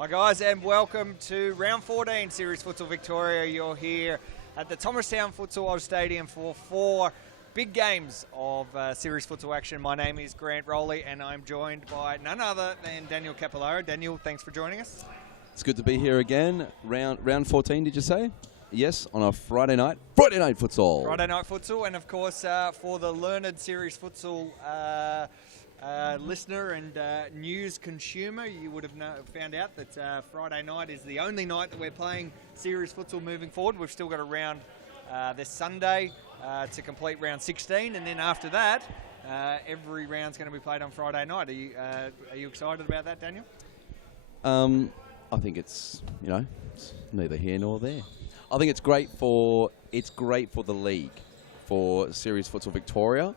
Hi guys, and welcome to round 14 Series Futsal Victoria. You're here at the Thomastown Futsal Oz Stadium for 4 big games of Series Futsal action. My name is Grant Rowley and I'm joined by none other than Daniel Capillaro. Daniel, thanks for joining us. It's good to be here again. Round 14, did you say? Yes, on a Friday night. Friday night futsal. Friday night futsal, and of course for the learned Series Futsal listener and news consumer, you would have found out that Friday night is the only night that we're playing Series Futsal moving forward. We've still got a round this Sunday to complete round 16, and then after that, every round's going to be played on Friday night. Are you excited about that, Daniel? I think it's neither here nor there. I think it's great for the league, for Series Futsal Victoria,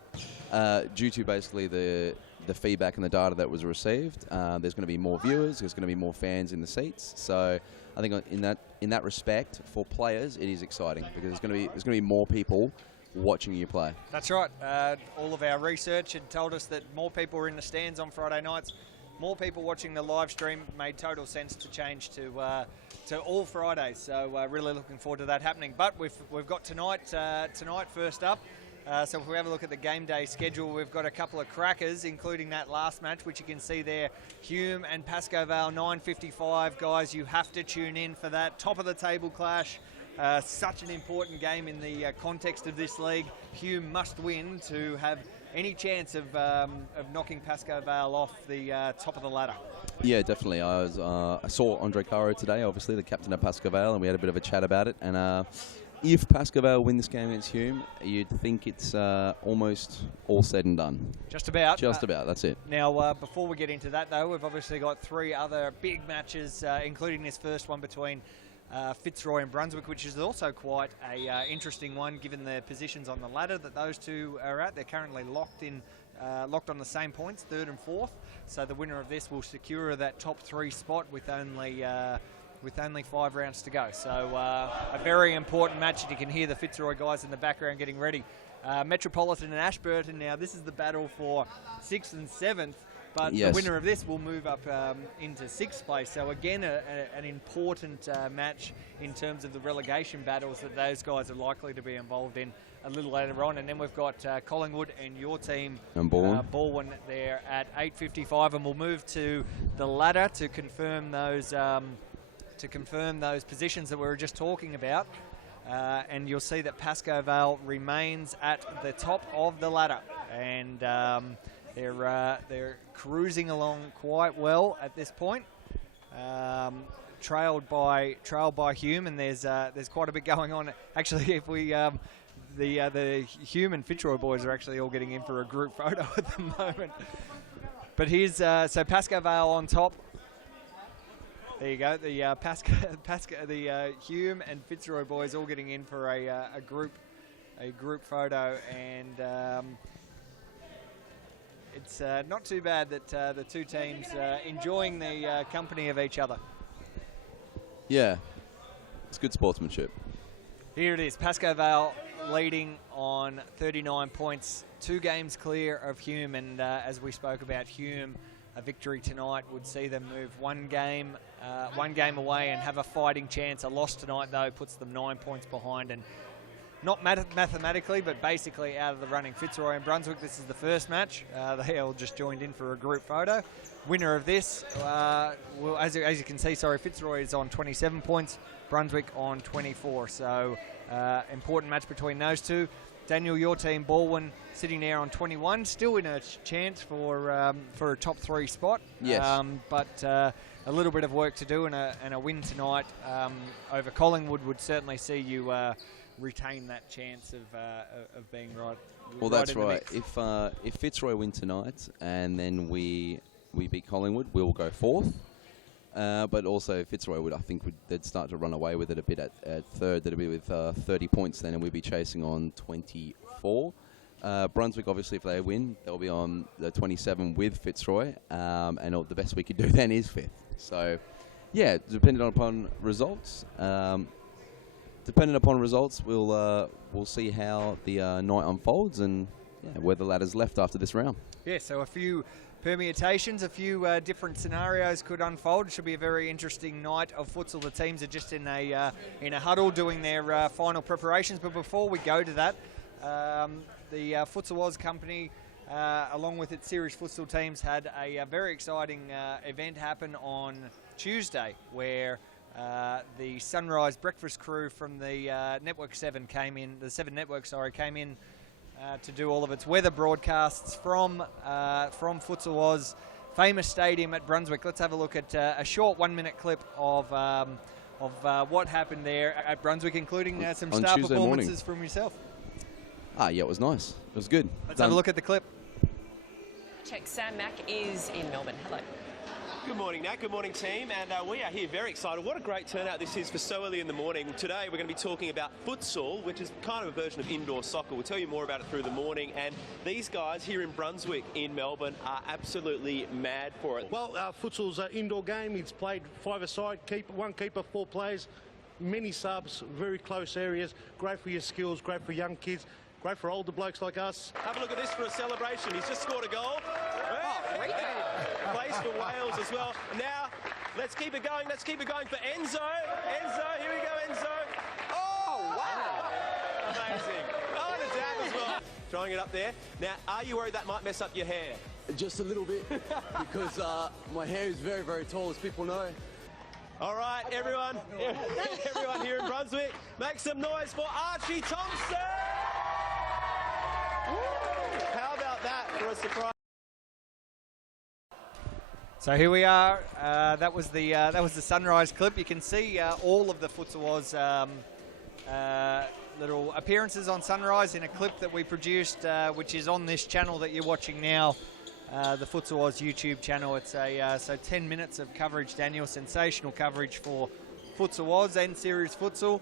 due to basically the feedback and the data that was received. There's going to be more viewers, there's going to be more fans in the seats. So I think in that respect, for players, it is exciting because there's going to be more people watching you play. That's right. All of our research had told us that more people were in the stands on Friday nights. More people watching the live stream made total sense to change to all Fridays. So really looking forward to that happening. But we've got tonight first up. So if we have a look at the game day schedule, we've got a couple of crackers, including that last match, which you can see there, Hume and Pascoe Vale, 9:55. Guys, you have to tune in for that top of the table clash. Such an important game in the context of this league. Hume must win to have any chance of knocking Pascoe Vale off the top of the ladder. Yeah, definitely. I saw Andre Caro today, obviously the captain of Pascoe Vale, and we had a bit of a chat about it. And if Pascoe Vale win this game against Hume, you'd think it's almost all said and done. Just about. Just about, that's it. Now, before we get into that, though, we've obviously got 3 other big matches, including this first one between Fitzroy and Brunswick, which is also quite a interesting one, given the positions on the ladder that those two are at. They're currently locked on the same points, 3rd and 4th. So the winner of this will secure that top 3 spot with only 5 rounds to go. So a very important match, and you can hear the Fitzroy guys in the background getting ready. Metropolitan and Ashburton, now this is the battle for 6th and 7th, but yes, the winner of this will move up into 6th place. So again, an important match in terms of the relegation battles that those guys are likely to be involved in a little later on. And then we've got Collingwood and your team, Baldwin, there at 8:55, and we'll move to the ladder to confirm those positions that we were just talking about. And you'll see that Pascoe Vale remains at the top of the ladder, and they're cruising along quite well at this point, trailed by Hume, and there's quite a bit going on. Actually, if we the Hume and Fitzroy boys are actually all getting in for a group photo at the moment. But here's so Pascoe Vale on top. There you go. The Hume and Fitzroy boys all getting in for a group photo, and it's not too bad that the two teams enjoying the company of each other. Yeah, it's good sportsmanship. Here it is, Pascoe Vale leading on 39 points, 2 games clear of Hume, and as we spoke about, Hume, a victory tonight would see them move one game away and have a fighting chance. A loss tonight, though, puts them 9 points behind, and not mathematically, but basically out of the running. Fitzroy and Brunswick, this is the first match. They all just joined in for a group photo. Winner of this, well, as you can see, Fitzroy is on 27 points, Brunswick on 24. So important match between those two. Daniel, your team, Baldwin, sitting there on 21, still in a chance for a top 3 spot. Yes. But a little bit of work to do, and a win tonight over Collingwood would certainly see you retain that chance of being right. Well, that's right. If Fitzroy win tonight and then we beat Collingwood, we'll go 4th. But also Fitzroy they'd start to run away with it a bit at 3rd. That'd be with 30 points then, and we'd be chasing on 24. Brunswick, obviously, if they win, they'll be on the 27 with Fitzroy, and the best we could do then is 5th. So, yeah, depending upon results. We'll see how the night unfolds and where the ladder's left after this round. Yeah, so a few permutations, a few different scenarios could unfold. It should be a very interesting night of futsal. The teams are just in a huddle doing their final preparations. But before we go to that, the Futsal Oz company, along with its series futsal teams, had a very exciting event happen on Tuesday, where the Sunrise breakfast crew from the Network 7 came in. The 7 Network, came in to do all of its weather broadcasts from Futsal Oz famous stadium at Brunswick. Let's have a look at a short 1-minute clip of what happened there at Brunswick, including some star Tuesday performances morning from yourself. Yeah, it was nice. It was good. Let's have a look at the clip. Check, Sam Mack is in Melbourne. Hello. Good morning, Nat. Good morning, team. And we are here very excited. What a great turnout this is for so early in the morning. Today we're going to be talking about futsal, which is kind of a version of indoor soccer. We'll tell you more about it through the morning. And these guys here in Brunswick in Melbourne are absolutely mad for it. Well, futsal's an indoor game. It's played 5-a-side, one keeper, 4 players, many subs, very close areas. Great for your skills, great for young kids, great for older blokes like us. Have a look at this for a celebration. He's just scored a goal. Plays for Wales as well. Now, let's keep it going. Let's keep it going for Enzo. Enzo, here we go, Enzo. Oh, wow. Amazing. Oh, and a dab as well. Throwing it up there. Now, are you worried that might mess up your hair? Just a little bit, because my hair is very, very tall, as people know. All right, everyone here in Brunswick, make some noise for Archie Thompson. How about that for a surprise? So here we are. That was the Sunrise clip. You can see all of the Futsal Oz little appearances on Sunrise in a clip that we produced, which is on this channel that you're watching now, the Futsal Oz YouTube channel. It's so 10 minutes of coverage, Daniel, sensational coverage for Futsal Oz and Series Futsal.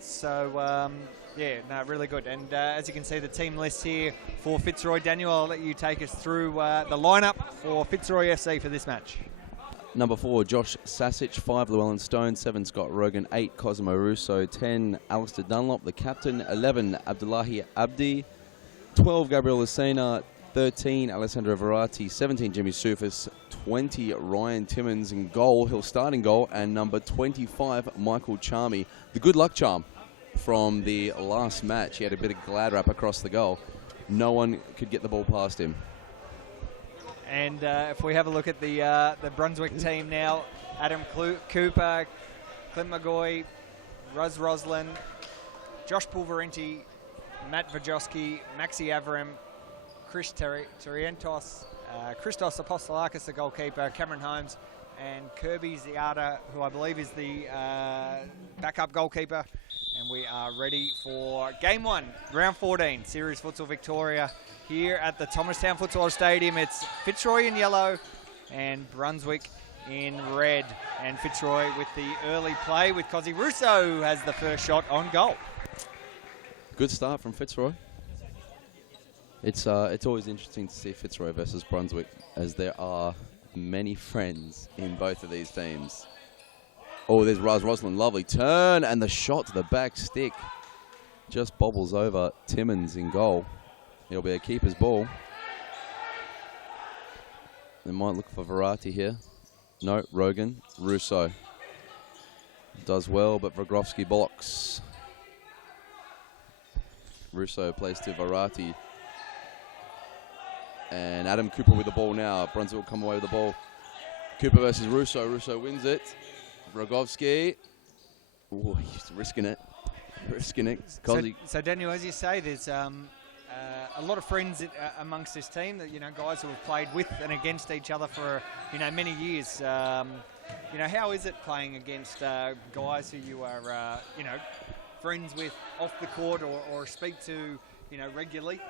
So yeah, no, really good. And as you can see, the team list here for Fitzroy. Daniel, I'll let you take us through the lineup for Fitzroy FC for this match. Number 4, Josh Sasic. 5, Llewellyn Stone. 7, Scott Rogan. 8, Cosimo Russo. 10, Alistair Dunlop, the captain. 11, Abdullahi Abdi. 12, Gabriel Lucena. 13, Alessandro Verratti. 17, Jimmy Sufis. 20, Ryan Timmins in goal. He'll start in goal. And number 25, Michael Charmy, the good luck charm from the last match. He had a bit of glad wrap across the goal. No one could get the ball past him. And if we have a look at the Brunswick team now, Adam Cooper, Clint McGoy, Ruz Roslin, Josh Pulverenti, Matt Vajoski, Maxi Avram, Chris Terrientos, Christos Apostolakis, the goalkeeper, Cameron Holmes, and Kirby Ziada, who I believe is the backup goalkeeper. And we are ready for Game 1, Round 14, Series Futsal Victoria, here at the Thomastown Futsal Stadium. It's Fitzroy in yellow and Brunswick in red. And Fitzroy with the early play with Cosi Russo, who has the first shot on goal. Good start from Fitzroy. It's always interesting to see Fitzroy versus Brunswick, as there are many friends in both of these teams. Oh, there's Raz Roslin, lovely turn, and the shot to the back stick just bobbles over Timmins in goal. It'll be a keeper's ball. They might look for Verratti here. No, Rogan, Russo does well, but Vrogrovsky blocks. Russo plays to Verratti. And Adam Cooper with the ball now. Brunswick will come away with the ball. Cooper versus Russo. Russo wins it. Rogovsky. Ooh, he's risking it. So Daniel, as you say, there's a lot of friends amongst this team, that guys who have played with and against each other for many years. How is it playing against guys who you are friends with off the court or speak to regularly,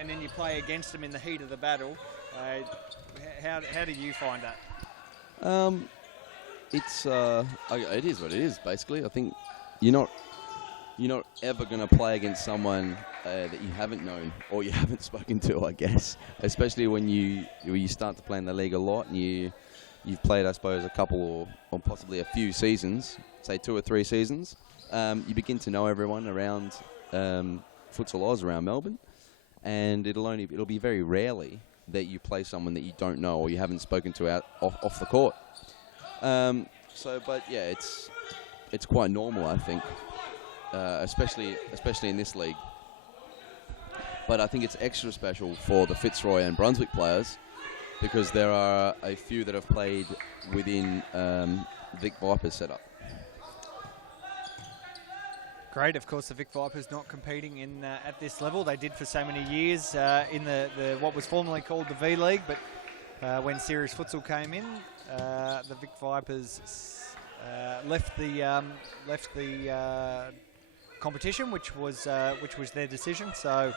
and then you play against them in the heat of the battle? How do you find that? It is what it is, basically. I think you're not ever going to play against someone that you haven't known or you haven't spoken to, I guess. Especially when you start to play in the league a lot and you've played, I suppose, a couple or possibly a few seasons, say 2 or 3 seasons. You begin to know everyone around Futsal Oz around Melbourne. and it'll be very rarely that you play someone that you don't know or you haven't spoken to off the court. But yeah, it's quite normal, I think, especially in this league. But I think it's extra special for the Fitzroy and Brunswick players because there are a few that have played within Vic Vipers setup. Great. Of course, the Vic Vipers not competing in at this level. They did for so many years in the what was formerly called the V League, but when Serious Futsal came in, the Vic Vipers left the competition, which was their decision. So,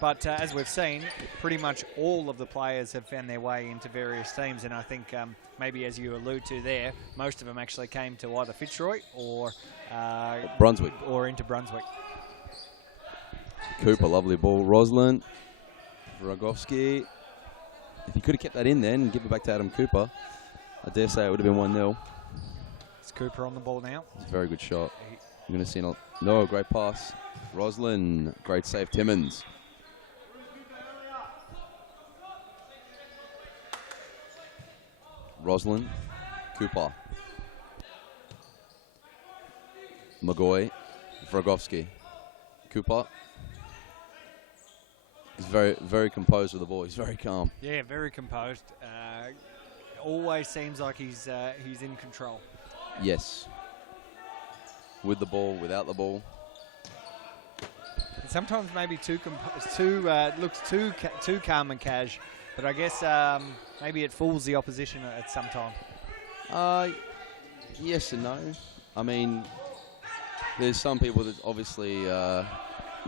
but as we've seen, pretty much all of the players have found their way into various teams, and I think maybe as you allude to there, most of them actually came to either Fitzroy or Brunswick. Or into Brunswick. Cooper, lovely ball. Roslin, Rogovsky. If he could have kept that in then and give it back to Adam Cooper, I dare say it would have been 1-0. It's Cooper on the ball now. It's a very good shot. I'm going to see no, great pass. Roslin, great save. Timmins. Roslin, Cooper. McGoy, Vrogovsky. Cooper. He's very, very composed with the ball. He's very calm. Yeah, very composed. Always seems like he's in control. Yes. With the ball, without the ball. And sometimes maybe looks too calm and cash, but I guess maybe it fools the opposition at some time. Yes and no. I mean, there's some people that obviously they'll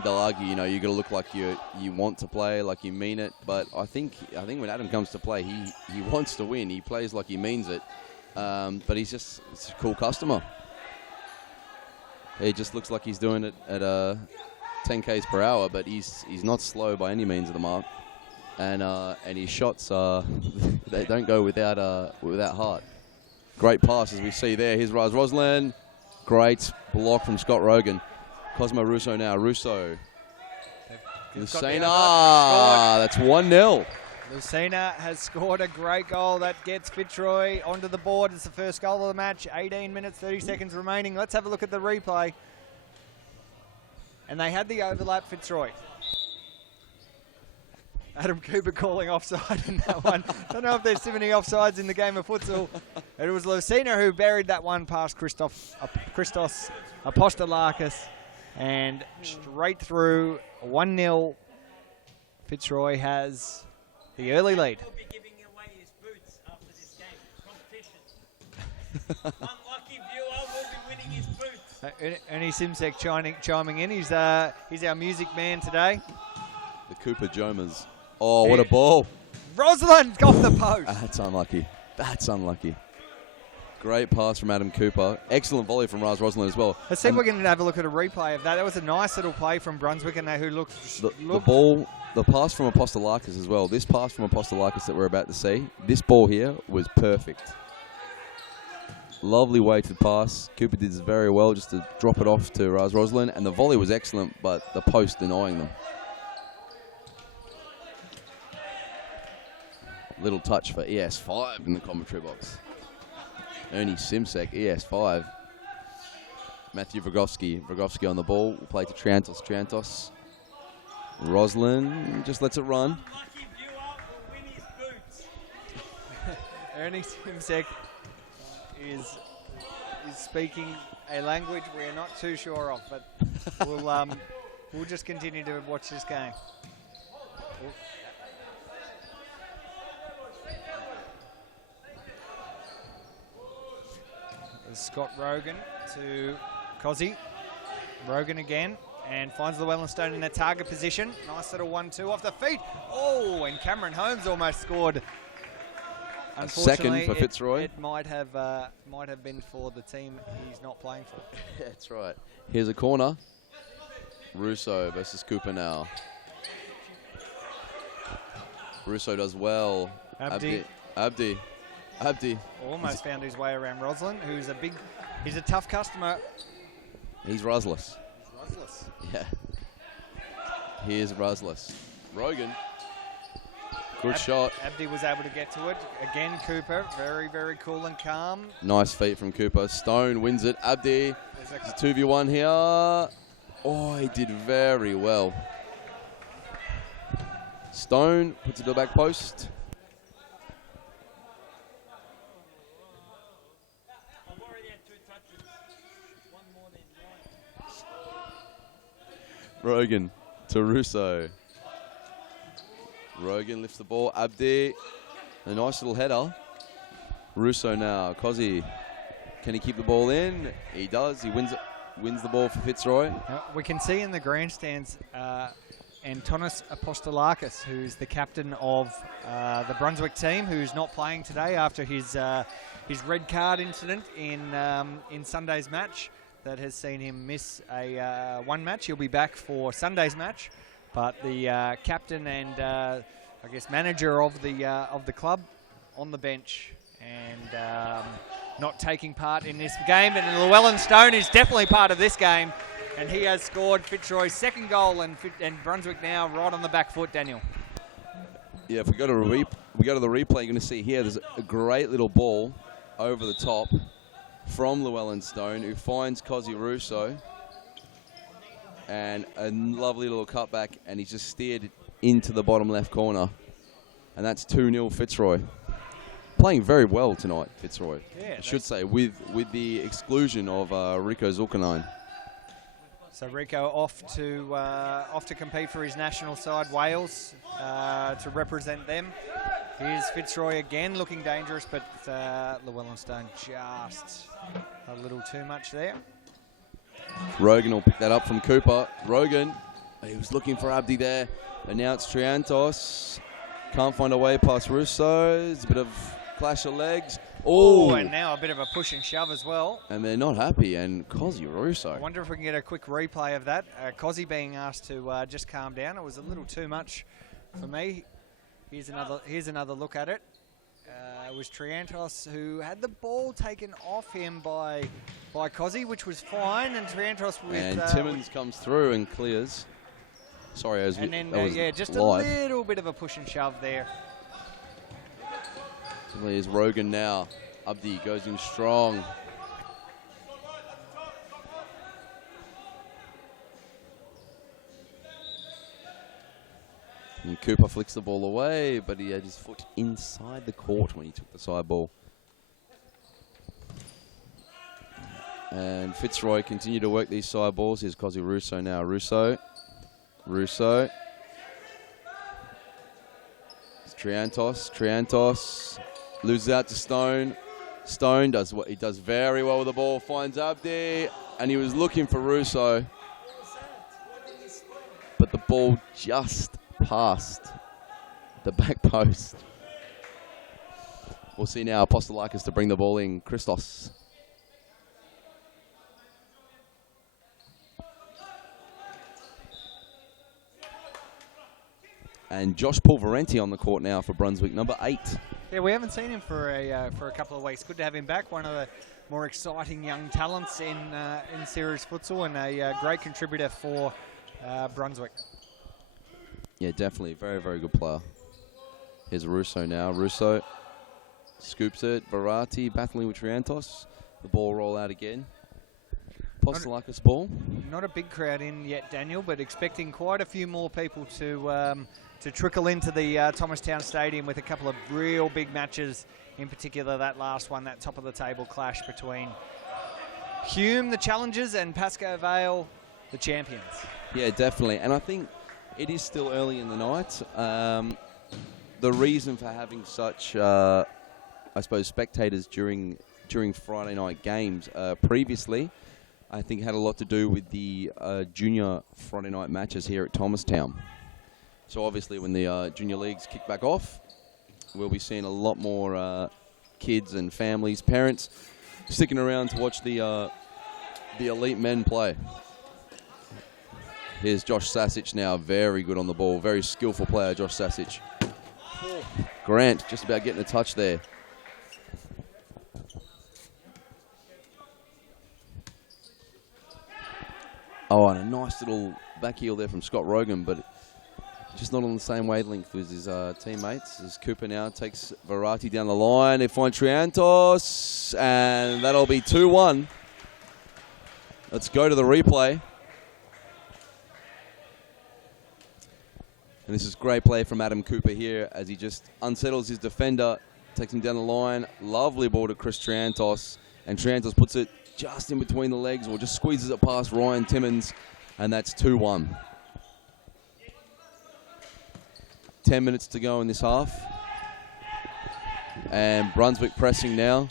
argue, you got to look like you want to play, like you mean it. But I think when Adam comes to play, he wants to win. He plays like he means it. But he's just a cool customer. He just looks like he's doing it at 10 k's per hour, but he's not slow by any means of the mark. And his shots they don't go without heart. Great pass as we see there. Here's Raz Roslin. Great block from Scott Rogan. Cosmo Russo now. Russo. Lucena. That's 1-0. Lucena has scored a great goal. That gets Fitzroy onto the board. It's the first goal of the match. 18 minutes, 30 seconds remaining. Let's have a look at the replay. And they had the overlap, Fitzroy. Adam Cooper calling offside in that one. Don't know if there's too many offsides in the game of futsal. It was Lucena who buried that one past Christos Apostolakis. And straight through, 1-0. Fitzroy has the early lead. He'll be giving away his boots after this game. Competition. Unlucky viewer will be winning his boots. Ernie Simsek chiming in. He's our music man today. The Cooper Jomas. Oh, what a ball. Rosalind off the post. That's unlucky. That's unlucky. Great pass from Adam Cooper. Excellent volley from Raz Roslin as well. Let's see if we can have a look at a replay of that. That was a nice little play from Brunswick, and who looked... The pass from Apostolakis as well. This pass from Apostolakis that we're about to see, this ball here was perfect. Lovely weighted pass. Cooper did this very well just to drop it off to Raz Roslin, and the volley was excellent, but the post denying them. Little touch for ES5 in the commentary box. Ernie Simsek, ES5. Matthew Vrogovsky on the ball. Will play to Triantos. Roslin just lets it run. Unlucky viewer will win his boots. Ernie Simsek is speaking a language we're not too sure of, but we'll just continue to watch this game. Scott Rogan to Cozzy. Rogan again, and finds Llewellyn Stone in a target position. Nice little 1-2 off the feet. Oh, and Cameron Holmes almost scored. A second for Fitzroy. It might have been for the team he's not playing for. That's right. Here's a corner. Russo versus Cooper now. Russo does well. Abdi. Almost found his way around Roslin, who's he's a tough customer. He's Rusless. Yeah. Here's Rusless. Rogan. Good shot. Abdi was able to get to it. Again, Cooper, very, very cool and calm. Nice feet from Cooper. Stone wins it. Abdi, it's a 2v1 here. Oh, he did very well. Stone puts it to the back post. I've already had 2 touches. One more than one. Rogan to Russo. Rogan lifts the ball. Abdi, a nice little header. Russo now. Cozzy, can he keep the ball in? He does. He wins the ball for Fitzroy. We can see in the grandstands Antonis Apostolakis, who's the captain of the Brunswick team, who's not playing today after his red card incident in Sunday's match that has seen him miss one match. He'll be back for Sunday's match. But the captain and I guess manager of the club on the bench and not taking part in this game. And Llewellyn Stone is definitely part of this game, and he has scored Fitzroy's second goal, and Brunswick now right on the back foot. Daniel. Yeah, if we go to the replay, you're going to see here there's a great little ball over the top from Llewellyn Stone, who finds Cozzy Russo. And a lovely little cutback, and he's just steered into the bottom left corner. And that's 2-0 Fitzroy. Playing very well tonight, Fitzroy. Yeah, I should say, with the exclusion of Rico Zulkarnain. So Rico off to compete for his national side, Wales, to represent them. Here's Fitzroy again, looking dangerous, but Llewellyn Stone just a little too much there. Rogan will pick that up from Cooper. Rogan, he was looking for Abdi there, but now it's Triantos. Can't find a way past Russo. It's a bit of clash of legs. Oh, and now a bit of a push and shove as well. And they're not happy, and Cozzy Russo. I wonder if we can get a quick replay of that. Cozzy being asked to just calm down. It was a little too much for me. Here's another look at it. It was Triantos who had the ball taken off him by Cozzy, which was fine, and Triantos with... And Timmins comes through and clears. Sorry, just live. A little bit of a push and shove there. So there's Rogan now. Abdi goes in strong. And Cooper flicks the ball away, but he had his foot inside the court when he took the side ball. And Fitzroy continue to work these side balls. Here's Cozzy Russo now. Russo. It's Triantos. Triantos loses out to Stone. Stone does what he does very well with the ball. Finds Abdi, and he was looking for Russo, but the ball just past the back post. We'll see now Apostolakis to bring the ball in. Christos. And Josh Pulverenti on the court now for Brunswick, number 8. Yeah, we haven't seen him for a couple of weeks. Good to have him back. One of the more exciting young talents in series futsal, and a great contributor for Brunswick. Yeah, definitely. Very, very good player. Here's Russo now. Russo scoops it. Verratti battling with Triantos. The ball roll out again. Apostolakis ball. Not a big crowd in yet, Daniel, but expecting quite a few more people to trickle into the Thomastown Stadium with a couple of real big matches, in particular that last one, that top of the table clash between Hume, the challengers, and Pascoe Vale, the champions. Yeah, definitely. And I think it is still early in the night. The reason for having such, I suppose, spectators during Friday night games previously, I think had a lot to do with the junior Friday night matches here at Thomastown. So obviously when the junior leagues kick back off, we'll be seeing a lot more kids and families, parents, sticking around to watch the elite men play. Here's Josh Sasic now, very good on the ball, very skillful player, Josh Sasic. Grant just about getting a touch there. Oh, and a nice little back heel there from Scott Rogan, but just not on the same wavelength with his teammates. As Cooper now takes Verratti down the line. They find Triantos, and that'll be 2-1. Let's go to the replay. And this is great play from Adam Cooper here as he just unsettles his defender, takes him down the line. Lovely ball to Chris Triantos. And Triantos puts it just in between the legs or just squeezes it past Ryan Timmins. And that's 2-1. 10 minutes to go in this half. And Brunswick pressing now.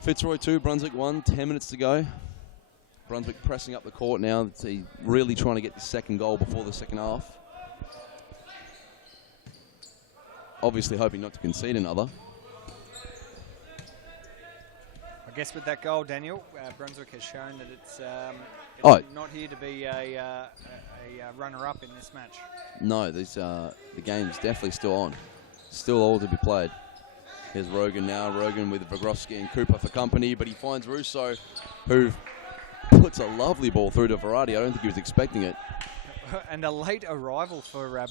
Fitzroy 2, Brunswick 1, 10 minutes to go. Brunswick pressing up the court now. He's really trying to get the second goal before the second half. Obviously hoping not to concede another. I guess with that goal, Daniel, Brunswick has shown that it's not here to be a runner-up in this match. No, the game's definitely still on. Still all to be played. Here's Rogan now. Rogan with Vagrovsky and Cooper for company, but he finds Russo, who puts a lovely ball through to Verratti. I don't think he was expecting it. And a late arrival for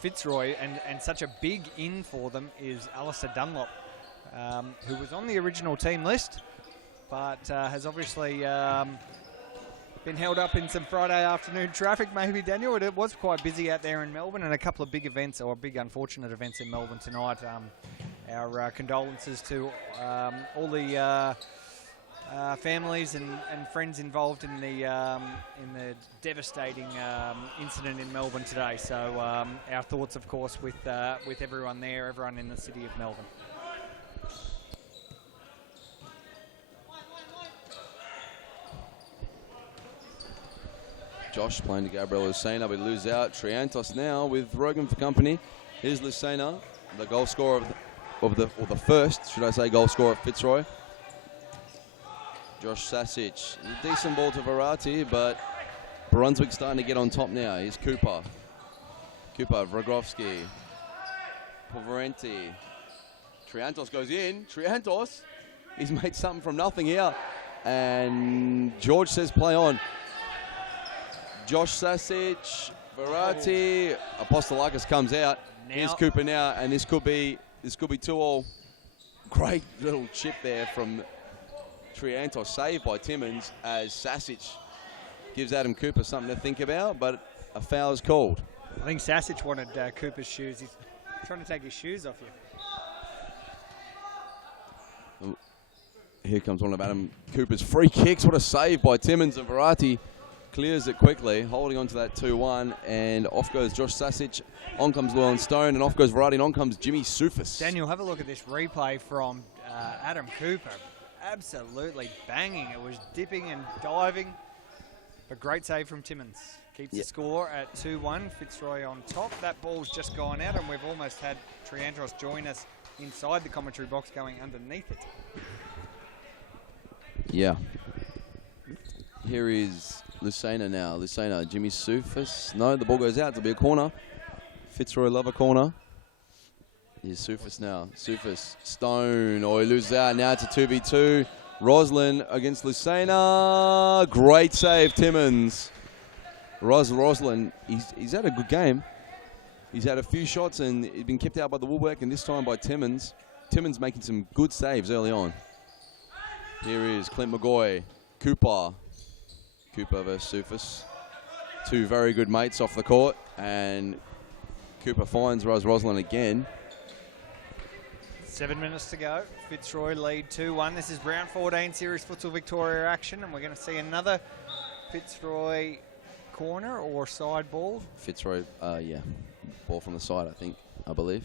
Fitzroy, and such a big in for them is Alistair Dunlop, who was on the original team list, but has obviously been held up in some Friday afternoon traffic, maybe, Daniel. It was quite busy out there in Melbourne, and a couple of big events, or big unfortunate events in Melbourne tonight. Our condolences to all the families and friends involved in the devastating incident in Melbourne today. So our thoughts, of course, with everyone there, everyone in the city of Melbourne. Josh playing to Gabriel Lucena. We lose out. Triantos now with Rogan for company. Here's Lucena, the goal scorer or the first, should I say, goal scorer of Fitzroy. Josh Sasic, a decent ball to Verratti, but Brunswick starting to get on top now. Here's Cooper. Vagrovsky. Poverenti. Triantos goes in. Triantos, he's made something from nothing here. And George says play on. Josh Sasic, Verratti, Apostolakis comes out. Here's Cooper now, and this could be 2-all. Great little chip there from Triantos, saved by Timmins, as Sasic gives Adam Cooper something to think about, but a foul is called. I think Sasic wanted Cooper's shoes. He's trying to take his shoes off you. Here comes one of Adam Cooper's free kicks. What a save by Timmins, and Verratti clears it quickly, holding on to that 2-1, and off goes Josh Sasic, on comes Llewellyn Stone, and off goes Verratti, and on comes Jimmy Soufis. Daniel, have a look at this replay from Adam Cooper. Absolutely banging. It was dipping and diving, but great save from Timmins. Keeps the score at 2-1. Fitzroy on top. That ball's just gone out, and we've almost had Triantos join us inside the commentary box going underneath it. Yeah. Here is Lucena now. Lucena, Jimmy Soufis. No, the ball goes out. It'll be a corner. Fitzroy love a corner. Here's Soufis now. Soufis, Stone. Oh, he loses out. Now it's a 2v2. Roslin against Lucena. Great save, Timmins. Roslin, he's had a good game. He's had a few shots and he's been kept out by the woodwork, and this time by Timmins. Timmins making some good saves early on. Here is Clint McGoy. Cooper versus Soufis. Two very good mates off the court, and Cooper finds Roslin again. 7 minutes to go. Fitzroy lead 2-1. This is round 14 Series Futsal Victoria action, and we're going to see another Fitzroy corner or side ball. Fitzroy, yeah. Ball from the side, I believe.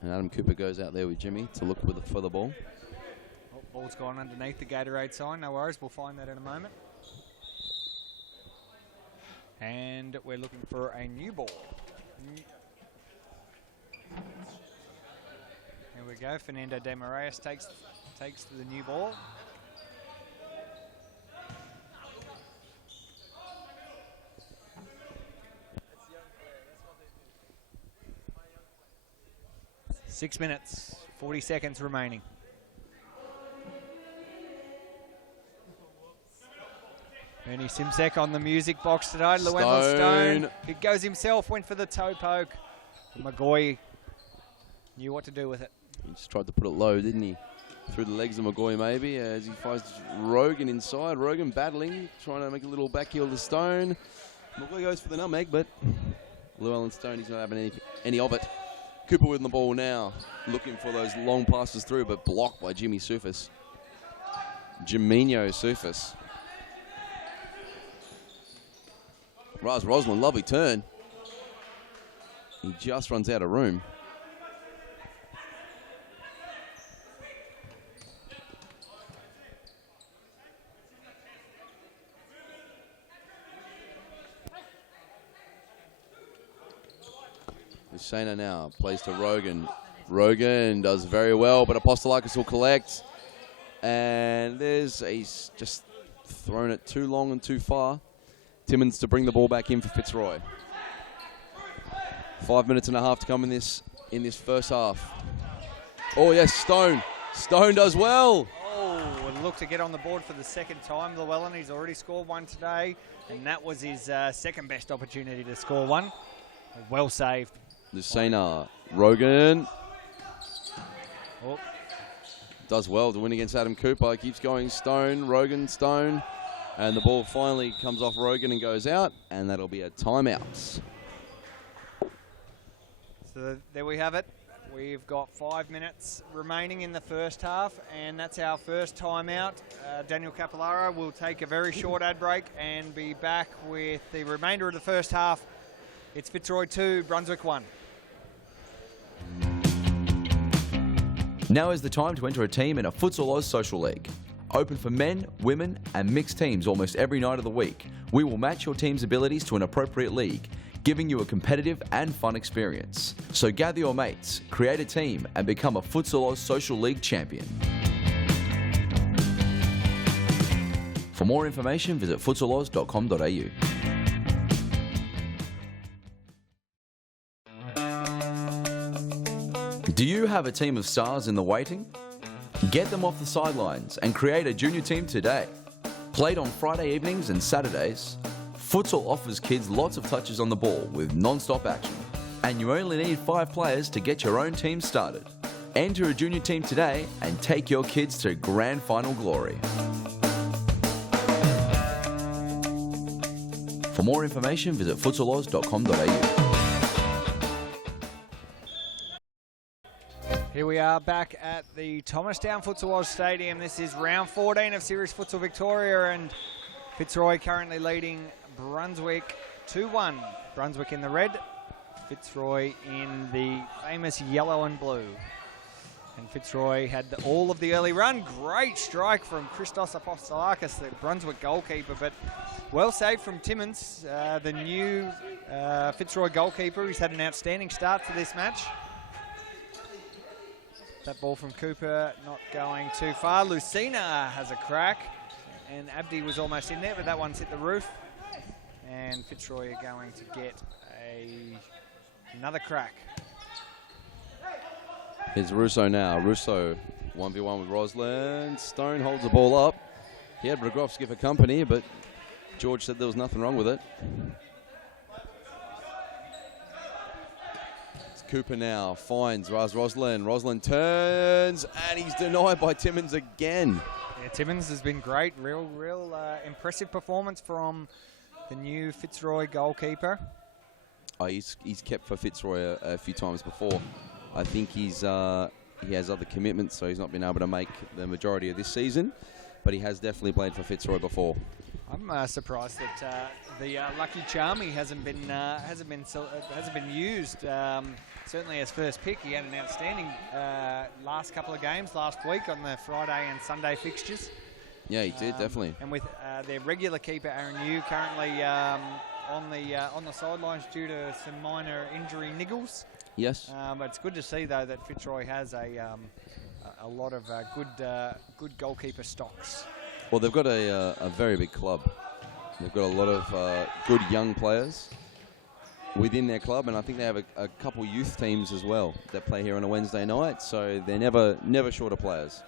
And Adam Cooper goes out there with Jimmy to look for the ball. Ball's gone underneath the Gatorade sign. No worries, we'll find that in a moment. And we're looking for a new ball. Here we go. Fernando De Moraes takes the new ball. Six minutes, 40 seconds remaining. Ernie Simsek on the music box today. Llewellyn Stone. He goes himself, went for the toe poke. McGoy knew what to do with it. He just tried to put it low, didn't he? Through the legs of McGoy maybe, as he finds Rogan inside. Rogan battling, trying to make a little back heel to Stone. McGoy goes for the nutmeg, but Llewellyn Stone, he's not having any of it. Cooper with the ball now, looking for those long passes through, but blocked by Jimmy Sufis. Jiminho Sufis. Raz Roslin, lovely turn. He just runs out of room. Shana now plays to Rogan. Rogan does very well, but Apostolakis will collect. And he's just thrown it too long and too far. Timmins to bring the ball back in for Fitzroy. 5 minutes and a half to come in this first half. Oh yes, Stone. Stone does well. Oh, and look to get on the board for the second time. Llewellyn, he's already scored one today, and that was his second best opportunity to score one. Well saved. Lucena, Rogan. Oh. Does well to win against Adam Cooper. Keeps going. Stone, Rogan, Stone. And the ball finally comes off Rogan and goes out. And that'll be a timeout. So there we have it. We've got 5 minutes remaining in the first half. And that's our first timeout. Daniel Capillaro will take a very short ad break and be back with the remainder of the first half. It's Fitzroy 2, Brunswick 1. Now is the time to enter a team in a Futsal Oz Social League. Open for men, women and mixed teams almost every night of the week. We will match your team's abilities to an appropriate league, giving you a competitive and fun experience. So gather your mates, create a team and become a Futsal Oz Social League champion. For more information, visit futsaloz.com.au. Do you have a team of stars in the waiting? Get them off the sidelines and create a junior team today. Played on Friday evenings and Saturdays, futsal offers kids lots of touches on the ball with non-stop action. And you only need 5 players to get your own team started. Enter a junior team today and take your kids to grand final glory. For more information, visit futsaloz.com.au. Here we are back at the Thomastown Futsal Oz Stadium. This is round 14 of Series Futsal Victoria, and Fitzroy currently leading Brunswick 2-1. Brunswick in the red, Fitzroy in the famous yellow and blue. And Fitzroy had all of the early run. Great strike from Christos Apostolakis, the Brunswick goalkeeper, but well saved from Timmins, the new Fitzroy goalkeeper. He's had an outstanding start to this match. That ball from Cooper not going too far. Lucena has a crack, and Abdi was almost in there, but that one's hit the roof. And Fitzroy are going to get another crack. Here's Russo now. Russo 1v1 with Roslin. Stone holds the ball up. He had Rogowski for company, but George said there was nothing wrong with it. Cooper now finds Raz Roslin. Roslin turns, and he's denied by Timmins again. Yeah, Timmins has been great. Real impressive performance from the new Fitzroy goalkeeper. Oh, he's kept for Fitzroy a few times before. I think he has other commitments, so he's not been able to make the majority of this season. But he has definitely played for Fitzroy before. I'm surprised that the Lucky Charmy hasn't been used. Certainly as first pick, he had an outstanding last couple of games last week on the Friday and Sunday fixtures. Yeah, he did definitely. And with their regular keeper Aaron Yu currently on the sidelines due to some minor injury niggles. Yes. But it's good to see though that Fitzroy has a lot of good goalkeeper stocks. Well, they've got a very big club. They've got a lot of good young players within their club, and I think they have a couple youth teams as well that play here on a Wednesday night, so they're never short of players.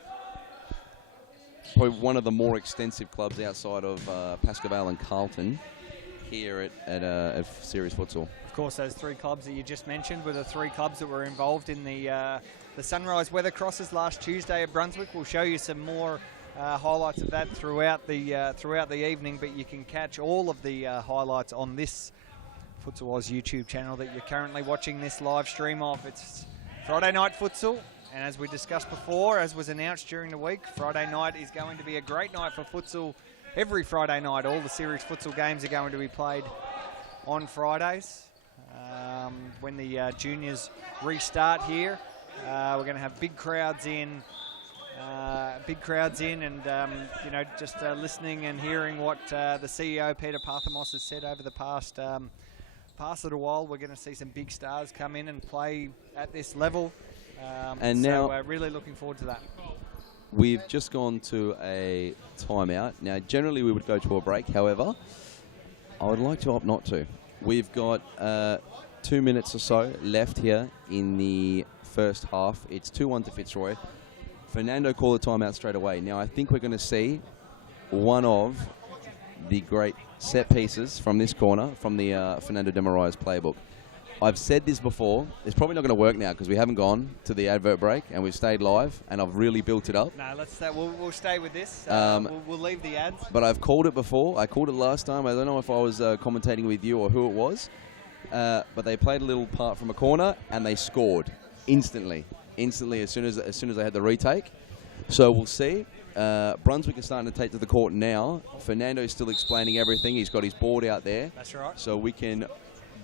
probably one of the more extensive clubs outside of Pascoe Vale and Carlton here at Series Futsal. Of course, those 3 clubs that you just mentioned were the 3 clubs that were involved in the Sunrise Weather Crosses last Tuesday at Brunswick. We'll show you some more highlights of that throughout the evening, but you can catch all of the highlights on this Futsal Oz YouTube channel that you're currently watching this live stream of. It's Friday night futsal, and as we discussed before, as was announced during the week, Friday night is going to be a great night for futsal. Every Friday night, all the series futsal games are going to be played on Fridays. When the juniors restart here, we're going to have big crowds in, and just listening and hearing what the CEO Peter Parthamos has said over the past little while. We're going to see some big stars come in and play at this level, and now we're really looking forward to that. We've just gone to a timeout. Now, generally we would go to a break. However, I would like to opt not to. We've got 2 minutes or so left here in the first half. It's 2-1 to Fitzroy. Fernando called a timeout straight away. Now, I think we're going to see one of the great set pieces from this corner from the Fernando de Moraes playbook. I've said this before. It's probably not going to work now because we haven't gone to the advert break and we've stayed live, and I've really built it up. No, let's we'll stay with this. We'll leave the ads. But I've called it before. I called it last time. I don't know if I was commentating with you or who it was. But they played a little part from a corner and they scored instantly as soon as they had the retake. So we'll see. Brunswick is starting to take to the court now. Fernando's still explaining everything. He's got his board out there. That's right. So we can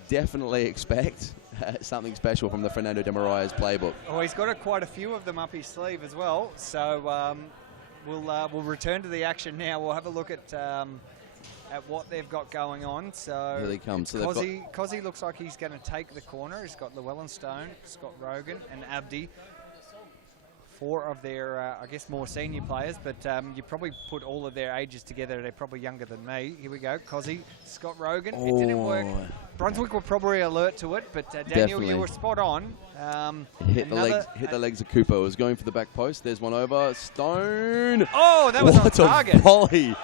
definitely expect something special from the Fernando de Moraes playbook. Oh, he's got quite a few of them up his sleeve as well. So we'll return to the action now. We'll have a look at what they've got going on. So here they come. So Cozzy looks like he's going to take the corner. He's got Llewellyn Stone, Scott Rogan, and Abdi. 4 of their, I guess, more senior players, but you probably put all of their ages together. They're probably younger than me. Here we go. Cozzy, Scott Rogan. It didn't work. Brunswick were probably alert to it, but Daniel, definitely. You were spot on. Hit the legs of Cooper. It was going for the back post. There's one over. Stone. Oh, that was on target. What a volley.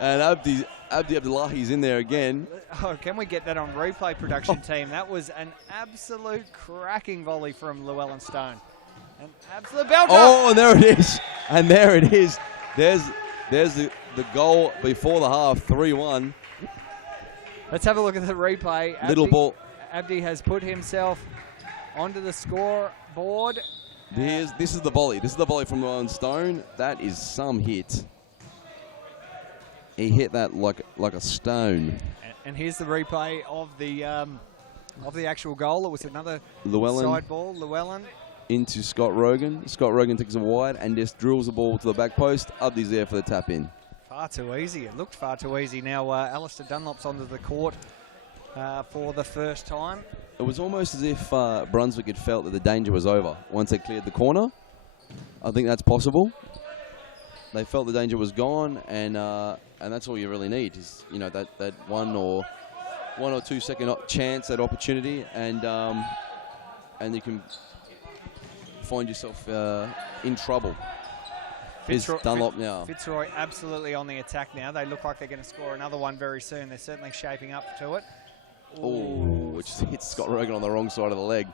And Abdi Abdullahi's in there again. Oh, can we get that on replay production team? That was an absolute cracking volley from Llewellyn Stone. An absolute belter. Oh, and there it is. And there it is. There's the goal before the half, 3-1. Let's have a look at the replay. Little ball. Abdi has put himself onto the scoreboard. This is the volley. This is the volley from Llewellyn Stone. That is some hit. He hit that like a stone. And here's the replay of the actual goal. It was another side ball. Llewellyn into Scott Rogan. Scott Rogan takes it wide and just drills the ball to the back post. Abdi's there for the tap in. Far too easy. It looked far too easy. Now Alistair Dunlop's onto the court for the first time. It was almost as if Brunswick had felt that the danger was over once they cleared the corner. I think that's possible. They felt the danger was gone, and that's all you really need is that 1 or 2 second chance, that opportunity, and you can find yourself in trouble. Here's Dunlop now. Fitzroy absolutely on the attack now. They look like they're going to score another one very soon. They're certainly shaping up to it. Oh, which hits Scott Rogan on the wrong side of the leg.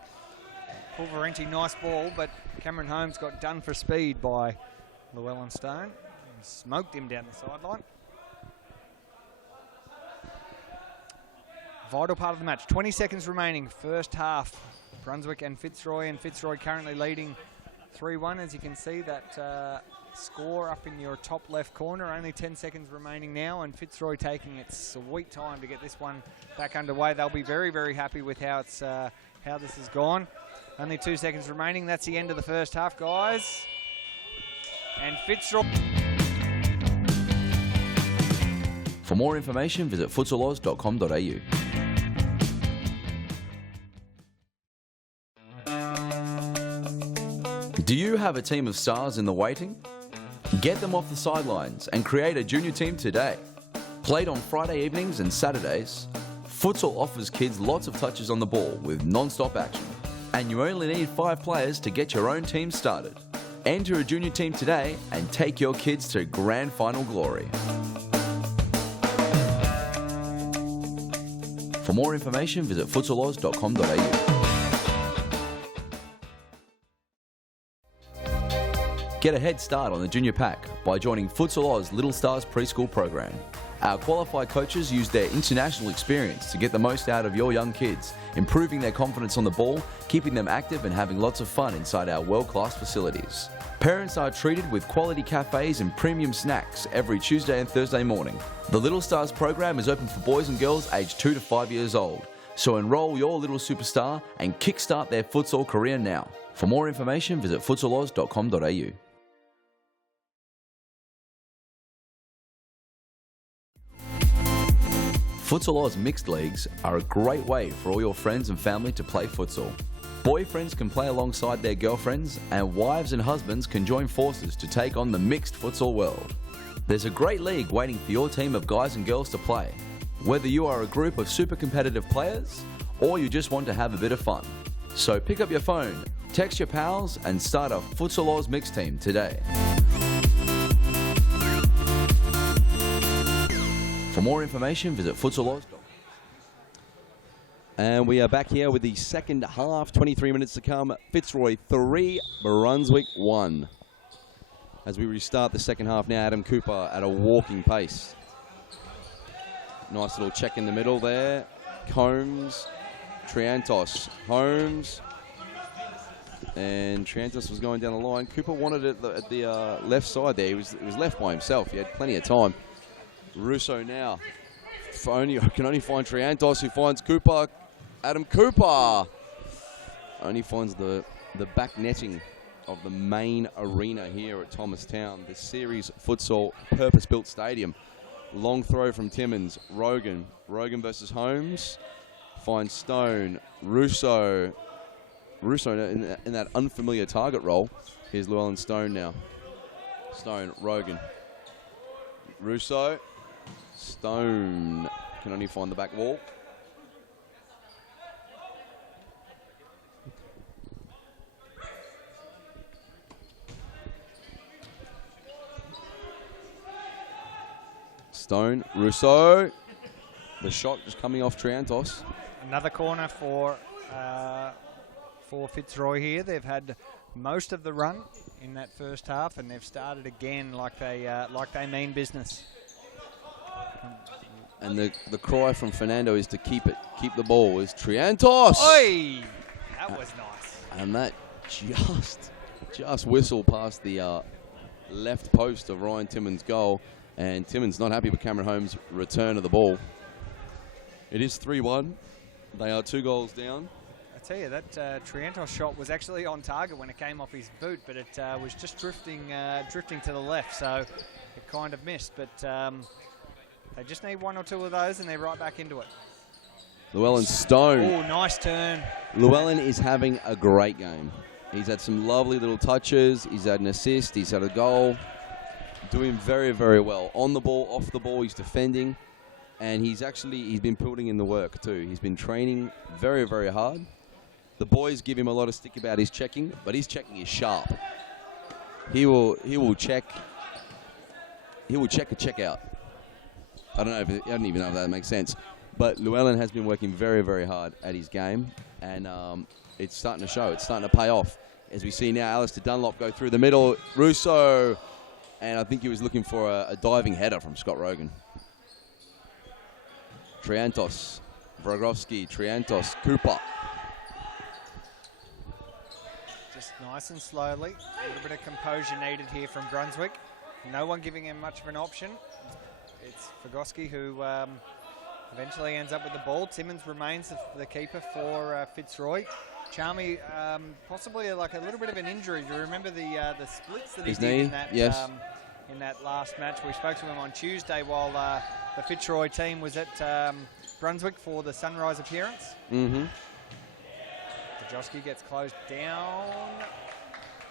Pulverenti, nice ball, but Cameron Holmes got done for speed by Llewellyn Stone. He smoked him down the sideline. Vital part of the match. 20 seconds remaining, first half. Brunswick and Fitzroy currently leading 3-1. As you can see, that score up in your top left corner. Only 10 seconds remaining now, and Fitzroy taking its sweet time to get this one back underway. They'll be very, very happy with how this has gone. Only 2 seconds remaining. That's the end of the first half, guys. And Fitzroy. For more information, visit futsaloz.com.au. Do you have a team of stars in the waiting? Get them off the sidelines and create a junior team today. Played on Friday evenings and Saturdays, Futsal offers kids lots of touches on the ball with non-stop action. And you only need 5 players to get your own team started. Enter a junior team today and take your kids to grand final glory. For more information, visit futsaloz.com.au. Get a head start on the junior pack by joining Futsal Oz Little Stars preschool program. Our qualified coaches use their international experience to get the most out of your young kids, improving their confidence on the ball, keeping them active and having lots of fun inside our world-class facilities. Parents are treated with quality cafes and premium snacks every Tuesday and Thursday morning. The Little Stars program is open for boys and girls aged 2 to 5 years old. So enroll your little superstar and kickstart their futsal career now. For more information, visit futsaloz.com.au. Futsal Oz mixed leagues are a great way for all your friends and family to play futsal. Boyfriends can play alongside their girlfriends, and wives and husbands can join forces to take on the mixed futsal world. There's a great league waiting for your team of guys and girls to play. Whether you are a group of super competitive players, or you just want to have a bit of fun. So pick up your phone, text your pals, and start a Futsal Oz mixed team today. For more information, visit futsaloz.com. And we are back here with the second half, 23 minutes to come. Fitzroy 3, Brunswick 1. As we restart the second half now, Adam Cooper at a walking pace. Nice little check in the middle there. Combs, Triantos, Holmes. And Triantos was going down the line. Cooper wanted it at the left side there. He was left by himself. He had plenty of time. Russo now. Can only find Triantos, who finds Cooper. Adam Cooper only finds the back netting of the main arena here at Thomastown, the series futsal purpose-built stadium. Long throw from Timmins. Rogan versus Holmes. Finds Stone. Russo in that unfamiliar target role. Here's Llewellyn Stone now. Stone, Rogan. Russo. Stone can only find the back wall. Stone, Russo. The shot just coming off Triantos. Another corner for Fitzroy here. They've had most of the run in that first half, and they've started again like they mean business. And the cry from Fernando is to keep the ball. Is Triantos. Oi! That was nice. And that just whistled past the left post of Ryan Timmins' goal. And Timmins not happy with Cameron Holmes' return of the ball. It is 3-1. They are 2 goals down. I tell you, that Triantos shot was actually on target when it came off his boot, but it was just drifting to the left, so it kind of missed. But they just need 1 or 2 of those, and they're right back into it. Llewellyn Stone. Oh, nice turn. Llewellyn is having a great game. He's had some lovely little touches. He's had an assist. He's had a goal. Doing very, very well. On the ball, off the ball, he's defending. And he's been putting in the work too. He's been training very, very hard. The boys give him a lot of stick about his checking, but his checking is sharp. He will check a check out. I don't even know if that makes sense. But Llewellyn has been working very, very hard at his game, and it's starting to show. It's starting to pay off. As we see now, Alistair Dunlop go through the middle. Russo, and I think he was looking for a diving header from Scott Rogan. Triantos, Vrogowski, Triantos, Cooper. Just nice and slowly. A little bit of composure needed here from Brunswick. No one giving him much of an option. It's Vrogowski who eventually ends up with the ball. Timmins remains the keeper for Fitzroy. Charmy, possibly like a little bit of an injury. Do you remember the splits that he did in that, in that last match? We spoke to him on Tuesday while the Fitzroy team was at Brunswick for the Sunrise appearance. Mm-hmm. Vrogowski gets closed down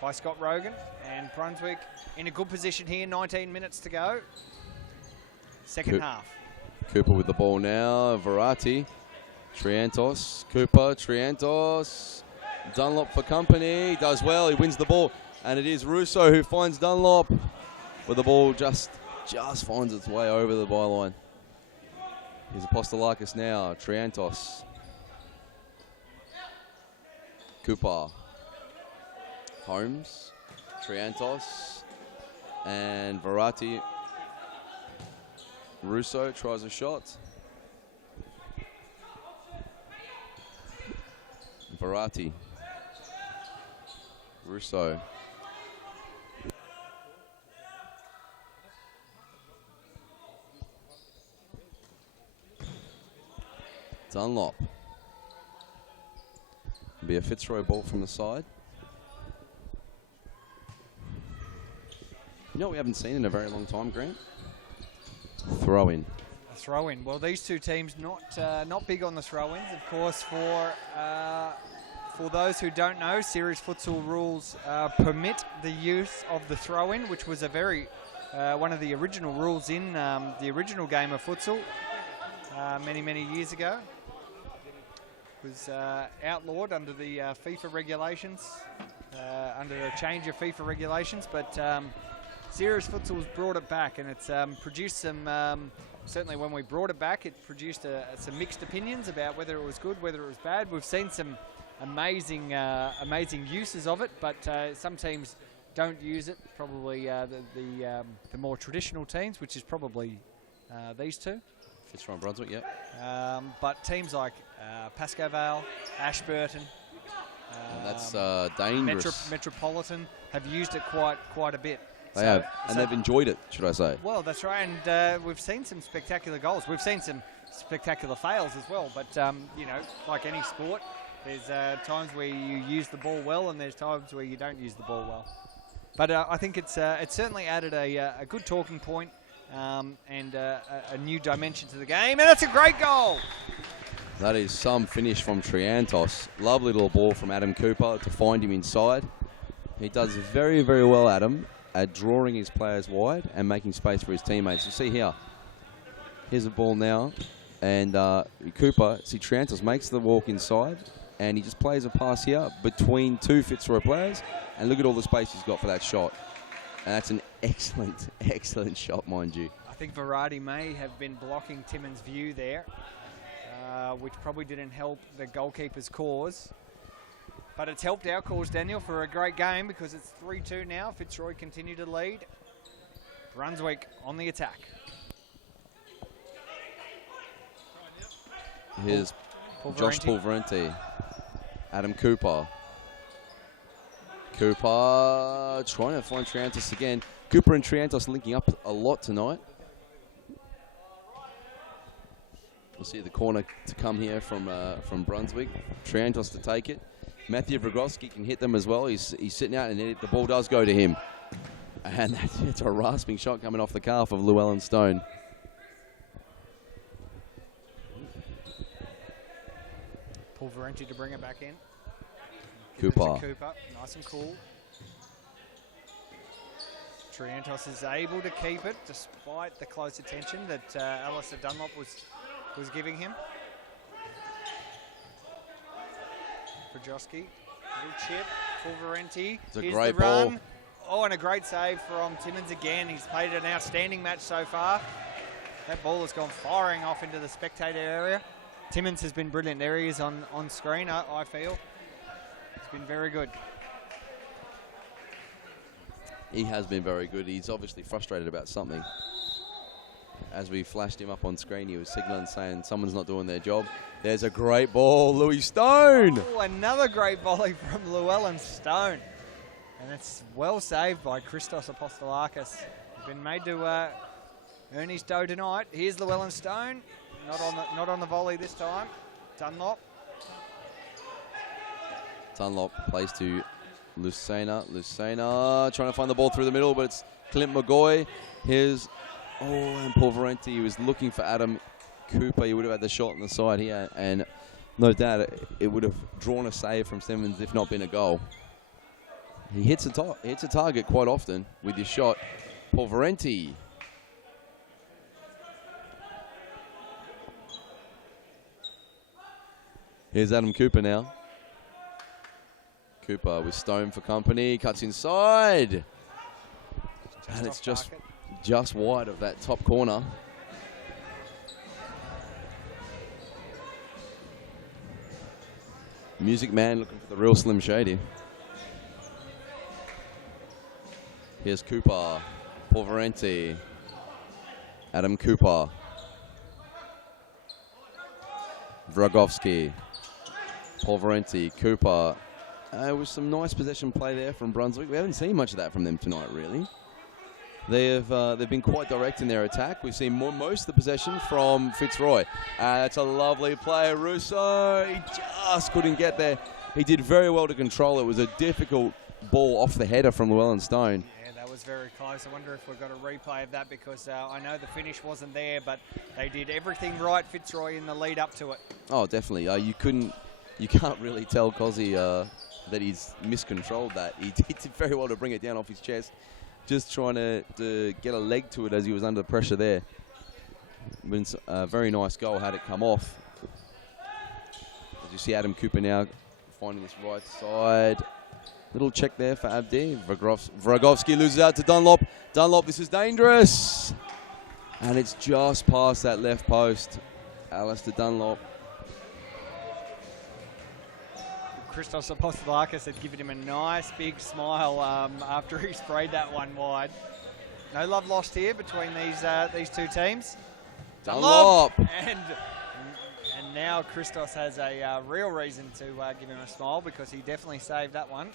by Scott Rogan, and Brunswick in a good position here. 19 minutes to go. Second half. Cooper with the ball now. Verratti. Triantos. Cooper. Triantos. Dunlop for company. Does well. He wins the ball. And it is Russo who finds Dunlop, but the ball just finds its way over the byline. Here's Apostolakis now. Triantos. Cooper. Holmes. Triantos. And Verratti. Russo tries a shot. Verratti. Russo. Dunlop. Be a Fitzroy ball from the side. You know what we haven't seen in a very long time, Grant? Throw in. A throw in. Well, these two teams not big on the throw-ins, of course. For those who don't know, series futsal rules permit the use of the throw-in, which was a very one of the original rules in the original game of futsal many years ago. It was outlawed under the FIFA regulations, under a change of FIFA regulations, but Series Futsal has brought it back, and it's produced some, certainly when we brought it back, it produced some mixed opinions about whether it was good, whether it was bad. We've seen some amazing uses of it, but some teams don't use it, probably the more traditional teams, which is probably these two. Fitzroy and Brunswick, yep. But teams like Pascoe Vale, Ashburton, that's dangerous. Metropolitan have used it quite a bit. They have, and they've enjoyed it, should I say. Well, that's right, and we've seen some spectacular goals. We've seen some spectacular fails as well, but, you know, like any sport, there's times where you use the ball well and there's times where you don't use the ball well. But I think it's certainly added a good talking point and a new dimension to the game, and it's a great goal! That is some finish from Triantos. Lovely little ball from Adam Cooper to find him inside. He does very, very well, Adam, at drawing his players wide and making space for his teammates. You see here, here's the ball now, and Cooper, see Triantos makes the walk inside, and he just plays a pass here between two Fitzroy players, and look at all the space he's got for that shot. And that's an excellent, excellent shot, mind you. I think Verratti may have been blocking Timmins' view there, which probably didn't help the goalkeeper's cause. But it's helped our cause, Daniel, for a great game because it's 3-2 now. Fitzroy continue to lead. Brunswick on the attack. Here's Josh Pulverenti. Adam Cooper. Cooper trying to find Triantos again. Cooper and Triantos linking up a lot tonight. We'll see the corner to come here from Brunswick. Triantos to take it. Matthew Vrogoski can hit them as well. He's sitting out, and the ball does go to him. And it's a rasping shot coming off the calf of Llewellyn Stone. Pulverenti to bring it back in. Cooper. Cooper, nice and cool. Triantos is able to keep it despite the close attention that Alistair Dunlop was giving him. Vrogoski, little chip, Pulverenti. It's a great ball. Oh, and a great save from Timmins again. He's played an outstanding match so far. That ball has gone firing off into the spectator area. Timmins has been brilliant. There he is on screen, I feel. He's been very good. He has been very good. He's obviously frustrated about something. As we flashed him up on screen, he was signaling saying someone's not doing their job. There's a great ball, Louis Stone. Oh, another great volley from Llewellyn Stone. And it's well saved by Christos Apostolakis. He's been made to earn his dough tonight. Here's Llewellyn Stone. Not on the volley this time. Dunlop. Dunlop plays to Lucena. Lucena trying to find the ball through the middle, but it's Clint McGoy. Here's, and Pulverenti. He was looking for Adam Cooper. He would have had the shot on the side here, and no doubt it would have drawn a save from Simmons if not been a goal. He hits a target quite often with his shot. Pulverenti. Here's Adam Cooper now. Cooper with Stone for company, cuts inside. And it's just wide of that top corner. Music Man looking for the real Slim Shady. Here's Cooper, Porvarenti, Adam Cooper, Vragovsky, Porvarenti, Cooper. It was some nice possession play there from Brunswick. We haven't seen much of that from them tonight, really. They've been quite direct in their attack. We've seen most of the possession from Fitzroy. That's a lovely play. Russo, he just couldn't get there. He did very well to control it. It was a difficult ball off the header from Llewellyn Stone. Yeah, that was very close. I wonder if we've got a replay of that because I know the finish wasn't there, but they did everything right, Fitzroy, in the lead up to it. Oh, definitely. You can't really tell Cozzy that he's miscontrolled that. He did very well to bring it down off his chest. Just trying to get a leg to it as he was under pressure there. But it's a very nice goal had it come off. As you see Adam Cooper now finding this right side. Little check there for Abdi. Vragovsky loses out to Dunlop. Dunlop, this is dangerous. And it's just past that left post. Alistair Dunlop. Christos Apostolakis had given him a nice big smile after he sprayed that one wide. No love lost here between these two teams. Dunlop! And now Christos has a real reason to give him a smile because he definitely saved that one.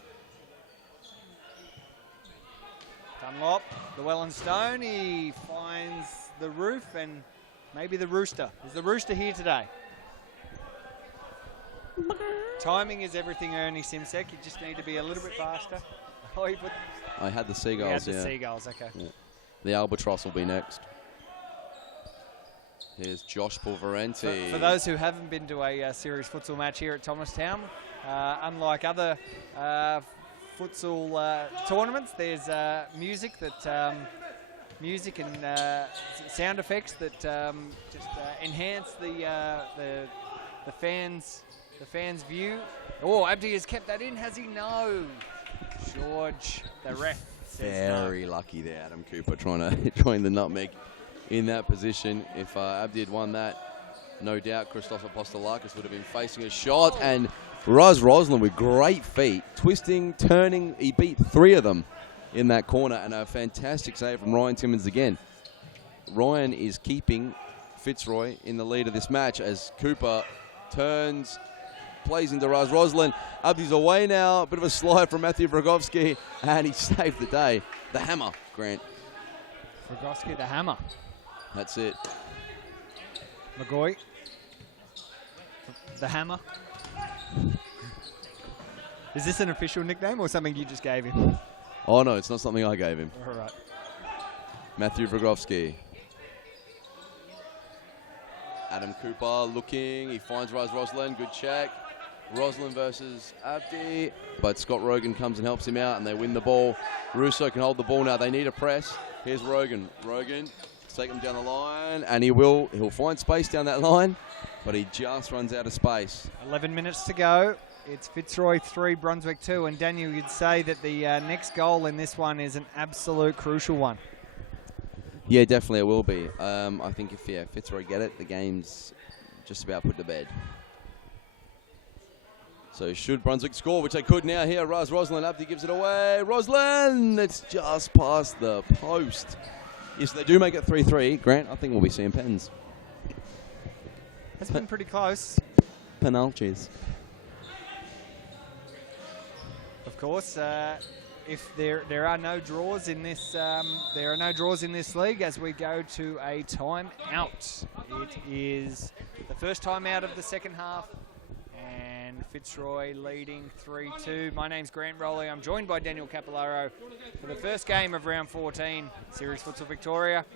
Dunlop, Llewellyn Stone, he finds the roof and maybe the rooster. Is the rooster here today? Timing is everything, Ernie Simsek. You just need to be a little bit faster. Oh, I had the Seagulls, yeah. Seagulls, okay. Yeah. The Albatross will be next. Here's Josh Pulverenti. For those who haven't been to a series futsal match here at Thomastown, unlike other futsal tournaments, there's music music and sound effects that just enhance the fans' view. Oh, Abdi has kept that in, has he? No. George, the ref, says very lucky there, Adam Cooper, trying the nutmeg in that position. If Abdi had won that, no doubt Christos Apostolakis would have been facing a shot. And Raz Roslin with great feet, twisting, turning. He beat 3 of them in that corner, and a fantastic save from Ryan Timmins again. Ryan is keeping Fitzroy in the lead of this match as Cooper turns, plays into Raz Roslin. Abdi's away now. A bit of a slide from Matthew Vragovsky, and he saved the day. The hammer, Grant. Vragovsky, the hammer. That's it. McGoy, the hammer. Is this an official nickname or something you just gave him? Oh, no, it's not something I gave him. All right. Matthew Vragovsky. Adam Cooper looking. He finds Raz Roslin. Good check. Roslin versus Abdi. But Scott Rogan comes and helps him out, and they win the ball. Russo can hold the ball now. They need a press. Here's Rogan. Rogan, take him down the line, and he'll find space down that line, but he just runs out of space. 11 minutes to go. It's Fitzroy 3, Brunswick 2, and Daniel, you'd say that the next goal in this one is an absolute crucial one. Yeah, definitely it will be. I think if Fitzroy get it, the game's just about put to bed. So should Brunswick score, which they could now here. Raz Roslin, Abdi gives it away. Roslin, it's just past the post. Yes, they do make it 3-3. Grant, I think we'll be seeing pens. It's been pretty close. Penalties. Of course, if there are no draws in this, league as we go to a time out. It is the first time out of the second half, and Fitzroy leading 3-2. My name's Grant Rowley. I'm joined by Daniel Capillaro for the first game of round 14, Series Futsal Victoria,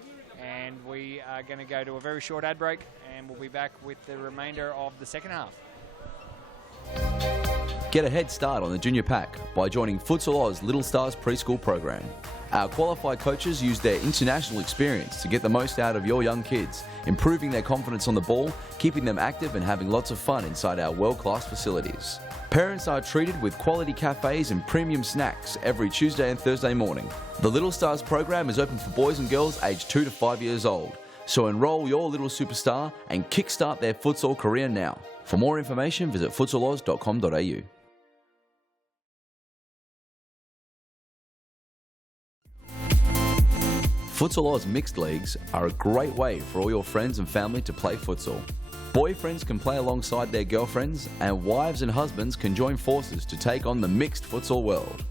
and we are going to go to a very short ad break, and we'll be back with the remainder of the second half. Get a head start on the junior pack by joining Futsal Oz Little Stars preschool program. Our qualified coaches use their international experience to get the most out of your young kids, improving their confidence on the ball, keeping them active and having lots of fun inside our world-class facilities. Parents are treated with quality cafes and premium snacks every Tuesday and Thursday morning. The Little Stars program is open for boys and girls aged 2 to 5 years old. So enroll your little superstar and kickstart their futsal career now. For more information, visit futsaloz.com.au. Futsal Oz mixed leagues are a great way for all your friends and family to play futsal. Boyfriends can play alongside their girlfriends, and wives and husbands can join forces to take on the mixed futsal world.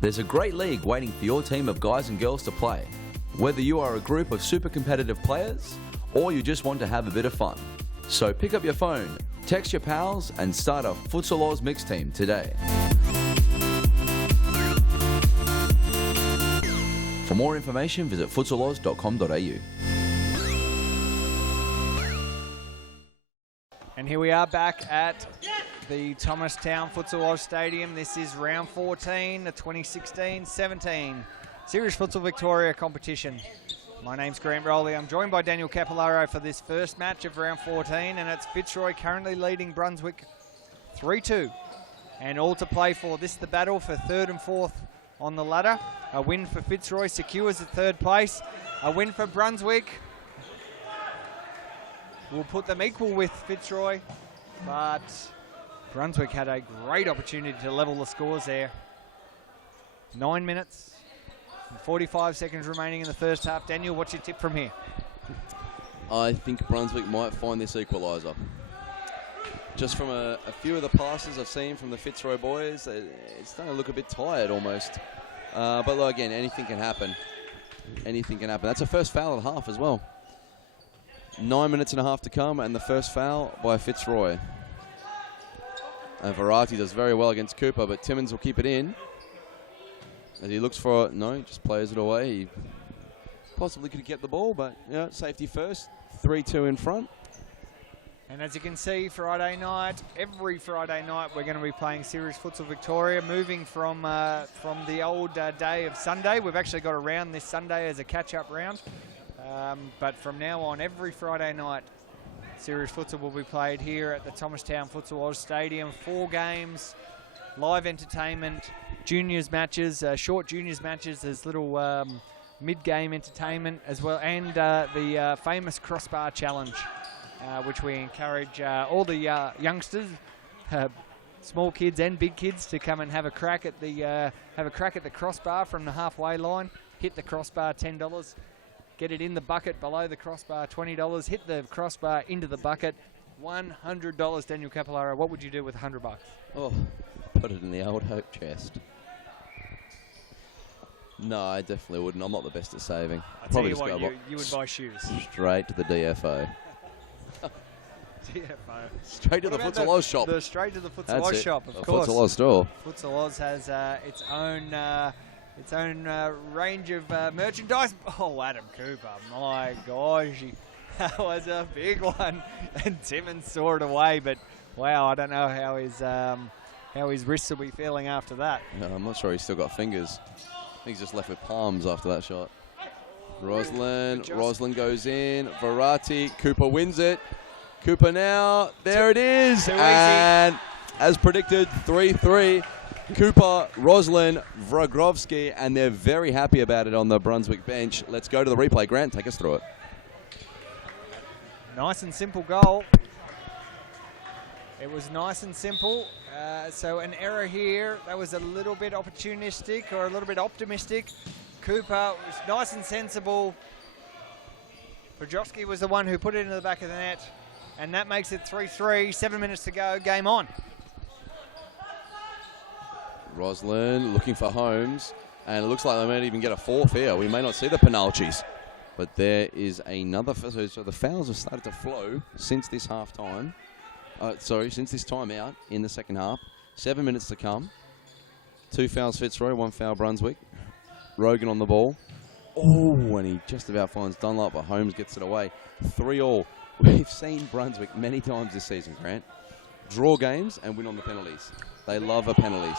There's a great league waiting for your team of guys and girls to play. Whether you are a group of super competitive players, or you just want to have a bit of fun. So pick up your phone, text your pals, and start a Futsal Oz mixed team today. For more information, visit futsaloz.com.au. And here we are back at the Thomastown Futsal Oz Stadium. This is round 14, the 2016-17 Series Futsal Victoria competition. My name's Grant Rowley. I'm joined by Daniel Capillaro for this first match of round 14, and it's Fitzroy currently leading Brunswick 3-2. And all to play for. This is the battle for third and fourth on the ladder. A win for Fitzroy secures the third place. A win for Brunswick will put them equal with Fitzroy, but Brunswick had a great opportunity to level the scores there. 9 minutes and 45 seconds remaining in the first half. Daniel, what's your tip from here? I think Brunswick might find this equaliser. Just from a few of the passes I've seen from the Fitzroy boys, it's starting to look a bit tired almost. But look, again, anything can happen. Anything can happen. That's a first foul of the half as well. 9 minutes and a half to come, and the first foul by Fitzroy. And Verratti does very well against Cooper, but Timmins will keep it in. As he looks for it, no, he just plays it away. He possibly could get the ball, but yeah, safety first. 3-2 in front. And as you can see, Friday night, every Friday night, we're going to be playing Series Futsal Victoria, moving from the old day of Sunday. We've actually got a round this Sunday as a catch-up round. But from now on, every Friday night, Series Futsal will be played here at the Thomastown Futsal Oz Stadium. 4 games, live entertainment, juniors matches, short juniors matches. There's little mid-game entertainment as well, and the famous crossbar challenge, which we encourage all the youngsters, small kids and big kids, to come and have a crack at the crossbar from the halfway line. Hit the crossbar, $10. Get it in the bucket below the crossbar, $20. Hit the crossbar into the bucket, $100. Daniel Capillaro, what would you do with $100? Oh, put it in the old hope chest. No, I definitely wouldn't. I'm not the best at saving. I'll tell you what, you would buy shoes. Straight to the DFO. DFO. Straight to the Futsal Oz shop. Straight to the Futsal Oz shop, of the course. Futsal Oz store. Futsal Oz has its own range of merchandise. Oh, Adam Cooper, my gosh, that was a big one. And Timmins saw it away, but wow, I don't know how his wrists will be feeling after that. No, I'm not sure he's still got fingers. I think he's just left with palms after that shot. Roslin goes in. Verratti, Cooper wins it. Cooper now, there it is. And as predicted, 3-3. Cooper, Roslin, Vragrovsky, and they're very happy about it on the Brunswick bench. Let's go to the replay. Grant, take us through it. Nice and simple goal. It was nice and simple. So an error here. That was a little bit opportunistic or a little bit optimistic. Cooper was nice and sensible. Vragrovsky was the one who put it into the back of the net. And that makes it 3-3. 7 minutes to go. Game on. Roslin looking for Holmes, and it looks like they might even get a fourth here. We may not see the penalties, but there is another. So the fouls have started to flow since this half time. Since this time out in the second half. 7 minutes to come. 2 fouls Fitzroy, 1 foul Brunswick. Rogan on the ball. Oh, and he just about finds Dunlop, but Holmes gets it away. 3-3. We've seen Brunswick many times this season, Grant. Draw games and win on the penalties. They love the penalties.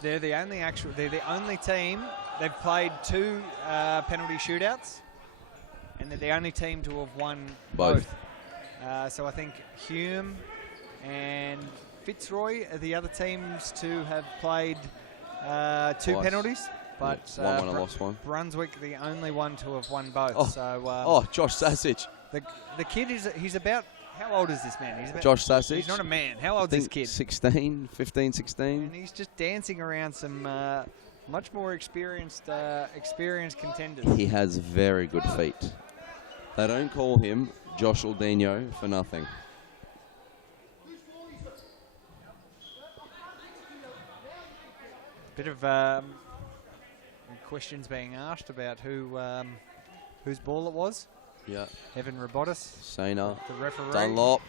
they're the only team. They've played 2 penalty shootouts, and they're the only team to have won both. So I think Hume and Fitzroy are the other teams to have played 2 Twice. penalties. But Won one and lost one. Brunswick, the only one to have won both. Oh, so Josh Sasich. the kid he's about, how old is this man? He's about, Josh Sasich. He's not a man. How old is this kid? 16, 15, 16. And he's just dancing around some much more experienced contenders. He has very good feet. They don't call him Josh Aldino for nothing. Bit of questions being asked about whose ball it was. Yeah. Evan Robotis, Sena. the referee. Dunlop.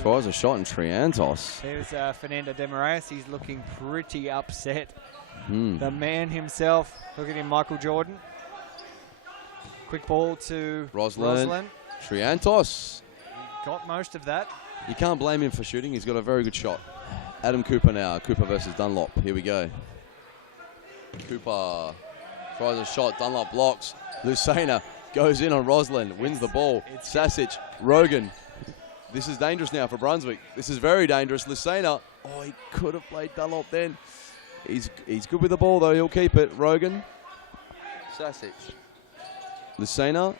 Tries a shot in Triantos. There's Fernando de Moraes. He's looking pretty upset. Mm. The man himself. Look at him, Michael Jordan. Quick ball to Roslin. Triantos. Got most of that. You can't blame him for shooting. He's got a very good shot. Adam Cooper now. Cooper versus Dunlop. Here we go. Cooper tries a shot. Dunlop blocks. Lucena goes in on Roslin. Wins the ball. Sasich. Rogan. This is dangerous now for Brunswick. This is very dangerous. Lucena. Oh, he could have played Dunlop then. He's good with the ball, though. He'll keep it. Rogan. Sasich. Lucena.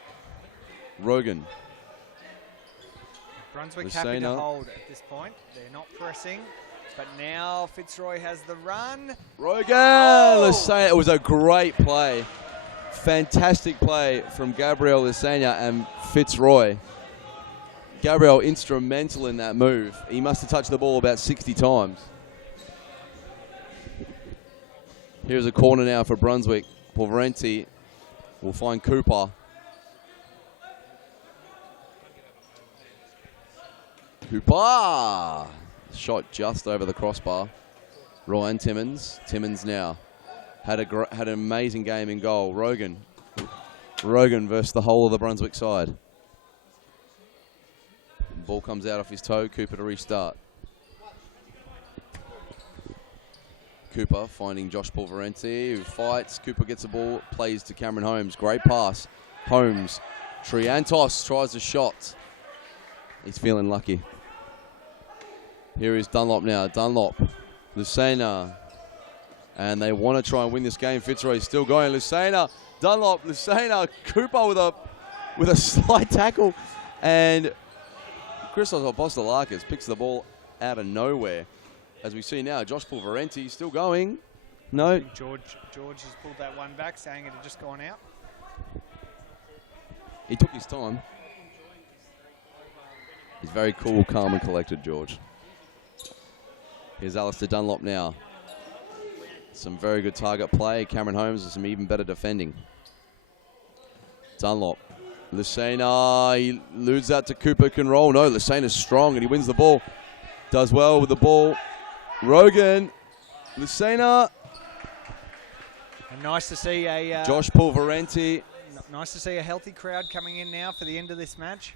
Rogan. Brunswick happy to hold at this point. They're not pressing. But now Fitzroy has the run. Rogan! Lucena. It was a great play. Fantastic play from Gabriel Lucena and Fitzroy. Gabriel instrumental in that move. He must have touched the ball about 60 times. Here's a corner now for Brunswick. Pulverenti will find Cooper. Cooper! Shot just over the crossbar. Ryan Timmins. Timmins now. Had an amazing game in goal. Rogan versus the whole of the Brunswick side. Ball comes out off his toe. Cooper to restart. Cooper finding Josh Pulverenti, who fights. Cooper gets the ball, plays to Cameron Holmes. Great pass. Holmes. Triantos tries a shot. He's feeling lucky. Here is Dunlop now. Dunlop. Lucena. And they want to try and win this game. Fitzroy still going. Lucena. Dunlop. Lucena. Cooper with a slight tackle. And Christos Apostolakis picks the ball out of nowhere. As we see now, Josh Pulverenti still going. No. George has pulled that one back, saying it had just gone out. He took his time. He's very cool, calm and collected, George. Here's Alistair Dunlop now. Some very good target play. Cameron Holmes with some even better defending. Dunlop. Lucena, he loses out to Cooper, can roll. No, Lucena's strong and he wins the ball. Does well with the ball. Rogan. Lucena. And nice to see a... Josh Pulverenti. Nice to see a healthy crowd coming in now for the end of this match.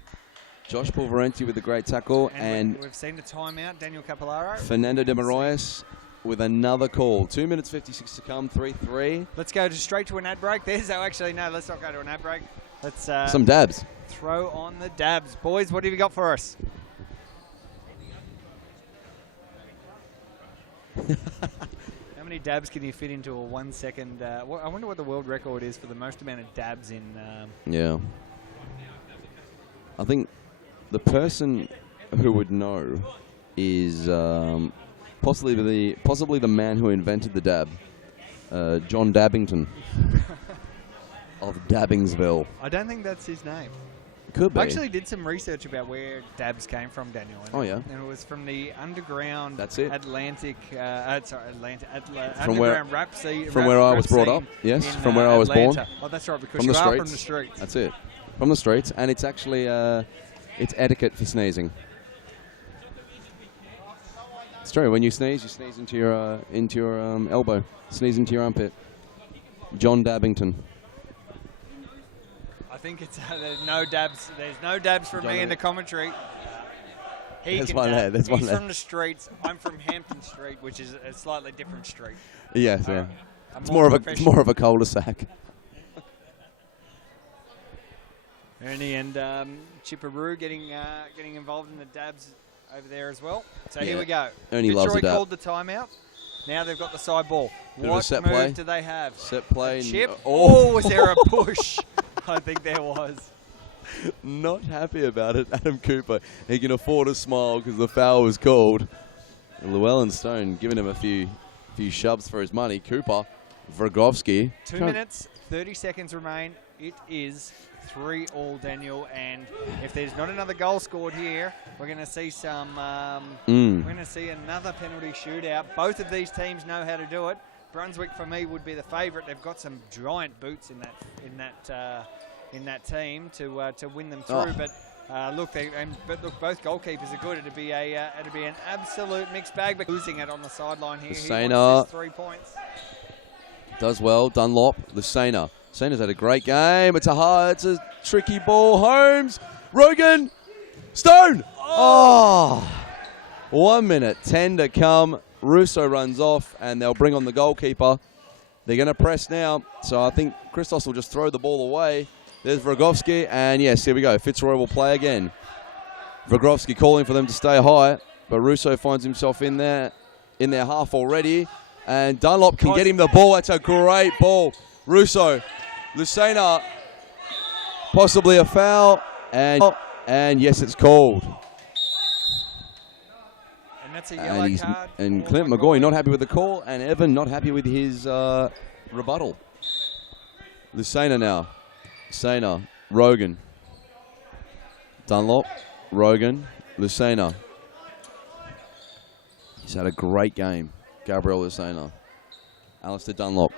Josh Pulverenti with a great tackle. And we've seen the timeout, Daniel Capellaro. Fernando de Moraes with another call. 2 minutes 56 to come, 3-3. Let's go straight to an ad break. Let's not go to an ad break. Let's some dabs. Throw on the dabs. Boys, what have you got for us? How many dabs can you fit into a 1 second? I wonder what the world record is for the most amount of dabs in... Yeah. I think the person who would know is possibly the man who invented the dab, John Dabbington of Dabbingsville. I don't think that's his name. Could be. I actually did some research about where dabs came from, Daniel. And And it was from the underground Atlantic, underground rap scene. From where I was brought up, yes. From where I was born. Oh, that's right, because you are from the streets. That's it. From the streets, and it's actually it's etiquette for sneezing. It's true. When you sneeze into your elbow. Sneeze into your armpit. John Dabbington. I think it's there's no dabs. There's no dabs for me in the commentary. He There's can one dab. there. There's one He's there. from the streets. I'm from Hampton Street, which is a slightly different street. Yes, yeah. I'm It's more of a cul-de-sac. Ernie and Chipperoo getting involved in the dabs over there as well. So here we go. Ernie loves a Detroit dab. called the timeout. Now they've got the side ball. Bit of a What set move play. do they have? Set play. A chip? Oh. Was there a push? I think there was. Not happy about it, Adam Cooper. He can afford a smile because the foul was called. And Llewellyn Stone giving him a few shoves for his money. Cooper, Vragovsky. 2 minutes, 30 seconds remain. It is 3-3, Daniel. And if there's not another goal scored here, we're going to see some. We're going to see another penalty shootout. Both of these teams know how to do it. Brunswick, for me, would be the favourite. They've got some giant boots in that team to win them through. Oh. But look, both goalkeepers are good. It'd be an absolute mixed bag. But losing it on the sideline here. He wants his 3 points. Does well. Dunlop, Lucena. Lucena's had a great game. It's a tricky ball. Holmes, Rogan, Stone. Oh. 1 minute, 10 to come. Russo runs off, and they'll bring on the goalkeeper. They're going to press now, so I think Christos will just throw the ball away. There's Vragovsky, and yes, here we go. Fitzroy will play again. Vragovsky calling for them to stay high, but Russo finds himself in their half already, and Dunlop can get him the ball. That's a great ball. Russo, Lucena, possibly a foul, and yes, it's called. And that's a yellow card. And Clint McGoy not happy with the call, and Evan not happy with his rebuttal. Lucena now. Lucena, Rogan. Dunlop, Rogan, Lucena. He's had a great game, Gabriel Lucena. Alistair Dunlop.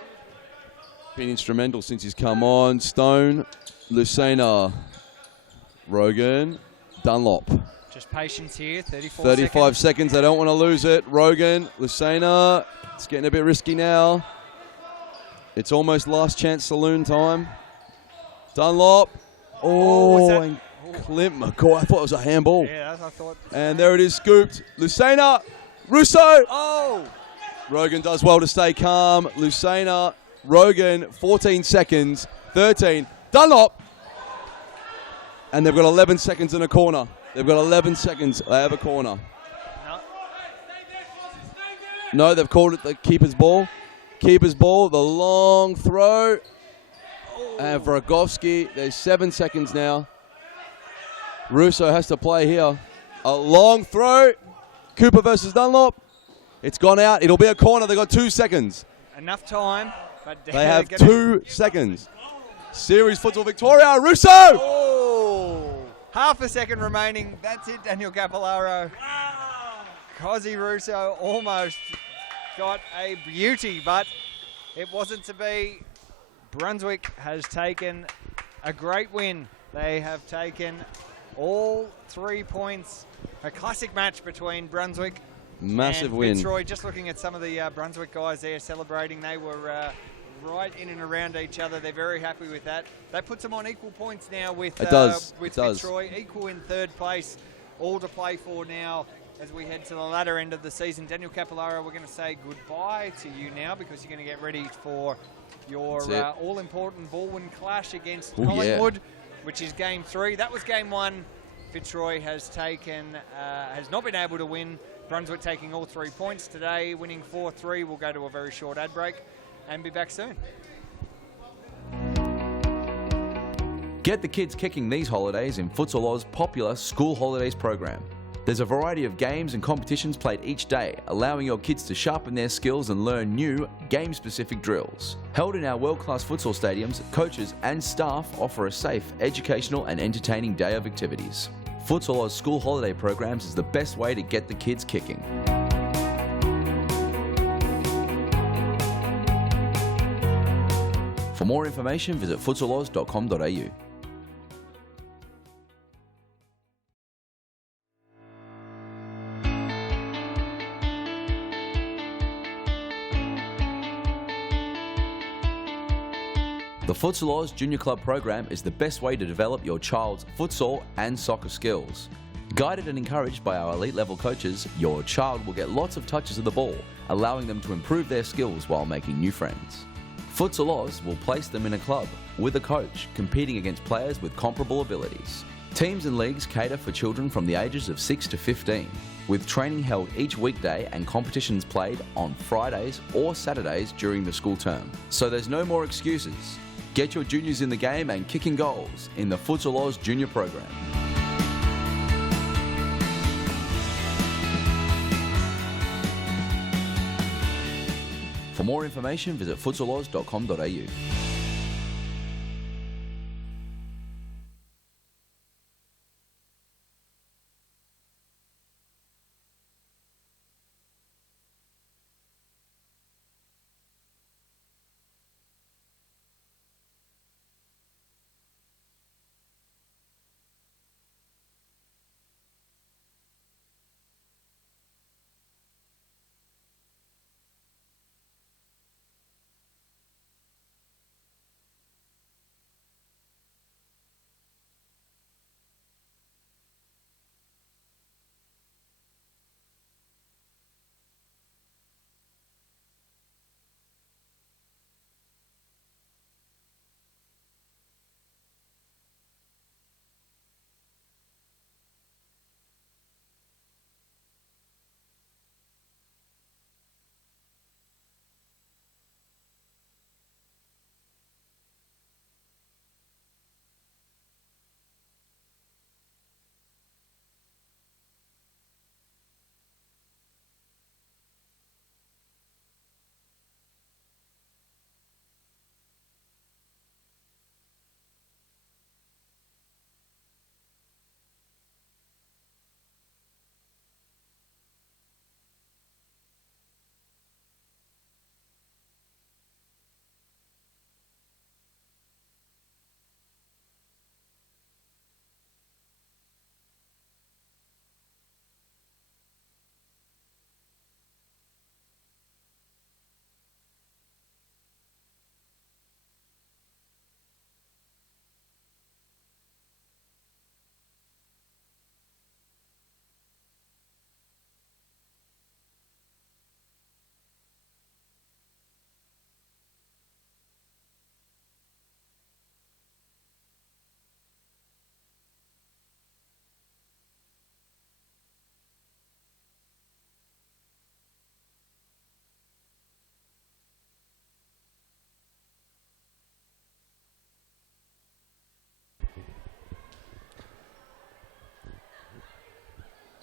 Been instrumental since he's come on. Stone, Lucena, Rogan, Dunlop. Just patience here, 35 seconds. They don't want to lose it. Rogan, Lucena. It's getting a bit risky now. It's almost last chance saloon time. Dunlop. And Clint McCoy. I thought it was a handball. Yeah, I thought. And there it is, scooped. Lucena. Russo. Oh! Rogan does well to stay calm. Lucena. Rogan, 14 seconds. 13. Dunlop. And they've got 11 seconds in a corner. They've got 11 seconds. They have a corner. No, they've called it the keeper's ball. Keeper's ball, the long throw. And Vragovsky, there's 7 seconds now. Russo has to play here. A long throw. Cooper versus Dunlop. It's gone out. It'll be a corner. They've got 2 seconds. Enough time. But They have 2 seconds. Series Futsal Victoria. Russo! Half a second remaining. That's it, Daniel Capillaro. Cozzy Russo almost got a beauty, but it wasn't to be. Brunswick has taken a great win. They have taken all 3 points. A classic match between Brunswick Massive and win. Fitzroy. Just looking at some of the Brunswick guys there celebrating, they were right in and around each other. They're very happy with that. That puts them on equal points now with Fitzroy, equal in third place. All to play for now as we head to the latter end of the season. Daniel Capillaro, we're going to say goodbye to you now because you're going to get ready for your all-important Baldwin clash against Collingwood, which is Game 3. That was Game 1. Fitzroy has not been able to win. Brunswick taking all 3 points today, winning 4-3. We'll go to a very short ad break and be back soon. Get the kids kicking these holidays in Futsal Oz popular School Holidays program. There's a variety of games and competitions played each day, allowing your kids to sharpen their skills and learn new, game-specific drills. Held in our world-class futsal stadiums, coaches and staff offer a safe, educational and entertaining day of activities. Futsal Oz School Holiday programs is the best way to get the kids kicking. For more information, visit futsaloz.com.au. The Futsal Oz Junior Club program is the best way to develop your child's futsal and soccer skills. Guided and encouraged by our elite level coaches, your child will get lots of touches of the ball, allowing them to improve their skills while making new friends. Futsal Oz will place them in a club with a coach, competing against players with comparable abilities. Teams and leagues cater for children from the ages of 6 to 15, with training held each weekday and competitions played on Fridays or Saturdays during the school term. So there's no more excuses. Get your juniors in the game and kicking goals in the Futsal Oz Junior program. For more information, visit futsaloz.com.au.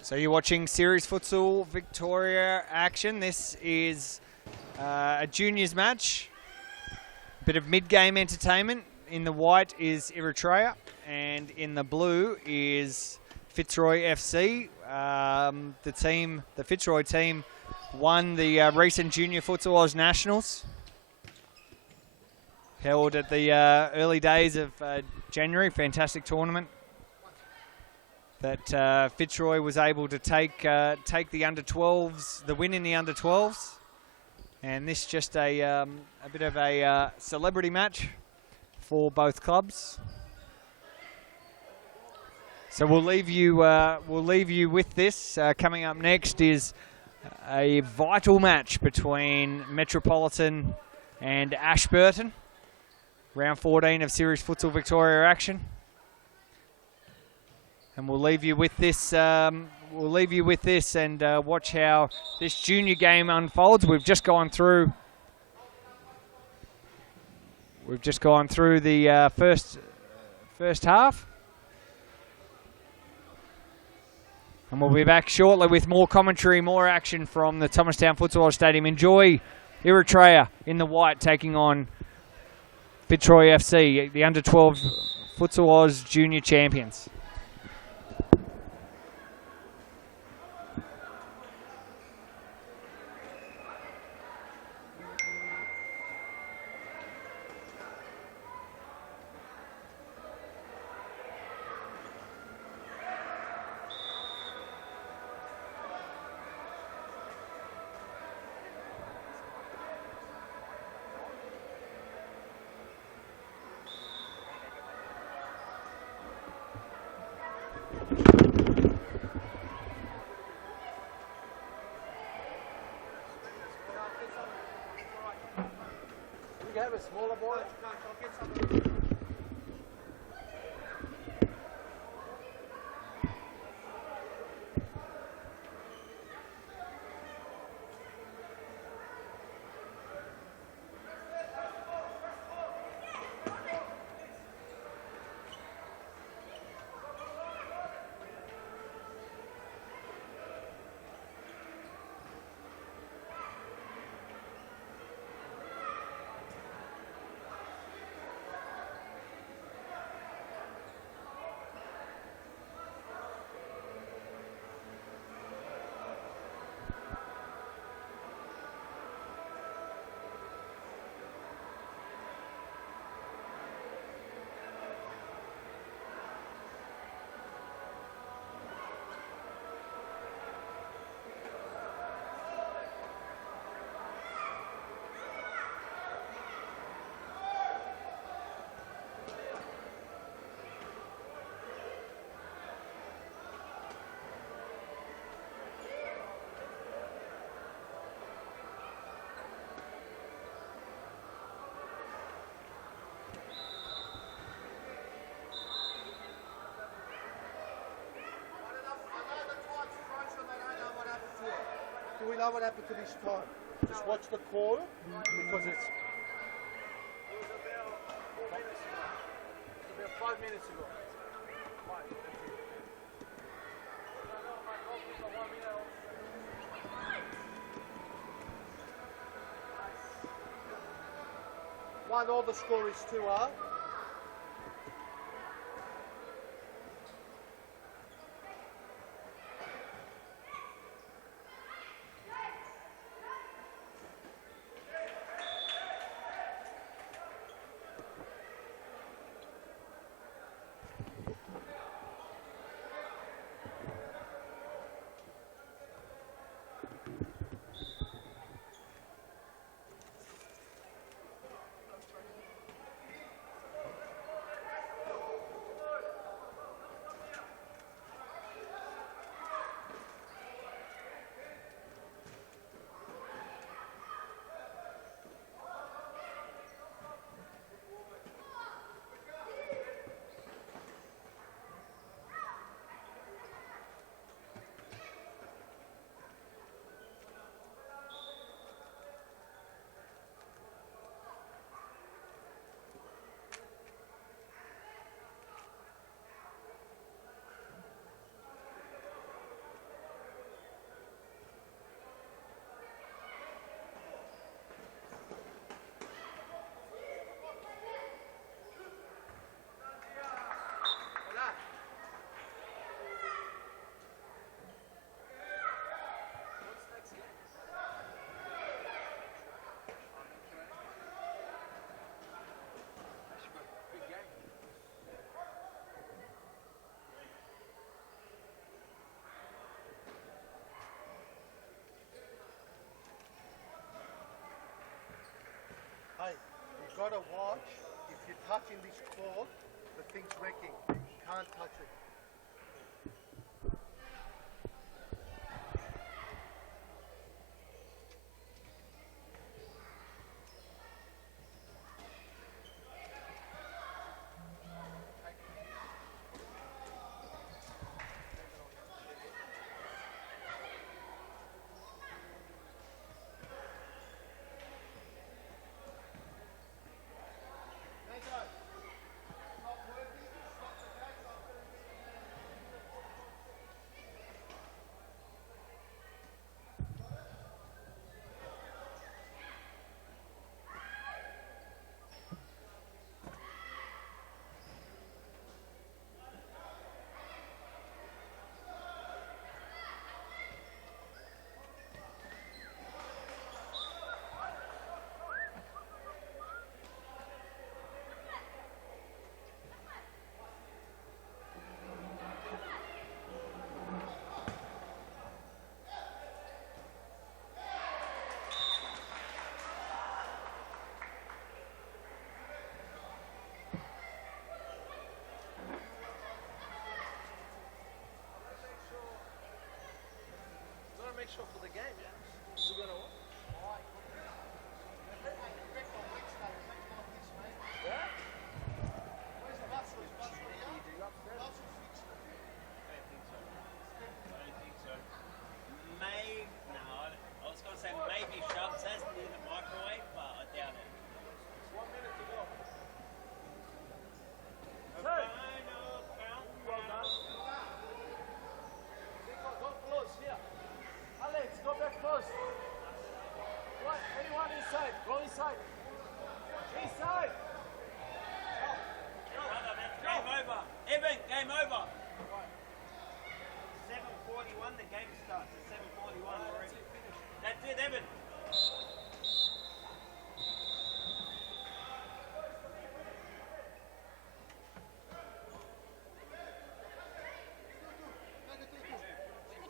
So you're watching Series Futsal Victoria action. This is a juniors match. Bit of mid-game entertainment. In the white is Eritrea, and in the blue is Fitzroy FC. The Fitzroy team, won the recent Junior Futsal Oz Nationals, held at the early days of January. Fantastic tournament that Fitzroy was able to take the under-12s, the win in the under-12s, and this just a bit of a celebrity match for both clubs. So we'll leave you with this. Coming up next is a vital match between Metropolitan and Ashburton, round 14 of Series Futsal Victoria action. And we'll leave you with this. And watch how this junior game unfolds. We've just gone through the first half, and we'll be back shortly with more commentary, more action from the Thomastown Futsal Oz Stadium. Enjoy Eritrea in the white taking on Fitzroy FC, the under-12 Futsal Oz junior champions. you have a smaller ball? Do we know what happened to this time? Just watch the call because it's About 5 minutes ago. one. All the score is 2-2. Hey, you've got to watch. If you're touching this cord, the thing's wrecking. You can't touch it.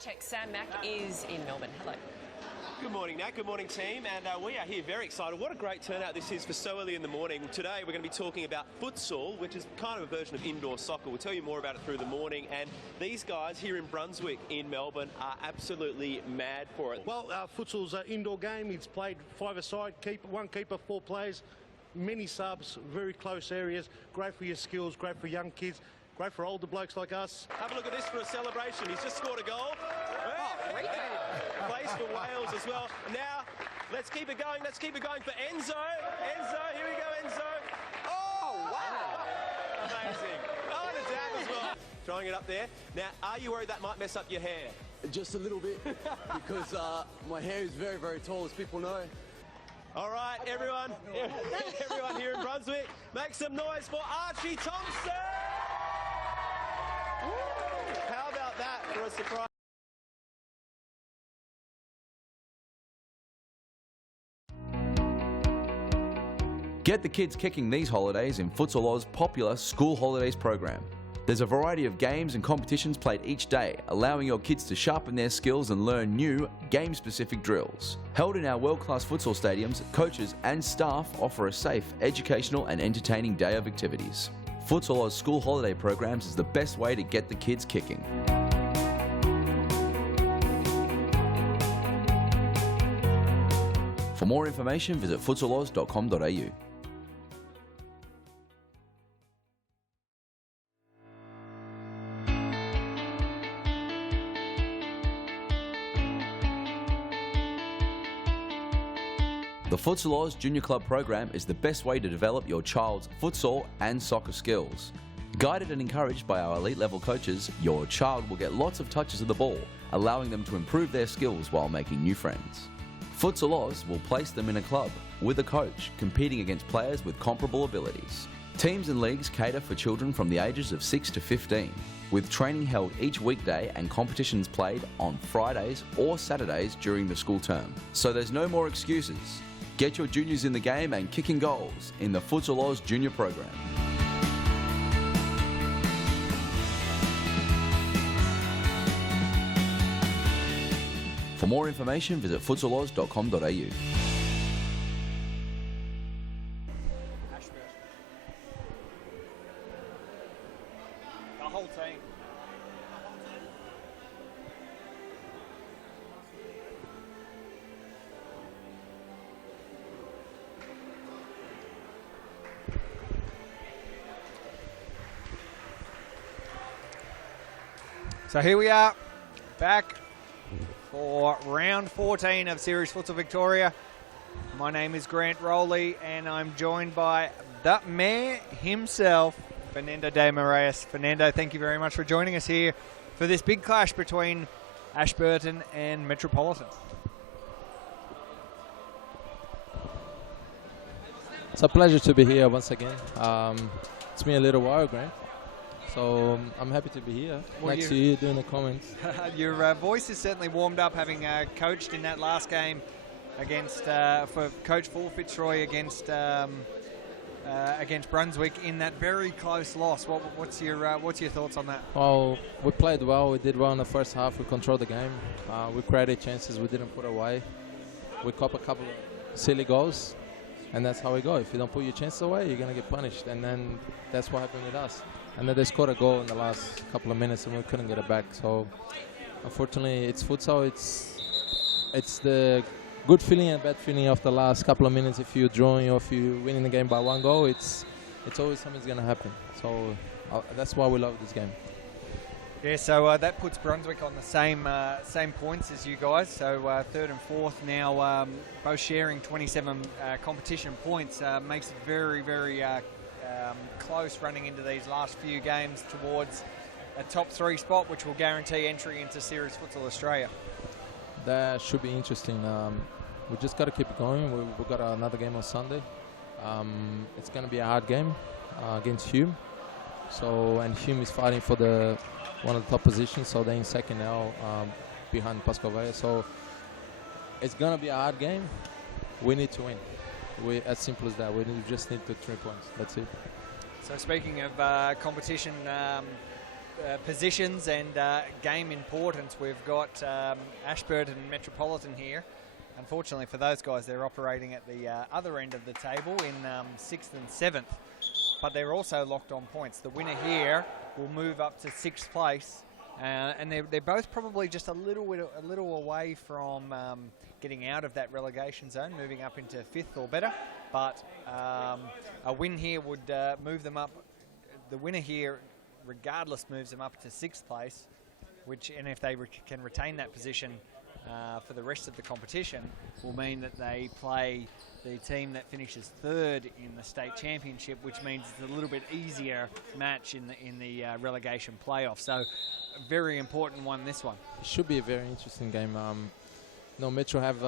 Check, Sam Mack is in Melbourne. Hello. Good morning, Nat. Good morning, team. And we are here very excited. What a great turnout this is for so early in the morning. Today we're going to be talking about futsal, which is kind of a version of indoor soccer. We'll tell you more about it through the morning. And these guys here in Brunswick in Melbourne are absolutely mad for it. Well, futsal's an indoor game. It's played five-a-side, one keeper, 4 players, many subs, very close areas. Great for your skills, great for young kids, great for older blokes like us. Have a look at this for a celebration. He's just scored a goal. Place for Wales as well. Now, let's keep it going. Let's keep it going for Enzo. Enzo, here we go, Enzo. Oh, wow. Amazing. Oh, and a dab as well. Throwing it up there. Now, are you worried that might mess up your hair? Just a little bit, because my hair is very, very tall, as people know. All right, everyone here in Brunswick, make some noise for Archie Thompson. Woo. How about that for a surprise? Get the kids kicking these holidays in Futsal Oz popular School Holidays program. There's a variety of games and competitions played each day, allowing your kids to sharpen their skills and learn new, game-specific drills. Held in our world-class futsal stadiums, coaches and staff offer a safe, educational and entertaining day of activities. Futsal Oz School Holiday programs is the best way to get the kids kicking. For more information, visit futsaloz.com.au. The Futsal Oz Junior Club program is the best way to develop your child's futsal and soccer skills. Guided and encouraged by our elite level coaches, your child will get lots of touches of the ball, allowing them to improve their skills while making new friends. Futsal Oz will place them in a club with a coach, competing against players with comparable abilities. Teams and leagues cater for children from the ages of 6 to 15, with training held each weekday and competitions played on Fridays or Saturdays during the school term. So there's no more excuses. Get your juniors in the game and kicking goals in the Futsal Oz Junior program. For more information, visit futsaloz.com.au. The whole team. So here we are, back for round 14 of Series Futsal Victoria. My name is Grant Rowley, and I'm joined by the mayor himself, Fernando de Moraes. Fernando, thank you very much for joining us here for this big clash between Ashburton and Metropolitan. It's a pleasure to be here once again. It's been a little while, Grant. So I'm happy to be here next to you doing the comments. Your voice is certainly warmed up, having coached in that last game against for Coach for Fitzroy against Brunswick in that very close loss. What's your thoughts on that? Well, we played well. We did well in the first half. We controlled the game. We created chances we didn't put away. We copped a couple of silly goals, and that's how we go. If you don't put your chances away, you're gonna get punished, and then that's what happened with us. And then they scored a goal in the last couple of minutes, and we couldn't get it back. So, unfortunately, it's futsal. It's the good feeling and bad feeling of the last couple of minutes. If you're drawing or if you're winning the game by 1 goal, it's always something's going to happen. So that's why we love this game. Yeah, so that puts Brunswick on the same points as you guys. So 3rd and 4th now, both sharing 27 competition points. Makes it very, very close running into these last few games towards a top 3 spot, which will guarantee entry into Series Futsal Australia. That should be interesting. We just got to keep it going. We've got another game on Sunday. It's going to be a hard game against Hume. So, and Hume is fighting for one of the top positions, so they're in second now behind Pascovaya. So it's going to be a hard game. We need to win. As simple as that. We just need the 3 points. That's it. So speaking of competition, positions and game importance, we've got Ashburton and Metropolitan here. Unfortunately for those guys, they're operating at the other end of the table in 6th and 7th, but they're also locked on points. The winner here will move up to 6th place, and they're both probably just a little away from getting out of that relegation zone, moving up into 5th or better. But a win here would move them up. The winner here, regardless, moves them up to 6th place, and if they can retain that position for the rest of the competition, will mean that they play the team that finishes 3rd in the state championship, which means it's a little bit easier match in the relegation playoff. So, a very important one, this one. It should be a very interesting game. Metro have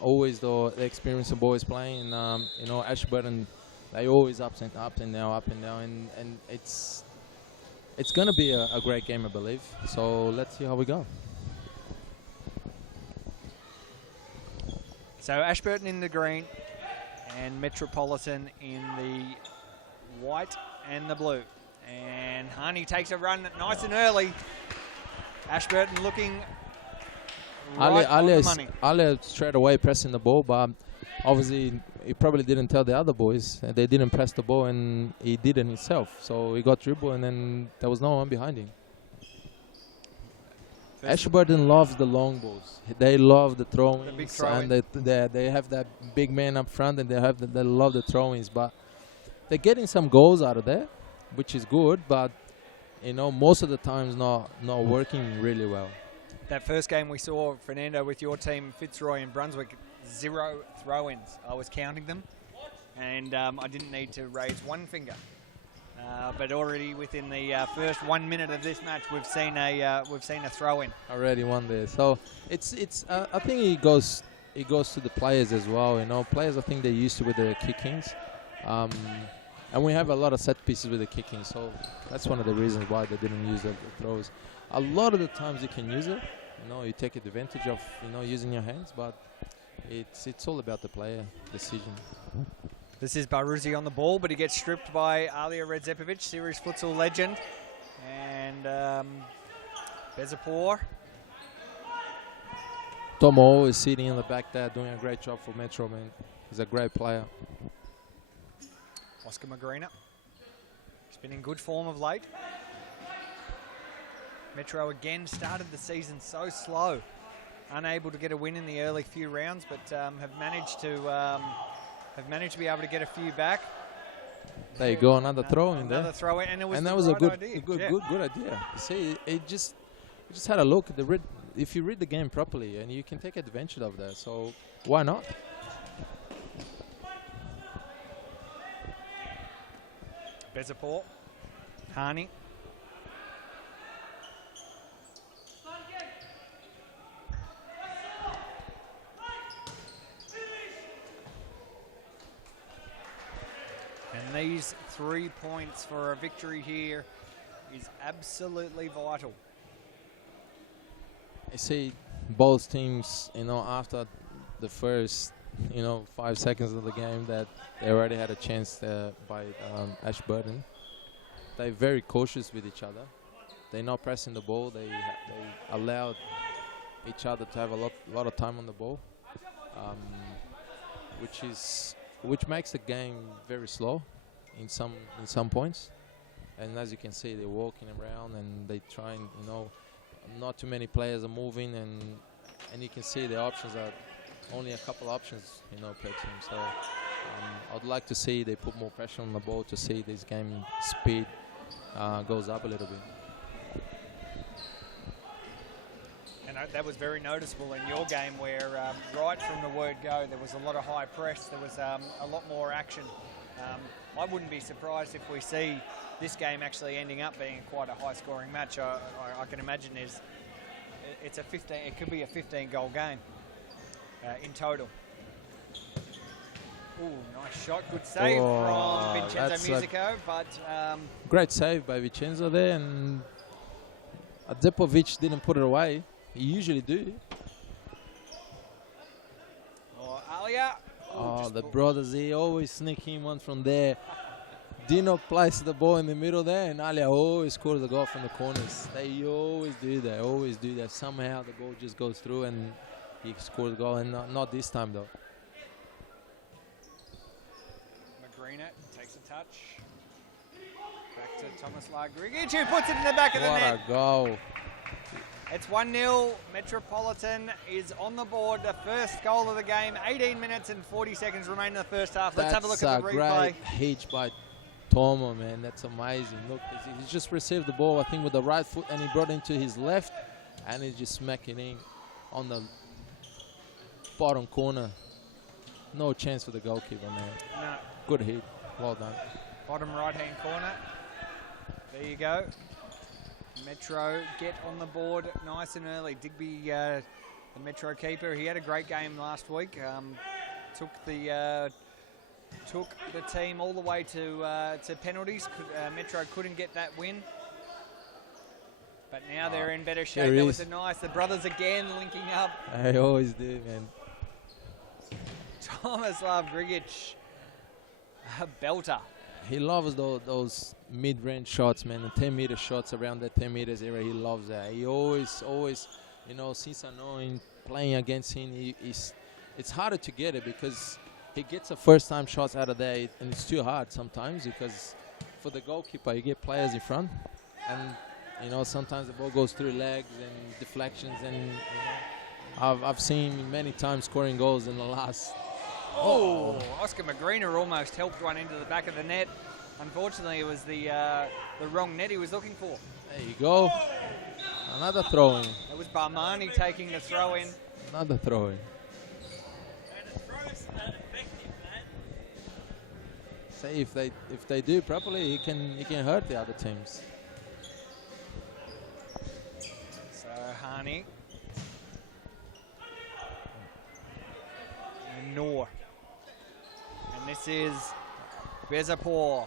always the experience of boys playing. Ashburton, they always up and down, and it's going to be a great game, I believe. So let's see how we go. So Ashburton in the green and Metropolitan in the white and the blue. And Harney takes a run nice and early. Ashburton looking right on the money. Ale straight away pressing the ball, but obviously he probably didn't tell the other boys. They didn't press the ball, and he did it himself. So he got dribble, and then there was no one behind him. Ashburton loves the long balls. They love the throw-ins, and they have that big man up front, and they love the throw-ins. But they're getting some goals out of there, which is good. But most of the times not working really well. That first game we saw, Fernando, with your team, Fitzroy and Brunswick, 0 throw-ins. I was counting them, and I didn't need to raise one finger. But already within the first 1 minute of this match, we've seen a throw-in. Already one there. So it's I think it goes to the players as well. Players, I think they're used to with the kickings, and we have a lot of set pieces with the kicking. So that's one of the reasons why they didn't use the throws. A lot of the times you can use it. You take advantage of using your hands, but it's all about the player decision. This is Baruzzi on the ball, but he gets stripped by Alia Redzepovic, series futsal legend. And Bezapur. Tomo is sitting in the back there, doing a great job for Metro, man. He's a great player. Oscar Magrina. He's been in good form of late. Metro again started the season so slow. Unable to get a win in the early few rounds, but have managed to be able to get a few back. There you go, another throw in there. Another throw in, and that was a good idea. See, it just had a look. If you read the game properly, and you can take advantage of that, so why not? Bezapur, Harney. And these 3 points for a victory here is absolutely vital. I see both teams, after the first, 5 seconds of the game, that they already had a chance by Ashburton. They're very cautious with each other. They're not pressing the ball. They allowed each other to have a lot of time on the ball, which makes the game very slow in some points. And as you can see, they're walking around and they trying, not too many players are moving, and you can see the options are only a couple options, per team. So I'd like to see they put more pressure on the ball to see this game speed goes up a little bit. And that was very noticeable in your game, where right from the word go, there was a lot of high press. There was a lot more action. I wouldn't be surprised if we see this game actually ending up being quite a high-scoring match. I can imagine it could be a 15-goal game in total. Ooh, nice shot, good save from Vincenzo Musico, but great save by Vincenzo there, and Adzepovic didn't put it away. He usually do. Oh, Alia. The brothers, they always sneak in one from there. Dino places the ball in the middle there, and Alia always scores the goal from the corners. They always do that, always do that. Somehow the ball just goes through and he scores the goal, and not this time though. Magrina takes a touch. Back to Thomas Grigic, who puts it in the back of the net. What a goal. It's 1-0. Metropolitan is on the board. The first goal of the game. 18 minutes and 40 seconds remain in the first half. Let's have a look at the replay. That's a great hitch by Tomo, man. That's amazing. Look, he just received the ball, I think, with the right foot, and he brought it into his left, and he just smacked it in on the bottom corner. No chance for the goalkeeper, man. No. Good hit. Well done. Bottom right-hand corner. There you go. Metro get on the board nice and early. Digby, the Metro keeper, he had a great game last week. Took the team all the way to penalties. Metro couldn't get that win, but now they're in better shape. That was the brothers again linking up. I always do, man. Tomislav Grigic, a belter. He loves those mid-range shots, man, the 10-meter shots around that 10 meters area. He loves that. He always, you know, since I know him, playing against him, it's harder to get it because he gets the first-time shots out of there, and it's too hard sometimes because for the goalkeeper, you get players in front, and, you know, sometimes the ball goes through legs and deflections, and, you know, I've seen him many times scoring goals in the last... Oh, Oscar Magrina almost helped one into the back of the net. Unfortunately, it was the wrong net he was looking for. There you go. Another throw-in. It was Barmani taking the throw-in. Another throw-in. Say if they do properly, he can hurt the other teams. So Hani and Noor. And this is Bezapor.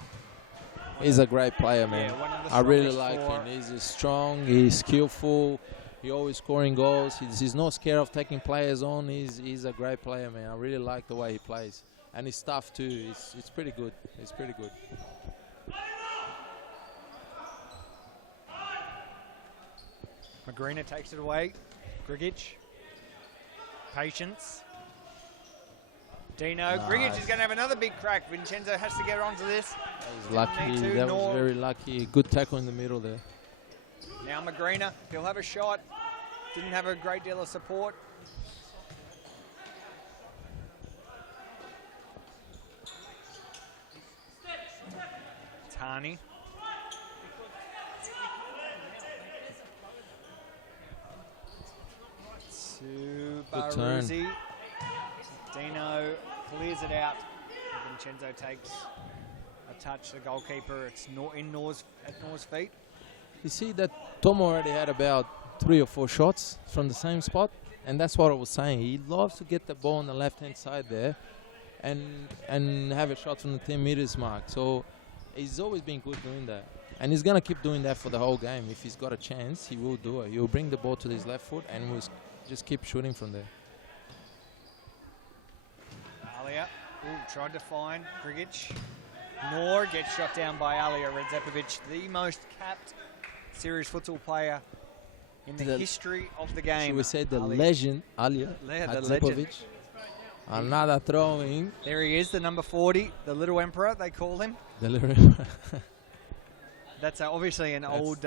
He's a great player, man. Yeah, I really like him. He's strong, he's skillful, he's always scoring goals. He's not scared of taking players on. He's a great player, man. I really like the way he plays. And his stuff too, it's pretty good. It's pretty good. Magrina takes it away. Grigic. Patience. Dino. Nice. Grigic is going to have another big crack. Vincenzo has to get onto this. That was lucky. That was very lucky. Good tackle in the middle there. Now Magrina. He'll have a shot. Didn't have a great deal of support. Tani. To Baruzzi. Dino clears it out. Vincenzo takes a touch. The goalkeeper, it's at Noor's feet. You see that Tom already had about 3 or 4 shots from the same spot, and that's what I was saying. He loves to get the ball on the left-hand side there and have a shot from the 10 meters mark. So he's always been good doing that. And he's going to keep doing that for the whole game. If he's got a chance, he will do it. He'll bring the ball to his left foot and we'll just keep shooting from there. Alia tried to find Grigic. Noor gets shot down by Alia Redzepovic, the most capped serious futsal player in the history of the game. Should we say the legend, Alia Redzepovic? Another throw-in. There he is, the number 40, the Little Emperor, they call him. The Little Emperor. That's obviously an old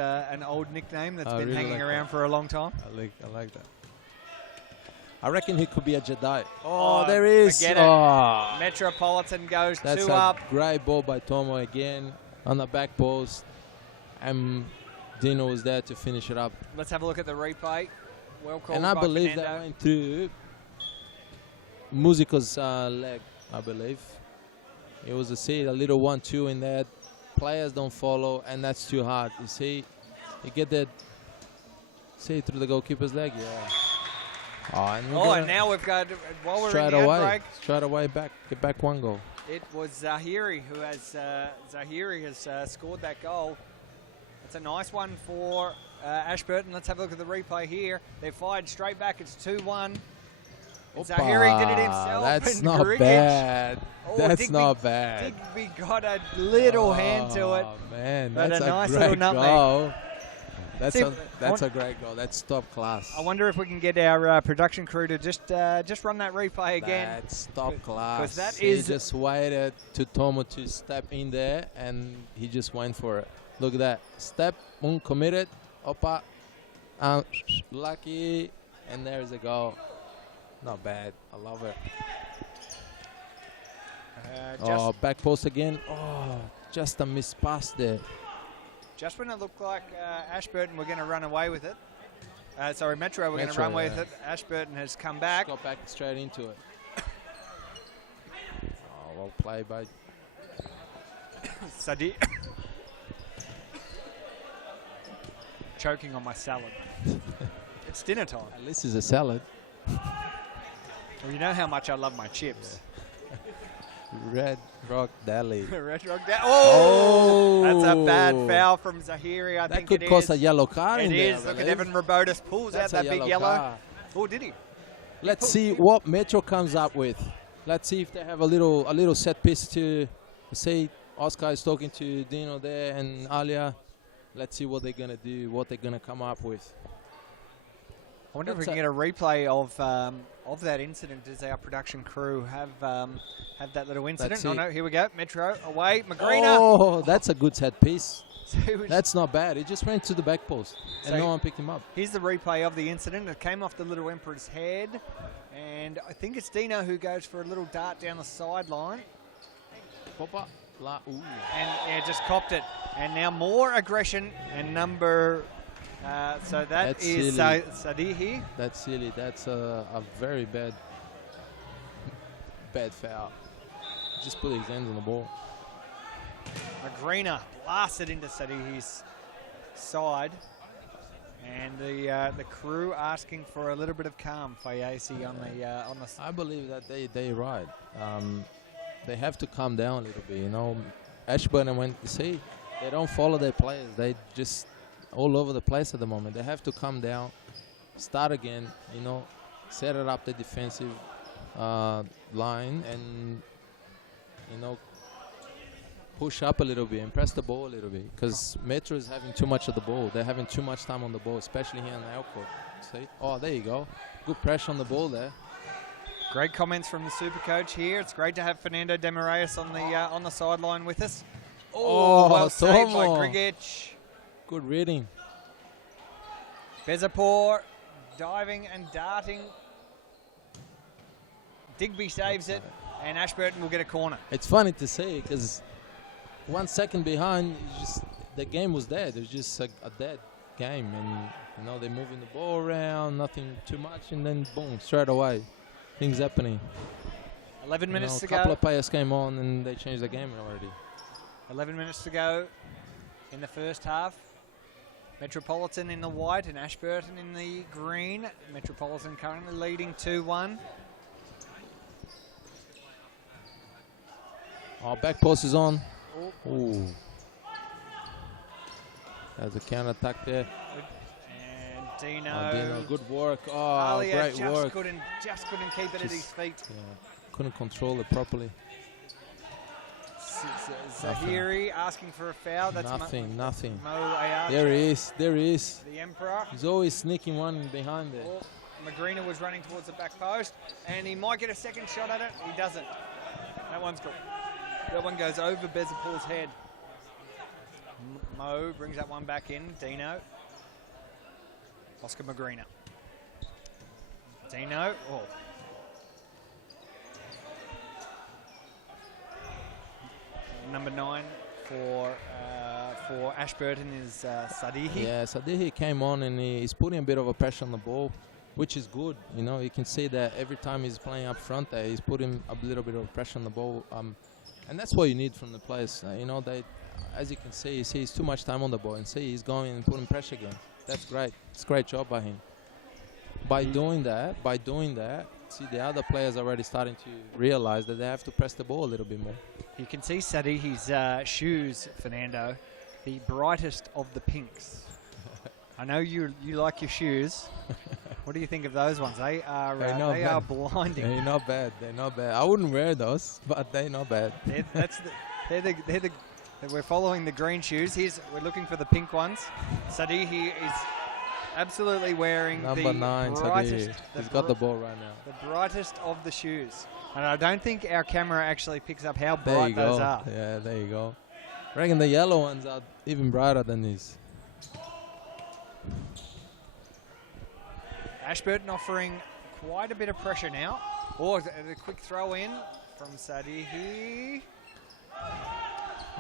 nickname that's been really hanging around for a long time. I like that. I reckon he could be a Jedi. Oh, there is. Forget it. Metropolitan goes That's 2 up. Great ball by Tomo again on the back post. And Dino was there to finish it up. Let's have a look at the replay. Well called. And I by believe Fernando. that went through Musica's leg, I believe. It was a little 1-2 in there. Players don't follow, and that's too hard. You see, you get that, see, through the goalkeeper's leg, yeah. And now we've got, while we're in the outbreak. Straight away get back 1 goal. It was Zahiri who has scored that goal. It's a nice one for Ashburton. Let's have a look at the replay here. They fired straight back. It's 2-1. Zahiri did it himself. That's and not Grigic. bad. That's Digby, not bad. Digby got a little hand to it. Oh, man, But that's a a nice great little nutmeg. goal. That's See, a great goal. That's top class. I wonder if we can get our production crew to just run that replay again. That's top class. that He is- just waited to Tomo to step in there, and he just went for it. Look at that. Step, committed, opa, lucky, and there's a goal. Not bad. I love it. Oh, back post again. Oh, just a missed pass there. Just when it looked like Ashburton were going to run away with it. Sorry, Metro were going to Metro, run away yeah. with it. Ashburton has come back. Got back straight into it. Oh, well played by Sadi. Choking on my salad. It's dinner time. At least it's a salad. Well, you know how much I love my chips. Red Rock Deli. Red Rock oh! That's a bad foul from Zahiri, I That think could it cost is. a yellow card in It there. is. I Look at believe. Evan Robotis pulls That's out a that big yellow yellow. card. Oh, did he? Let's see what Metro comes up with. Let's see if they have a little set piece to say. Oscar is talking to Dino there and Alia. Let's see what they're gonna do, what they're gonna come up with. I wonder if we That's can get a replay of that incident. Does our production crew have that little incident? Let's see. No, here we go. Metro away. Magrina. Oh, that's a good set piece. So he was- That's not bad. He just went to the back post and So no one picked him up. Here's the replay of the incident. It came off the Little Emperor's head. And I think it's Dino who goes for a little dart down the sideline. Pop-up. Ooh. And just copped it. And now more aggression. And number... so That's is silly. Sadihi. That's silly. That's a very bad foul. Just put his hands on the ball. Magrina blasted into Sadihi's side. And the crew asking for a little bit of calm for Yasi on the I believe that they right. They have to calm down a little bit. You know, Ashburn went to see. They don't follow their players. They just all over the place at the moment. They have to calm down, start again. You know, set it up the defensive line and you know push up a little bit and press the ball a little bit because Metro is having too much of the ball. They're having too much time on the ball, especially here on the outcourt. See? Oh, there you go. Good pressure on the ball there. Great comments from the super coach here. It's great to have Fernando Demorais on the sideline with us. Oh, well saved by Tomo. Grigic. Good reading. Bezapor diving and darting. Digby saves it, and Ashburton will get a corner. It's funny to say because 1 second behind, the game was dead. It was just a dead game, and you know they're moving the ball around, nothing too much, and then boom, straight away, things happening. 11 minutes to A couple go. of players came on, and they changed the game already. 11 minutes to go in the first half. Metropolitan in the white and Ashburton in the green. Metropolitan currently leading 2-1. Our back post is on. Ooh. There's a counter attack there. And Dino. Oh, Dino, good work. Oh, Alia great just work. couldn't keep it at his feet. Yeah, couldn't control it properly. Zahiri asking for a foul. That's Nothing. Mo Ayarcha, There he is. There he is. the Emperor. He's always sneaking one behind there. Oh, Magrina was running towards the back post, and he might get a second shot at it. He doesn't. That one's good. That one goes over Bezapool's head. Mo brings that one back in. Dino. Oscar Magrina. Dino. Oh. Number 9 for Ashburton is Sadihi. Yeah, Sadihi came on and he's putting a bit of a pressure on the ball, which is good. You know, you can see that every time he's playing up front there, he's putting a little bit of pressure on the ball. And that's what you need from the players. You know, they, as you can see, he's too much time on the ball, and see he's going and putting pressure again. That's great. It's a great job by him. By doing that, see the other players already starting to realize that they have to press the ball a little bit more. You can see Sadihi's shoes, Fernando, the brightest of the pinks. I know you like your shoes. What do you think of those ones? They are They're they are blinding. They're not bad. They're not bad. I wouldn't wear those, but they're not bad. We're following the green shoes. We're looking for the pink ones. Sadihi is absolutely wearing Number the 9, brightest. Sadiq. He's got the ball right now. The brightest of the shoes. And I don't think our camera actually picks up how There bright you those go. are. Yeah, there you go. I reckon the yellow ones are even brighter than these. Ashburton offering quite a bit of pressure now. Oh, the quick throw in from Sadihi.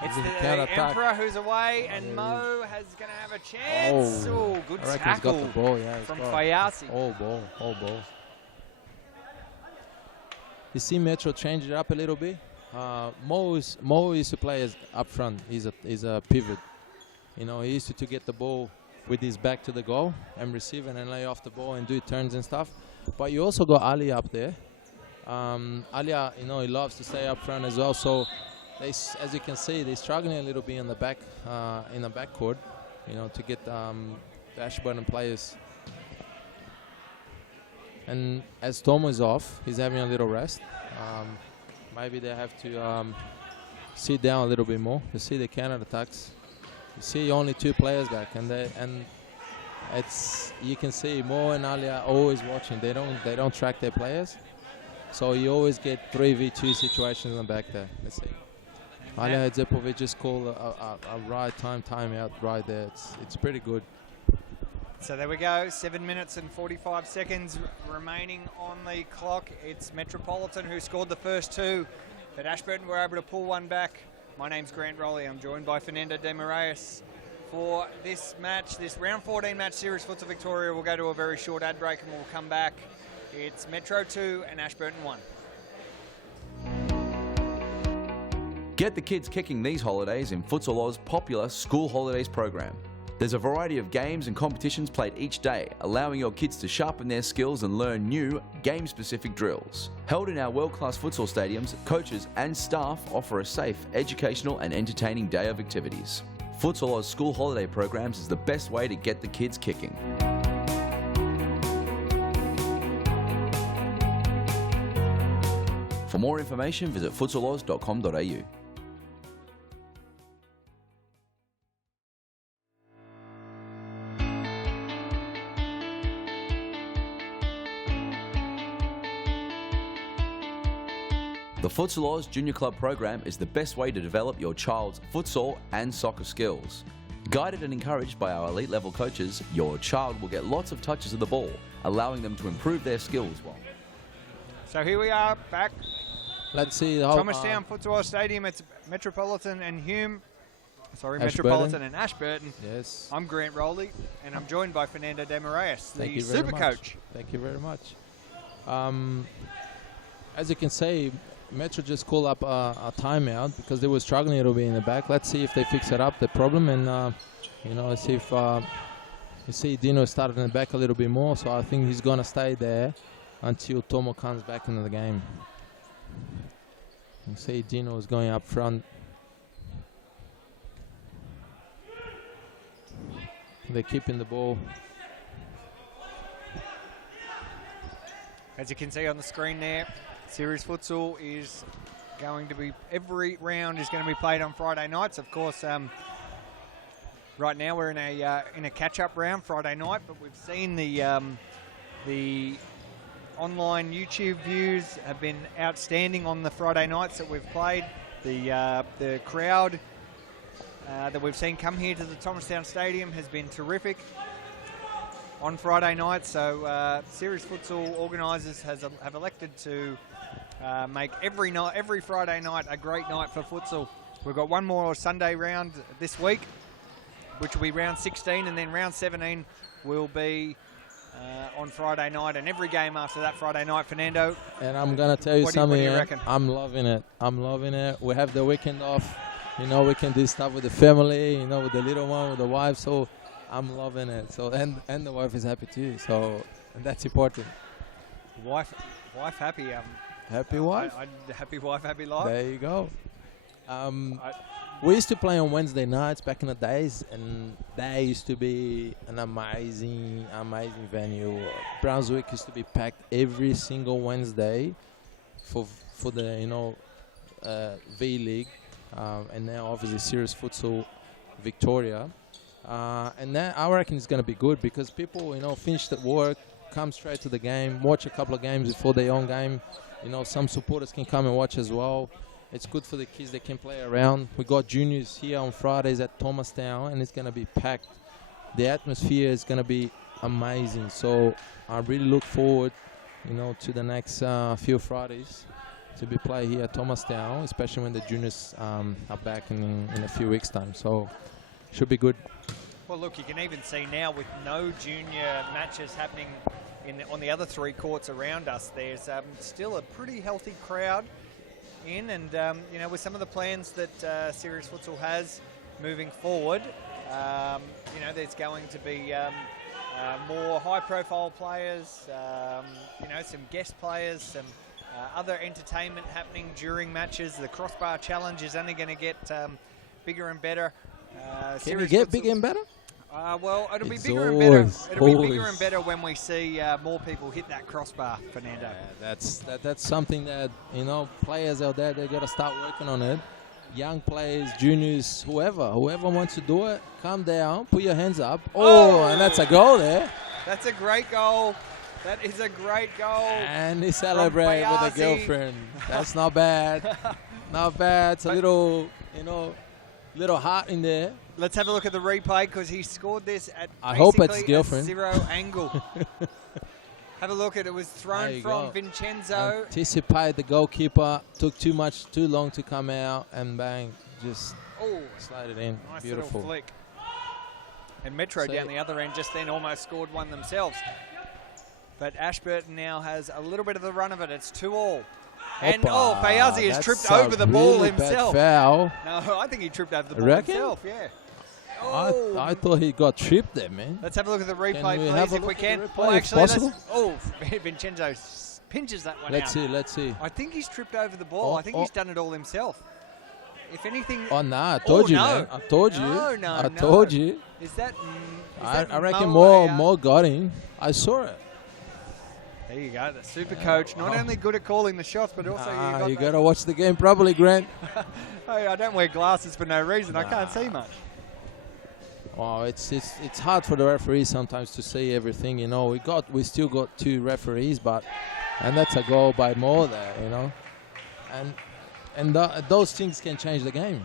It's the counter-attack. Emperor who's away, and Mo is going to have a chance. Oh, good I reckon tackle he's got the ball, yeah, from got Fayasi. All ball. You see Metro change it up a little bit. Mo used to play as up front. He's a pivot. You know, he used to get the ball with his back to the goal and receive and then lay off the ball and do turns and stuff. But you also got Ali up there. Ali, you know, he loves to stay up front as well. So, as you can see, they're struggling a little bit in the back court, you know, to get the Ashburton players. And as Tom is off, he's having a little rest. Maybe they have to sit down a little bit more. You see the counter attacks. You see only 2 players back, and it's you can see Mo and Ali are always watching. They don't track their players, so you always get 3v2 situations in the back there. Let's see. Ali Hadzepovic just called a right timeout right there. It's pretty good. So there we go, 7 minutes and 45 seconds remaining on the clock. It's Metropolitan who scored the first 2, but Ashburton were able to pull one back. My name's Grant Rowley. I'm joined by Fernando de Moraes for this match, this round 14 match, Series Futsal Victoria. We'll go to a very short ad break and we'll come back. It's Metro 2 and Ashburton 1. Get the kids kicking these holidays in Futsal Oz popular School Holidays program. There's a variety of games and competitions played each day, allowing your kids to sharpen their skills and learn new, game-specific drills. Held in our world-class futsal stadiums, coaches and staff offer a safe, educational and entertaining day of activities. Futsal Oz School Holiday programs is the best way to get the kids kicking. For more information, visit futsaloz.com.au. The Futsal Oz Junior Club program is the best way to develop your child's futsal and soccer skills. Guided and encouraged by our elite level coaches, your child will get lots of touches of the ball, allowing them to improve their skills. So here we are back. Let's see. Thomastown Futsal Oz Stadium. It's Metropolitan and Hume. Sorry, Metropolitan and Ashburton. Yes. I'm Grant Rowley, and I'm joined by Fernando de Moraes, the very super much. coach. Thank you very much. As you can see, Metro just called up a timeout because they were struggling a little bit in the back. Let's see if they fix it up, the problem, and you know, let's see if you see Dino started in the back a little bit more. So I think he's gonna stay there until Tomo comes back into the game. You see Dino is going up front. They're keeping the ball. As you can see on the screen there, Series Futsal is going to be, every round is going to be played on Friday nights. Of course, right now we're in a catch-up round Friday night, but we've seen the online YouTube views have been outstanding on the Friday nights that we've played. The crowd that we've seen come here to the Thomastown Stadium has been terrific on Friday night. So Series Futsal organisers have elected to make every Friday night a great night for futsal. We've got one more Sunday round this week, which will be round 16, and then round 17 will be on Friday night, and every game after that Friday night, Fernando. And I'm gonna tell you something. What do you reckon? I'm loving it. I'm loving it. We have the weekend off. You know, we can do stuff with the family. You know, with the little one, with the wife. So I'm loving it. So and the wife is happy too. So and that's important. Wife happy. Happy wife. Happy wife, happy life. There you go. We used to play on Wednesday nights back in the days, and that used to be an amazing venue. Brunswick used to be packed every single Wednesday for the V League, and now obviously Serious Futsal Victoria, and that I reckon is going to be good because people finish at work, come straight to the game, watch a couple of games before their own game. Some supporters can come and watch as well. It's good for the kids that can play around. We got juniors here on Fridays at Thomastown, and it's going to be packed. The atmosphere is going to be amazing. So I really look forward, to the next few Fridays to be played here at Thomastown, especially when the juniors are back in a few weeks' time. So should be good. Well, look, you can even see now with no junior matches happening on the other 3 courts around us, there's still a pretty healthy crowd in, and with some of the plans that Serious Futsal has moving forward, there's going to be more high-profile players, some guest players, some other entertainment happening during matches. The crossbar challenge is only going to get bigger and better. Can it get bigger and better? Well, it'll be bigger and better. It'll be bigger and better when we see more people hit that crossbar, Fernando. Yeah, that's something that players out there, they got to start working on it. Young players, juniors, whoever wants to do it, come down, put your hands up. And that's a goal there. That's a great goal. That is a great goal. And he celebrated with a girlfriend. That's not bad. Not bad. It's a little heart in there. Let's have a look at the replay because he scored this at I hope it's girlfriend. 0 angle. Have a look at it. Was thrown from Vincenzo. Anticipate the goalkeeper. Took too long to come out, and bang, just slide it in. Nice Beautiful little flick. And Metro down the other end just then almost scored one themselves. But Ashburton now has a little bit of the run of it. It's 2-2. And Fayazi has tripped over the ball himself. Bad foul. No, I think he tripped over the ball himself. Yeah. I thought he got tripped there, man. Let's have a look at the replay, please, if we can. Vincenzo pinches that one out. Let's see. I think he's tripped over the ball. I think he's done it all himself. If anything... Oh, nah, I told you, man. I told you. I told you. Is that... I reckon more got him. I saw it. There you go. The super coach, not only good at calling the shots, but also you got to watch the game properly, Grant. Hey, I don't wear glasses for no reason. I can't see much. Well, it's hard for the referees sometimes to see everything. We still got 2 referees, and that's a goal by more there. And those things can change the game.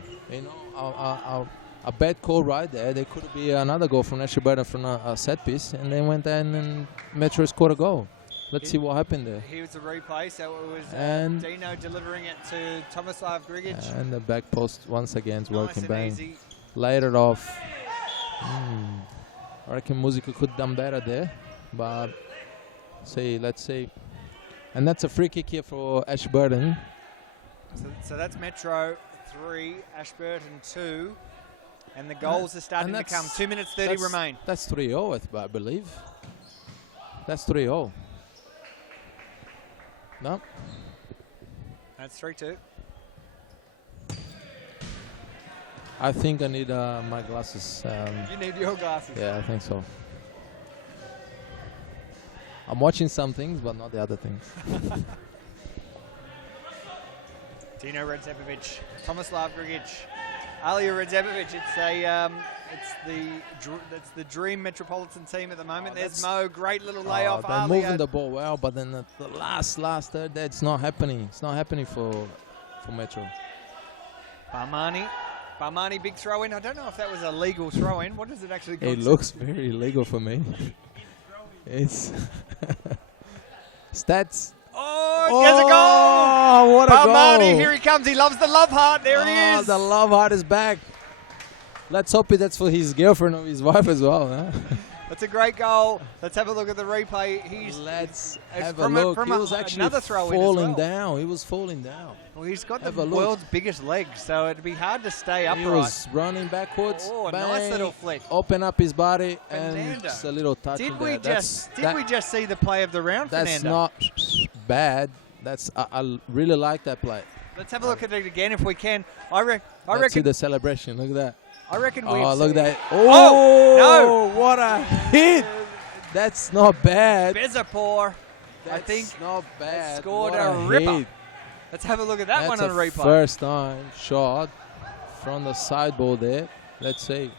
A bad call right there. There could be another goal from Ashburton from a set piece, and then went in and Metro scored a goal. Let's see what happened there. Here's the replay. So it was Dino delivering it to Tomislav Grigic. And the back post once again is working. Bang. Easy. Laid it off. I reckon Musica could have done better there. But let's see. And that's a free kick here for Ashburton. So that's Metro 3, Ashburton 2. And the goals are starting to come. 2 minutes 30 remain. That's 3-0, I believe. That's 3-0. No. That's 3-2. I think I need my glasses. You need your glasses. Yeah, I think so. I'm watching some things, but not the other things. Dino Redzepovic, Tomislav Grigic, Alia Redzepovic. It's the dream Metropolitan team at the moment. There's Mo, great little layoff. They're moving the ball well, but then the last third, that's not happening. It's not happening for Metro. Barmani, big throw in. I don't know if that was a legal throw in. What does it actually call? It looks very legal for me. It's stats. There's a goal! What a Barmani, goal! here he comes. He loves the love heart. There he is. The love heart is back. Let's hope that's for his girlfriend or his wife as well. Huh? That's a great goal. Let's have a look at the replay. Let's have a look. He was actually falling down. He was falling down. Well, he's got the world's biggest legs, so it'd be hard to stay upright. He was running backwards. Oh, a nice little flick. Open up his body and just a little touch. Did we just see the play of the round, That's Fernando? not bad. I really like that play. Let's have a look at it again if we can. I Let's see reckon the celebration. Look at that. I reckon we. Oh, look at that. Oh, Oh, what a hit. That's not bad. Bezapor, I That's think, not bad. scored What a ripper. hit. Let's have a look at that That's one on a replay. first time shot from the sideboard there. Let's see.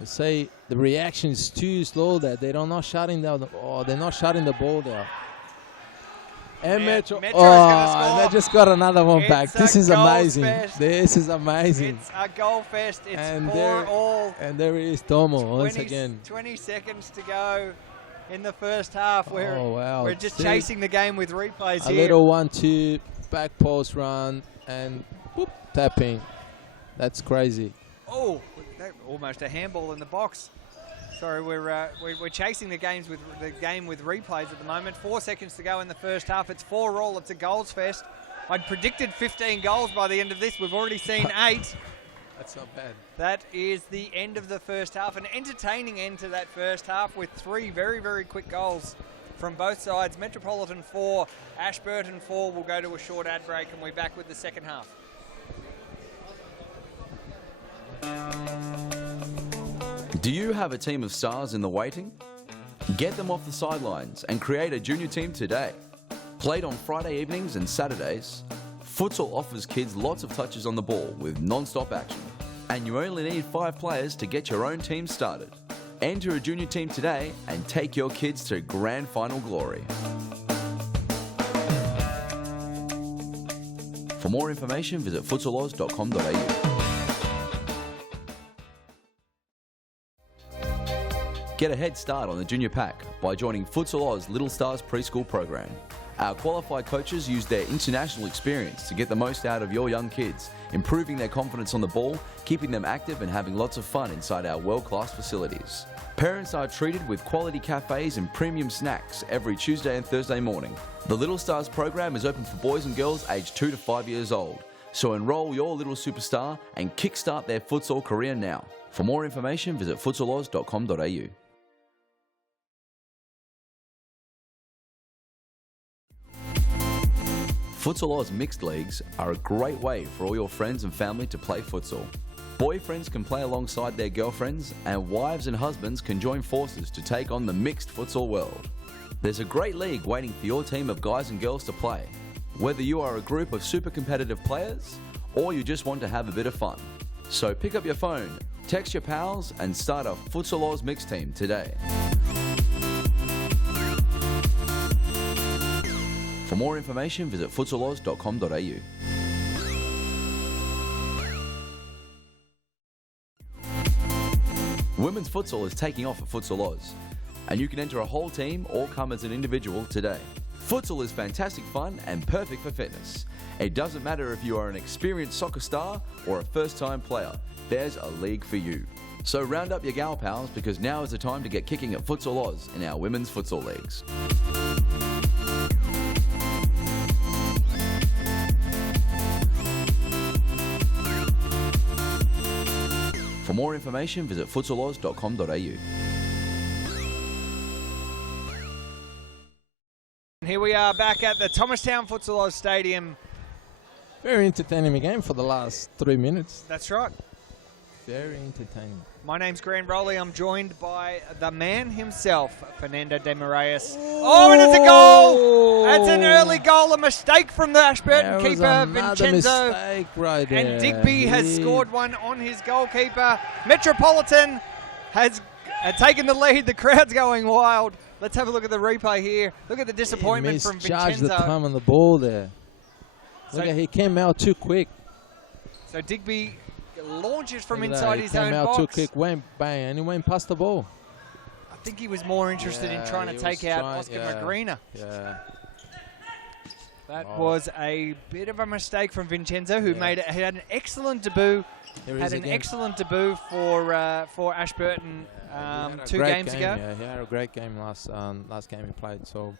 Let's say the reaction is too slow that they're not shutting down. They're not shutting the ball down. And Metro, Metro's gonna score. they just got another one It's back. a This is goals amazing. fest. This is amazing. It's a goal fest. It's And 4-all. And there is Tomo once 20 again. 20 seconds to go in the first half. Oh, wow. We're just See? chasing the game with replays A here. little 1-2 back post run and boop, tapping. That's crazy. Oh, almost a handball in the box. Sorry, we're chasing the game with replays at the moment. 4 seconds to go in the first half. It's 4-all. It's a goals fest. I'd predicted 15 goals by the end of this. We've already seen 8. That's not bad. That is the end of the first half. An entertaining end to that first half with 3 very, very quick goals from both sides. Metropolitan 4, Ashburton 4. We'll go to a short ad break and we're back with the second half. Do you have a team of stars in the waiting? Get them off the sidelines and create a junior team today. Played on Friday evenings and Saturdays, Futsal offers kids lots of touches on the ball with non-stop action. And you only need 5 players to get your own team started. Enter a junior team today and take your kids to grand final glory. For more information, visit futsaloz.com.au. Get a head start on the junior pack by joining Futsal Oz Little Stars preschool program. Our qualified coaches use their international experience to get the most out of your young kids, improving their confidence on the ball, keeping them active and having lots of fun inside our world-class facilities. Parents are treated with quality cafes and premium snacks every Tuesday and Thursday morning. The Little Stars program is open for boys and girls aged 2 to 5 years old. So enroll your little superstar and kickstart their futsal career now. For more information, visit futsaloz.com.au. Futsal Oz mixed leagues are a great way for all your friends and family to play futsal. Boyfriends can play alongside their girlfriends, and wives and husbands can join forces to take on the mixed futsal world. There's a great league waiting for your team of guys and girls to play, whether you are a group of super competitive players or you just want to have a bit of fun. So pick up your phone, text your pals, and start a Futsal Oz mixed team today. For more information, visit futsaloz.com.au. Women's futsal is taking off at Futsal Oz, and you can enter a whole team or come as an individual today. Futsal is fantastic fun and perfect for fitness. It doesn't matter if you are an experienced soccer star or a first-time player, there's a league for you. So round up your gal pals because now is the time to get kicking at Futsal Oz in our women's futsal leagues. For more information, visit futsaloz.com.au. Here we are back at the Thomastown Futsal Oz Stadium. Very entertaining game for the last 3 minutes. That's right. Very entertaining. My name's Grant Rowley. I'm joined by the man himself, Fernando de Moraes. Oh, and it's a goal! That's an early goal, a mistake from the Ashburton keeper, Vincenzo. Mistake right there. And Digby has scored one on his goalkeeper. Metropolitan has taken the lead. The crowd's going wild. Let's have a look at the replay here. Look at the disappointment from Misjudged Vincenzo. the time on the ball there. Look at, he came out too quick. So Digby launches from Look at inside that. his He own came out box. too quick, went bang, and he went past the ball. I think he was more interested in trying to take out Oscar Magrina. Yeah. That was a bit of a mistake from Vincenzo, who had an excellent debut. Had an excellent debut for Ashburton 2 games ago. Yeah, he had a great game last game he played. So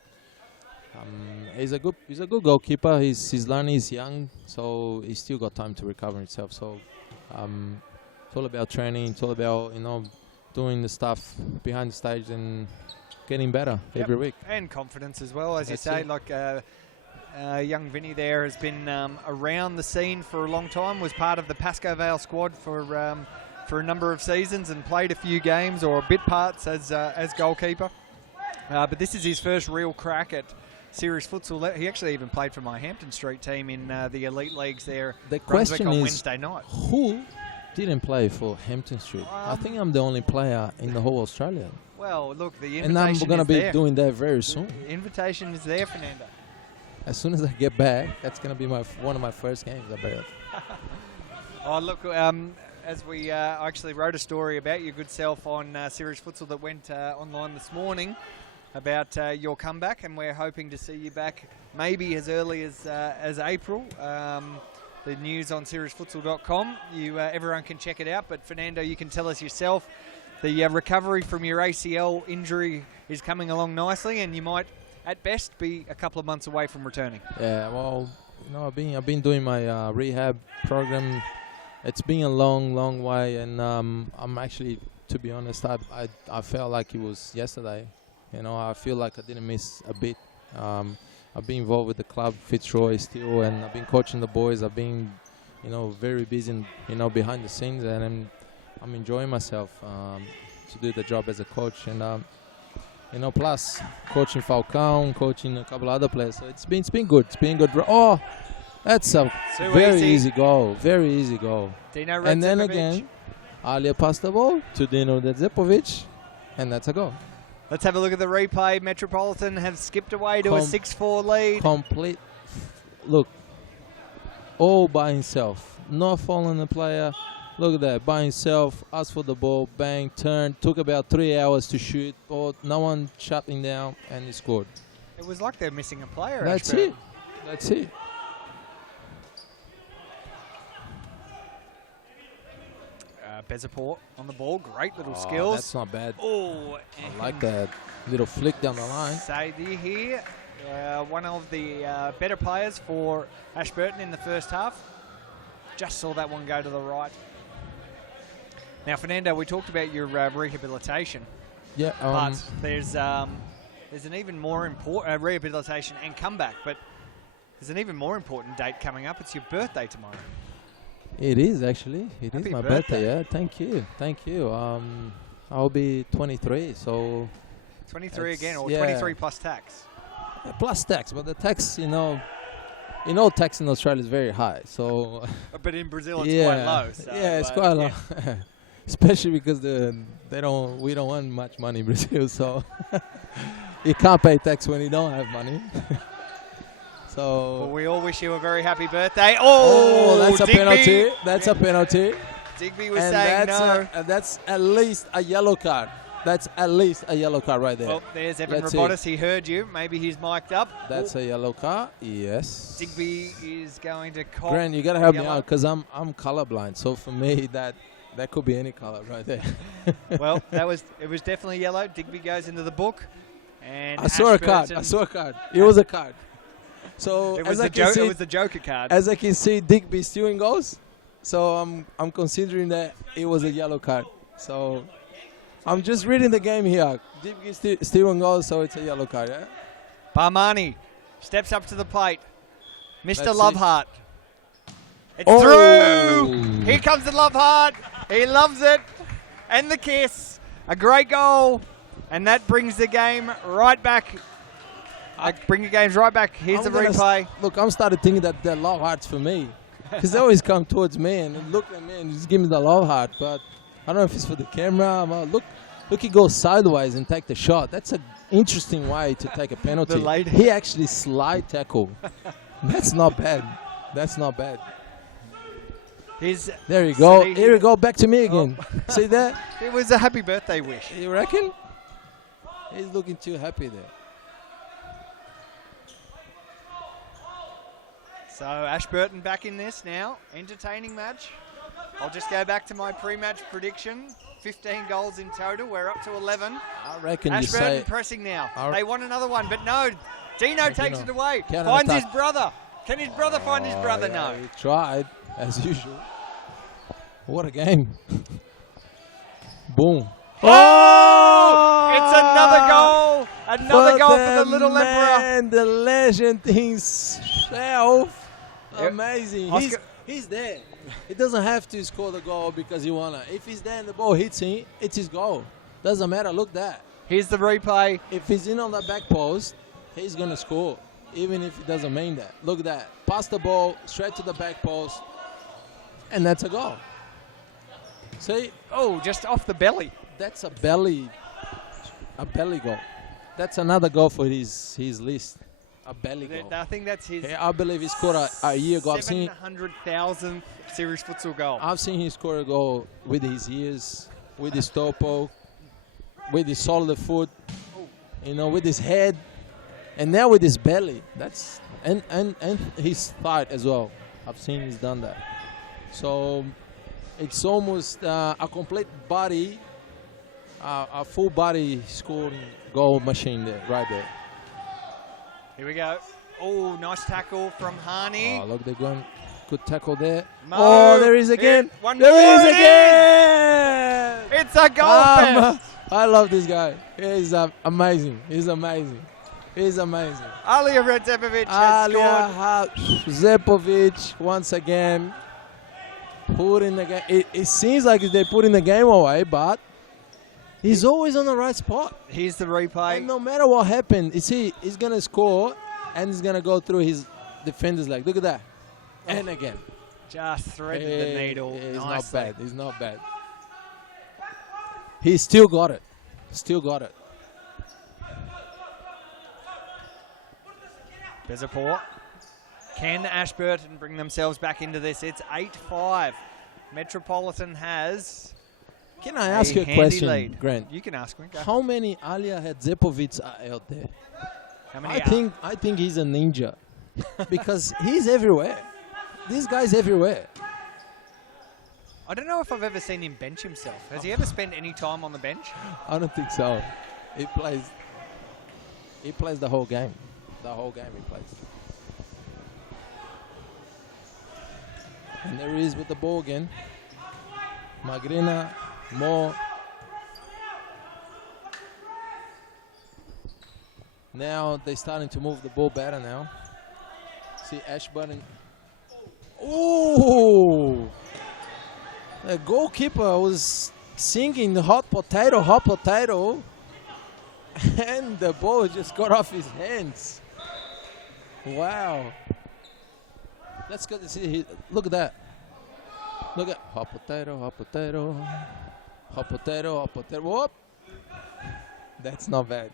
he's a good goalkeeper. He's learning. He's young, so he's still got time to recover himself. So it's all about training. It's all about doing the stuff behind the stage and getting better every week. And confidence as well, as you say. Like young Vinny there has been around the scene for a long time, was part of the Pascoe Vale squad for a number of seasons and played a few games or bit parts as goalkeeper. But this is his first real crack at series futsal. He actually even played for my Hampton Street team in the elite leagues there. The Brunswick question on is, Wednesday night. who didn't play for Hampton Street? I think I'm the only player in the whole Australia. Well, look, the And I'm invitation going to is be there. doing that very soon. The invitation is there, Fernando. As soon as I get back, that's going to be one of my first games, I bet. Oh, look, as we actually wrote a story about your good self on Series Futsal that went online this morning about your comeback, and we're hoping to see you back maybe as early as April. The news on seriesfutsal.com. Everyone can check it out, but Fernando, you can tell us yourself. The recovery from your ACL injury is coming along nicely, and you might, at best, be a couple of months away from returning. Yeah, well, I've been doing my rehab program. It's been a long way, and I'm actually, to be honest, I felt like it was yesterday. I feel like I didn't miss a bit. I've been involved with the club, Fitzroy, still, and I've been coaching the boys. I've been, very busy, behind the scenes, and I'm enjoying myself to do the job as a coach, and plus coaching Falcão, coaching a couple other players. So it's been good. It's been good. Oh, that's a very easy goal. Very easy goal. Dino and then Redzepovic. again, Alia passed the ball to Dino Redzepovic, and that's a goal. Let's have a look at the replay. Metropolitan have skipped away to a 6-4 lead. Complete. Look, all by himself. Not following the player. Look at that, by himself, asked for the ball, bang, turned, took about 3 hours to shoot, but no one shut him down, and he scored. It was like they're missing a player. That's Ashburn. it. That's it. Bezaport on the ball, great little skills. That's not bad. Oh, I like that little flick down the line. Sadie here, one of the better players for Ashburton in the first half. Just saw that one go to the right. Now, Fernando, we talked about your rehabilitation. Yeah. But there's an even more important rehabilitation and comeback. But there's an even more important date coming up. It's your birthday tomorrow. It is actually. It Happy is my birthday. birthday. Yeah. Thank you. I'll be 23. So 23 again, or yeah. 23 plus tax. Plus tax, but the tax, tax in Australia is very high. So. But in Brazil, it's quite low. So, yeah, it's quite low. Especially because we don't want much money in Brazil, so you can't pay tax when you don't have money. So well, we all wish you a very happy birthday. Oh, that's Digby. a penalty. That's a penalty. Digby was saying no. That's at least a yellow card. That's at least a yellow card right there. Well, there's Evan Robotis. He heard you. Maybe he's mic'd up. That's a yellow card. Yes. Digby is going to call. Grant, you gotta help me out because I'm colorblind. So for me, that could be any color right there. Well, it was definitely yellow. Digby goes into the book, and I saw a card. It was a card. So it was the Joker card. As I can see, Digby stealing goals. So I'm considering that it was a yellow card. So I'm just reading the game here. Digby stealing goals, so it's a yellow card. Yeah? Barmani steps up to the plate. Mr. That's Loveheart. It's through. Here comes the Loveheart. He loves it. And the kiss. A great goal. And that brings the game right back. Bring the games right back. Here's the replay. Look, I'm starting thinking that the love heart's for me. Because they always come towards me and look at me and just give me the love heart. But I don't know if it's for the camera. Look, he goes sideways and take the shot. That's an interesting way to take a penalty. He actually slide tackle. That's not bad. That's not bad. There you go. Here we go. Back to me again. See that? It was a happy birthday wish. You reckon? He's looking too happy there. So Ashburton back in this now. Entertaining match. I'll just go back to my pre-match prediction. 15 goals in total. We're up to 11. I reckon Ashburton pressing now. They want another one, but no. Dino takes it away. Finds his brother. Can his brother find his brother? Yeah, No. He tried, as usual. What a game. Boom. Oh! It's another goal. Another goal for the little Emperor. And the legend himself. Yep. Amazing. Oscar- He's there. He doesn't have to score the goal because he wanna. If he's there and the ball hits him, it's his goal. Doesn't matter. Look that. Here's the replay. If he's in on the back post, he's gonna score, even if he doesn't mean that. Look at that. Pass the ball straight to the back post, and that's a goal. See, Oh, just off the belly. that's a belly goal. That's another goal for his list. A belly goal. I think that's his Yeah, I believe he scored a year ago. 700,000th series futsal goal. I've seen him score a goal with his ears, with his topo, with his solid foot, with his head, and now with his belly. That's and his thigh as well. I've seen he's done that. So it's almost a complete body, a full body scoring goal machine there, right there. Here we go. Oh, nice tackle from Hani. Oh, look, they're going. Good tackle there. Mo, Oh, there is again. One There more. is again. It's a goal fest. I love this guy. He's amazing. He's amazing. He's amazing. Alia Redzepovic has scored. Alia Zepovic once again put in the game. It seems like they're putting the game away, but he's always on the right spot. Here's the replay. And no matter what happens, he's going to score and he's going to go through his defender's leg. Look at that. And again. Just threaded the needle. He's nicely. not bad. He's not bad. He still got it. Still got it. Bezaport. Can Ashburton bring themselves back into this? It's 8-5. Metropolitan has Can I ask you a handy question, lead. Grant? You can ask me. Go. How many Alia Hadzepovic are out there? How many I think he's a ninja because he's everywhere. This guy's everywhere. I don't know if I've ever seen him bench himself. Has he ever spent any time on the bench? I don't think so. He plays the whole game. The whole game he plays. And there he is with the ball again. Magrina, Mo. Now they're starting to move the ball better now. See Ashburton. Oh! The goalkeeper was singing the hot potato, and the ball just got off his hands. Wow. Let's go to see. Look at that. Look at hot potato, hot potato, hot potato, hot potato. Whoop. That's not bad.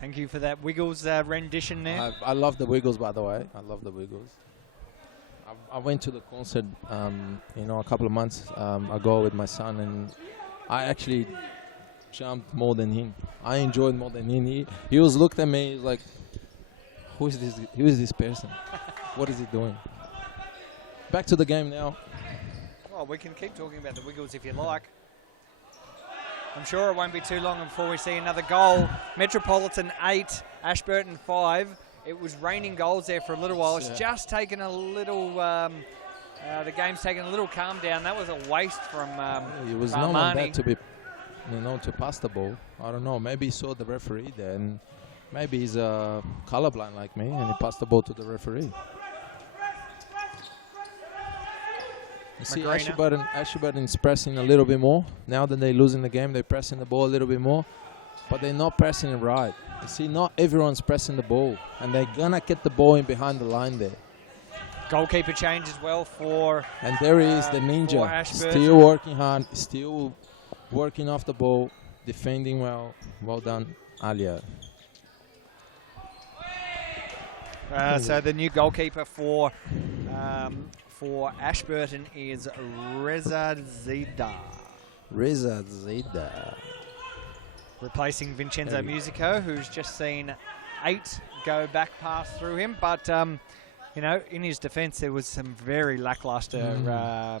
Thank you for that Wiggles rendition there. I love the Wiggles, by the way. I love the Wiggles. I went to the concert, a couple of months ago with my son, and I actually jumped more than him. I enjoyed more than him. He was looked at me like, who is this? Who is this person? What is he doing? Back to the game now. Well, we can keep talking about the Wiggles if you like. I'm sure it won't be too long before we see another goal. Metropolitan 8, Ashburton 5. It was raining goals there for a little while. It's just taken a little. The game's taken a little calm down. That was a waste from. It was not like that to be, to pass the ball. I don't know. Maybe he saw the referee there, and maybe he's colorblind like me, and he passed the ball to the referee. You see, Ashburton is pressing a little bit more. Now that they're losing the game, they're pressing the ball a little bit more, but they're not pressing it right. You see, not everyone's pressing the ball, and they're gonna get the ball in behind the line there. Goalkeeper change as well for. And there he is, the ninja, still working hard, still working off the ball, defending well. Well done, Alia. So the new goalkeeper for Ashburton is Reza Zida. Replacing Vincenzo Musico, who's just seen 8 go back pass through him. But, in his defence, there was some very lackluster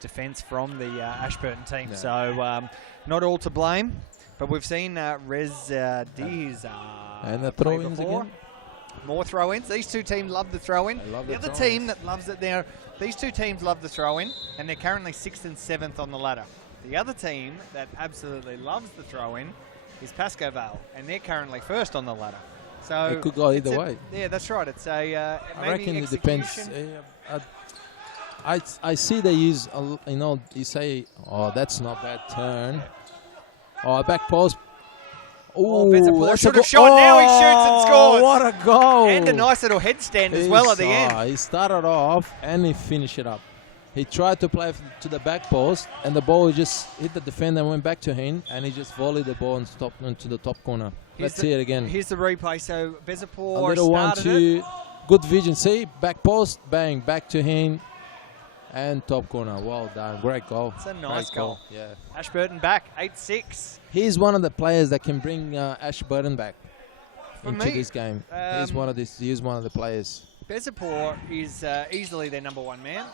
defence from the Ashburton team. Yeah. So not all to blame. But we've seen Reza Diza. And the throw-ins again. More throw-ins. These two teams love the throw-in. The other team that loves it there, these two teams love the throw-in, and they're currently 6th and 7th on the ladder. The other team that absolutely loves the throw-in is Pascoe Vale, and they're currently first on the ladder. So It could go either way. Yeah, that's right. It's a I maybe reckon it depends. execution. I see they use, you say, oh, that's not bad turn. Oh, back post. Oh, Bezapour that's should a have shot. Now he shoots and Oh, scores. What a goal. And a nice little headstand as well at the end. He started off and he finished it up. He tried to play to the back post, and the ball just hit the defender and went back to him, and he just volleyed the ball and stopped into the top corner. Let's see it again. Here's the replay. So Bezapour A little started 1-2. Good vision. See, back post, bang, back to him, and top corner. Well done. Great goal. It's a nice Great goal. Yeah. Ashburton back, 8-6. He's one of the players that can bring Ashburton back into me, this game. He's one of the players. Bezapour is easily their number one man.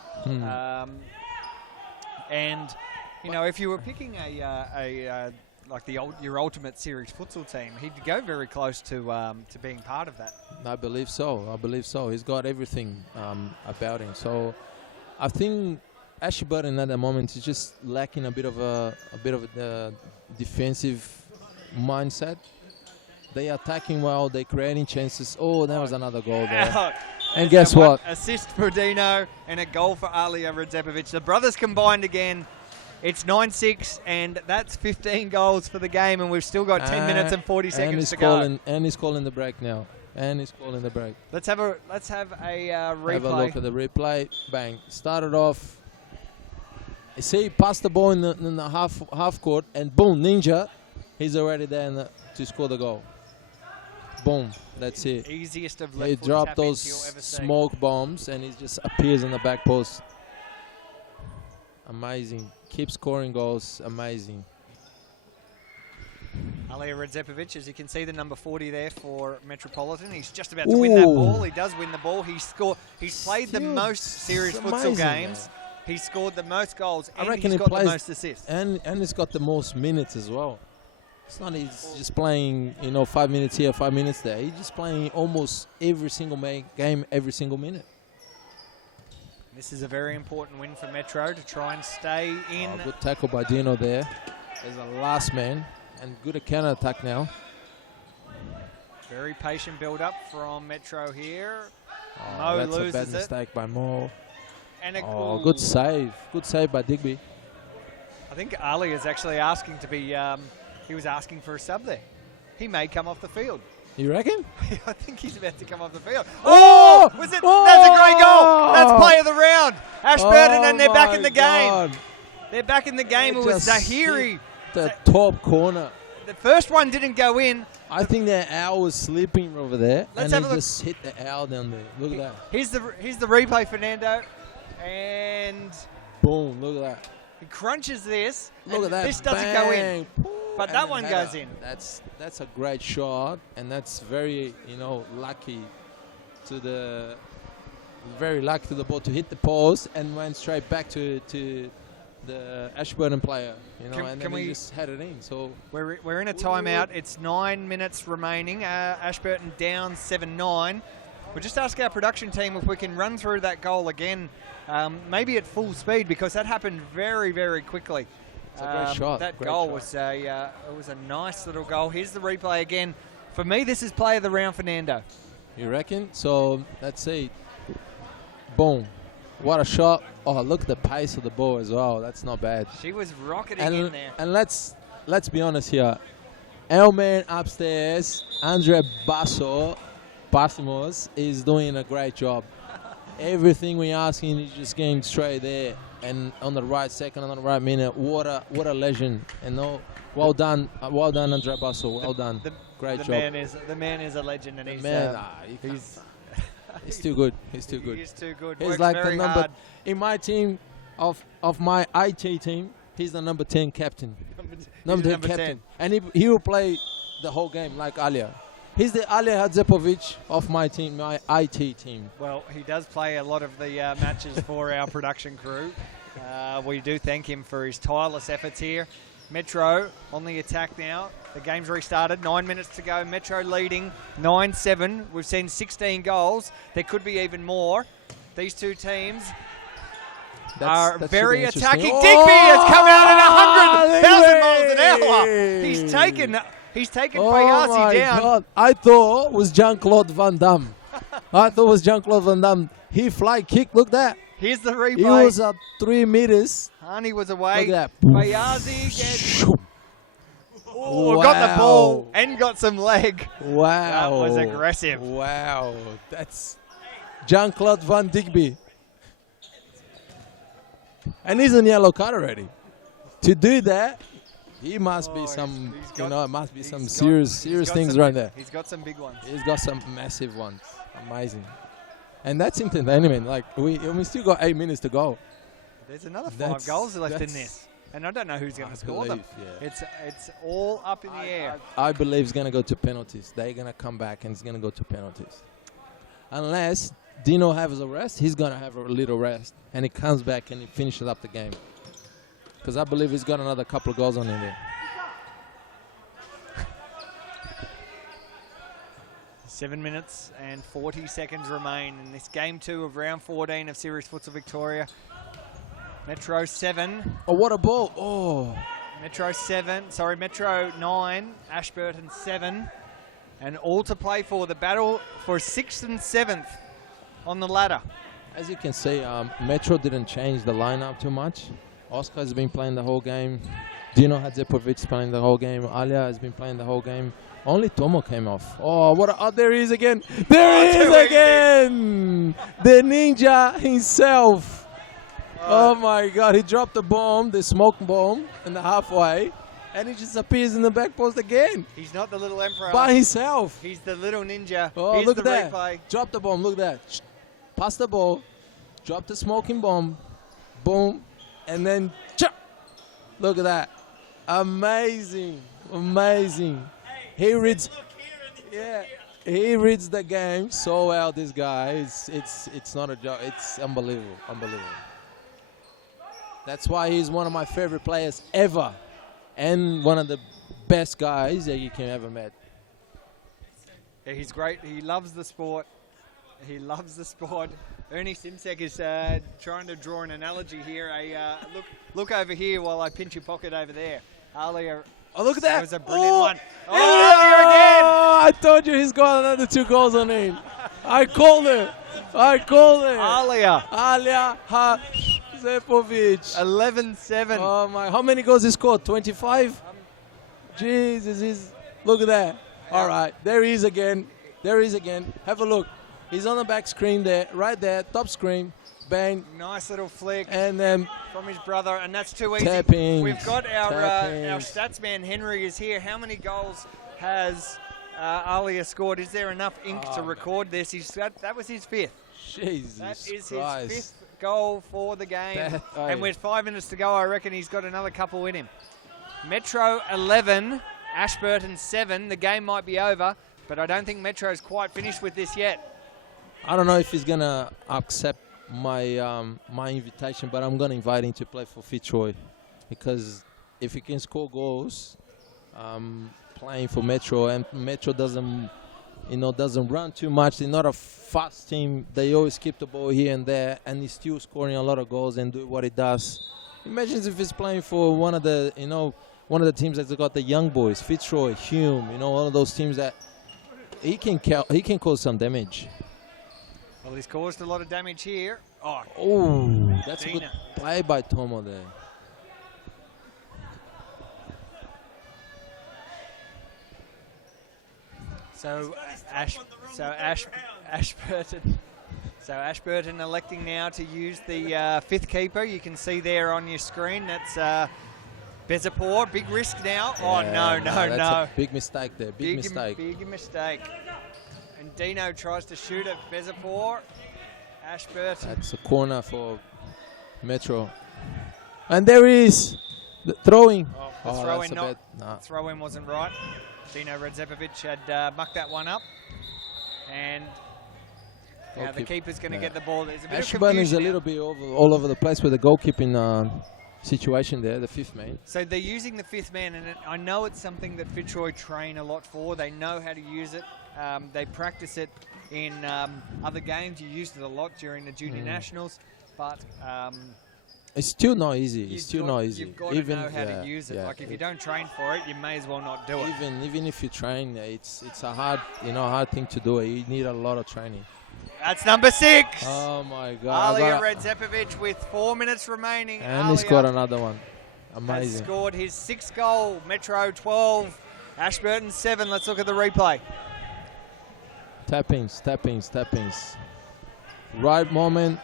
And, if you were picking your ultimate series futsal team, he'd go very close to being part of that. I believe so. He's got everything about him. So I think Ashburton at the moment is just lacking a bit of a defensive mindset. They are attacking well. They're creating chances. Oh, there was another goal there. And guess what? Assist for Dino and a goal for Alia Radzepovic. The brothers combined again. It's 9-6, and that's 15 goals for the game, and we've still got 10 minutes and 40 seconds to go. And he's calling the break now. Let's have a replay. Have a look at the replay. Bang. Started off. See, passed the ball in the half court, and boom, Ninja. He's already there to score the goal. Boom. That's it. Easiest of left He foot dropped tap-ins those you'll ever see. smoke bombs, and he just appears on the back post. Amazing. Keep scoring goals. Amazing. Alia Radzepovic, as you can see, the number 40 there for Metropolitan. He's just about to win that ball. He does win the ball. He's played the most serious futsal games. He's scored the most goals, and he's got the most assists. And he's got the most minutes as well. It's not he's just playing, 5 minutes here, 5 minutes there. He's just playing almost every single game, every single minute. This is a very important win for Metro to try and stay in. Oh, good tackle by Dino there. There's a last man, and good counter attack now. Very patient build-up from Metro here. Oh, Mo that's loses a bad it. mistake by Mo. And Good save. Good save by Digby. I think Ali is actually asking to be, he was asking for a sub there. He may come off the field. You reckon? I think he's about to come off the field. Oh! Was it? That's a great goal. That's play of the round. Ashburton, and they're back in the game. They're back in the game. It was Zahiri. The top corner. The first one didn't go in. I think their owl was sleeping over there. Let's and have he a look. just hit the owl down there. Look at that. Here's the replay, Fernando. And boom, look at that. he crunches this. Look at that. This doesn't go in. Bang. But that one goes in. That's a great shot, and that's very lucky to the ball to hit the post and went straight back to the Ashburton player. And then he just had it in. So we're in a timeout. It's 9 minutes remaining. Ashburton down 7-9. We'll just ask our production team if we can run through that goal again, maybe at full speed, because that happened very, very quickly. It's a great shot. That great goal shot. was a nice little goal. Here's the replay again. For me, this is play of the round, Fernando. You reckon? So let's see. Boom. What a shot. Oh, look at the pace of the ball as well. That's not bad. She was rocketing in there. And let's be honest here. Our man upstairs, Andre Basimos, is doing a great job. Everything we ask him, he's just getting straight there. And on the right second, on the right minute. What a legend. Well done, Andre Basso. Well done. Great job. The man is a legend, and he's too good. He's too good. He's too good. He's Works like very the number hard. in my team of my IT team. He's the number 10 captain. Number 10 captain, and he will play the whole game like Alia. He's the Alia Hadzepovic of my team, my IT team. Well, he does play a lot of the matches for our production crew. We do thank him for his tireless efforts here. Metro on the attack now. The game's restarted. 9 minutes to go. Metro leading 9-7. We've seen 16 goals. There could be even more. These two teams are That should very be interesting. attacking. Oh, Digby has come out at 100,000 Digby! miles an hour. He's taken Oh Bayasi my down. God. I thought it was Jean-Claude Van Damme. I thought it was Jean-Claude Van Damme. He fly kick. Look at that. Here's the replay. He was at 3 meters. Hani was away. Look at that. Bayasi gets. Oh, got the ball and got some leg. Wow. That was aggressive. Wow. That's Jean-Claude Van Digby. And he's in yellow card already. To do that, he must be some, it must be some serious things right there. He's got some big ones. He's got some massive ones. Amazing. And that's entertainment. Like, we still got 8 minutes to go. There's another 5 goals left in this. And I don't know who's going to score them. Yeah. It's all up in the air. I believe it's going to go to penalties. They're going to come back and it's going to go to penalties. Unless Dino has a rest, he's going to have a little rest. And he comes back and he finishes up the game. Because I believe he's got another couple of goals on him there. 7 minutes and 40 seconds remain in this game 2 of round 14 of Series Futsal Victoria. Metro 7. Oh, what a ball. Oh. Metro 9, Ashburton 7. And all to play for. The battle for 6th and 7th on the ladder. As you can see, Metro didn't change the lineup too much. Oscar has been playing the whole game. Dino Hadzepovic playing the whole game. Alia has been playing the whole game. Only Tomo came off. Oh, there he is again. There he is again. The ninja himself. Oh my God, he dropped the bomb, the smoke bomb in the halfway, and he just appears in the back post again. He's not the little emperor. By himself. He's the little ninja. Oh, Here's look the at that. replay. Drop the bomb, look at that. Pass the ball, drop the smoking bomb, boom, and then chop. Look at that. Amazing, amazing. He reads, he reads the game so well, this guy. It's not a joke, it's unbelievable, unbelievable. That's why he's one of my favorite players ever, and one of the best guys that you can ever met. Yeah, he's great. He loves the sport. He loves the sport. Ernie Simsek is trying to draw an analogy here. Look over here while I pinch your pocket over there. Alia. Oh, look at that. That was a brilliant one. Oh, I told you he's got another 2 goals on him. I called it. Alia. Hadzepovic. 11-7. Oh my! How many goals he scored? 25. Jesus, look at that. All right, there he is again. Have a look. He's on the back screen there, right there, top screen. Bang. Nice little flick. And then from his brother, and that's too easy. Tapping. We've got our stats man Henry is here. How many goals has Alia scored? Is there enough ink to record this? That was his 5th. Jesus That is Christ. his 5th goal for the game. And with 5 minutes to go, I reckon he's got another couple in him. Metro 11, Ashburton 7. The game might be over, but I don't think Metro's quite finished with this yet. I don't know if he's gonna accept my my invitation, but I'm gonna invite him to play for Fitzroy, because if he can score goals, playing for Metro, and Metro doesn't run too much. They're not a fast team. They always keep the ball here and there, and he's still scoring a lot of goals and do what he does. Imagine if he's playing for one of the teams that's got the young boys, Fitzroy, Hume, one of those teams that he can cause some damage. Well, he's caused a lot of damage here. Oh, that's a good play by Tomo there. Ashburton electing now to use the 5th keeper. You can see there on your screen. That's Bezapor. Big risk now. Yeah, no. A big mistake there. Big mistake. Big mistake. And Dino tries to shoot at Bezapor. Ashburton. That's a corner for Metro. And there he is. The throwing. The throw-in wasn't right. Dino Radzepovic had mucked that one up. And now the keeper's going to get the ball. There's a bit Ashburton of is a little bit all over the place with the goalkeeping situation there, the 5th man. So they're using the 5th man, and I know it's something that Fitzroy train a lot for. They know how to use it. They practice it in other games. You used it a lot during the junior nationals, but It's still not easy. You've It's still got- not easy. You've got to know how to use it. Like if you don't train for it, you may as well not do it. Even if you train, it's a hard thing to do. You need a lot of training. That's number 6. Oh my God! Alia Redzepovic with 4 minutes remaining. And he scored another one. Amazing. Has scored his 6th goal. Metro 12, Ashburton 7. Let's look at the replay. Tappings. Right moment,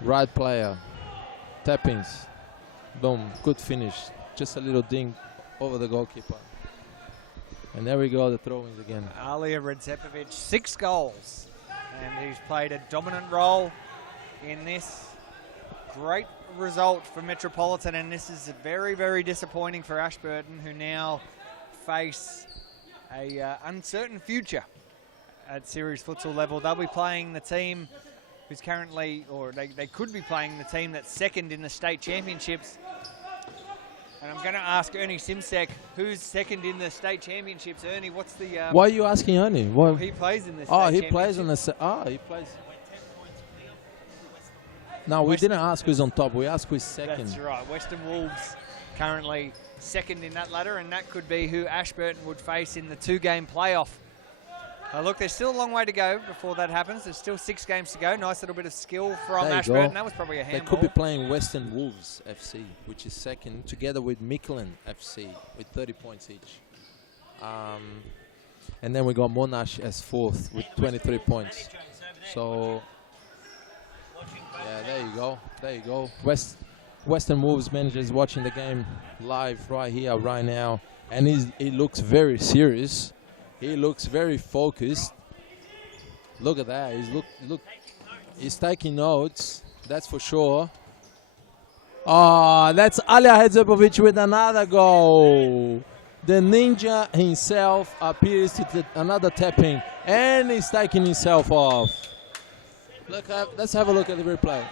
right player. Tappings. Boom. Good finish. Just a little ding over the goalkeeper. And there we go, the throw-ins again. Alia Redzepovic, 6 goals. And he's played a dominant role in this. Great result for Metropolitan, and this is very, very disappointing for Ashburton, who now face a uncertain future at series futsal level. They'll be playing the team who's currently, or they could be playing the team that's second in the state championships. And I'm going to ask Ernie Simsek, who's second in the state championships. Ernie, what's the... Why are you asking Ernie? What? He plays in the state he championship. plays on the... he plays... No, we didn't ask who's on top. We asked who's second. That's right. Western Wolves currently second in that ladder, and that could be who Ashburton would face in the 2-game playoff. Look, there's still a long way to go before that happens. There's still 6 games to go. Nice little bit of skill from Ashburton. That was probably a handball. They could be playing Western Wolves FC, which is second, together with Micklin FC with 30 points each. And then we got Monash as 4th with 23 points. So, yeah, there you go. Western Wolves manager is watching the game live right here, right now. And he looks very serious. He looks very focused. Look at that. He's taking notes. That's for sure. Oh, that's Alia Redzepovic with another goal. The ninja himself appears to another tapping, and he's taking himself off. Let's have a look at the replay.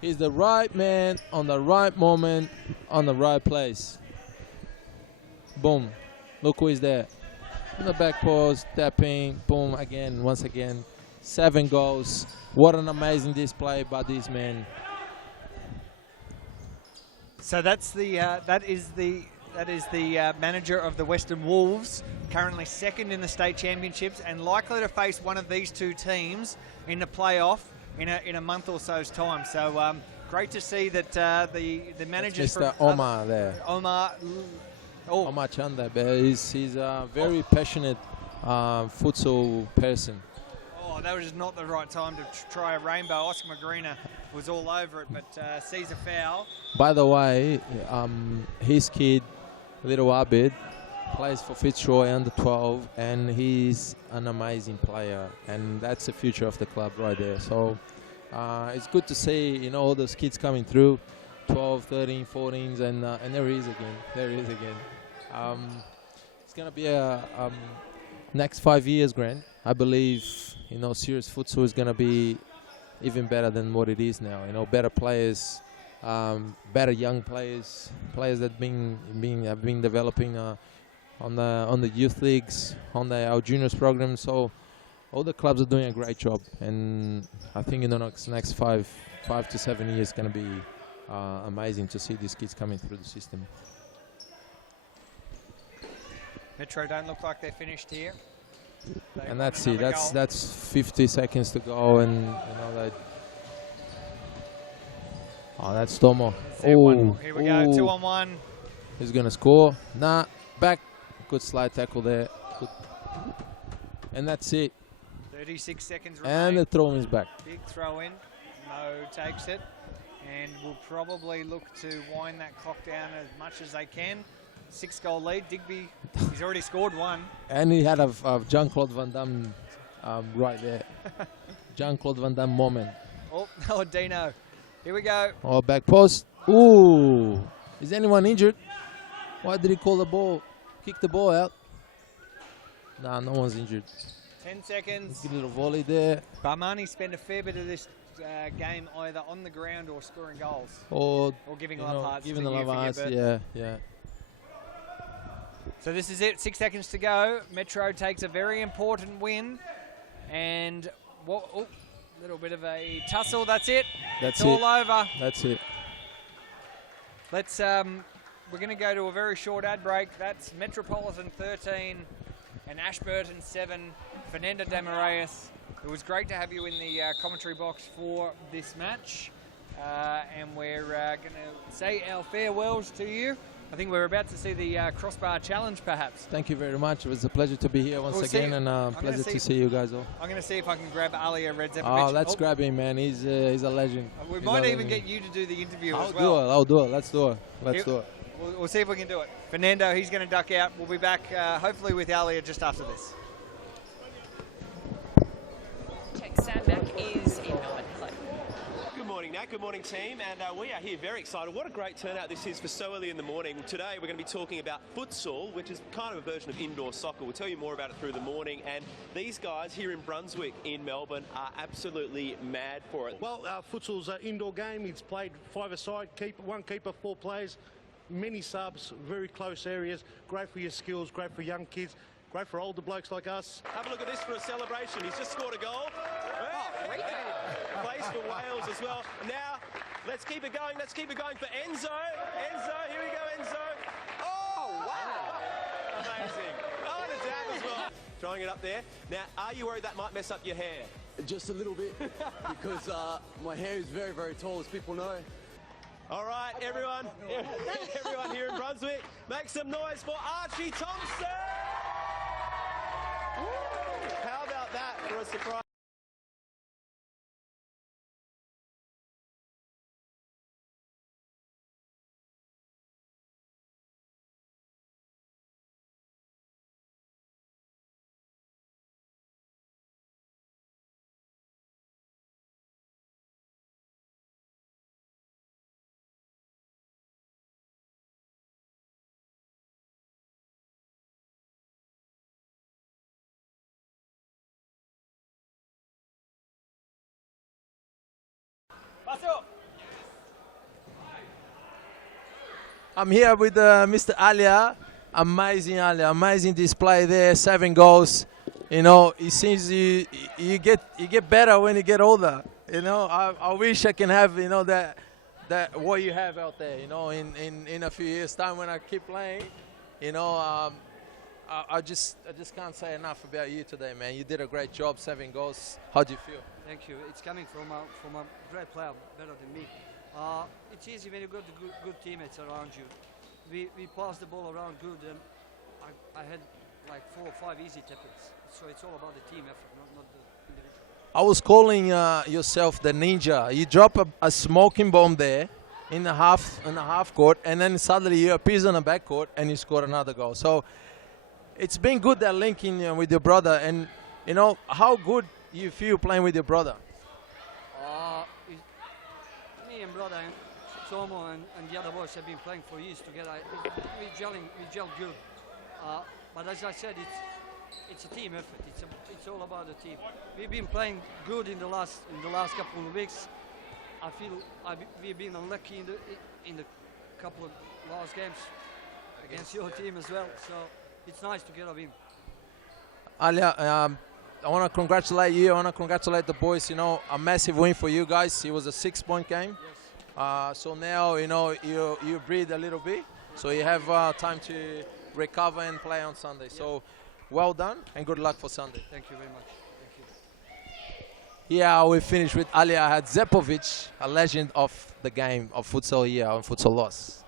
He's the right man on the right moment on the right place. Boom. Look who is there. In the back post, tapping, boom, again, once again. 7 goals. What an amazing display by these men. So that is the manager of the Western Wolves, currently second in the state championships and likely to face one of these 2 teams in the playoff in a month or so's time. So great to see that the managers. That's Mr. Omar there. Omar Chanda, he's a very passionate futsal person. Oh, that was just not the right time to try a rainbow. Oscar Magrina was all over it, but sees a foul. By the way, his kid, little Abid, plays for Fitzroy under 12, and he's an amazing player, and that's the future of the club right there. So it's good to see, all those kids coming through, 12, 13, 14s, and there he is again. It's going to be a next 5 years, Grant. I believe, serious futsal is going to be even better than what it is now. Better players, better young players that have been developing on the youth leagues, on our juniors program. So all the clubs are doing a great job, and I think in the next 5 to 7 years, it's going to be amazing to see these kids coming through the system. Metro don't look like they're finished here. And that's it. That's 50 seconds to go, and that's Tomo. Oh, here we go. 2-on-1. He's gonna score. Back. Good slide tackle there. Good. And that's it. 36 seconds remaining. And the throw is back. Big throw in. Mo takes it, and will probably look to wind that clock down as much as they can. 6-goal lead. Digby, he's already scored 1. And he had a Jean-Claude Van Damme right there. Jean-Claude Van Damme moment. Oh, Dino. Here we go. Oh, back post. Ooh. Is anyone injured? Why did he call the ball? Kick the ball out. Nah, no one's injured. 10 seconds. A little volley there. Barmani spent a fair bit of this game either on the ground or scoring goals. Or giving love hearts. Giving the love hearts, yeah. So this is it, 6 seconds to go. Metro takes a very important win. And, little bit of a tussle, that's it. That's it's all over. That's it. Let's. We're going to go to a very short ad break. That's Metropolitan 13 and Ashburton 7. Fernando Damareus. It was great to have you in the commentary box for this match, and we're going to say our farewells to you. I think we're about to see the crossbar challenge, perhaps. Thank you very much. It was a pleasure to be here once again, and pleasure to see you guys all. I'm going to see if I can grab Alia Redzepovic. Oh, let's grab him, man. He's a legend. We might even get you to do the interview as well. I'll do it. Let's do it. We'll see if we can do it. Fernando, he's going to duck out. We'll be back, hopefully, with Alia just after this. Sam Mack is in Melbourne. Hello. Good morning, Nat. Good morning, team. And we are here very excited. What a great turnout this is for so early in the morning. Today, we're going to be talking about futsal, which is kind of a version of indoor soccer. We'll tell you more about it through the morning. And these guys here in Brunswick, in Melbourne, are absolutely mad for it. Well, futsal's an indoor game. It's played five-a-side, one keeper, 4 players, many subs, very close areas. Great for your skills, great for young kids, great for older blokes like us. Have a look at this for a celebration. He's just scored a goal. Plays for Wales as well. Now, let's keep it going. Let's keep it going for Enzo. Enzo, here we go, Enzo. Oh, wow. Amazing. Oh, and a dab as well. Throwing it up there. Now, are you worried that might mess up your hair? Just a little bit, because my hair is very, very tall, as people know. All right, everyone here in Brunswick, make some noise for Archie Thompson. Woo. How about that for a surprise? I'm here with Mr. Alia. Amazing Alia, amazing display there, 7 goals. You know, it seems you get better when you get older. You know, I wish I can have, you know, that what you have out there. You know, in a few years' time when I keep playing, you know, I just can't say enough about you today, man. You did a great job, 7 goals. How do you feel? Thank you. It's coming from a great player, better than me. It's easy when you got the good teammates around you. We passed the ball around good, and I had like 4 or 5 easy tackles. So it's all about the team effort, not the individual. I was calling yourself the ninja. You drop a smoking bomb there in the half court, and then suddenly you appear on the back court and you score another goal. So it's been good that linking with your brother, and you know how good you feel playing with your brother. Me and brother and Tomo and the other boys have been playing for years together. We gel good. But as I said, it's a team effort. It's all about the team. We've been playing good in the last couple of weeks. I feel we've been unlucky in the couple of last games against your team as well. So it's nice to get a win. Alia, I want to congratulate you. I want to congratulate the boys. You know, a massive win for you guys. It was a 6-point game. Yes. So now, you know, you breathe a little bit. So you have time to recover and play on Sunday. Yeah. So well done and good luck for Sunday. Thank you very much. Thank you. Yeah, we finished with Alia Redzepovic, a legend of the game of futsal here on Futsal Oz.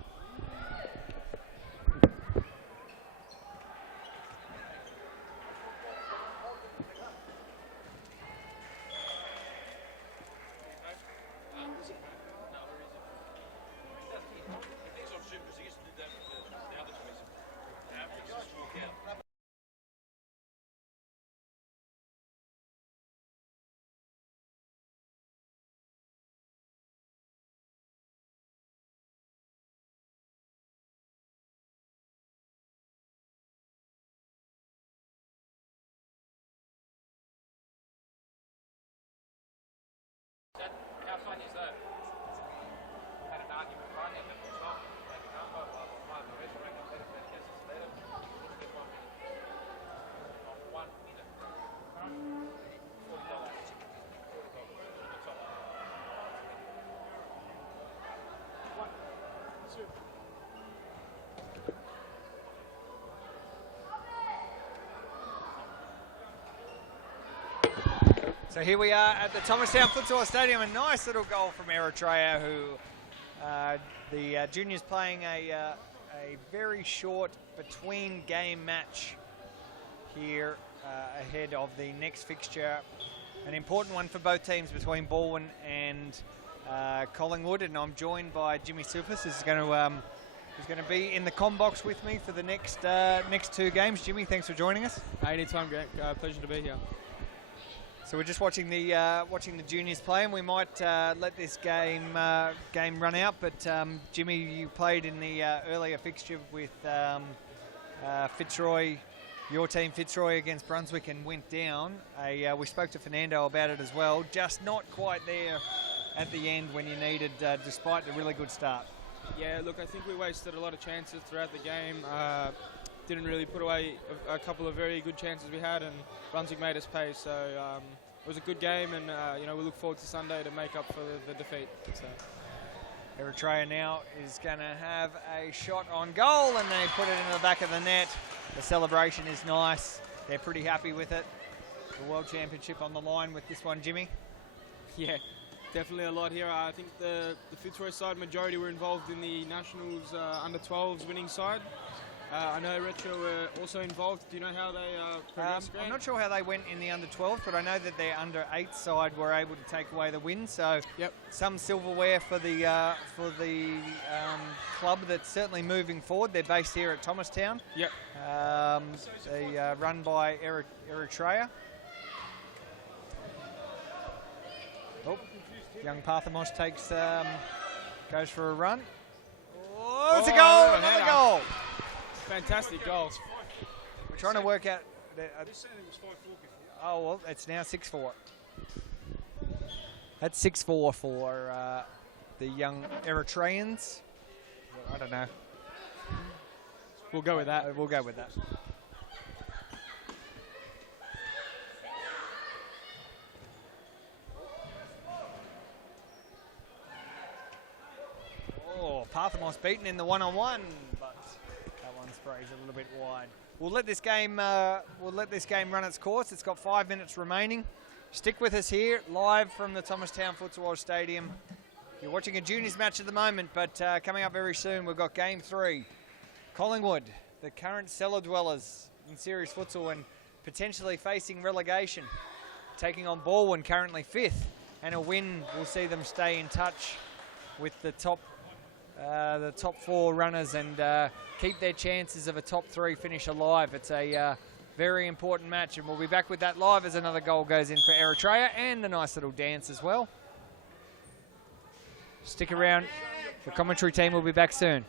So here we are at the Thomastown Futsal Stadium. A nice little goal from Eritrea, who the juniors playing a very short between game match here ahead of the next fixture. An important one for both teams between Baldwin and Collingwood, and I'm joined by Jimmy Supis, who's going to be in the comm box with me for the next two games. Jimmy, thanks for joining us. Anytime, Grant. Pleasure to be here. So we're just watching the juniors play, and we might let this game run out. But Jimmy, you played in the earlier fixture with Fitzroy, your team Fitzroy against Brunswick, and went down. We spoke to Fernando about it as well. Just not quite there at the end when you needed, despite the really good start. Yeah, look, I think we wasted a lot of chances throughout the game. Didn't really put away a couple of very good chances we had, and Brunswick made us pay. So it was a good game, and we look forward to Sunday to make up for the defeat. So. Eritrea now is going to have a shot on goal, and they put it into the back of the net. The celebration is nice. They're pretty happy with it. The World Championship on the line with this one, Jimmy. Yeah, definitely a lot here. I think the Fitzroy side majority were involved in the Nationals under-12s winning side. I know Eritrea were also involved. Do you know how they progressed? I'm not sure how they went in the under-12s, but I know that their under-8 side were able to take away the win. So yep. Some silverware for the club that's certainly moving forward. They're based here at Thomastown. Yep. They run by Eritrea. Oh, young Parthamos goes for a run. Oh, it's a goal! Another goal! Fantastic goals. We're trying to work out. Oh, well, it's now 6-4. That's 6-4 for the young Eritreans. I don't know. We'll go with that. We'll go with that. Oh, Parthamos beaten in the one-on-one, but that one sprays a little bit wide. We'll let this game run its course. It's got 5 minutes remaining. Stick with us here, live from the Thomastown Futsal Oz Stadium. You're watching a juniors match at the moment, but coming up very soon, we've got Game 3. Collingwood, the current cellar dwellers in series futsal and potentially facing relegation, taking on Baldwin, currently 5th, and a win will see them stay in touch with the top 4 runners and keep their chances of a top 3 finish alive. It's a very important match, and we'll be back with that live as another goal goes in for Eritrea and a nice little dance as well. Stick around. The commentary team will be back soon.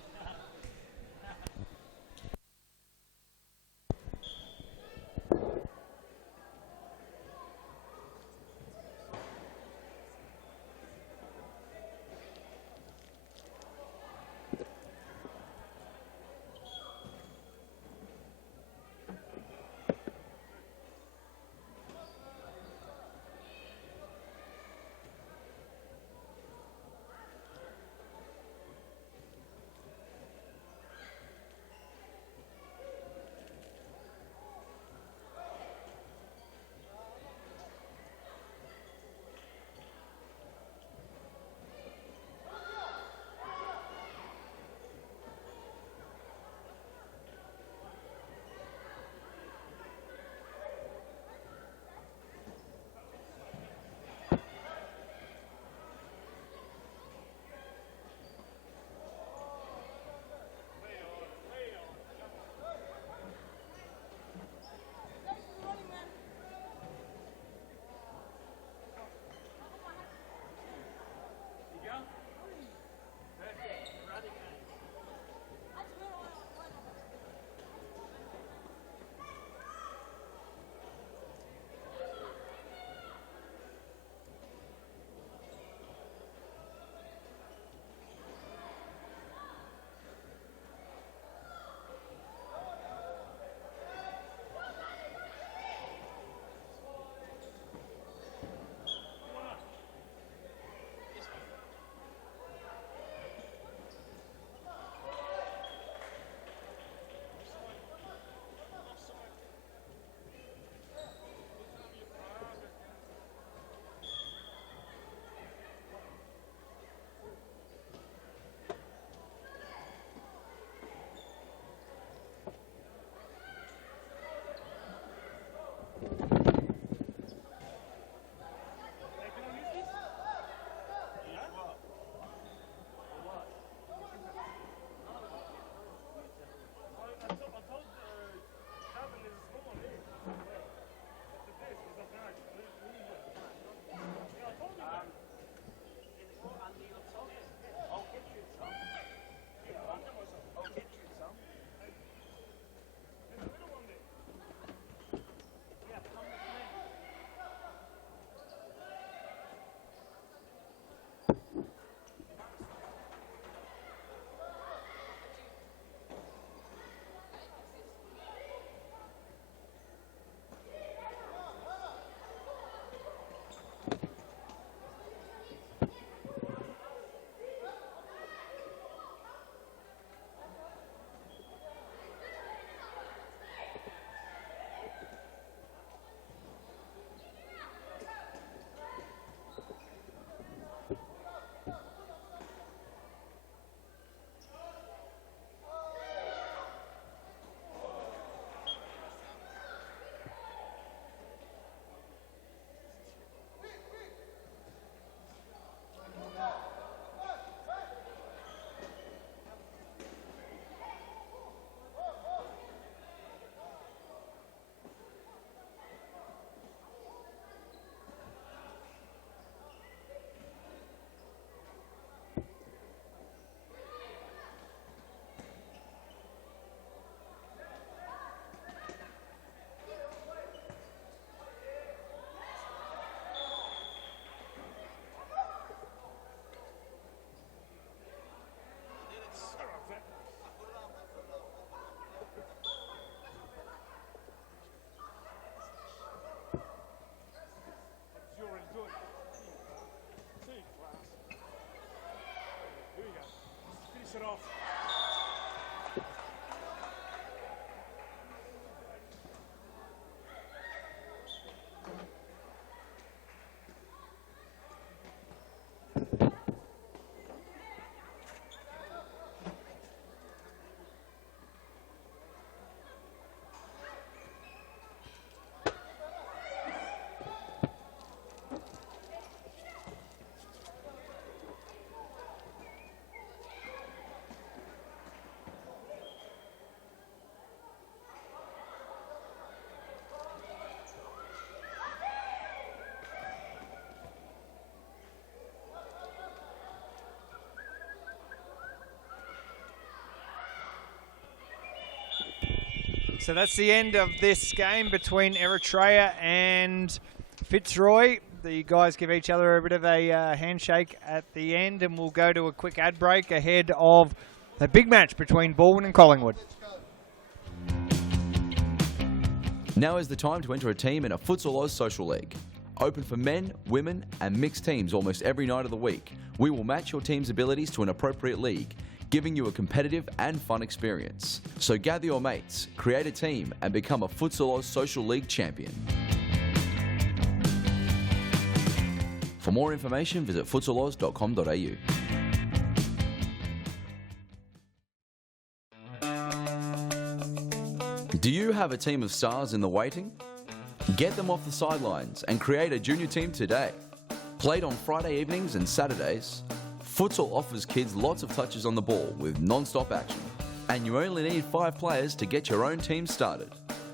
So that's the end of this game between Eritrea and Fitzroy. The guys give each other a bit of a handshake at the end, and we'll go to a quick ad break ahead of the big match between Baldwin and Collingwood. Now is the time to enter a team in a Futsal Oz Social League. Open for men, women and mixed teams almost every night of the week. We will match your team's abilities to an appropriate league, giving you a competitive and fun experience. So gather your mates, create a team and become a Futsal Oz Social League champion. For more information, visit futsaloz.com.au. Do you have a team of stars in the waiting? Get them off the sidelines and create a junior team today. Played on Friday evenings and Saturdays, Futsal offers kids lots of touches on the ball with non-stop action. And you only need 5 players to get your own team started.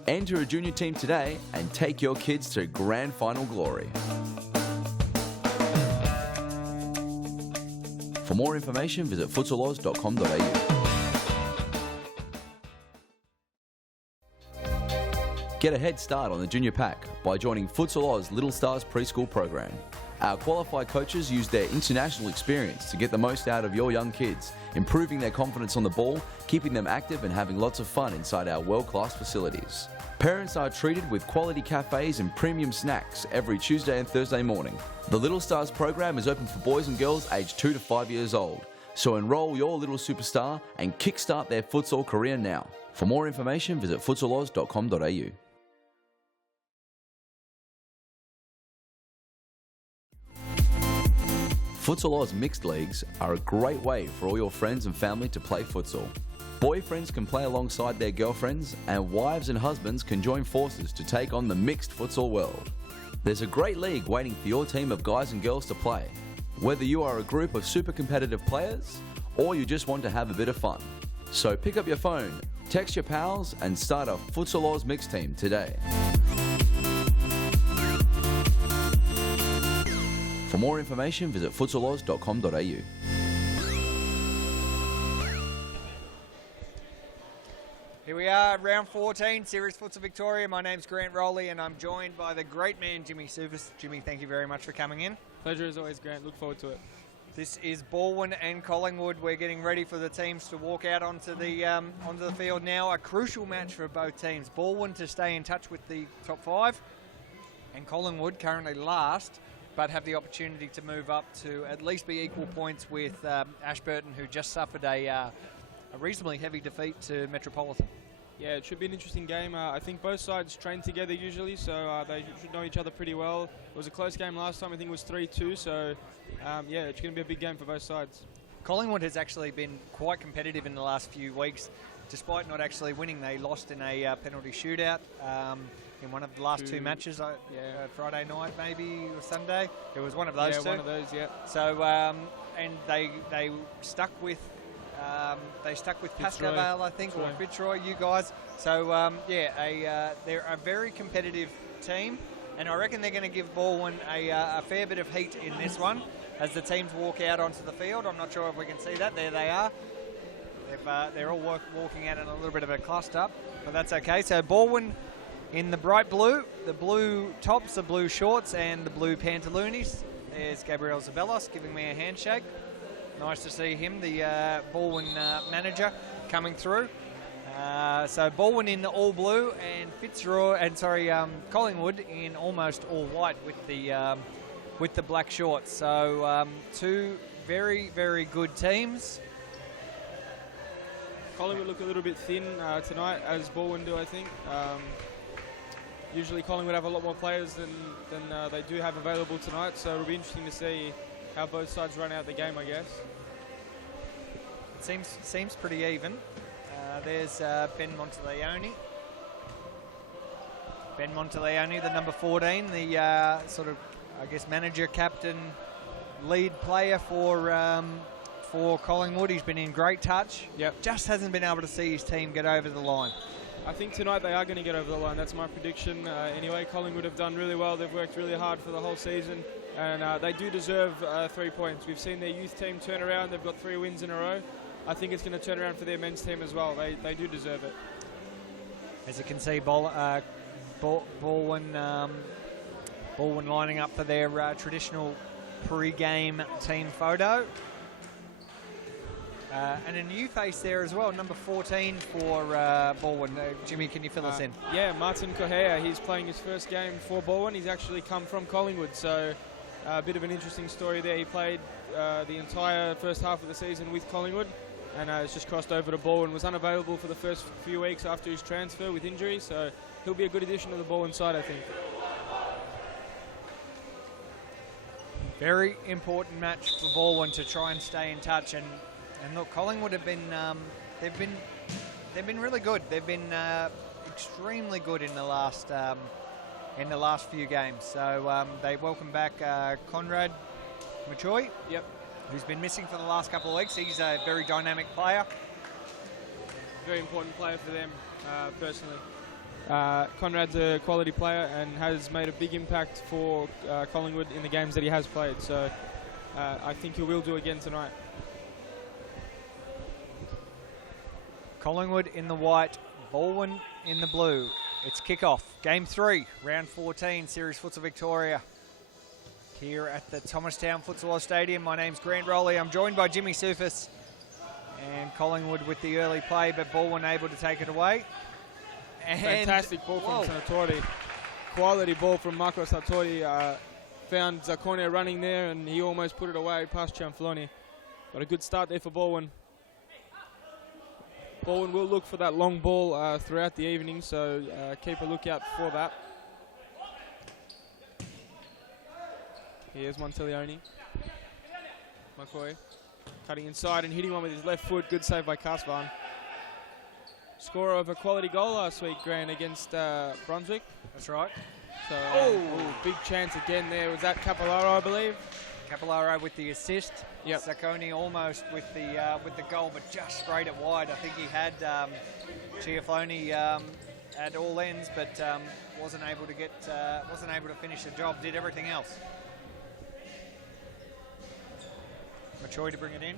Enter a junior team today and take your kids to grand final glory. For more information, visit futsaloz.com.au. Get a head start on the junior pack by joining Futsal Oz Little Stars preschool program. Our qualified coaches use their international experience to get the most out of your young kids, improving their confidence on the ball, keeping them active and having lots of fun inside our world-class facilities. Parents are treated with quality cafes and premium snacks every Tuesday and Thursday morning. The Little Stars program is open for boys and girls aged 2 to 5 years old. So enroll your little superstar and kickstart their futsal career now. For more information, visit futsaloz.com.au. Futsal Oz mixed leagues are a great way for all your friends and family to play futsal. Boyfriends can play alongside their girlfriends, and wives and husbands can join forces to take on the mixed futsal world. There's a great league waiting for your team of guys and girls to play, whether you are a group of super competitive players or you just want to have a bit of fun. So pick up your phone, text your pals and start a Futsal Oz mixed team today. For more information, visit futsaloz.com.au. Here we are, round 14, Series Futsal Victoria. My name's Grant Rowley and I'm joined by the great man, Jimmy Suvas. Jimmy, thank you very much for coming in. Pleasure as always, Grant. Look forward to it. This is Baldwin and Collingwood. We're getting ready for the teams to walk out onto the field now. A crucial match for both teams. Baldwin to stay in touch with the top 5, and Collingwood currently last, but have the opportunity to move up to at least be equal points with Ashburton, who just suffered a reasonably heavy defeat to Metropolitan. Yeah, it should be an interesting game. I think both sides train together usually, so they should know each other pretty well. It was a close game last time. I think it was 3-2, so yeah, it's going to be a big game for both sides. Collingwood has actually been quite competitive in the last few weeks. Despite not actually winning, they lost in a penalty shootout in one of the last 2 matches, Friday night maybe, or Sunday. It was one of those two. Yeah, one of those, yeah. So, and they stuck with Pascoe Vale, I think, or Fitzroy, you guys. So, they're a very competitive team, and I reckon they're going to give Baldwin a fair bit of heat in this one as the teams walk out onto the field. I'm not sure if we can see that. There they are. They're all walking out in a little bit of a cluster, but that's okay. So Baldwin in the bright blue, the blue tops, the blue shorts, and the blue pantaloonies. There's Gabriel Zabelos giving me a handshake. Nice to see him, the Baldwin manager, coming through. So Baldwin in all blue, and Collingwood in almost all white with the black shorts. So 2 very, very good teams. Collingwood look a little bit thin tonight, as Baldwin do, I think. Usually Collingwood have a lot more players than they do have available tonight, so it'll be interesting to see how both sides run out the game, I guess. It seems pretty even. There's Ben Monteleone. Ben Monteleone, the number 14, the sort of, I guess, manager, captain, lead player for Collingwood. He's been in great touch. Yep. Just hasn't been able to see his team get over the line. I think tonight they are going to get over the line. That's my prediction. Anyway, Collingwood have done really well. They've worked really hard for the whole season, and they do deserve 3 points. We've seen their youth team turn around. They've got 3 wins in a row. I think it's going to turn around for their men's team as well. They do deserve it. As you can see, Baldwin lining up for their traditional pre-game team photo. And a new face there as well, number 14 for Baldwin. Jimmy, can you fill us in? Yeah, Martin Correa. He's playing his first game for Baldwin. He's actually come from Collingwood, so a bit of an interesting story there. He played the entire first half of the season with Collingwood, and has just crossed over to Baldwin. Was unavailable for the first few weeks after his transfer with injury, so he'll be a good addition to the Baldwin side, I think. Very important match for Baldwin to try and stay in touch, and look, Collingwood have been they've been really good. They've been extremely good in the last few games. So they welcome back Conrad Machoy, who's been missing for the last couple of weeks. He's a very dynamic player. Very important player for them, personally. Conrad's a quality player and has made a big impact for Collingwood in the games that he has played. So I think he will do again tonight. Collingwood in the white, Baldwin in the blue. It's kickoff, game 3, round 14, Series Futsal Victoria. Here at the Thomastown Futsal Oz Stadium. My name's Grant Rowley. I'm joined by Jimmy Soufis. And Collingwood with the early play, but Baldwin able to take it away. And fantastic ball from Sartori. Quality ball from Marco Sartori. Found Zaccone running there, and he almost put it away past Cianfloni. Got a good start there for Baldwin. Baldwin will look for that long ball throughout the evening, so keep a lookout for that. Here's Montaglioni. McCoy cutting inside and hitting one with his left foot. Good save by Kasvan. Scorer of a quality goal last week, Grant, against Brunswick. That's right. So, big chance again there. Was that Capellaro, I believe? Capellaro with the assist. Yep. Zaccone almost with the goal, but just sprayed it wide. I think he had Cianfloni at all ends, but wasn't able to finish the job. Did everything else. Machoy to bring it in.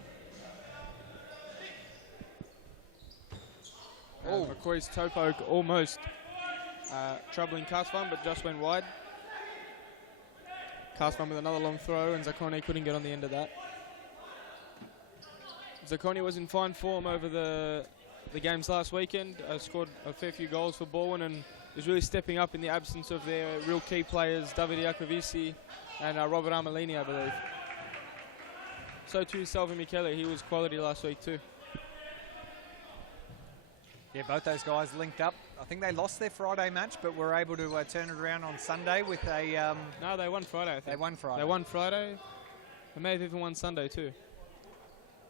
McCoy's toe poke almost troubling Kasvan, but just went wide. Kasvan with another long throw, and Zaccone couldn't get on the end of that. Zaccone was in fine form over the games last weekend. Scored a fair few goals for Baldwin and is really stepping up in the absence of their real key players, Davide Iacovisi and Robert Armelini, I believe. So too Salvi Michele, he was quality last week too. Yeah, both those guys linked up. I think they lost their Friday match, but were able to turn it around on Sunday with a... No, they won Friday, I think. They won Friday. They won Friday. They may have even won Sunday too.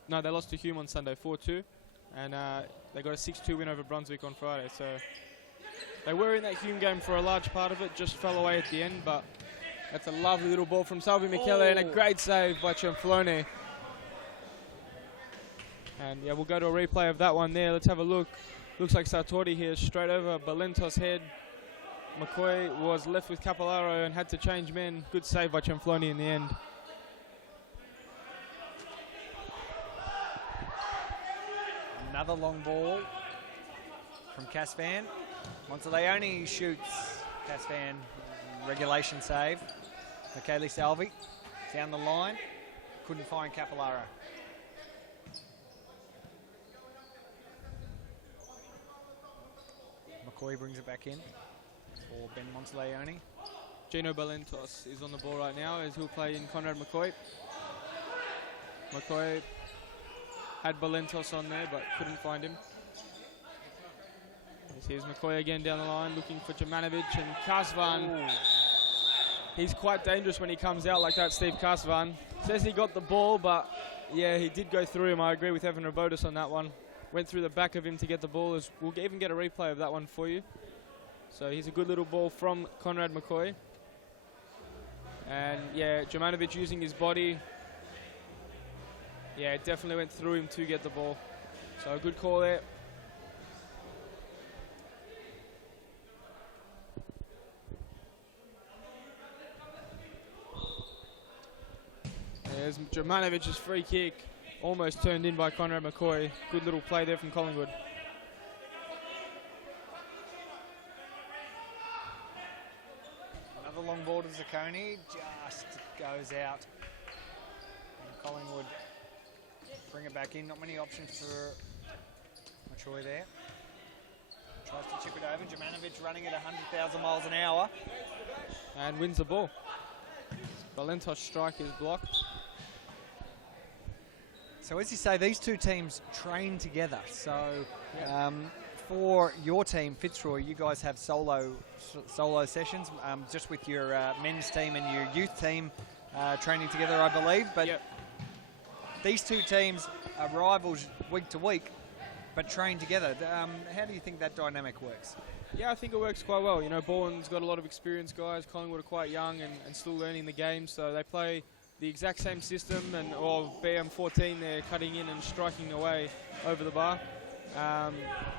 No, they lost to Hume on Sunday, 4-2. And they got a 6-2 win over Brunswick on Friday. So they were in that Hume game for a large part of it, just fell away at the end. But that's a lovely little ball from Salvi Michele and a great save by Cianfloni. And yeah, we'll go to a replay of that one there. Let's have a look. Looks like Sartori here, straight over Balentos' head. McCoy was left with Capellaro and had to change men. Good save by Cianfloni in the end. Another long ball from Kasvan. Montaglioni shoots. Kasvan, regulation save. Michele Salvi down the line. Couldn't find Capellaro. McCoy brings it back in for Ben Montaglioni. Gino Balentos is on the ball right now as he'll play in Conrad McCoy. McCoy had Balentos on there but couldn't find him. Here's McCoy again down the line looking for Jemanovic and Kasvan. He's quite dangerous when he comes out like that, Steve Kasvan. Says he got the ball, but yeah, he did go through him. I agree with Evan Robotis on that one. Went through the back of him to get the ball. We'll even get a replay of that one for you. So here's a good little ball from Conrad McCoy. And yeah, Jemanovic using his body. Yeah, it definitely went through him to get the ball. So a good call there. There's Jemanovic's free kick. Almost turned in by Conrad McCoy. Good little play there from Collingwood. to Zacconi, just goes out. And Collingwood bring it back in. Not many options for Machoy there. Tries to chip it over. Jumanovic running at 100,000 miles an hour. And wins the ball. Valentos' strike is blocked. So as you say, these two teams train together. So for your team, Fitzroy, you guys have solo sessions, just with your men's team and your youth team training together, I believe. But these two teams are rivals week to week, but train together. How do you think that dynamic works? Yeah, I think it works quite well. You know, Bourne's got a lot of experienced guys. Collingwood are quite young and still learning the game, so they play the exact same system, and or BM14, they're cutting in and striking away over the bar.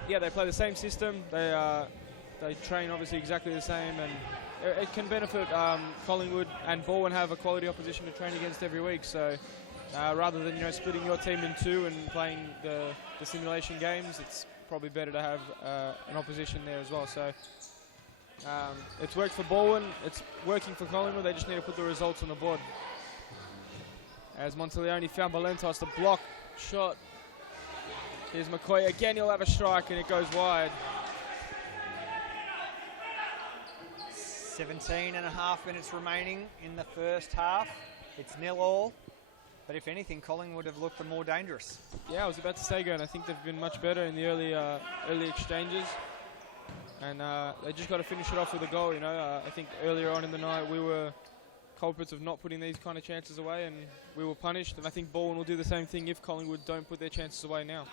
Yeah, they play the same system. They train obviously exactly the same, and it can benefit Collingwood, and Bourne have a quality opposition to train against every week. So rather than splitting your team in two and playing the simulation games, it's probably better to have an opposition there as well. So it's worked for Bourne, it's working for Collingwood. They just need to put the results on the board. As Monteleone found Valentos, the block shot. Here's McCoy again, he'll have a strike and it goes wide. 17 and a half minutes remaining in the first half. It's 0-0, but if anything, Collingwood have looked the more dangerous. Yeah, I was about to say, Gern, I think they've been much better in the early exchanges, and they just got to finish it off with a goal. I think earlier on in the night we were culprits of not putting these kind of chances away, and we were punished, and I think Bourne will do the same thing if Collingwood don't put their chances away now.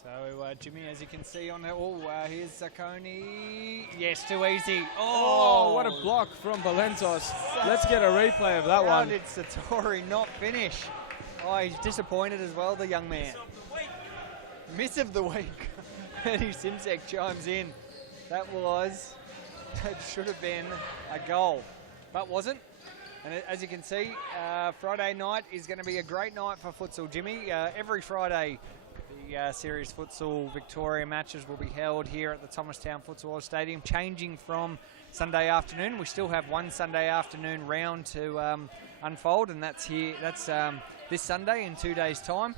So Jimmy, as you can see on it, here's Zacconi. Yes, too easy. Oh, what a block from Valentos. Let's get a replay of that one. How did Satori not finish? Oh, he's disappointed as well, the young man. Miss of the week. Eddie Simsek chimes in. That should have been a goal, but wasn't. And as you can see, Friday night is going to be a great night for futsal, Jimmy. Every Friday, the Series Futsal Victoria matches will be held here at the Thomastown Futsal Oz Stadium, changing from Sunday afternoon. We still have one Sunday afternoon round to unfold, and that's this Sunday in 2 days' time.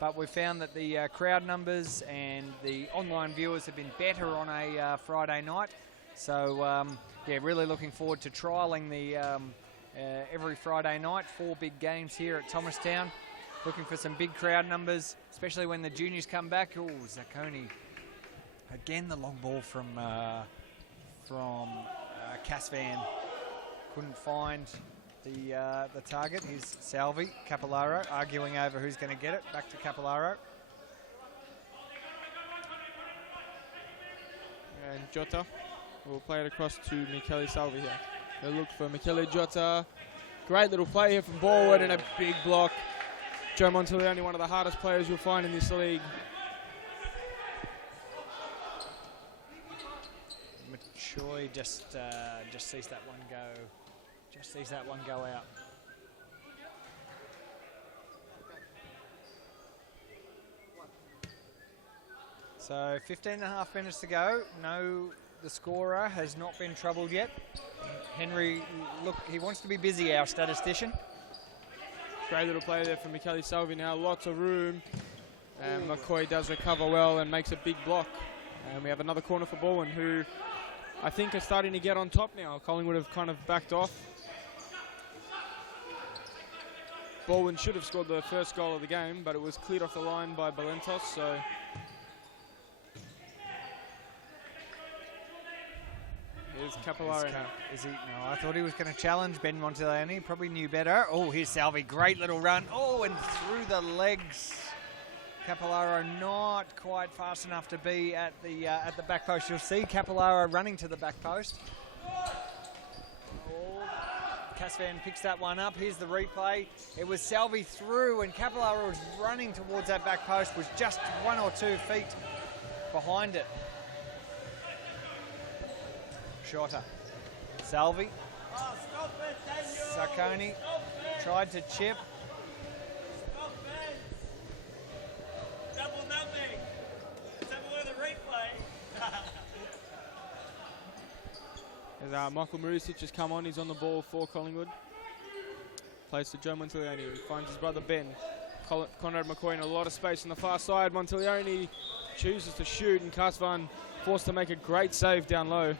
But we found that the crowd numbers and the online viewers have been better on a Friday night. So, really looking forward to trialling the every Friday night. 4 big games here at Thomastown. Looking for some big crowd numbers, especially when the juniors come back. Oh, Zacconi. Again, the long ball from Casvan. Couldn't find the target. Here's Salvi, Capillaro, arguing over who's going to get it. Back to Capillaro. And Jota will play it across to Michele Salvi here. They look for Michele Jota. Great little play here from Borwood and a big block. Joe Monteleone, one of the hardest players you'll find in this league. Machoy just sees that one go. Just sees that one go out. So 15 and a half minutes to go. No, the scorer has not been troubled yet. Henry, look, he wants to be busy, our statistician. Great little play there from Michele Salvi now. Lots of room. And McCoy does recover well and makes a big block. And we have another corner for Bowen, who I think are starting to get on top now. Collingwood have kind of backed off. Bowen should have scored the first goal of the game, but it was cleared off the line by Valentos, so... Here's Capillaro now. Is he? No, I thought he was going to challenge Ben Monteleone. Probably knew better. Oh, here's Salvi. Great little run. Oh, and through the legs. Capillaro not quite fast enough to be at the back post. You'll see Capillaro running to the back post. Oh, Casvan picks that one up. Here's the replay. It was Salvi through, and Capillaro was running towards that back post. Was just 1 or 2 feet behind it. Shorter. Salvi. Zacconi tried to chip. As Michael Marusic has come on, he's on the ball for Collingwood. Plays to Joe Montilioni, who finds his brother Ben. Conrad McCoy in a lot of space on the far side. Montilioni chooses to shoot, and Kasvan forced to make a great save down low.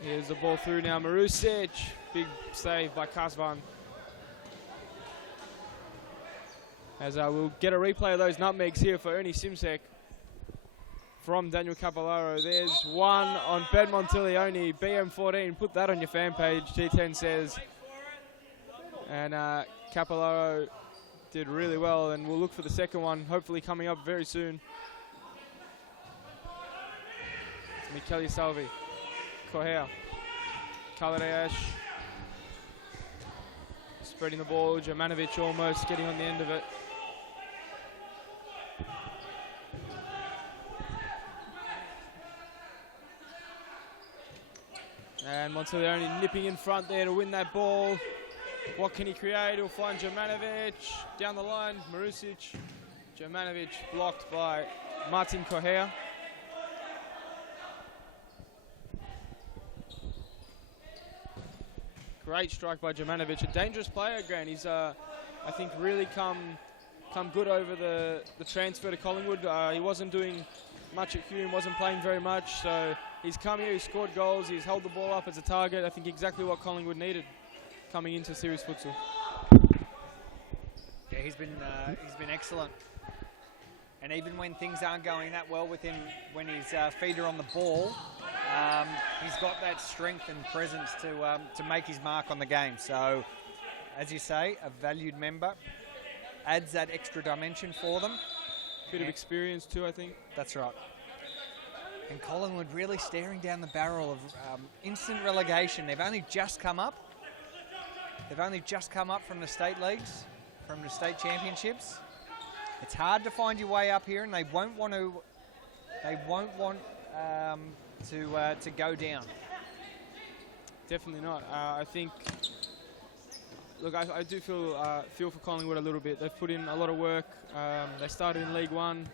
Here's the ball through now, Marusic. Big save by Kasvan. As we'll get a replay of those nutmegs here for Ernie Simsek from Daniel Capolaro. There's one on Ben Montilioni, BM14. Put that on your fan page, G10 says. And Capolaro did really well, and we'll look for the second one, hopefully coming up very soon. It's Michele Salvi. Correa. Kaladeash. Spreading the ball. Jomanovic almost getting on the end of it. And Montilioni nipping in front there to win that ball. What can he create? He'll find Jomanovic down the line. Marusic. Jomanovic blocked by Martin Correa. Great strike by Jomanovic. A dangerous player, Grant. He's, I think, really come good over the transfer to Collingwood. He wasn't doing much at Hume, wasn't playing very much. So he's come here, he's scored goals, he's held the ball up as a target. I think exactly what Collingwood needed coming into series futsal. Yeah, he's been excellent. And even when things aren't going that well with him, when his feet are on the ball, he's got that strength and presence to make his mark on the game. So, as you say, a valued member adds that extra dimension for them. Bit of experience too, I think. That's right. And Collingwood really staring down the barrel of instant relegation. They've only just come up. They've only just come up from the state leagues, from the state championships. It's hard to find your way up here, and they won't want to. They won't want to go down. Definitely not. I think. Look, I do feel for Collingwood a little bit. They've put in a lot of work. They started in League One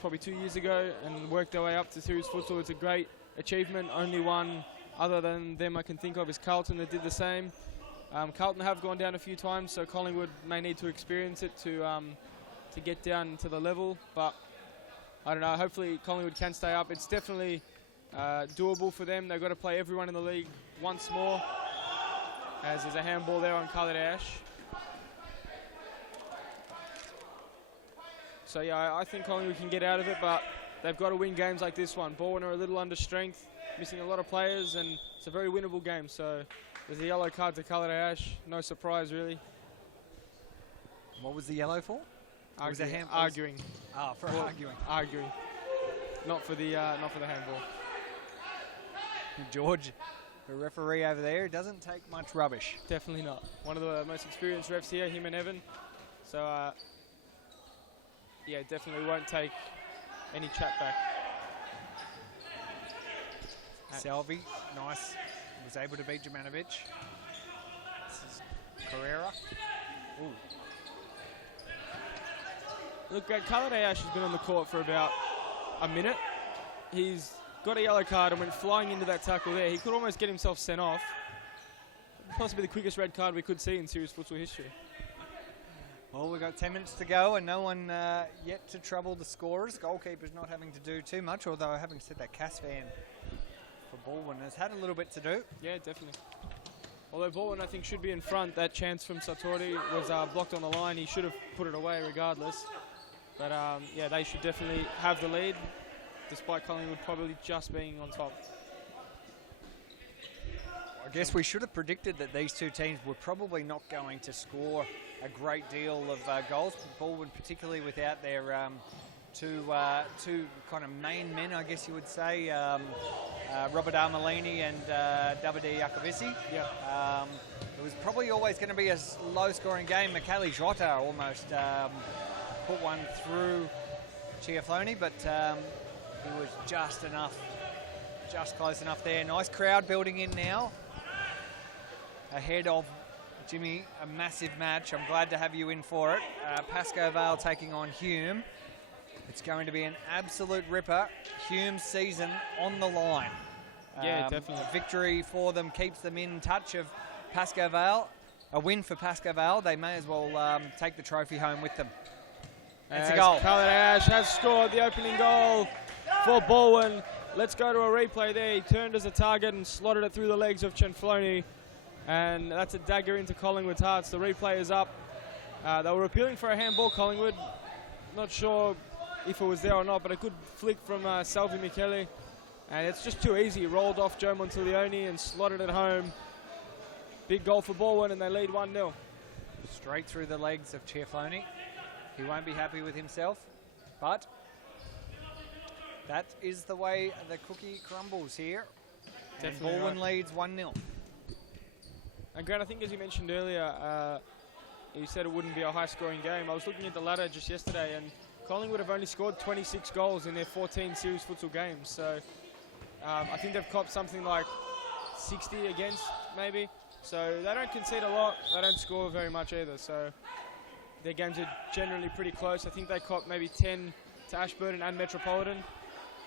probably 2 years ago and worked their way up to series futsal. It's a great achievement. Only one other than them I can think of is Carlton that did the same. Carlton have gone down a few times, so Collingwood may need to experience it to get down to the level. But I don't know. Hopefully Collingwood can stay up. It's definitely doable for them. They've got to play everyone in the league once more. As there's a handball there on Kaladeash. So yeah, I think Collingwood can get out of it, but they've got to win games like this one. Baldwin are a little under strength, missing a lot of players, and it's a very winnable game. So there's a yellow card to Kaladeash. No surprise, really. What was the yellow for? Arguing. Oh, for arguing. Arguing. Not for the handball. George, the referee over there, doesn't take much rubbish. Definitely not. One of the most experienced refs here, him and Evan. So, yeah, definitely won't take any chat back. Salvi, nice. Was able to beat Jomanovic. This is Carrera. Ooh. Look, Kaladeash has been on the court for about a minute. He's got a yellow card and went flying into that tackle there. He could almost get himself sent off. Possibly the quickest red card we could see in series futsal history. Well, we've got 10 minutes to go and no one yet to trouble the scorers. Goalkeeper's not having to do too much, although having said that, Casvan for Baldwin has had a little bit to do. Yeah, definitely. Although Baldwin, I think, should be in front. That chance from Sartori was blocked on the line. He should have put it away regardless. But, yeah, they should definitely have the lead, despite Collingwood probably just being on top. I guess we should have predicted that these two teams were probably not going to score a great deal of goals. Baldwin, particularly without their two kind of main men, I guess you would say, Robert Armelini and Davide Iacovici. Yeah. It was probably always going to be a low-scoring game. Michele Jota almost put one through Ciafloni, but he was just close enough there. Nice crowd building in now. Ahead of Jimmy, a massive match. I'm glad to have you in for it. Pascoe Vale taking on Hume. It's going to be an absolute ripper. Hume's season on the line. Yeah, definitely. A victory for them keeps them in touch of Pascoe Vale. A win for Pascoe Vale. They may as well take the trophy home with them. It's a goal. Khaled Ash has scored the opening goal for Baldwin. Let's go to a replay there. He turned as a target and slotted it through the legs of Cianfloni. And that's a dagger into Collingwood's hearts. The replay is up. They were appealing for a handball, Collingwood. Not sure if it was there or not, but a good flick from Salvi Michele. And it's just too easy. He rolled off Joe Montaglione and slotted it home. Big goal for Baldwin, and they lead 1-0. Straight through the legs of Cianfloni. He won't be happy with himself, but that is the way the cookie crumbles here. Definitely and Baldwin right. leads 1-0. And Grant, I think as you mentioned earlier, you said it wouldn't be a high-scoring game. I was looking at the ladder just yesterday, and Collingwood have only scored 26 goals in their 14 series futsal games. So I think they've copped something like 60 against, maybe. So they don't concede a lot. They don't score very much either. So their games are generally pretty close. I think they copped maybe 10 to Ashburton and Metropolitan.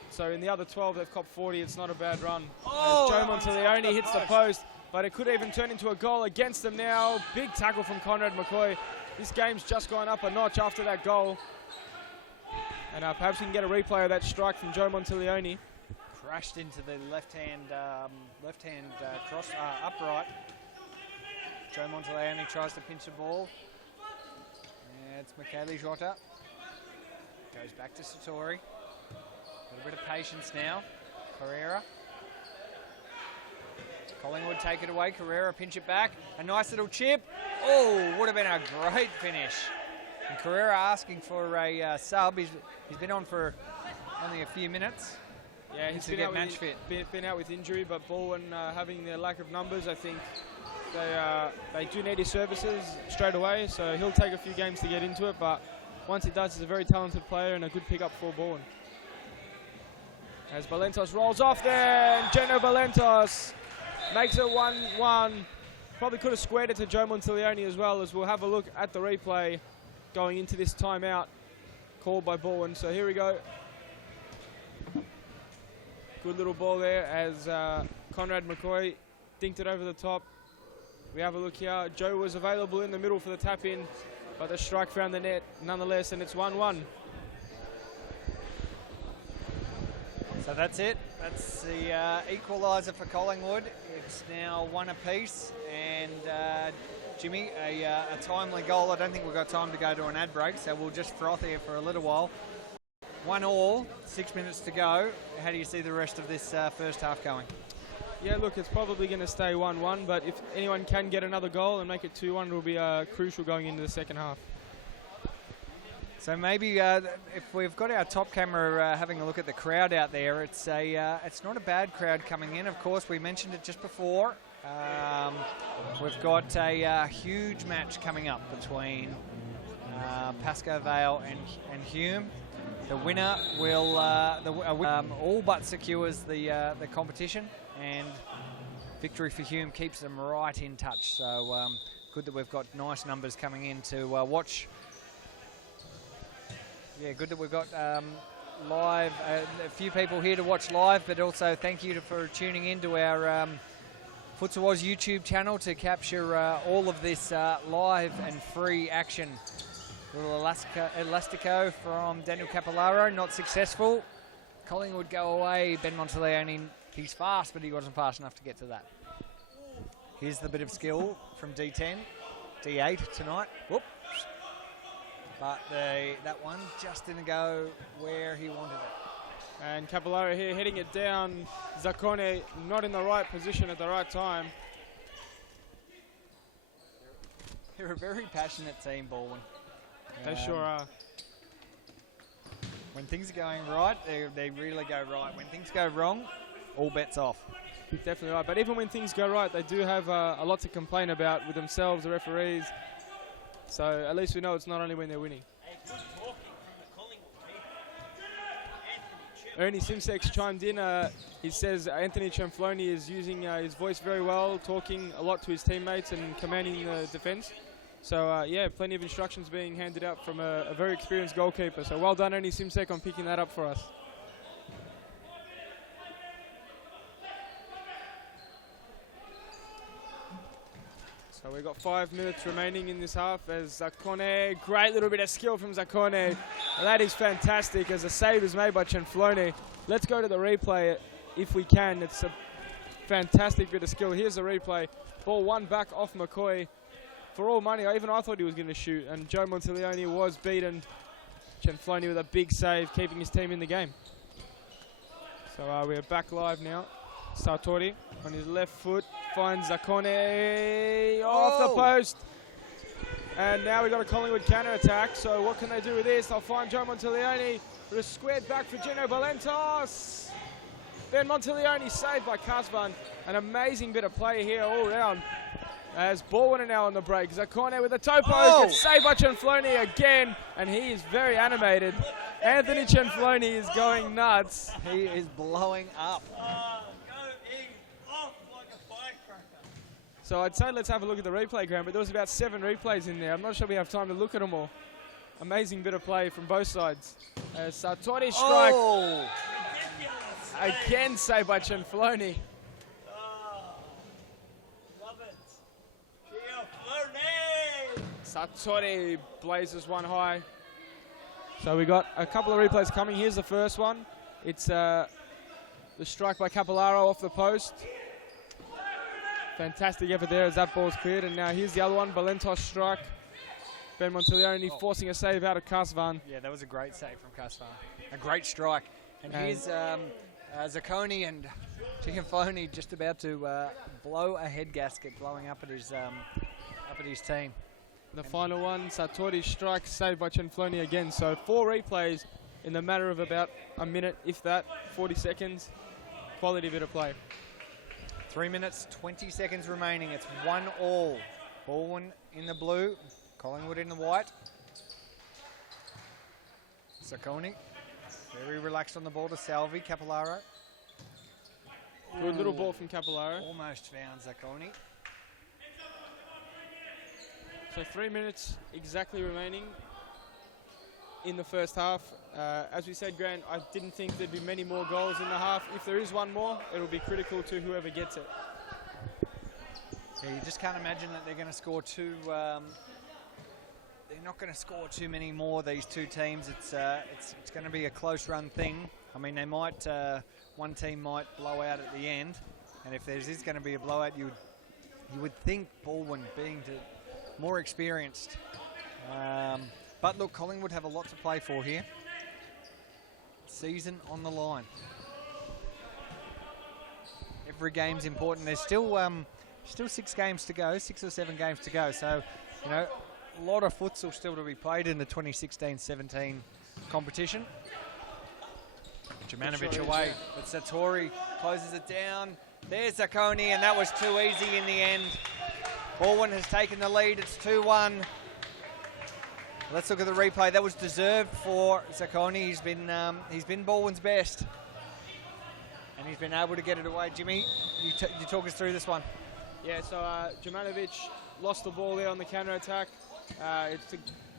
So in the other 12, they've copped 40. It's not a bad run. Oh, Joe Montaglione hits the post, but it could even turn into a goal against them now. Big tackle from Conrad McCoy. This game's just gone up a notch after that goal. And perhaps we can get a replay of that strike from Joe Montaglione. Crashed into the left-hand cross upright. Joe Montaglione tries to pinch the ball. It's Michele Jota. Goes back to Satori. Got a bit of patience now. Carrera. Collingwood take it away. Carrera pinch it back. A nice little chip. Oh, would have been a great finish. And Carrera asking for a sub. He's been on for only a few minutes. Yeah, he's to get match fit. Been out with injury, but Baldwin having their lack of numbers, I think they do need his services straight away. So he'll take a few games to get into it, but once he does, he's a very talented player and a good pickup for Baldwin. As Valentos rolls off there, and Geno Valentos makes it 1-1. Probably could have squared it to Joe Montaglione as well, as we'll have a look at the replay going into this timeout called by Baldwin. So here we go. Good little ball there as Conrad McCoy dinked it over the top. We have a look here. Joe was available in the middle for the tap in, but the strike found the net nonetheless, and it's 1-1. So that's it. That's the equaliser for Collingwood. It's now 1 apiece, and Jimmy, a timely goal. I don't think we've got time to go to an ad break, so we'll just froth here for a little while. 1-1, 6 minutes to go. How do you see the rest of this first half going? Yeah, look, it's probably going to stay 1-1, but if anyone can get another goal and make it 2-1, it will be crucial going into the second half. So maybe if we've got our top camera having a look at the crowd out there, it's not a bad crowd coming in. Of course, we mentioned it just before. We've got a huge match coming up between Pascoe Vale and Hume. The winner will all but secures the competition, and victory for Hume keeps them right in touch. So good that we've got nice numbers coming in to watch. Yeah, good that we've got live, a few people here to watch live, but also thank you for tuning in to our Futsal Oz YouTube channel to capture all of this live and free action. Little elastico from Daniel Capillaro, not successful. Collingwood go away. Ben Montaglione, he's fast, but he wasn't fast enough to get to that. Here's the bit of skill from D10, D8 tonight. Whoop. But that one just didn't go where he wanted it. And Capillaro here heading it down. Zaccone not in the right position at the right time. They're a very passionate team, Baldwin. They sure are. When things are going right, they really go right. When things go wrong, all bets off. Definitely right. But even when things go right, they do have a lot to complain about with themselves, the referees. So at least we know it's not only when they're winning. Ernie Simsex chimed in. He says Anthony Cianfloni is using his voice very well, talking a lot to his teammates and commanding the defence. So, yeah, plenty of instructions being handed out from a very experienced goalkeeper. So well done, Ernie Simsek, on picking that up for us. So we've got 5 minutes remaining in this half as Zakone, great little bit of skill from Zakone. That is fantastic as a save is made by Cianflone. Let's go to the replay if we can. It's a fantastic bit of skill. Here's the replay. Ball one back off McCoy. For all money, even I thought he was going to shoot, and Joe Montaglione was beaten. Cianflone with a big save, keeping his team in the game. So we're back live now. Sartori on his left foot finds Zakone off the post. And now we've got a Collingwood counter attack. So what can they do with this? They'll find Joe Montaglione. But a squared back for Gino Valentos. Ben Montaglione saved by Kasvan. An amazing bit of play here all round. As Baldwin now on the break. Zakone with a toe poke. It's saved by Cianflone again. And he is very animated. Anthony Cianflone is going nuts. He is blowing up. So I'd say let's have a look at the replay, Graham, but there was about 7 replays in there. I'm not sure we have time to look at them all. Amazing bit of play from both sides. As Sartori strike. Oh. Again saved by Cianflone. Love it. Sartori blazes one high. So we got a couple of replays coming. Here's the first one. It's the strike by Capolaro off the post. Fantastic effort there as that ball's cleared. And now here's the other one. Valentos strike. Ben Montaglione forcing a save out of Kasvan. Yeah, that was a great save from Kasvan. A great strike. And here's Zakone and Cianflone just about to blow a head gasket, blowing up at his team. The final one, Sartori's strike, saved by Cianflone again. So 4 replays in the matter of about a minute, if that, 40 seconds. Quality bit of play. 3 minutes, 20 seconds remaining. It's 1-1. Baldwin in the blue, Collingwood in the white. Zakone, very relaxed on the ball to Salvi. Capolaro. Good little ball from Capolaro. Almost found Zakone. So 3 minutes exactly remaining in the first half. As we said, Grant, I didn't think there'd be many more goals in the half. If there is one more, it'll be critical to whoever gets it. Yeah, you just can't imagine that they're going to score two. They're not going to score too many more, these two teams. It's going to be a close run thing. I mean, they might one team might blow out at the end, and if there is going to be a blowout, you would think Baldwin being more experienced. But look, Collingwood have a lot to play for here. Season on the line. Every game's important. There's still 6 games to go, 6 or 7 games to go. So, you know, a lot of futsal still to be played in the 2016-17 competition. Jumanovic away, but Sartori closes it down. There's Zakone, and that was too easy in the end. Baldwin has taken the lead. It's 2-1. Let's look at the replay. That was deserved for Zakone. He's been Baldwin's best, and he's been able to get it away. Jimmy, you talk us through this one. Yeah, so Jumanovic lost the ball there on the counter attack.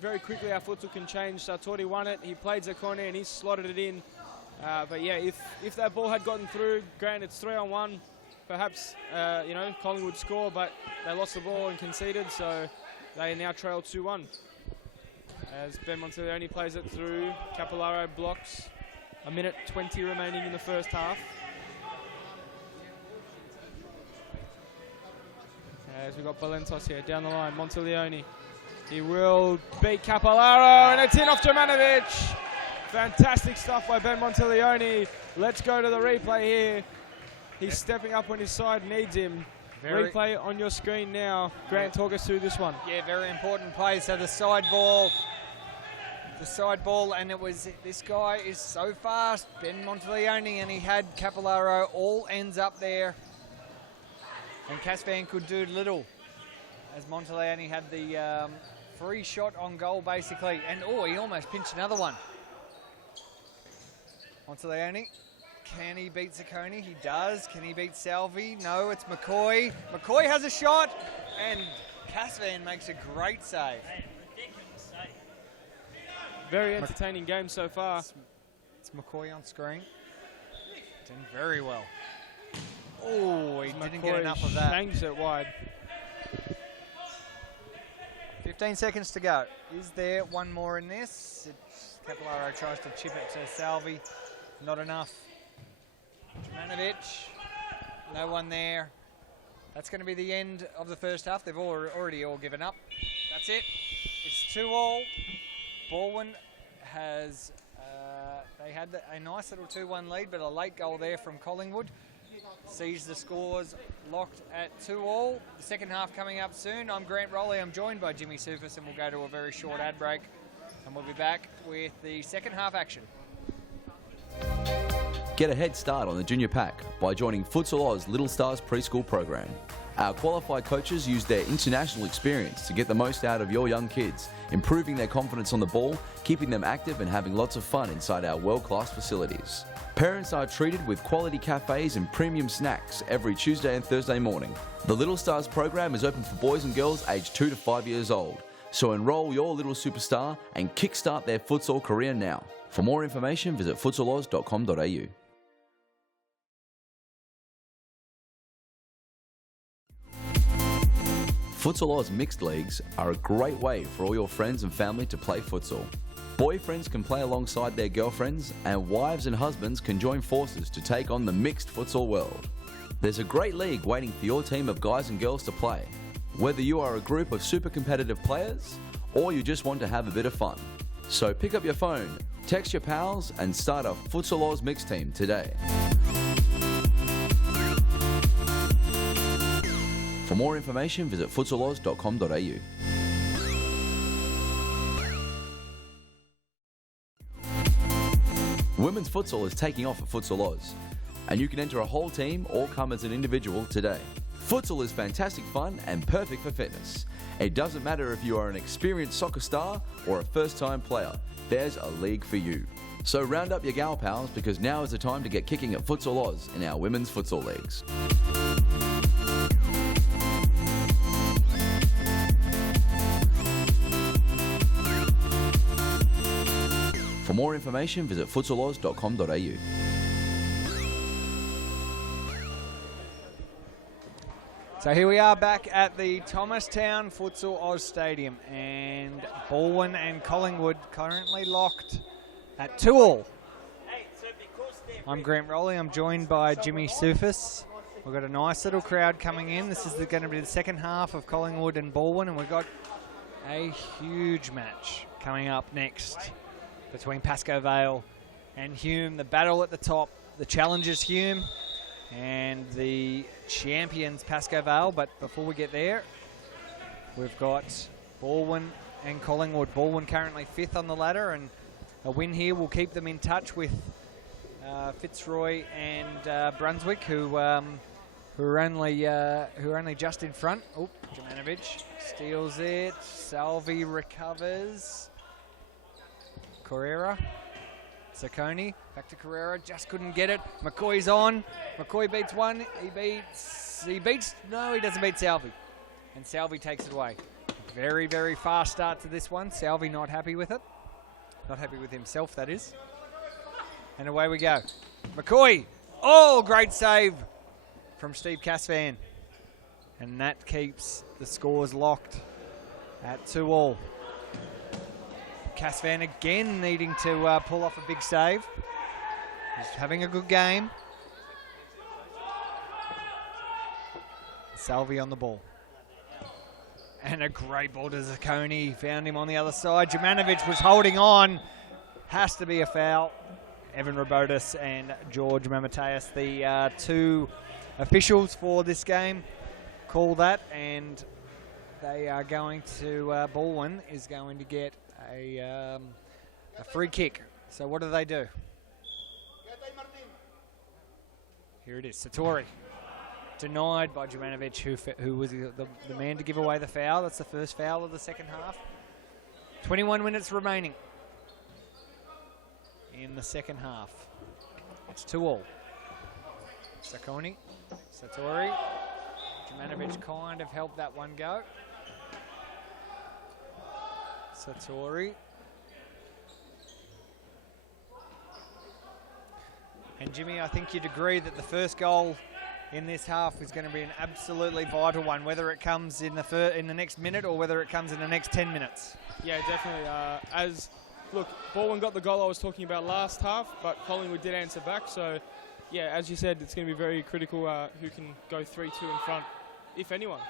Very quickly our futsal can change. Sartori won it. He played Zakone and he slotted it in. But yeah, if that ball had gotten through, Grant, it's 3-on-1. Perhaps Collingwood would score, but they lost the ball and conceded, so they now trail 2-1. As Ben Montaglione plays it through, Capolaro blocks. 1:20 remaining in the first half. As we've got Valentos here down the line, Montaglione. He will beat Capolaro, and it's in off Jumanovic. Fantastic stuff by Ben Montaglione. Let's go to the replay here. He's stepping up when his side needs him. Replay on your screen now. Grant, talk us through this one. Yeah, very important play. So the side ball, and it was, this guy is so fast, Ben Montaglione, and he had Capolaro all ends up there. And Kasvan could do little, as Montaglione had the free shot on goal, basically. And, he almost pinched another one. Montaglione, can he beat Zakone? He does. Can he beat Salvi? No, it's McCoy. McCoy has a shot, and Casvan makes a great save. Very entertaining game so far. It's McCoy on screen. Doing very well. Oh, he didn't get enough of that. Shanks it wide. 15 seconds to go. Is there one more in this? Capillaro tries to chip it to Salvi. Not enough. Jumanovic. No one there. That's going to be the end of the first half. They've already all given up. That's it. It's 2-all. Baldwin has, they had a nice little 2-1 lead, but a late goal there from Collingwood. Sees the scores locked at 2-all. The second half coming up soon. I'm Grant Rowley. I'm joined by Jimmy Soufis, and we'll go to a very short ad break. And we'll be back with the second half action. Get a head start on the junior pack by joining Futsal Oz Little Stars preschool program. Our qualified coaches use their international experience to get the most out of your young kids, improving their confidence on the ball, keeping them active and having lots of fun inside our world-class facilities. Parents are treated with quality cafes and premium snacks every Tuesday and Thursday morning. The Little Stars program is open for boys and girls aged 2 to 5 years old. So enroll your little superstar and kickstart their futsal career now. For more information, visit futsaloz.com.au. Futsal Oz mixed leagues are a great way for all your friends and family to play futsal. Boyfriends can play alongside their girlfriends, and wives and husbands can join forces to take on the mixed futsal world. There's a great league waiting for your team of guys and girls to play. Whether you are a group of super competitive players or you just want to have a bit of fun. So pick up your phone, text your pals and start a Futsal Oz mixed team today. For more information, visit futsaloz.com.au. Women's futsal is taking off at Futsal Oz, and you can enter a whole team or come as an individual today. Futsal is fantastic fun and perfect for fitness. It doesn't matter if you are an experienced soccer star or a first-time player, there's a league for you. So round up your gal pals because now is the time to get kicking at Futsal Oz in our women's futsal leagues. For more information, visit futsaloz.com.au. So here we are back at the Thomastown Futsal Oz Stadium, and Baldwin and Collingwood currently locked at 2-all. I'm Grant Rowley. I'm joined by Jimmy Soufis. We've got a nice little crowd coming in. This is going to be the second half of Collingwood and Baldwin, and we've got a huge match coming up next between Pascoe Vale and Hume. The battle at the top, the challengers Hume and the champions Pascoe Vale. But before we get there, we've got Baldwin and Collingwood. Baldwin currently 5th on the ladder, and a win here will keep them in touch with Fitzroy and Brunswick, who are only just in front. Oh, Jumanovic steals it. Salvi recovers. Carrera, Sacconi, back to Carrera, just couldn't get it. McCoy's on. McCoy beats one. No, he doesn't beat Salvi. And Salvi takes it away. Very, very fast start to this one. Salvi not happy with it. Not happy with himself, that is. And away we go. McCoy. Oh, great save from Steve Casvan. And that keeps the scores locked at 2-all. Casvan again needing to pull off a big save. He's having a good game. Salvi on the ball. And a great ball to Zacconi. Found him on the other side. Jumanovic was holding on. Has to be a foul. Evan Robotis and George Mamateus, the two officials for this game, call that. And they are going to, Baldwin is going to get a free kick. So what do they do? Here it is, Satori. Denied by Jumanovic, who was the man to give away the foul. That's the first foul of the second half. 21 minutes remaining in the second half. It's 2-all. Sacconi, Satori. Jumanovic kind of helped that one go. Satori. And Jimmy, I think you'd agree that the first goal in this half is going to be an absolutely vital one, whether it comes in the next minute or whether it comes in the next 10 minutes. Yeah, definitely. Look, Baldwin got the goal I was talking about last half, but Collingwood did answer back. So, yeah, as you said, it's going to be very critical who can go 3-2 in front, if anyone.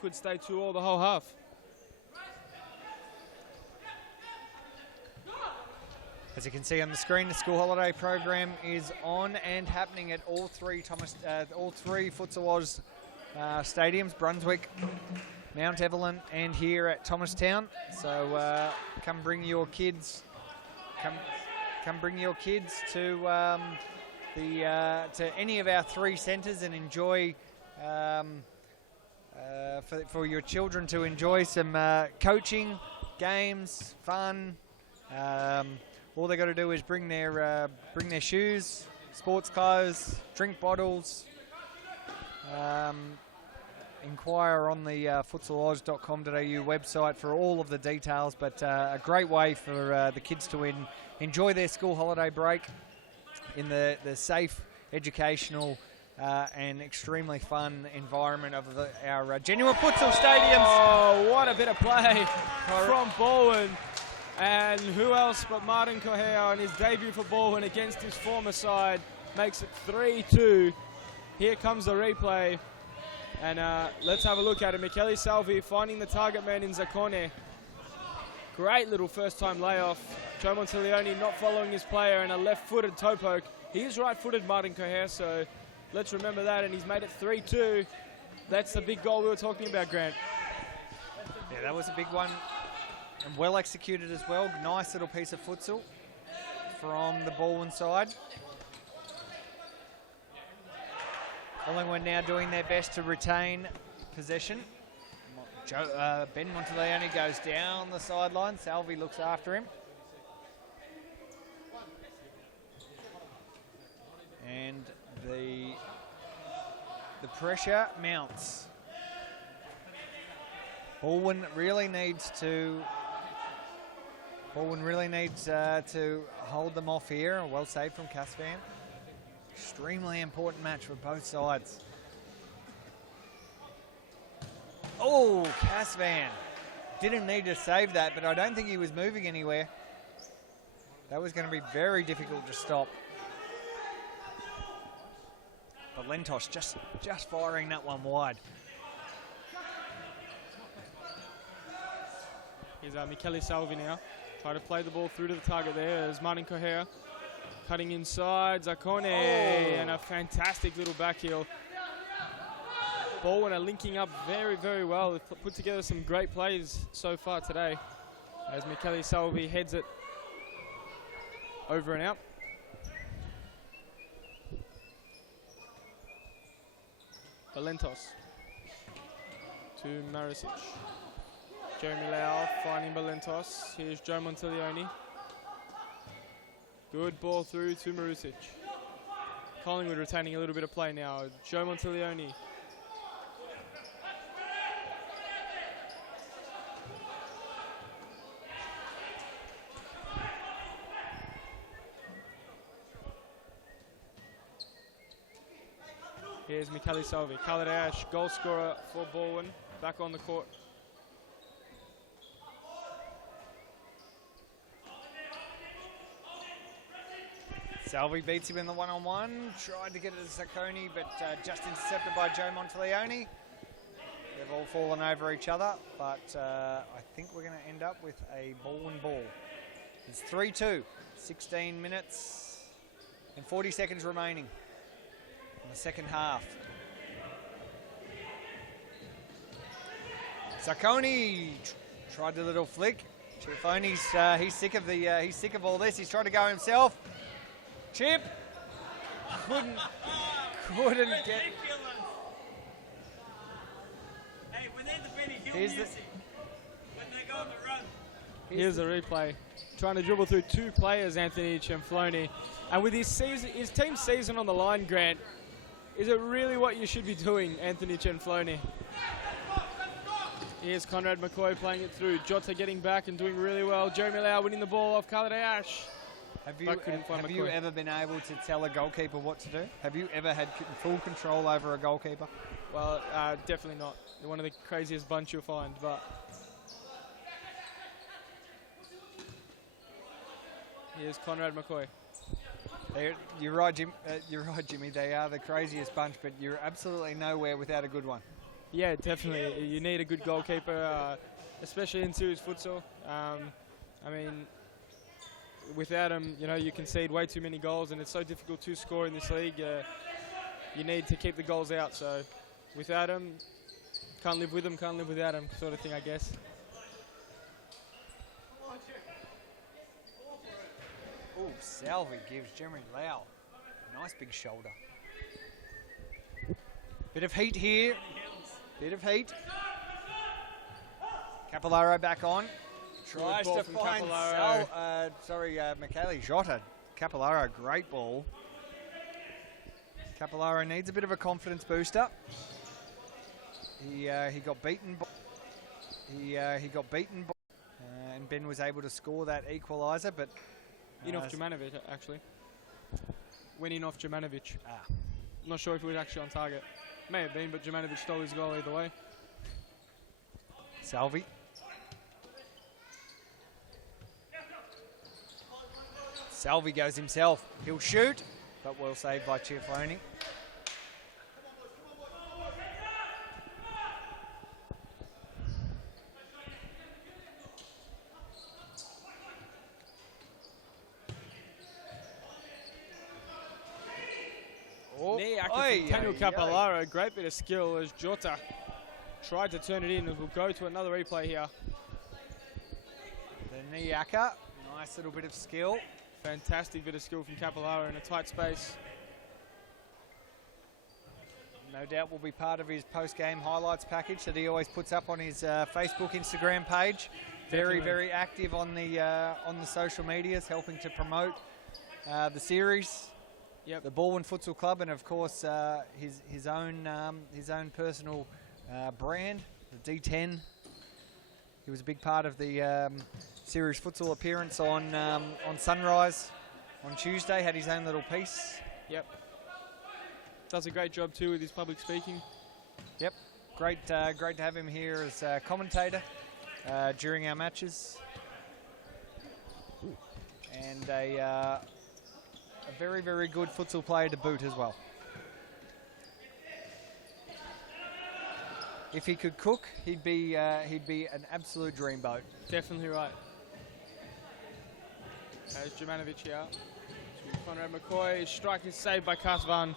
Could stay 2-all the whole half. As you can see on the screen, the school holiday program is on and happening at all three Futsal Oz stadiums, Brunswick, Mount Evelyn, and here at Thomastown. So come bring your kids. Come bring your kids to to any of our 3 centres and enjoy. For your children to enjoy some coaching, games, fun. All they got to do is bring their shoes, sports clothes, drink bottles. Inquire on the futsaloz.com.au website for all of the details. But a great way for the kids to enjoy their school holiday break in the safe, educational, and extremely fun environment of our genuine futsal stadiums. Oh, what a bit of play from Baldwin. And who else but Martin Correa on his debut for Baldwin against his former side makes it 3-2. Here comes the replay. And let's have a look at it. Michele Salvi finding the target man in Zaccone. Great little first-time layoff. Joe Montiglione not following his player and a left-footed toe poke. He is right-footed, Martin Correa, so let's remember that. And he's made it 3-2. That's the big goal we were talking about, Grant. Yeah, that was a big one. And well executed as well. Nice little piece of futsal from the Baldwin side. Collingwood now doing their best to retain possession. Ben Montiglione goes down the sideline. Salvi looks after him. And the pressure mounts. Baldwin really needs to hold them off here. Well saved from Casvan. Extremely important match for both sides. Oh, Casvan. Didn't need to save that, but I don't think he was moving anywhere. That was going to be very difficult to stop. But Lentos just firing that one wide. Here's Michele Salvi now. Try to play the ball through to the target there. There's Martin Correa cutting inside. Zaccone and a fantastic little back heel. Baldwin are linking up very, very well. They've put together some great plays so far today as Michele Salvi heads it over and out. Valentos to Marisic. Jeremy Lau finding Valentos. Here's Joe Montiglione. Good ball through to Marusic. Collingwood retaining a little bit of play now. Joe Montiglione. Here's Michele Salvi. Khaled Ash, goal scorer for Baldwin, back on the court. Salvi beats him in the one-on-one. Tried to get it to Zaccone, but just intercepted by Joe Montiglione. They've all fallen over each other, but I think we're going to end up with a Baldwin ball. It's 3-2, 16 minutes and 40 seconds remaining in the second half. Zaccone tried the little flick. Ciaffone's he's sick of all this. He's trying to go himself. Chip couldn't get. Hey, when they're the Benny Hill Here's music, when they go on the run. Here's the replay. Trying to dribble through 2 players, Anthony Cianfloni. And with his team's season on the line, Grant, is it really what you should be doing, Anthony Cianfloni? Here's Conrad McCoy playing it through. Jota getting back and doing really well. Jeremy Lau winning the ball off Khalid Ash. Have you ever been able to tell a goalkeeper what to do? Have you ever had full control over a goalkeeper? Well, definitely not. They're one of the craziest bunch you'll find, but here's Conrad McCoy. You're right, Jimmy. They are the craziest bunch, but you're absolutely nowhere without a good one. Yeah, definitely. You need a good goalkeeper, especially in series futsal. I mean, without him, you know, you concede way too many goals, and it's so difficult to score in this league. You need to keep the goals out. So, without him, can't live with him, can't live without him, sort of thing, I guess. Oh, Salvi gives Jeremy Lau a nice big shoulder. Bit of heat here. Bit of heat. Capolaro back on. Tries to find Michele Jota. Capolaro, great ball. Capolaro needs a bit of a confidence booster. He got beaten. He got beaten, and Ben was able to score that equaliser, but in off Jumanovic, actually. Went in off Jumanovic. Not sure if it was actually on target. May have been, but Jumanovic stole his goal either way. Salvi. Salvi goes himself. He'll shoot, but well saved by Ciafoni. Daniel Capolaro, great bit of skill as Jota tried to turn it in, as we'll go to another replay here. The Niaka, nice little bit of skill. Fantastic bit of skill from Capolaro in a tight space. No doubt will be part of his post-game highlights package that he always puts up on his Facebook, Instagram page. Very, very active on the social medias, helping to promote the series. Yep. The Baldwin Futsal Club, and of course his own personal brand, the D10. He was a big part of the series futsal appearance on Sunrise on Tuesday. Had his own little piece. Yep. Does a great job too with his public speaking. Yep. Great to have him here as a commentator during our matches. And a very, very good futsal player to boot as well. If he could cook, he'd be an absolute dreamboat. Definitely right. There's Jumanovic here. Conrad McCoy, strike is saved by Kasvan.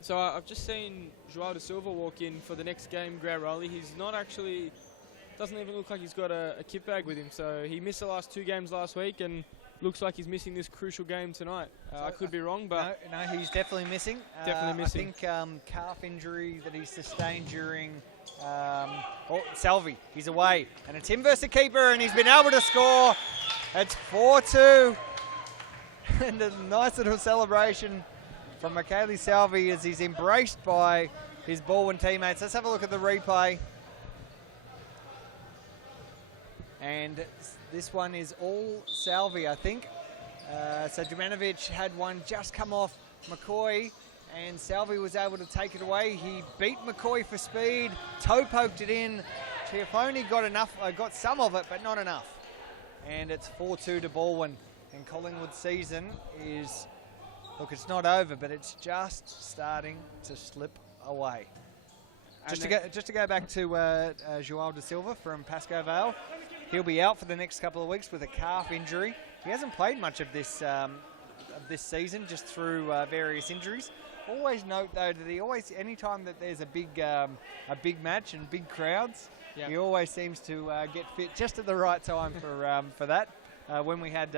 So I've just seen Joao da Silva walk in for the next game, Growrolli. He's not actually, doesn't even look like he's got a kit bag with him. So he missed the last 2 games last week, and looks like he's missing this crucial game tonight. I could be wrong, but no, he's definitely missing. Definitely missing. I think calf injury that he sustained during. Salvi, he's away, and it's him versus the keeper, and he's been able to score. It's 4-2, and a nice little celebration from Michele Salvi as he's embraced by his Baldwin teammates. Let's have a look at the replay. And this one is all Salvi, I think. So Jumanovic had one just come off McCoy, and Salvi was able to take it away. He beat McCoy for speed, toe poked it in. Ciafoni got some of it, but not enough. And it's 4-2 to Baldwin. And Collingwood's season is, look, it's not over, but it's just starting to slip away. Just to go back to Joao da Silva from Pascoe Vale. He'll be out for the next couple of weeks with a calf injury. He hasn't played much of this season, just through various injuries. Always note though that he always, anytime that there's a big match and big crowds, he always seems to get fit just at the right time for that. When we had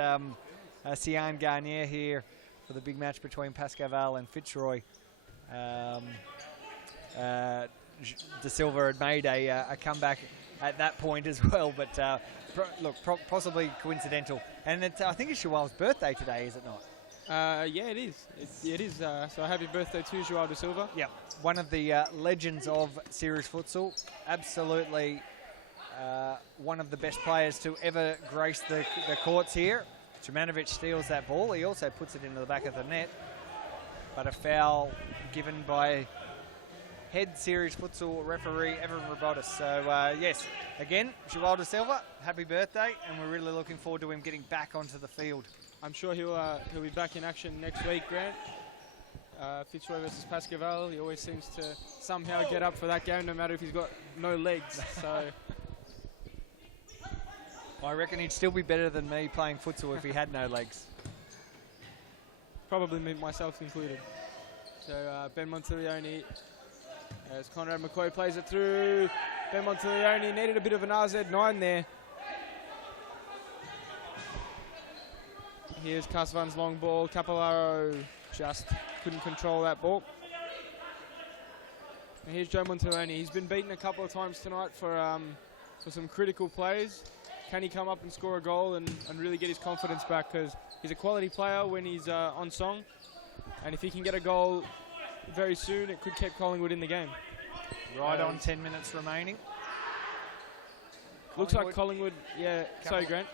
Sian Garnier here for the big match between Pascoe Vale and Fitzroy, Da Silva had made a comeback at that point as well, but possibly coincidental. And I think it's Joel's birthday today, is it not? Yeah, it is. It is. So happy birthday to João da Silva. Yeah, one of the legends of series futsal. Absolutely one of the best players to ever grace the courts here. Jumanovic steals that ball. He also puts it into the back of the net. But a foul given by head series futsal referee Evan Robotis. So, yes, again, João da Silva, happy birthday, and we're really looking forward to him getting back onto the field. I'm sure he'll be back in action next week, Grant. Fitzroy versus Pascaval. He always seems to somehow get up for that game, no matter if he's got no legs. So I reckon he'd still be better than me playing futsal if he had no legs. Probably me, myself included. So Ben Montiglione, as Conrad McCoy plays it through. Ben Montiglione needed a bit of an RZ9 there. Here's Kasvan's long ball. Capellaro just couldn't control that ball. And here's Joe Montiglione. He's been beaten a couple of times tonight for some critical plays. Can he come up and score a goal and really get his confidence back? Because he's a quality player when he's on song. And if he can get a goal very soon, it could keep Collingwood in the game. Right on 10 minutes remaining. Looks like Collingwood, yeah. Sorry, Grant.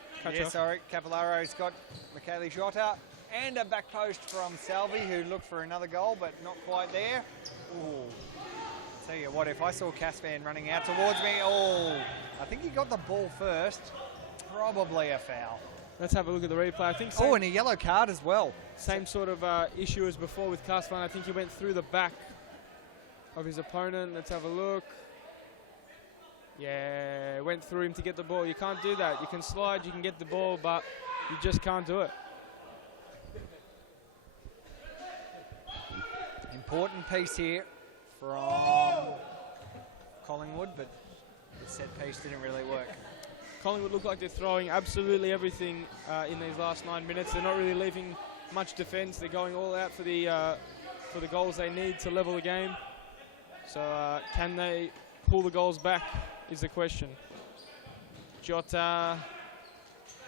Sorry. Capellaro's got Michele Jota and a back post from Salvi, who looked for another goal, but not quite there. Ooh. Tell you what, if I saw Casvan running out towards me, I think he got the ball first. Probably a foul. Let's have a look at the replay. I think. And a yellow card as well. Same sort of issue as before with Casvan. I think he went through the back of his opponent. Let's have a look. Yeah, went through him to get the ball. You can't do that. You can slide, you can get the ball, but you just can't do it. Important piece here from Collingwood, but the set piece didn't really work. Collingwood look like they're throwing absolutely everything in these last 9 minutes. They're not really leaving much defence. They're going all out for the goals they need to level the game. So can they pull the goals back is the question. Jota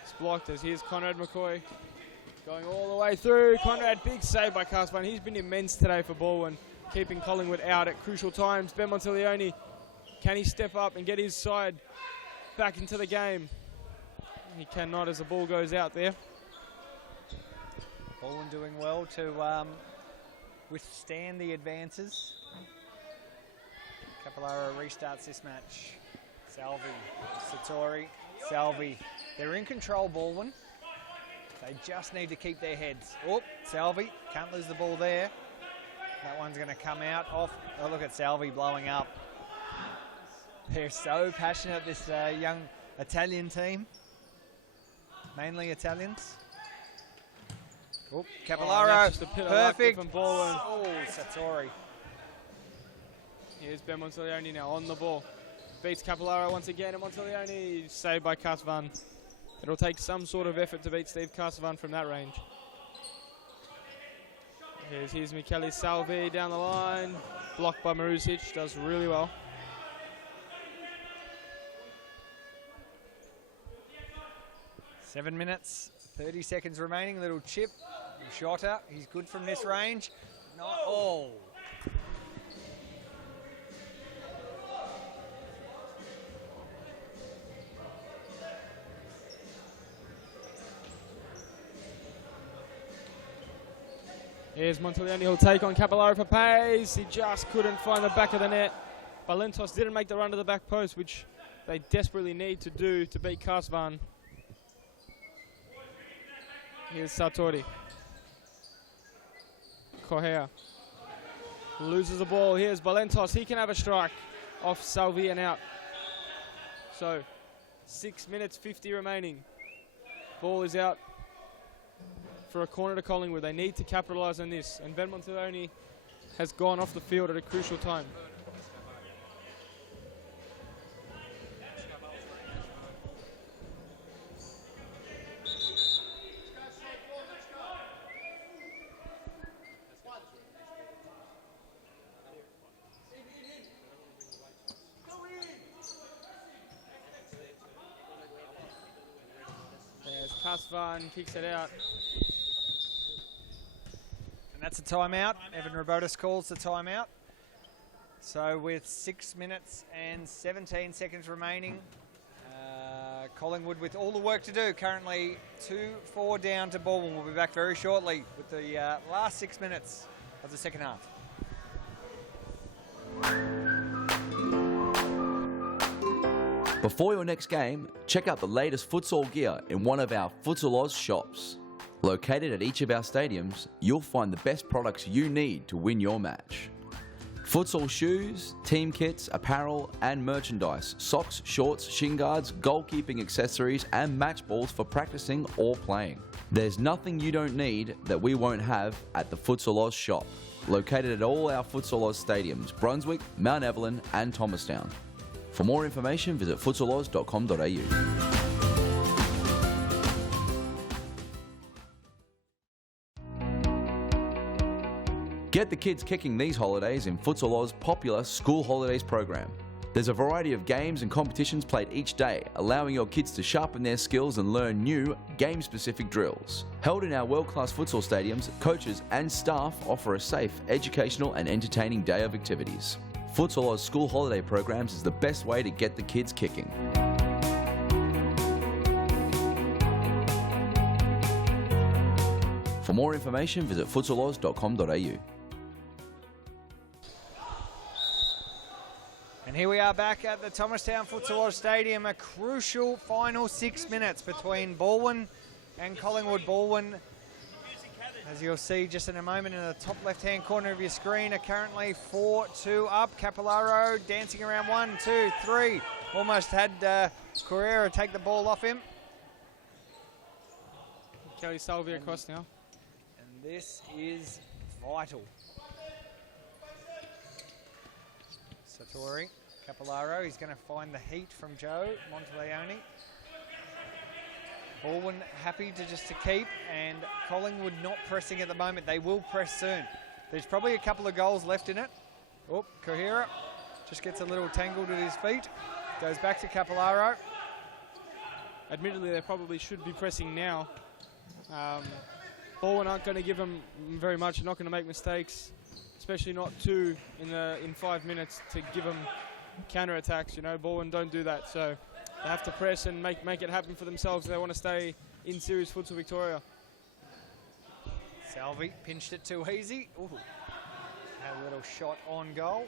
is blocked as here's Conrad McCoy going all the way through. Conrad, big save by Casvan. He's been immense today for Baldwin, keeping Collingwood out at crucial times. Ben Montiglione, can he step up and get his side back into the game? He cannot as the ball goes out there. Baldwin doing well to withstand the advances. Capellaro restarts this match. Salvi, Satori, Salvi. They're in control, Baldwin. They just need to keep their heads. Salvi, can't lose the ball there. That one's going to come out off. Oh, look at Salvi blowing up. They're so passionate, this young Italian team. Mainly Italians. Capellaro, perfect. Satori. Here's Ben Montiglione now on the ball. Beats Capellaro once again, and Montiglione saved by Casvan. It'll take some sort of effort to beat Steve Casvan from that range. Here's Michele Salvi down the line. Blocked by Marusic, does really well. Seven minutes, 30 seconds remaining. Little chip. Shota, he's good from this range. Here's Montiglione, he'll take on Capellaro for pace. He just couldn't find the back of the net. Valentos didn't make the run to the back post, which they desperately need to do to beat Casvan. Here's Sartori. Correa loses the ball. Here's Valentos. He can have a strike off Salvi and out. So 6 minutes 50 remaining. Ball is out for a corner to Collingwood. They need to capitalise on this. And Ben Montiglione has gone off the field at a crucial time. There's Casvan, kicks it out. That's a timeout. Evan Robotis calls the timeout. So with 6 minutes and 17 seconds remaining, Collingwood with all the work to do. Currently 2-4 down to Baldwin. We'll be back very shortly with the last 6 minutes of the second half. Before your next game, check out the latest futsal gear in one of our Futsal Oz shops. Located at each of our stadiums, you'll find the best products you need to win your match. Futsal shoes, team kits, apparel and merchandise, socks, shorts, shin guards, goalkeeping accessories and match balls for practicing or playing. There's nothing you don't need that we won't have at the Futsal Oz shop. Located at all our Futsal Oz stadiums, Brunswick, Mount Evelyn and Thomastown. For more information, visit futsaloz.com.au. Get the kids kicking these holidays in Futsal Oz's popular School Holidays program. There's a variety of games and competitions played each day, allowing your kids to sharpen their skills and learn new, game-specific drills. Held in our world-class futsal stadiums, coaches and staff offer a safe, educational and entertaining day of activities. Futsal Oz School Holiday programs is the best way to get the kids kicking. For more information, visit futsaloz.com.au. And here we are back at the Thomastown Futsal Oz Stadium, a crucial final 6 minutes between Baldwin and Collingwood. Baldwin, as you'll see just in a moment in the top left-hand corner of your screen, are currently 4-2 up. Capillaro dancing around 1, 2, 3. Almost had Correa take the ball off him. Kelly Salvi across now. And this is vital. Satori, Capillaro, he's going to find the heat from Joe Monteleone. Baldwin happy to keep, and Collingwood not pressing at the moment. They will press soon. There's probably a couple of goals left in it. Oh, Kohira just gets a little tangled at his feet. Goes back to Capillaro. Admittedly, they probably should be pressing now. Baldwin aren't going to give them very much. They're not going to make mistakes, especially not two in 5 minutes to give them counter attacks. You know, Baldwin don't do that, so they have to press and make it happen for themselves if they want to stay in Series Futsal Victoria. Salvi pinched it too easy. Ooh. Had a little shot on goal.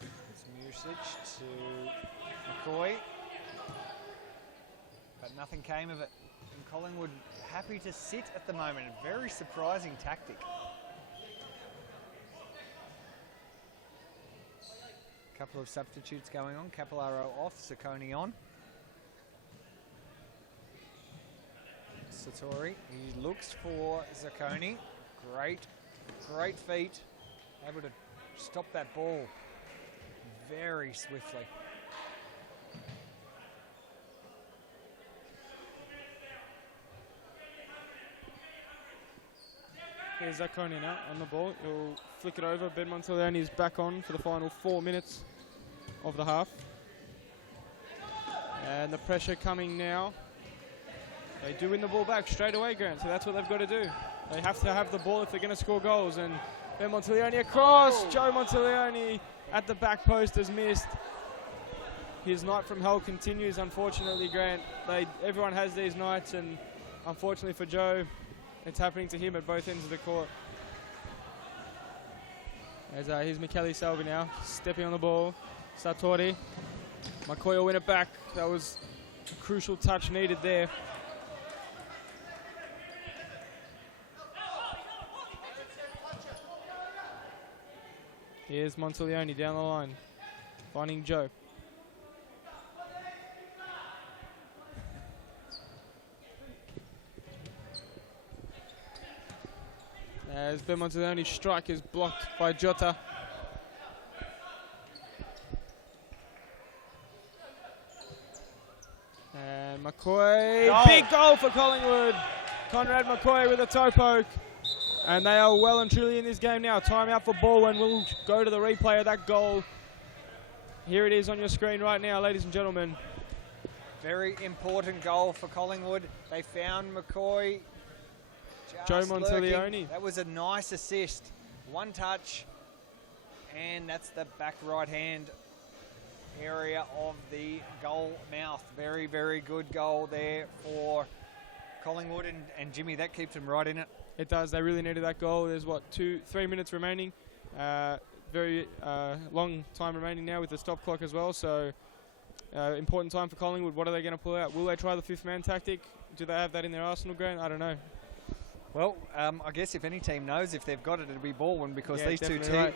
Some usage to McCoy. But nothing came of it. And Collingwood happy to sit at the moment. A very surprising tactic. Couple of substitutes going on. Capillaro off, Sacconi on. Satori, he looks for Zacconi. Great feet. Able to stop that ball very swiftly. Here's Zacconi now on the ball. He'll flick it over. Ben Monteleone is back on for the final 4 minutes of the half. And the pressure coming now. They do win the ball back straight away, Grant, so that's what they've got to do. They have to have the ball if they're going to score goals. And Ben Monteleone across. Joe Monteleone at the back post has missed. His night from hell continues, unfortunately, Grant. Everyone has these nights, and unfortunately for Joe, it's happening to him at both ends of the court. Here's Michele Salvi now, stepping on the ball. Sartori. McCoy will win it back. That was a crucial touch needed there. Here's Monteleone down the line, finding Joe. As Ben Monteleone's strike is blocked by Jota. And McCoy, big goal for Collingwood. Conrad McCoy with a toe poke. And they are well and truly in this game now. Timeout for Baldwin. We'll go to the replay of that goal. Here it is on your screen right now, ladies and gentlemen. Very important goal for Collingwood. They found McCoy Joe Monteleone. That was a nice assist. One touch, and that's the back right-hand area of the goal mouth. Very, very good goal there for Collingwood, and Jimmy, that keeps them right in it. It does. They really needed that goal. There's, 3 minutes remaining. Very long time remaining now with the stop clock as well. So important time for Collingwood. What are they going to pull out? Will they try the fifth man tactic? Do they have that in their arsenal, Grant? I don't know. Well, I guess if any team knows if they've got it, it'll be Baldwin, because Yeah,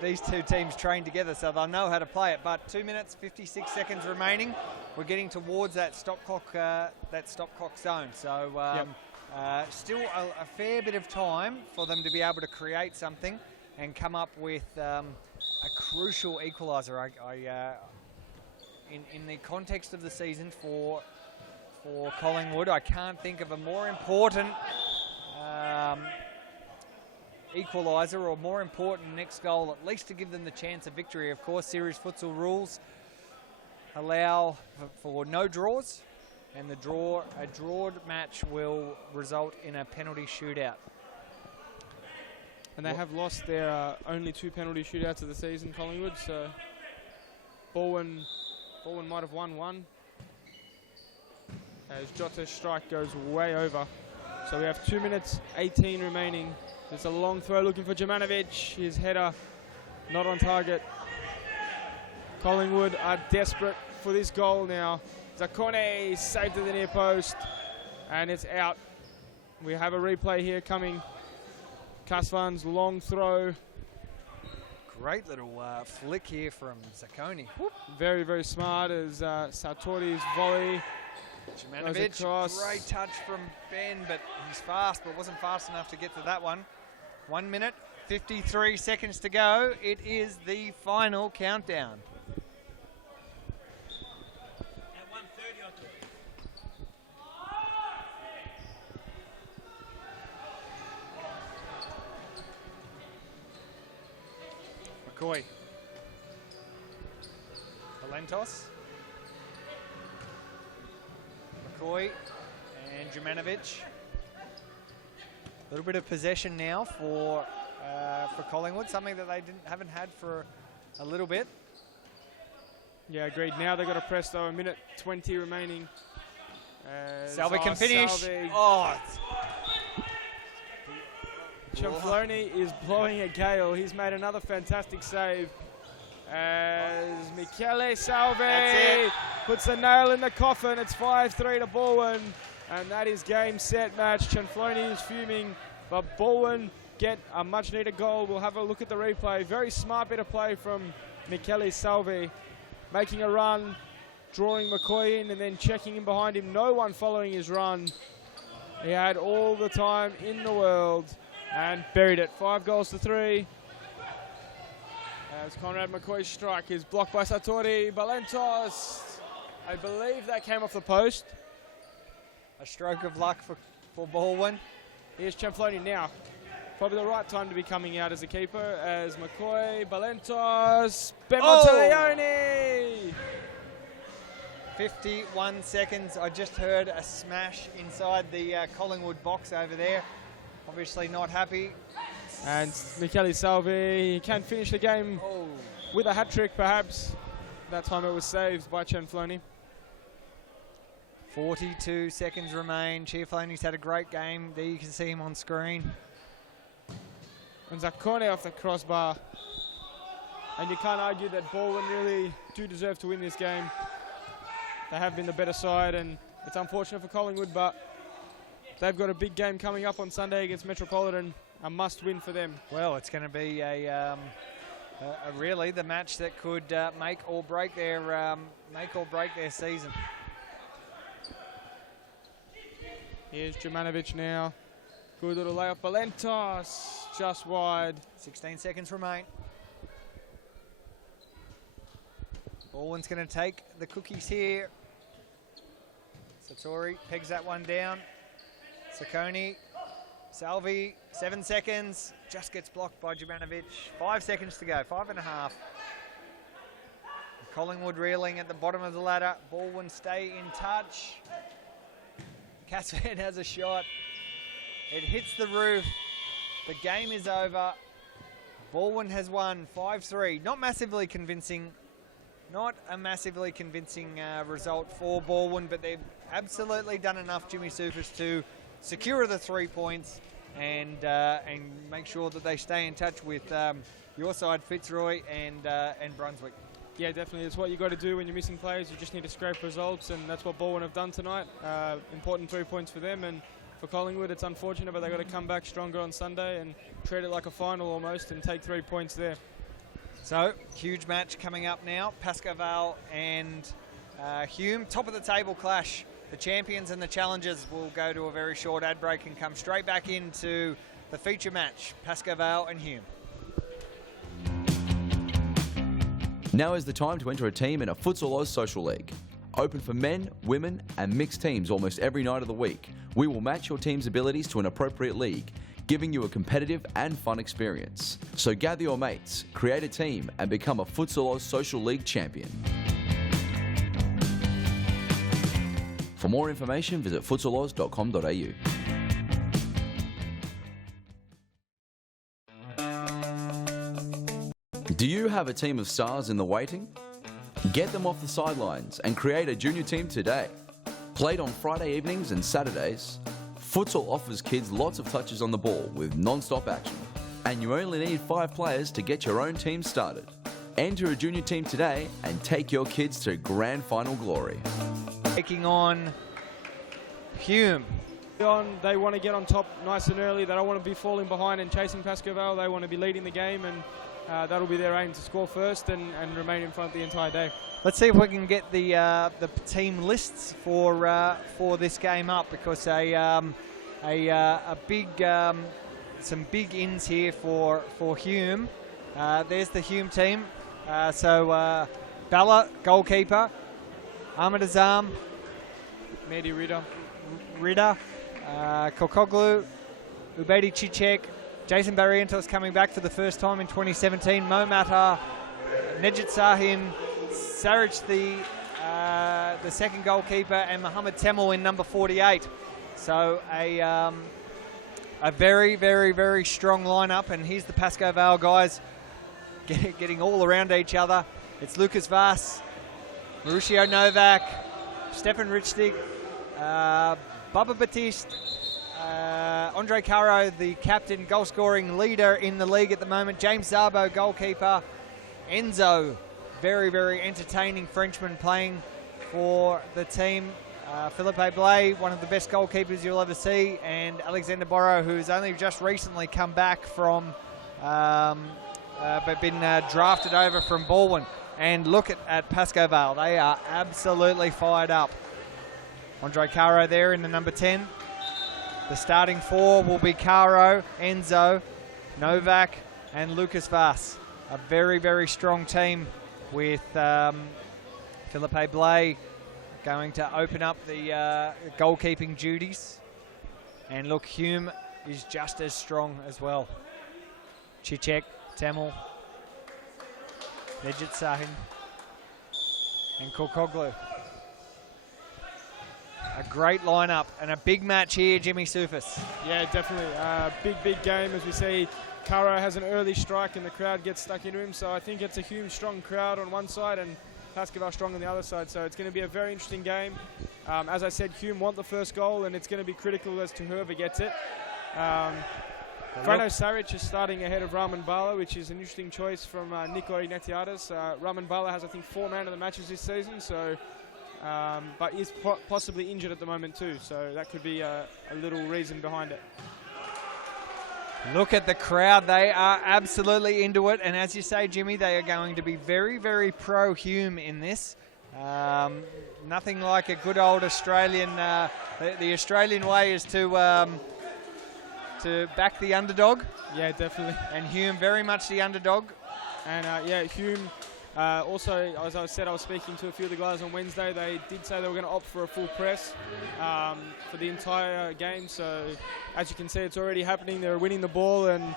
these two teams train together, so they'll know how to play it. But 2 minutes, 56 seconds remaining. We're getting towards that stop clock zone. So still a fair bit of time for them to be able to create something and come up with a crucial equaliser. In the context of the season for Collingwood, I can't think of a more important equaliser or more important next goal, at least to give them the chance of victory. Of course, series futsal rules allow for no draws, and a drawed match will result in a penalty shootout. And they have lost their only 2 penalty shootouts of the season, Collingwood, so Baldwin might have won one, as Jota's strike goes way over. So we have 2 minutes 18 remaining. It's a long throw looking for Jumanovic. His header not on target. Collingwood are desperate for this goal now. Zakone saved at the near post, and it's out. We have a replay here coming. Kasvan's long throw. Great little flick here from Zakone. Very, very smart as Sartori's volley. Jumanovic, great touch from Ben, but he's fast, but wasn't fast enough to get to that one. 1 minute, 53 seconds to go. It is the final countdown. At 1:30 or 2. McCoy. Valentos. McCoy and Jumanovic. A little bit of possession now for Collingwood, something that they haven't had for a little bit. Yeah, agreed. Now they've got to press, though. 1 minute 20 remaining. Salvi can finish. Salvi. Oh, Cianfloni is blowing a gale. He's made another fantastic save. As Michele Salvi puts the nail in the coffin. It's 5-3 to Baldwin. And that is game, set, match. Cianfloni is fuming, but Baldwin get a much-needed goal. We'll have a look at the replay. Very smart bit of play from Michele Salvi. Making a run, drawing McCoy in, and then checking in behind him. No one following his run. He had all the time in the world and buried it. 5-3. As Conrad McCoy's strike is blocked by Sartori. Balentos, I believe that came off the post. a stroke of luck for Baldwin. Here's Cianfloni now. Probably the right time to be coming out as a keeper, as McCoy, Balentos, Ben Monteleone. 51 seconds. I just heard a smash inside the Collingwood box over there. Obviously not happy. And Michele Salvi can finish the game with a hat-trick, perhaps. That time it was saved by Cianfloni. 42 seconds remain. Cianfloni's had a great game. There you can see him on screen. And Zakone off the crossbar. And you can't argue that Baldwin really do deserve to win this game. They have been the better side, and it's unfortunate for Collingwood, but they've got a big game coming up on Sunday against Metropolitan. A must-win for them. Well, it's going to be really the match that could make or break their season. Here's Jumanovic now. Good little layup. Balentos just wide. 16 seconds remain. Baldwin's going to take the cookies here. Satori pegs that one down. Saccone, Salvi, 7 seconds. Just gets blocked by Jumanovic. 5 seconds to go, 5.5. Collingwood reeling at the bottom of the ladder. Baldwin stay in touch. Kasvan has a shot. It hits the roof. The game is over. Baldwin has won 5-3. Not massively convincing. Not a massively convincing result for Baldwin, but they've absolutely done enough, Jimmy Soufis, to secure the 3 points and make sure that they stay in touch with your side, Fitzroy and Brunswick. Yeah, definitely. It's what you got to do when you're missing players. You just need to scrape results, and that's what Baldwin have done tonight. Important 3 points for them, and for Collingwood, it's unfortunate, but they've got to come back stronger on Sunday and treat it like a final almost and take 3 points there. So, huge match coming up now. Pascoe Vale and Hume, top of the table clash. The champions and the challengers will go to a very short ad break and come straight back into the feature match, Pascoe Vale and Hume. Now is the time to enter a team in a Futsal Oz Social League. Open for men, women and mixed teams almost every night of the week. We will match your team's abilities to an appropriate league, giving you a competitive and fun experience. So gather your mates, create a team and become a Futsal Oz Social League champion. For more information, visit futsaloz.com.au. Do you have a team of stars in the waiting? Get them off the sidelines and create a junior team today. Played on Friday evenings and Saturdays, Futsal offers kids lots of touches on the ball with non-stop action. And you only need 5 players to get your own team started. Enter a junior team today and take your kids to grand final glory. Taking on Hume. They want to get on top nice and early. They don't want to be falling behind and chasing Pascoe Vale. They want to be leading the game, and that'll be their aim, to score first and remain in front the entire day. Let's see if we can get the team lists for this game up, because some big ins here for Hume. There's the Hume team. So Bella, goalkeeper. Ahmed Azam. Mehdi Rida. Kokoglu. Ubedi Cicek. Jason Barrientos coming back for the first time in 2017. Mo Matar. Nejit Sahin. Sarich, the second goalkeeper, and Mohammed Temel in number 48. So a very, very, very strong lineup. And here's the Pascoe Vale guys getting all around each other. It's Lucas Vass, Mauricio Novak, Stefan Richtig, Baba Batiste, Andre Caro, the captain, goal-scoring leader in the league at the moment. James Zabo, goalkeeper. Enzo, very, very entertaining Frenchman playing for the team. Philippe Blais, one of the best goalkeepers you'll ever see, and Alexander Borrow, who's only just recently come back from, but been drafted over from Baldwin. And look at Pascoe Vale. They are absolutely fired up. Andre Caro there in the number 10. The starting 4 will be Caro, Enzo, Novak, and Lucas Vass. A very, very strong team with Philippe Blais going to open up the goalkeeping duties. And look, Hume is just as strong as well. Cicek, Temel, Nejit Sahin, and Kokoglu. A great lineup and a big match here, Jimmy Soufis. Yeah, definitely. Big game, as we see. Caro has an early strike and the crowd gets stuck into him, so I think it's a Hume strong crowd on one side and Pascoe Vale strong on the other side, so it's going to be a very interesting game. As I said, Hume want the first goal, and it's going to be critical as to whoever gets it. Frano Saric is starting ahead of Raman Bala, which is an interesting choice from Nico Ignatiades. Raman Bala has, I think, 4 man of the matches this season, so but is possibly injured at the moment too, so that could be a little reason behind it. Look at the crowd. They are absolutely into it. And as you say, Jimmy, they are going to be very, very pro-Hume in this. Nothing like a good old Australian. The Australian way is to back the underdog. Yeah, definitely. And Hume very much the underdog. And yeah, Hume. Also, as I said, I was speaking to a few of the guys on Wednesday. They did say they were going to opt for a full press for the entire game. So, as you can see, it's already happening. They're winning the ball. And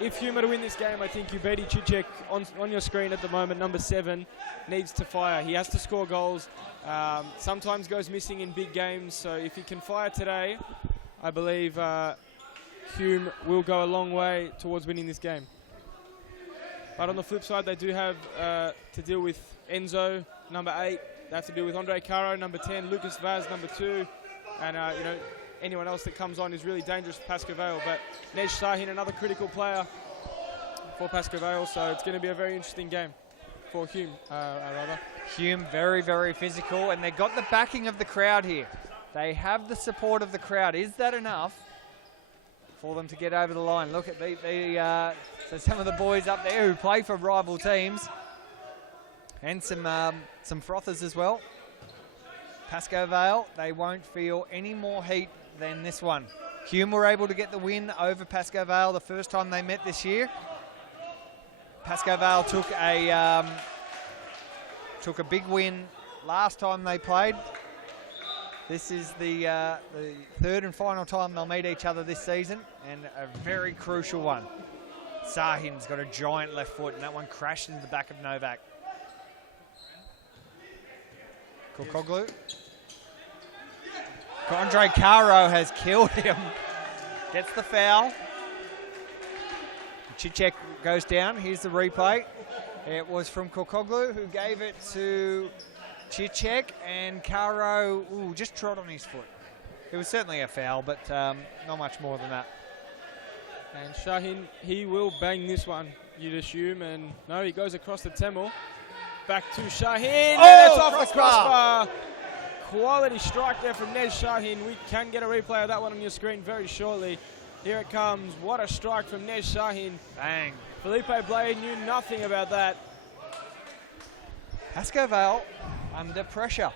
if Hume are to win this game, I think Ubedi Cicek on your screen at the moment, number 7, needs to fire. He has to score goals. Sometimes goes missing in big games. So, if he can fire today, I believe Hume will go a long way towards winning this game. But on the flip side, they do have to deal with Enzo, number 8. They have to deal with Andre Caro, number 10, Lucas Vaz, number 2. And, you know, anyone else that comes on is really dangerous for Pascoe Vale. But Nej Sahin, another critical player for Pascoe Vale. So it's going to be a very interesting game for Hume, rather. Hume very, very physical, and they've got the backing of the crowd here. They have the support of the crowd. Is that enough for them to get over the line? Look at so some of the boys up there who play for rival teams, and some frothers as well. Pascoe Vale, they won't feel any more heat than this one. Hume were able to get the win over Pascoe Vale the first time they met this year. Pascoe Vale took a big win last time they played. This is the third and final time they'll meet each other this season, and a very crucial one. Sahin's got a giant left foot, and that one crashed into the back of Novak. Kokoglu. Andre Caro has killed him. Gets the foul. Cicek goes down. Here's the replay. It was from Kokoglu, who gave it to Cicek, and Caro just trod on his foot. It was certainly a foul, but not much more than that. And Shahin, he will bang this one, you'd assume. And no, he goes across the Temel. Back to Shahin. And that's off the crossbar. Quality strike there from Nej Sahin. We can get a replay of that one on your screen very shortly. Here it comes. What a strike from Nej Sahin. Bang. Felipe Blade knew nothing about that. Pascoe Vale under pressure.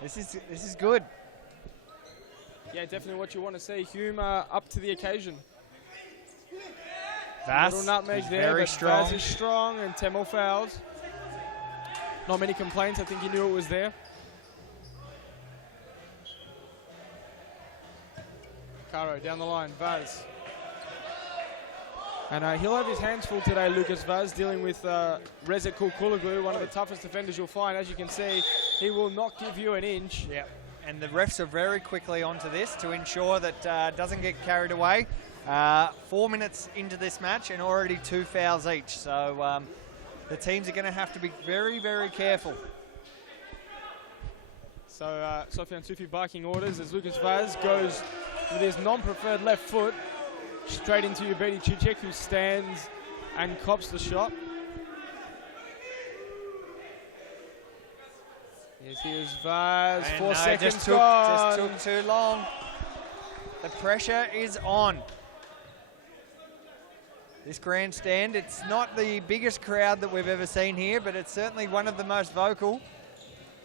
This is good. Yeah, definitely what you want to see. Hume up to the occasion. Vaz little nutmeg there, very but strong. Vaz is strong, and Temel fouls. Not many complaints. I think he knew it was there. Caro down the line, Vaz. And he'll have his hands full today, Lucas Vaz, dealing with Rezek Kulkuloglu, one of the toughest defenders you'll find. As you can see, he will not give you an inch. Yeah, and the refs are very quickly onto this to ensure that doesn't get carried away. 4 minutes into this match and already 2 fouls each. So the teams are going to have to be very, very careful. So Sofian Sufi barking orders as Lucas Vaz goes with his non-preferred left foot straight into Ubedi Cicek, who stands and cops the shot. Yes, here's Vaz. And 4 seconds just gone. took too long. The pressure is on. This grandstand, it's not the biggest crowd that we've ever seen here, but it's certainly one of the most vocal.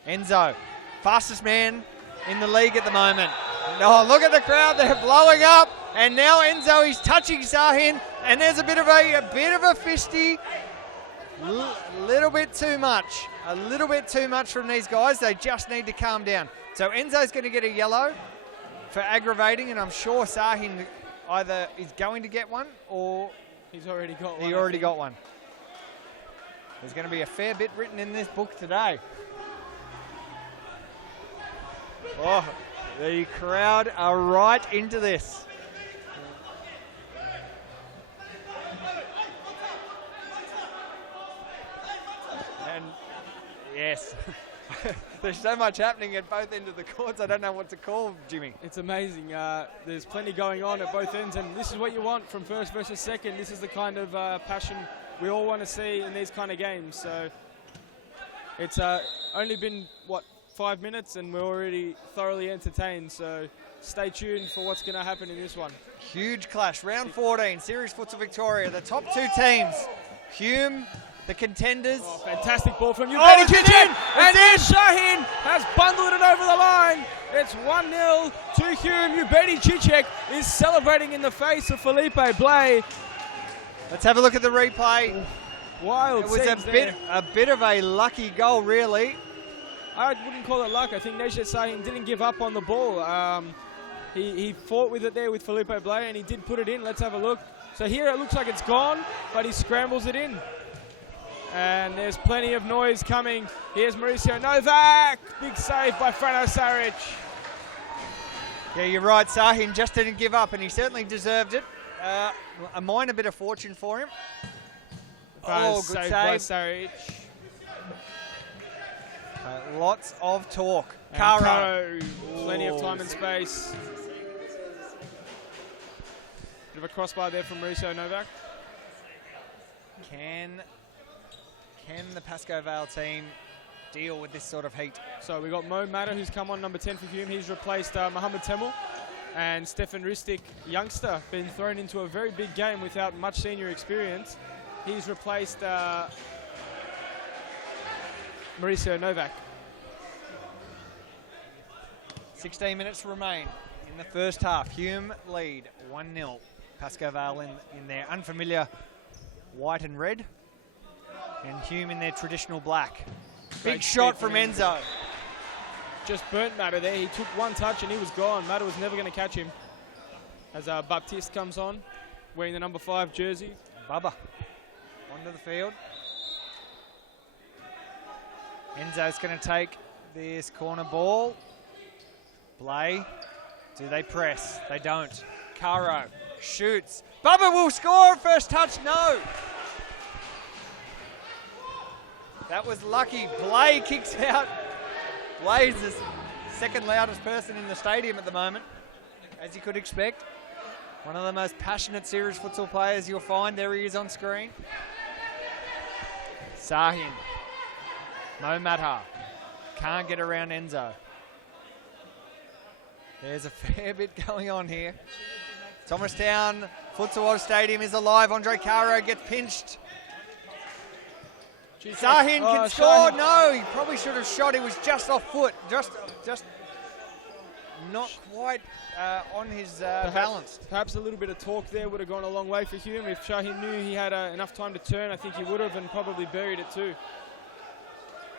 Enzo, fastest man in the league at the moment. Oh, look at the crowd, they're blowing up. And now Enzo, he's touching Sahin, and there's a bit of a fisty. Little bit too much. A little bit too much from these guys. They just need to calm down. So Enzo's going to get a yellow for aggravating, and I'm sure Sahin either is going to get one or he's already got one. He already got one. There's going to be a fair bit written in this book today. Oh, the crowd are right into this. And yes, there's so much happening at both ends of the courts. I don't know what to call, Jimmy. It's amazing. There's plenty going on at both ends, and this is what you want from first versus second. This is the kind of passion we all want to see in these kind of games. So it's only been, 5 minutes, and we're already thoroughly entertained. So stay tuned for what's going to happen in this one. Huge clash. Round 14, Series Futsal Victoria. The top 2 teams, Hume, the contenders. Oh, fantastic ball from Ubedi Cicek, and then Shahin has bundled it over the line. It's 1-0 to Hume. Ubedi Cicek is celebrating in the face of Felipe Blay. Let's have a look at the replay. Wild. It was a bit of a lucky goal, really. I wouldn't call it luck. I think Nej Sahin didn't give up on the ball. He fought with it there with Felipe Blay, and he did put it in. Let's have a look. So here it looks like it's gone, but he scrambles it in. And there's plenty of noise coming. Here's Mauricio Novak. Big save by Frano Saric. Yeah, you're right. Sahin just didn't give up, and he certainly deserved it. A minor bit of fortune for him. Oh, good save. Lots of talk. Caro. Plenty of time and space. Bit of a crossbar there from Mauricio Novak. Can the Pascoe Vale team deal with this sort of heat? So we got Mo Matter, who's come on, number 10 for Hume. He's replaced Mohammed Temel. And Stefan Ristic, youngster, been thrown into a very big game without much senior experience. He's replaced Mauricio Novak. 16 minutes remain in the first half. Hume lead 1-0. Pascoe Vale in their unfamiliar white and red. And Hume in their traditional black. Big shot from Enzo. Just burnt Matter there. He took one touch and he was gone. Matter was never going to catch him. As Baptiste comes on, wearing the number 5 jersey. Bubba onto the field. Enzo's going to take this corner ball. Blay. Do they press? They don't. Caro shoots. Bubba will score. First touch, no. That was lucky. Blay kicks out. Blay's the second loudest person in the stadium at the moment, as you could expect. One of the most passionate serious futsal players you'll find. There he is on screen. Sahin. Mo Matar. Can't get around Enzo. There's a fair bit going on here. Thomastown Futsal Oz Stadium is alive. Andre Caro gets pinched. Sahin can score. Sahin. No, he probably should have shot. He was just off foot. Just not quite on his balance. Perhaps a little bit of torque there would have gone a long way for Hume. If Shahin knew he had enough time to turn, I think he would have, and probably buried it too.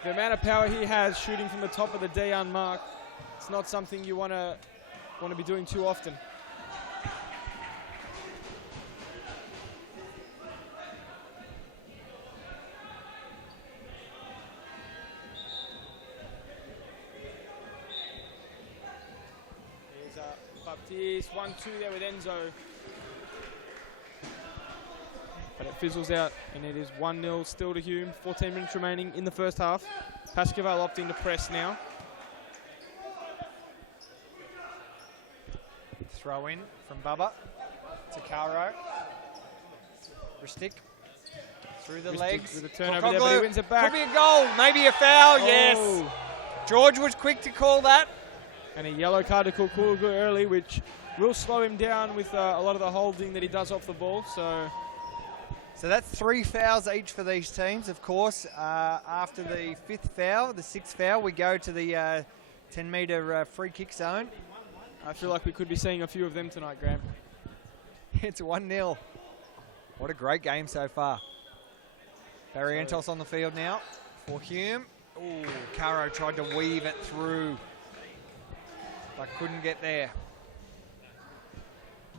The amount of power he has shooting from the top of the Dayan mark, it's not something you want to be doing too often. Baptiste, 1-2 there with Enzo. But it fizzles out, and it is 1-0 still to Hume. 14 minutes remaining in the first half. Pascoe Vale opting to press now. Throw in from Bubba to Caro. Ristic through the legs. With a turnover there, but he wins it back. Could be a goal, maybe a foul, yes. George was quick to call that. And a yellow card to Kulkulugu early, which will slow him down with a lot of the holding that he does off the ball. So that's 3 fouls each for these teams, of course. After the 5th foul, the 6th foul, we go to the 10-metre free kick zone. I feel like we could be seeing a few of them tonight, Graham. It's 1-0. What a great game so far. Barrientos on the field now for Hume. Ooh, Caro tried to weave it through, but couldn't get there.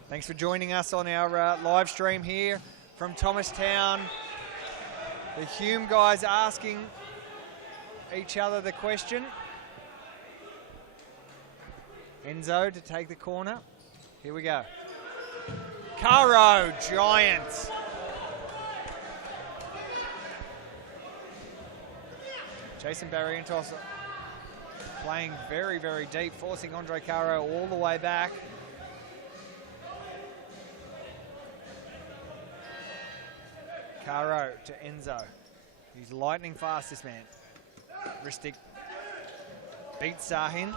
Thanks for joining us on our live stream here from Thomastown. The Hume guys asking each other the question. Enzo to take the corner. Here we go. Caro, giant. Jason Barrientos playing very, very deep, forcing Andre Caro all the way back. Caro to Enzo. He's lightning fast, this man. Ristic beats Sahin.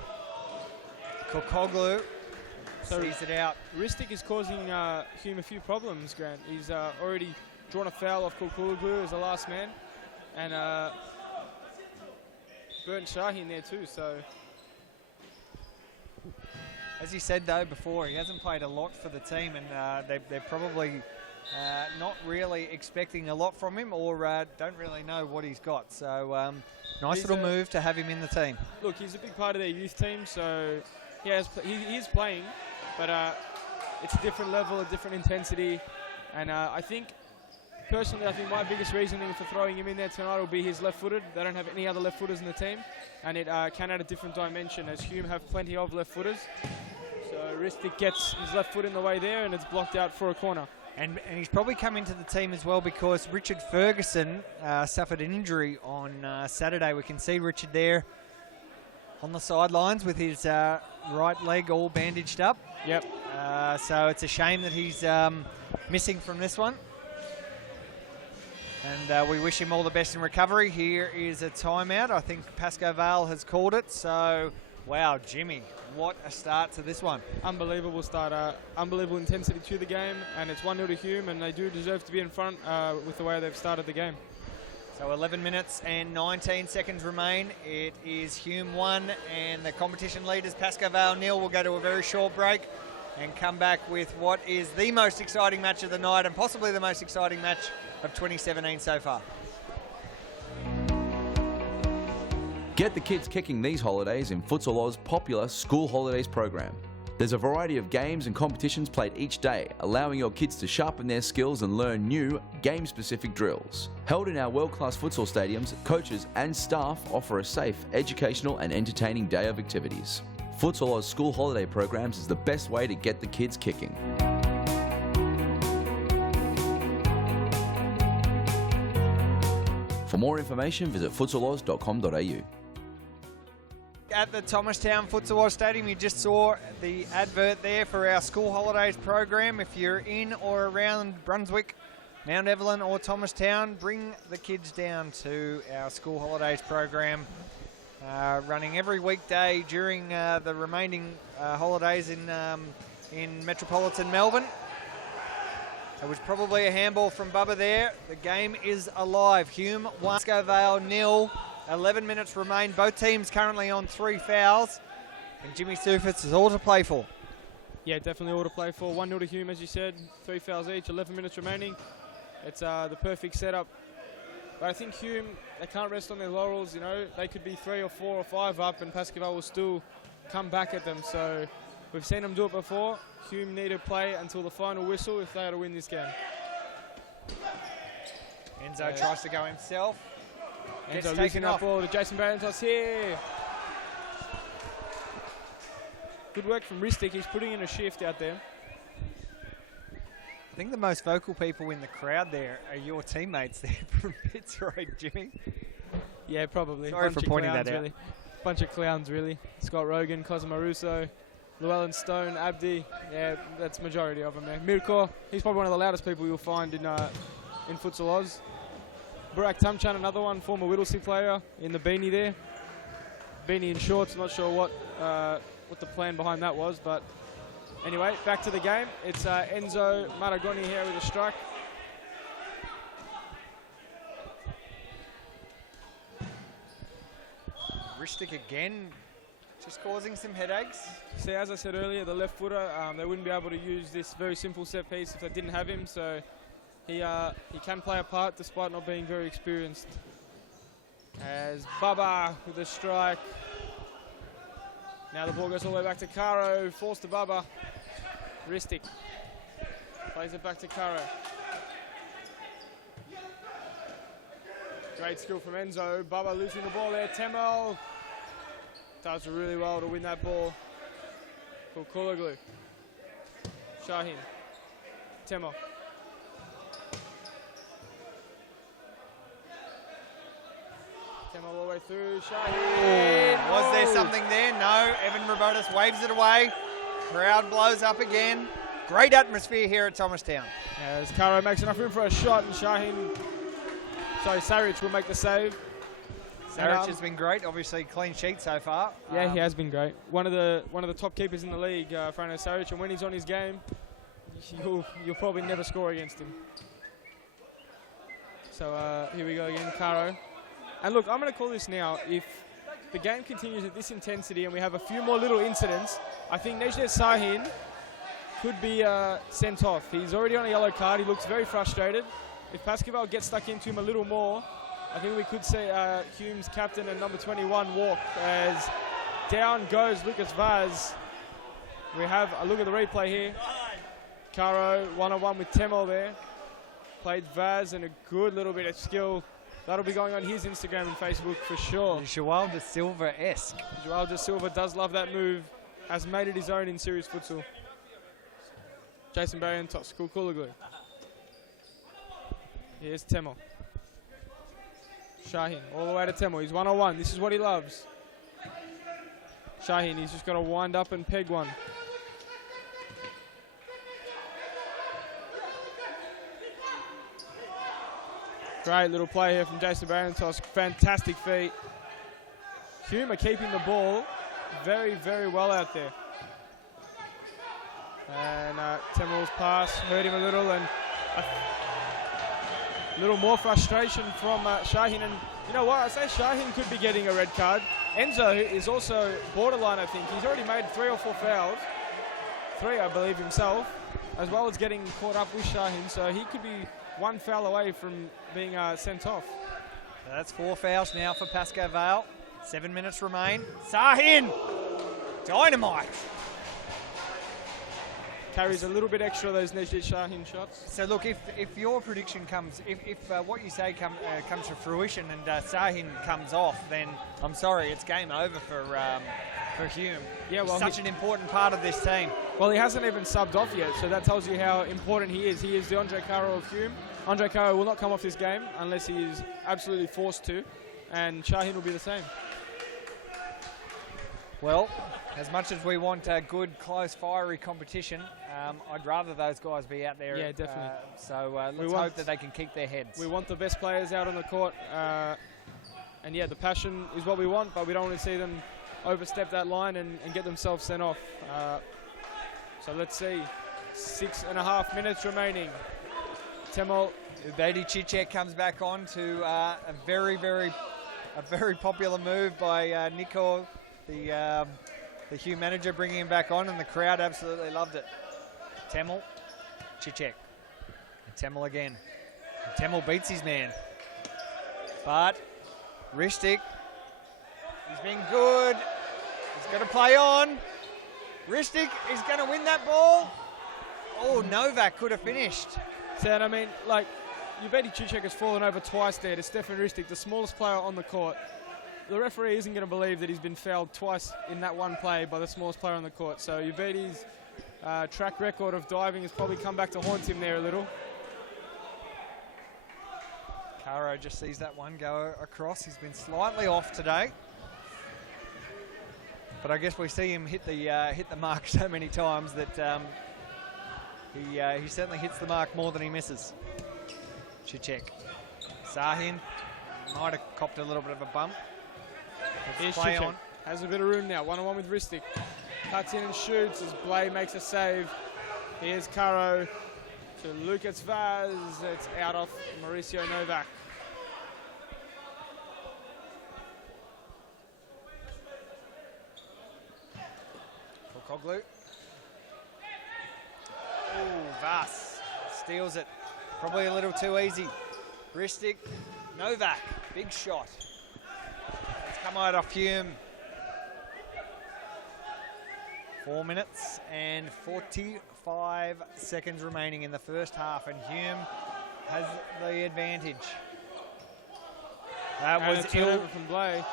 Kokoglu sees it out. Ristic is causing Hume a few problems, Grant. He's already drawn a foul off Kokoglu as the last man. And burnt Shahin there too, so. As you said though before, he hasn't played a lot for the team, and they're probably not really expecting a lot from him, or don't really know what he's got. So nice little move to have him in the team. Look, he's a big part of their youth team, so he is playing, but it's a different level, a different intensity, and personally, I think my biggest reasoning for throwing him in there tonight will be his left-footed. They don't have any other left-footers in the team, and it can add a different dimension, as Hume have plenty of left-footers. So Ristic gets his left foot in the way there, and it's blocked out for a corner. And he's probably come into the team as well because Richard Ferguson suffered an injury on Saturday. We can see Richard there on the sidelines with his right leg all bandaged up. Yep. So it's a shame that he's missing from this one. And we wish him all the best in recovery. Here is a timeout. I think Pascoe Vale has called it. So, wow, Jimmy, what a start to this one. Unbelievable start. Unbelievable intensity to the game. And it's 1-0 to Hume, and they do deserve to be in front with the way they've started the game. So 11 minutes and 19 seconds remain. It is Hume 1 and the competition leaders Pascoe Vale 0. We'll go to a very short break and come back with what is the most exciting match of the night and possibly the most exciting match of 2017 so far. Get the kids kicking these holidays in Futsal Oz popular School Holidays program. There's a variety of games and competitions played each day, allowing your kids to sharpen their skills and learn new, game-specific drills. Held in our world-class futsal stadiums, coaches and staff offer a safe, educational and entertaining day of activities. Futsal Oz School Holiday programs is the best way to get the kids kicking. For more information, visit futsaloz.com.au. At the Thomastown Futsal Oz Stadium, you just saw the advert there for our school holidays program. If you're in or around Brunswick, Mount Evelyn or Thomastown, bring the kids down to our school holidays program, running every weekday during the remaining holidays in metropolitan Melbourne. It was probably a handball from Bubba there. The game is alive. Hume 1, Pascoe Vale 0. 11 minutes remain. Both teams currently on 3 fouls. And Jimmy Sufitz is all to play for. Yeah, definitely all to play for. 1-0 to Hume, as you said. 3 fouls each, 11 minutes remaining. It's the perfect setup. But I think Hume, they can't rest on their laurels. You know, they could be 3 or 4 or 5 up and Pascoe Vale will still come back at them. So we've seen them do it before. Hume need to play until the final whistle if they are to win this game. Enzo tries to go himself. Enzo losing that ball to Jason Barrentos here. Good work from Ristic. He's putting in a shift out there. I think the most vocal people in the crowd there are your teammates there from Fitzroy, Jimmy. Yeah, probably. Sorry for pointing that out. Really. Bunch of clowns, really. Scott Rogan, Cosmo Russo, Llewellyn Stone, Abdi. Yeah, that's majority of them there. Mirko, he's probably one of the loudest people you'll find in Futsal Oz. Burak Tamchan, another one, former Whittlesea player in the beanie there. Beanie in shorts, not sure what the plan behind that was, but anyway, back to the game. It's Enzo Maragoni here with a strike. Ristic again, just causing some headaches. See, as I said earlier, the left footer, they wouldn't be able to use this very simple set piece if they didn't have him, so he can play a part despite not being very experienced. As Baba with a strike. Now the ball goes all the way back to Caro, forced to Baba. Ristic plays it back to Caro. Great skill from Enzo. Baba losing the ball there. Temel does really well to win that ball for Kulaglu. Shahin. Temel. Temel all the way through. Shahin. Was there something there? No. Evan Robotis waves it away. Crowd blows up again. Great atmosphere here at Thomastown. As Caro makes enough room for a shot, and Saric will make the save. Saric has been great. Obviously, clean sheet so far. Yeah, he has been great. One of the top keepers in the league, Frano Saric, and when he's on his game, you'll probably never score against him. So here we go again, Caro. And look, I'm going to call this now. If the game continues at this intensity and we have a few more little incidents, I think Nejdet Sahin could be sent off. He's already on a yellow card. He looks very frustrated. If Pascoe Vale gets stuck into him a little more, I think we could see Hume's captain and number 21 walk as down goes Lucas Vaz. We have a look at the replay here. Caro one-on-one with Temel there. Played Vaz and a good little bit of skill. That'll be going on his Instagram and Facebook for sure. Joao da Silva-esque. Joao da Silva does love that move. has made it his own in series futsal. Jason Barrientos, Kulkuluglu. Here's Temo. Shaheen, all the way to Temo. He's 1-on-1. This is what he loves. Shaheen, he's just got to wind up and peg one. Great little play here from Jason Barrientos. Fantastic feet. Hume are keeping the ball very, very well out there. And Temel's pass hurt him a little, and a little more frustration from Shaheen. And you know what? I say Shaheen could be getting a red card. Enzo is also borderline, I think. He's already made 3 or 4 fouls. 3, I believe, himself, as well as getting caught up with Shaheen. So he could be 1 foul away from being sent off. That's 4 fouls now for Pascoe Vale. 7 minutes remain. Sahin! Dynamite! Carries a little bit extra of those Najid Shaheen shots. So look, if your prediction comes, if what you say comes to fruition and Sahin comes off, then I'm sorry, it's game over for Hume. Yeah, well, he's such an important part of this team. Well, he hasn't even subbed off yet, so that tells you how important he is. He is the Andre Caro of Hume. Andre Caro will not come off this game unless he is absolutely forced to, and Shaheen will be the same. Well, as much as we want a good, close, fiery competition, I'd rather those guys be out there. Yeah, definitely. Let's hope that they can keep their heads. We want the best players out on the court, and yeah, the passion is what we want, but we don't want to see them overstep that line and get themselves sent off. So let's see. 6.5 minutes remaining. Temol. Ubedi Cicek comes back on to a very popular move by Nico, the Hume manager, bringing him back on, and the crowd absolutely loved it. Temel, Cicek, Temel again. Temel beats his man, but Ristic, he's been good. He's got to play on. Ristic is going to win that ball. Oh, Novak could have finished. So, I mean, like, Ubedi Cicek has fallen over twice there to Stefan Ristic, the smallest player on the court. The referee isn't going to believe that he's been fouled twice in that one play by the smallest player on the court. So Ubedi's track record of diving has probably come back to haunt him there a little. Caro just sees that one go across. He's been slightly off today, but I guess we see him hit the mark so many times that he certainly hits the mark more than he misses. Cicek, Sahin might have copped a little bit of a bump. Here's play Cicek. on. Has a bit of room now. 1-on-1 with Ristic. Cuts in and shoots as Blay makes a save. Here's Caro to Lucas Vaz. It's out off Mauricio Novak. Koglu. Oh, Vaz steals it. Probably a little too easy. Ristic, Novak, big shot. It's come out off Hume. 4 minutes and 45 seconds remaining in the first half, and Hume has the advantage. That was ill from Blay.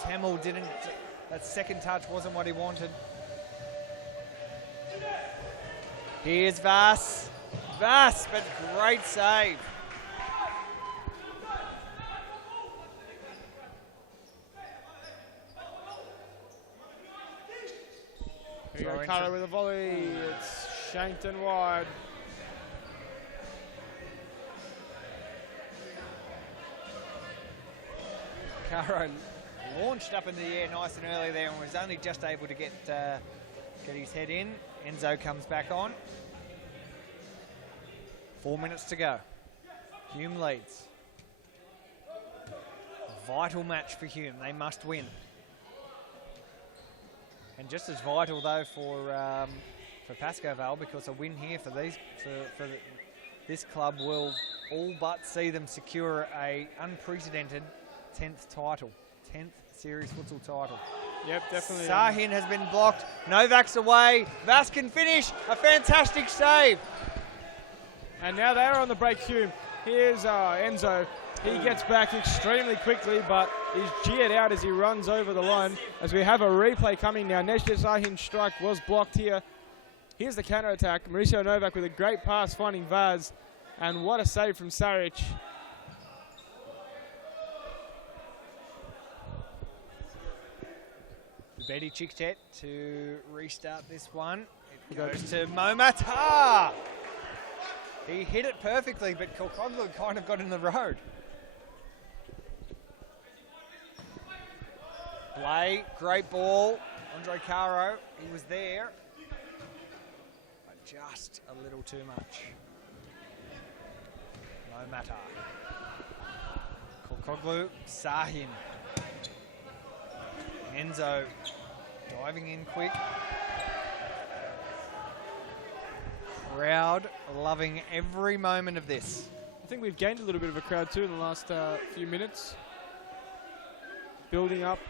Temel didn't. That second touch wasn't what he wanted. Here's Vass. Vass, but great save. Here we go, Caro with a volley. It's shanked and wide. Caro launched up in the air nice and early there and was only just able to get his head in. Enzo comes back on. 4 minutes to go. Hume leads. Vital match for Hume. They must win. And just as vital though for Pascoe Vale, because a win here for this club will all but see them secure a unprecedented 10th title, 10th series futsal title. Yep, definitely. Sahin has been blocked. Novak's away. Vas can finish. A fantastic save. And now they are on the break, Hume. Here's Enzo. He gets back extremely quickly, but he's jeered out as he runs over the line. As we have a replay coming now. Nejde Sahin's strike was blocked here. Here's the counter-attack. Mauricio Novak with a great pass finding Vaz. And what a save from Saric. Betty Chiktet to restart this one. It goes to Momata. He hit it perfectly, but Kokoglu kind of got in the road. Play, great ball. Andre Caro, he was there, but just a little too much. Momata. Kokoglu, Sahin. Enzo diving in quick. Crowd loving every moment of this. I think we've gained a little bit of a crowd too in the last few minutes. Building up.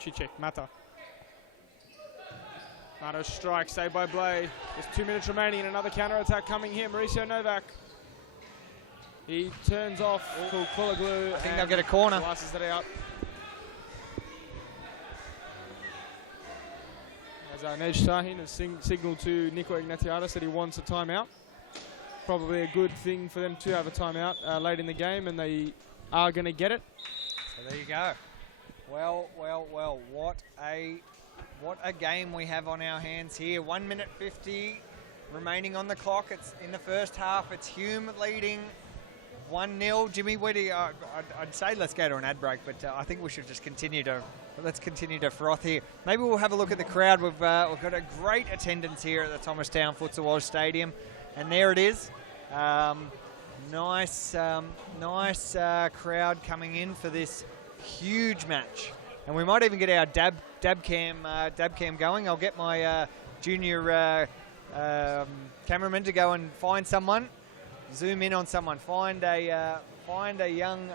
Cicek, Mata. Mata strike, saved by Blay. There's 2 minutes remaining and another counter-attack coming here. Mauricio Novak. He turns off Kulaglu. I think they'll get a corner. Slices it out. As Nej Sahin has signalled to Nico Ignatiadis that he wants a timeout. Probably a good thing for them to have a timeout late in the game, and they are going to get it. So there you go. Well, what a game we have on our hands here. 1 minute 50 remaining on the clock. It's in the first half. It's Hume leading 1-0. Jimmy Whitty, I'd say let's go to an ad break, but I think we should just continue to froth here. Maybe we'll have a look at the crowd. We've got a great attendance here at the Thomastown Futsal Oz Stadium, and there it is. Nice crowd coming in for this huge match, and we might even get our dab cam going. I'll get my junior cameraman to go and find someone, zoom in on someone, find a young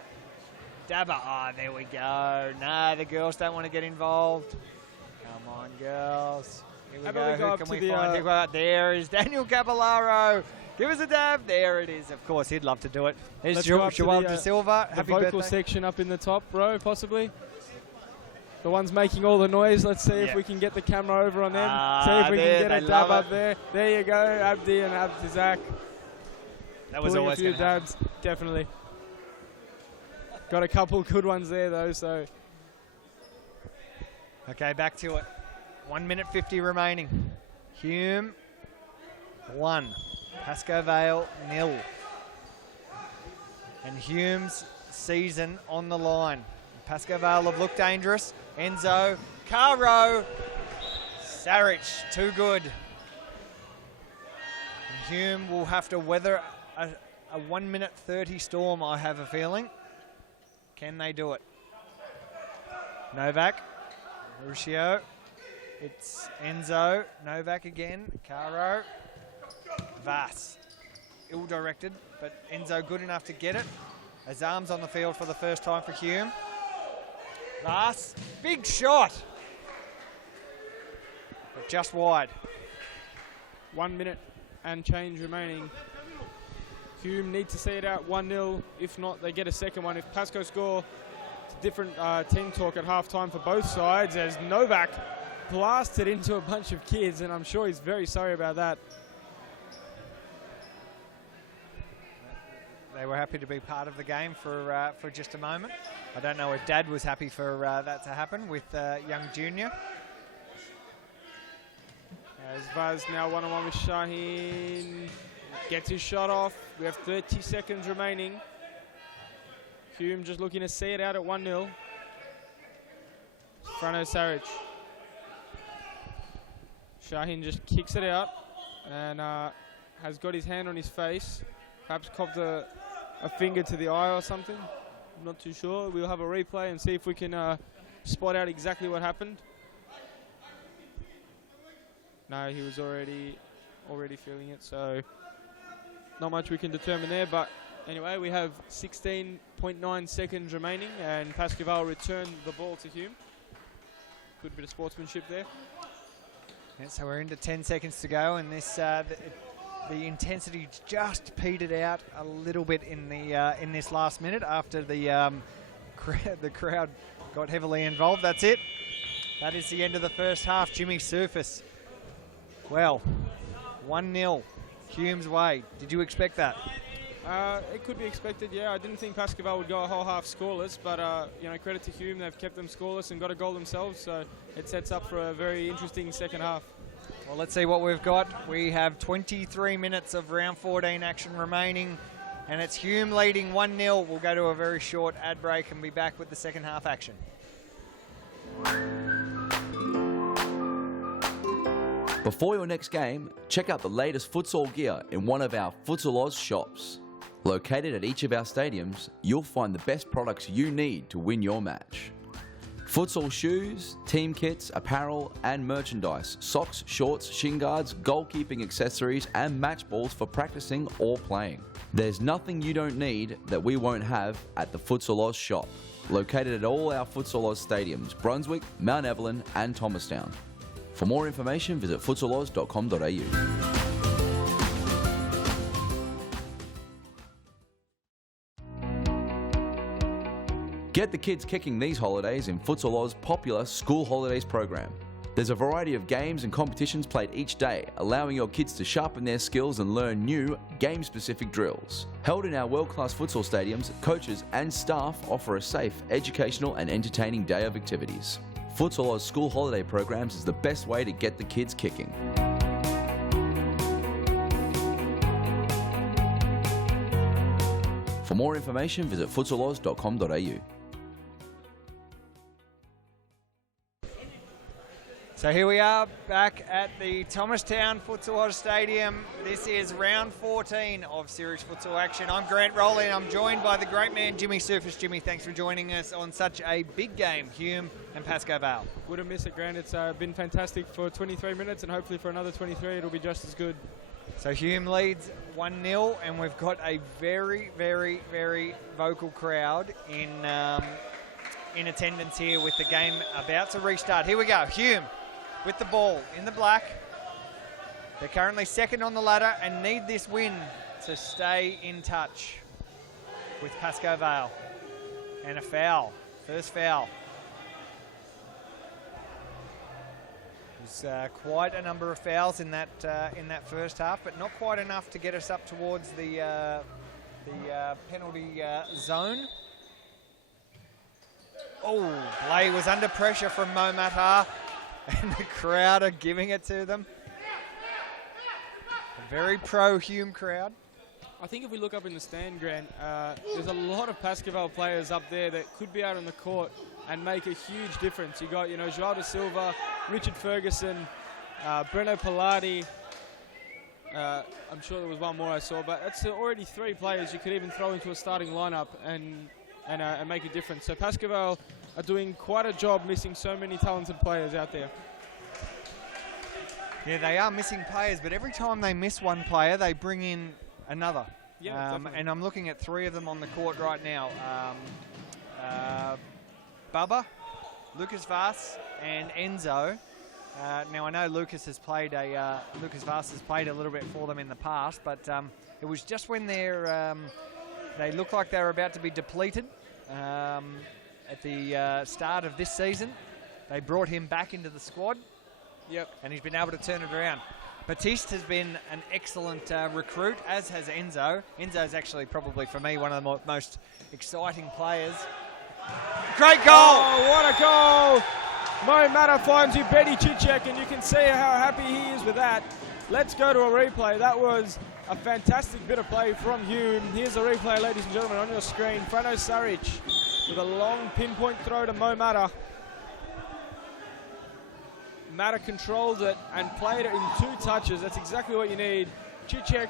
dabber. Ah, there we go. No, the girls don't want to get involved. Come on, girls. Here we go. Who can we find? There is Daniel Caballaro. Give us a dab. There it is. Of course, he'd love to do it. There's Joel De Silva. Happy vocal birthday. section up in the top row, possibly. The ones making all the noise. Let's see if we can get the camera over on them. See if we can get a dab up there. There you go, Abdi and Abdizak. That was always a few dabs, definitely. Got a couple good ones there, though, so. Okay, back to it. 1 minute 50 remaining. Hume, 1. Pascoe Vale, 0. And Hume's season on the line. Pascoe Vale have looked dangerous. Enzo, Caro, Saric, too good. And Hume will have to weather a 1 minute 30 storm, I have a feeling. Can they do it? Novak, Ruscio, it's Enzo, Novak again, Caro, Vass. Ill-directed, but Enzo good enough to get it. Azam's on the field for the first time for Hume. Vass, big shot, but just wide. 1 minute and change remaining. Hume need to see it out 1-0. If not, they get a second one. If Pascoe score, it's a different team talk at halftime for both sides, as Novak blasted into a bunch of kids, and I'm sure he's very sorry about that. They were happy to be part of the game for just a moment. I don't know if Dad was happy for that to happen with young junior. As Vaz now one-on-one with Shaheen. Gets his shot off. We have 30 seconds remaining. Hume just looking to see it out at 1-0. Front of Saric. Shaheen just kicks it out and has got his hand on his face. Perhaps copped a finger to the eye or something. I'm not too sure. We'll have a replay and see if we can spot out exactly what happened. No, he was already feeling it, so not much we can determine there. But anyway, we have 16.9 seconds remaining, and Pascoe Vale returned the ball to Hume. Good bit of sportsmanship there. Yeah, so we're into 10 seconds to go, and this the intensity just petered out a little bit in the in this last minute after the the crowd got heavily involved. That's it. That is the end of the first half. Jimmy Surface. Well, 1-0 Hume's way. Did you expect that? It could be expected, yeah. I didn't think Pascoe would go a whole half scoreless, but you know, credit to Hume, they've kept them scoreless and got a goal themselves, so it sets up for a very interesting second half. Well, let's see what we've got. We have 23 minutes of round 14 action remaining, and it's Hume leading 1-0. We'll go to a very short ad break and be back with the second half action. Before your next game, check out the latest futsal gear in one of our Futsal Oz shops. Located at each of our stadiums, you'll find the best products you need to win your match. Futsal shoes, team kits, apparel and merchandise, socks, shorts, shin guards, goalkeeping accessories and match balls for practicing or playing. There's nothing you don't need that we won't have at the Futsal Oz shop. Located at all our Futsal Oz stadiums, Brunswick, Mount Evelyn and Thomastown. For more information, visit futsaloz.com.au. Get the kids kicking these holidays in Futsal Oz's popular School Holidays program. There's a variety of games and competitions played each day, allowing your kids to sharpen their skills and learn new, game-specific drills. Held in our world-class futsal stadiums, coaches and staff offer a safe, educational and entertaining day of activities. Futsal Oz School Holiday programs is the best way to get the kids kicking. For more information, visit futsaloz.com.au. So here we are back at the Thomastown Futsal Oz Stadium. This is round 14 of series futsal action. I'm Grant Rowley and I'm joined by the great man Jimmy Surface. Jimmy, thanks for joining us on such a big game, Hume and Pascoe Vale. Wouldn't miss it, Grant. It's been fantastic for 23 minutes and hopefully for another 23 it'll be just as good. So Hume leads 1-0 and we've got a very, very, very vocal crowd in attendance here with the game about to restart. Here we go, Hume with the ball in the black. They're currently second on the ladder and need this win to stay in touch with Pascoe Vale. And a foul, first foul. There's quite a number of fouls in that first half, but not quite enough to get us up towards the penalty zone. Oh, Blay was under pressure from Mo Matar, and the crowd are giving it to them. A very pro-Hume crowd. I think if we look up in the stand, Grant, there's a lot of Pascoe players up there that could be out on the court and make a huge difference. You got, Joao da Silva, Richard Ferguson, Breno Pilati. I'm sure there was one more I saw, but that's already 3 players you could even throw into a starting lineup and make a difference. So Pascoe are doing quite a job missing so many talented players out there. Yeah, they are missing players, but every time they miss one player, they bring in another. Yeah, and I'm looking at 3 of them on the court right now. Bubba, Lucas Vass, and Enzo. Now I know Lucas Vass has played a little bit for them in the past, but it was just when they looked like they were about to be depleted at the start of this season. They brought him back into the squad. Yep. And he's been able to turn it around. Batiste has been an excellent recruit, as has Enzo. Enzo's actually probably, for me, one of the most exciting players. Great goal! Oh, what a goal! Mo Mata finds you Betty Chichek, and you can see how happy he is with that. Let's go to a replay. That was a fantastic bit of play from Hume. Here's a replay, ladies and gentlemen, on your screen. Frano Saric with a long pinpoint throw to Mo Mata. Mata controlled it and played it in 2 touches. That's exactly what you need. Chichek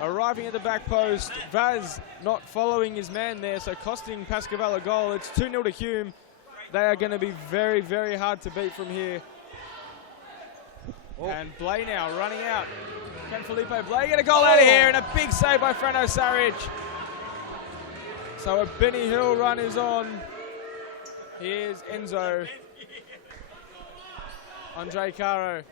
arriving at the back post. Vaz not following his man there, so costing Pascoe a goal. It's 2-0 to Hume. They are going to be very, very hard to beat from here. Oh. And Blay now running out. Can Felipe Blay get a goal out of here? And a big save by Frano Saric. So a Benny Hill run is on. Here's Enzo. Andre Caro.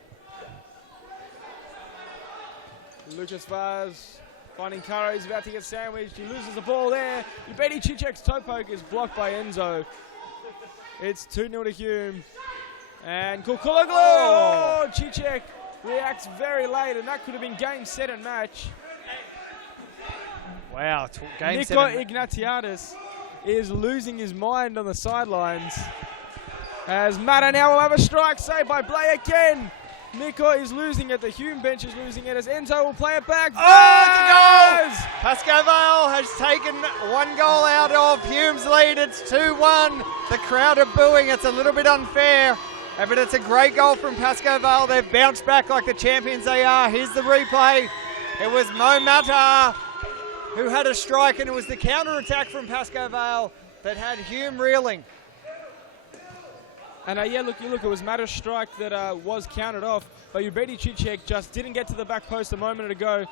Lucas Vaz finding Karo. He's about to get sandwiched. He loses the ball there. Ubedi Cicek's toe poke is blocked by Enzo. It's 2-0 to Hume. And Kukuloglu! Oh, Cicek reacts very late, and that could have been game, set, and match. Wow, game Nico set. Ignatiadis is losing his mind on the sidelines. As Mata now will have a strike saved by Blay again. Nico is losing it. The Hume bench is losing it as Enzo will play it back. Oh, it's a goal! Pascoe Vale has taken 1 goal out of Hume's lead. It's 2-1. The crowd are booing. It's a little bit unfair, but it's a great goal from Pascoe Vale. They've bounced back like the champions they are. Here's the replay. It was Mo Mata who had a strike, and it was the counter-attack from Pascoe Vale that had Hume reeling. And yeah, look, it was Mata's strike that was counted off, but Ubedi Cicek just didn't get to the back post a moment ago.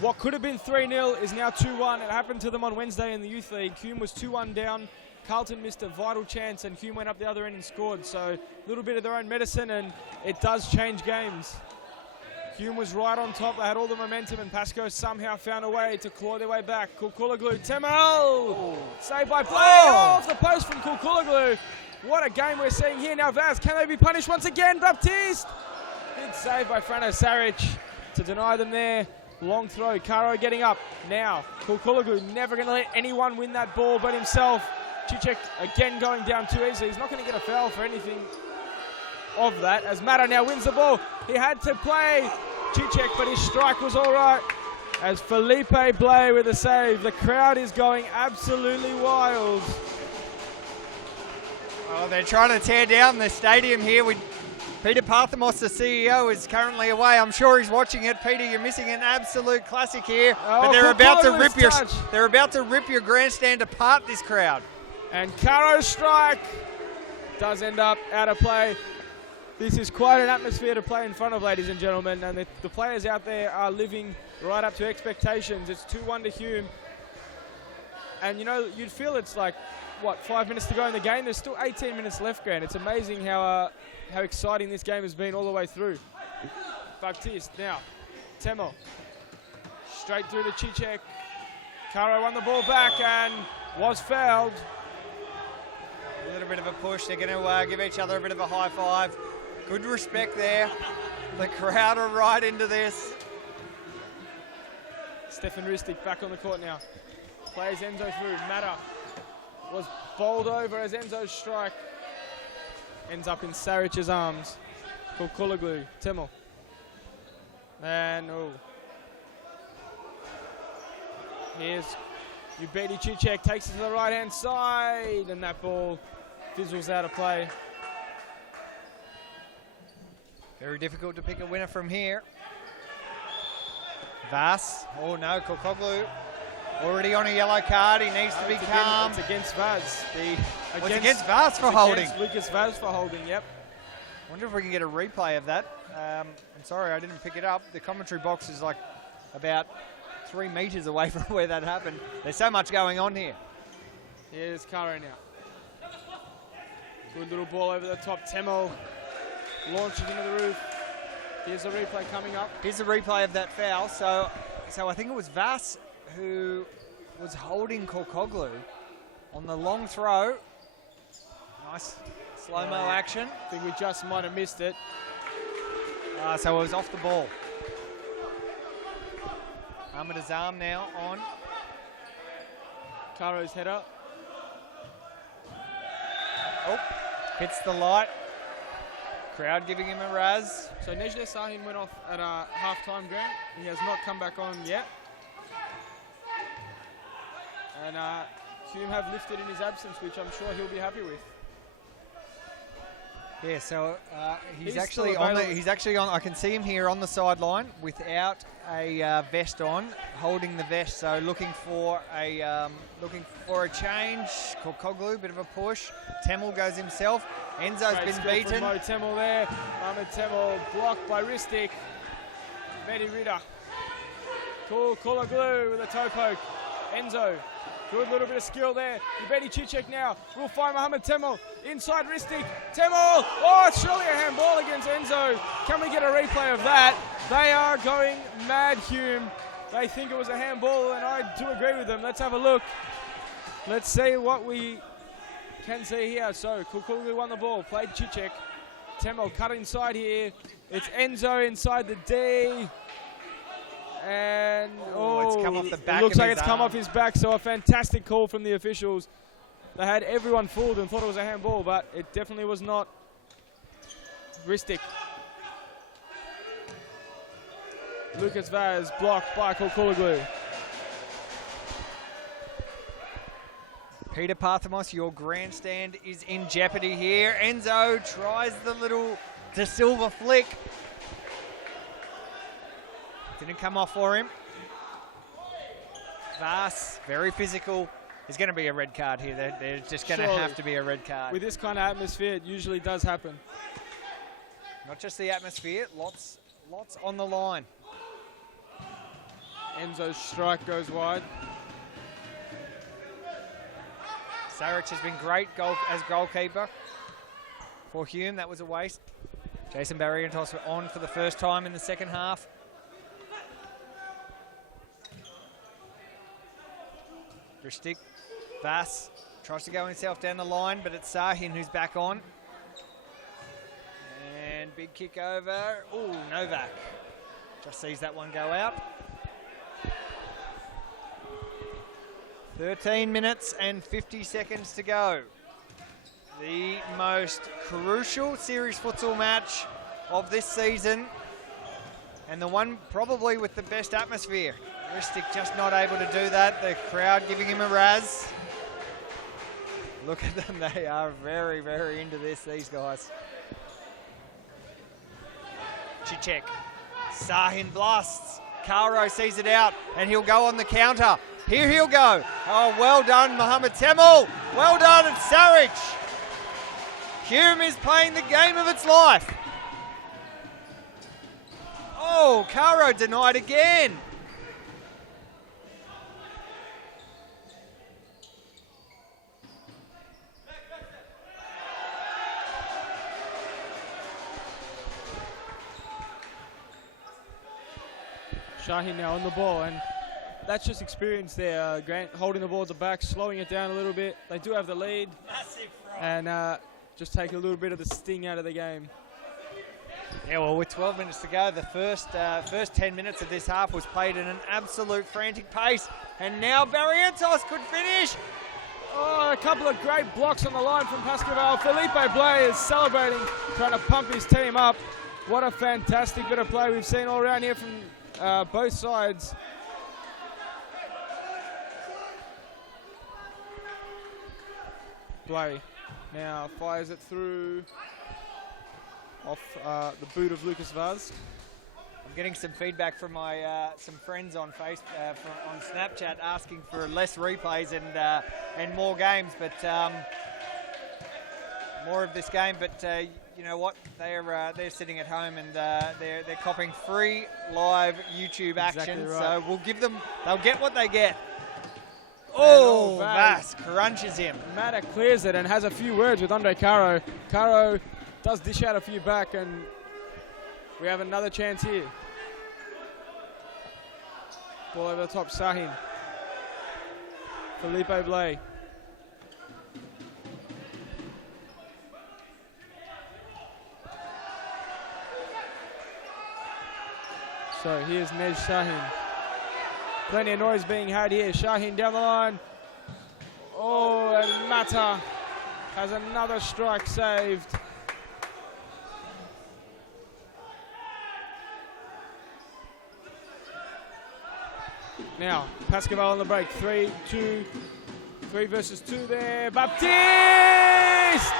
What could have been 3-0 is now 2-1. It happened to them on Wednesday in the Youth League. Hume was 2-1 down. Carlton missed a vital chance, and Hume went up the other end and scored. So a little bit of their own medicine, and it does change games. Hume was right on top. They had all the momentum, and Pascoe somehow found a way to claw their way back. Kukuloglu, Temel! Saved by Blay off the post from Kukuloglu. What a game we're seeing here now. Vaz, can they be punished once again? Baptiste! Big save by Frano Saric to deny them there. Long throw. Caro getting up now. Kukuloglu never going to let anyone win that ball but himself. Cicek again going down too easily. He's not going to get a foul for anything of that. As Mata now wins the ball. He had to play Cicek, but his strike was all right. As Felipe Blay with a save. The crowd is going absolutely wild. Oh, they're trying to tear down the stadium here. Peter Parthamos, the CEO, is currently away. I'm sure he's watching it. Peter, you're missing an absolute classic here. Oh, but they're about to rip your grandstand apart, this crowd. And Caro's strike does end up out of play. This is quite an atmosphere to play in front of, ladies and gentlemen, and the players out there are living right up to expectations. It's 2-1 to Hume. And, you know, you'd feel it's like, 5 minutes to go in the game? There's still 18 minutes left, Grant. It's amazing how exciting this game has been all the way through. Baptiste now. Temel. Straight through to Cicek. Caro won the ball back and was fouled. A little bit of a push. They're going to give each other a bit of a high five. Good respect there. The crowd are right into this. Stefan Ristic back on the court now. Plays Enzo through. Mata was bowled over as Enzo's strike ends up in Saric's arms. Kukuloglu, Temel. And here's Ubedi Cicek, takes it to the right-hand side, and that ball fizzles out of play. Very difficult to pick a winner from here. Vaz. Oh no, Kukuloglu. Already on a yellow card. He needs to be calm. It's against Vaz. It's against Vaz for holding. Lucas Vaz for holding, yep. Wonder if we can get a replay of that. I'm sorry, I didn't pick it up. The commentary box is like about 3 meters away from where that happened. There's so much going on here. Here's Caro now. Good little ball over the top. Temel launches into the roof. Here's a replay coming up. Here's a replay of that foul. So I think it was Vaz who was holding Kukuloglu on the long throw. Nice slow-mo action. I think we just might have missed it. So it was off the ball. Ahmed Azam now on. Caro's header. Oh, hits the light. Crowd giving him a razz. So Nejde Sahin went off at half-time, Grant. He has not come back on yet. And Hume have lifted in his absence, which I'm sure he'll be happy with. Yeah, so he's He's actually still on. available. He's actually on. I can see him here on the sideline without a vest on, holding the vest. So looking for a change. Kukuloglu, bit of a push. Temel goes himself. Enzo's Great been skill beaten. from Mo Temel there. Mohamed Temel blocked by Ristic. Mehdi Rida. Kukuloglu with a toe poke. Enzo. Good little bit of skill there. Ubedi Cicek now will find Mohamed Temel. Inside Ristic. Temel! Oh, it's surely a handball against Enzo. Can we get a replay of that? They are going mad, Hume. They think it was a handball, and I do agree with them. Let's have a look. Let's see what we can see here. So, Kukulu won the ball, played Cicek. Temo cut inside here. It's Enzo inside the D. And, it's come off the back it looks of like his it's come arm. off his back, so a fantastic call from the officials. They had everyone fooled and thought it was a handball, but it definitely was not. Ristic. Lucas Vaz blocked by Kulkuloglu. Peter Parthamos, your grandstand is in jeopardy here. Enzo tries the little De Silva flick. Didn't come off for him. Vas, very physical. There's going to be a red card here. There's just going to have to be a red card. With this kind of atmosphere, it usually does happen. Not just the atmosphere, lots on the line. Enzo's strike goes wide. Saric has been great as goalkeeper for Hume. That was a waste. Jason Barrientos on for the first time in the second half. Ristic. Vass tries to go himself down the line, but it's Sahin who's back on. And big kick over. Ooh, Novak. Just sees that one go out. 13 minutes and 50 seconds to go. The most crucial series futsal match of this season, and the one probably with the best atmosphere. Ristic just not able to do that. The crowd giving him a razz. Look at them, they are very, very into this, these guys. Cicek. Sahin blasts. Caro sees it out, and he'll go on the counter. Here he'll go. Oh, well done, Mohamed Temel. Well done, it's Saric. Hume is playing the game of its life. Oh, Caro denied again. Shahin now on the ball, and that's just experience there. Grant holding the ball at the back, slowing it down a little bit. They do have the lead, and just take a little bit of the sting out of the game. Yeah, well, with 12 minutes to go, the first 10 minutes of this half was played at an absolute frantic pace, and now Barrientos could finish. Oh, a couple of great blocks on the line from Pascaval. Felipe Blay is celebrating, trying to pump his team up. What a fantastic bit of play we've seen all around here from both sides. Blay now fires it through off the boot of Lucas Vaz. I'm getting some feedback from my some friends on on Snapchat asking for less replays and more games, but more of this game. But you know what? They're sitting at home and they're copying free live YouTube action. Right. So we'll give them. They'll get what they get. Oh, Vas crunches him. Maddock clears it and has a few words with Andre Caro. Caro does dish out a few back, and we have another chance here. Ball over the top, Sahin. Felipe Blay. So here's Nej Shahin. Plenty of noise being had here. Shahin down the line. Oh, and Mata has another strike saved. Now, Pascaval on the break. 3 versus 2 there. Baptiste!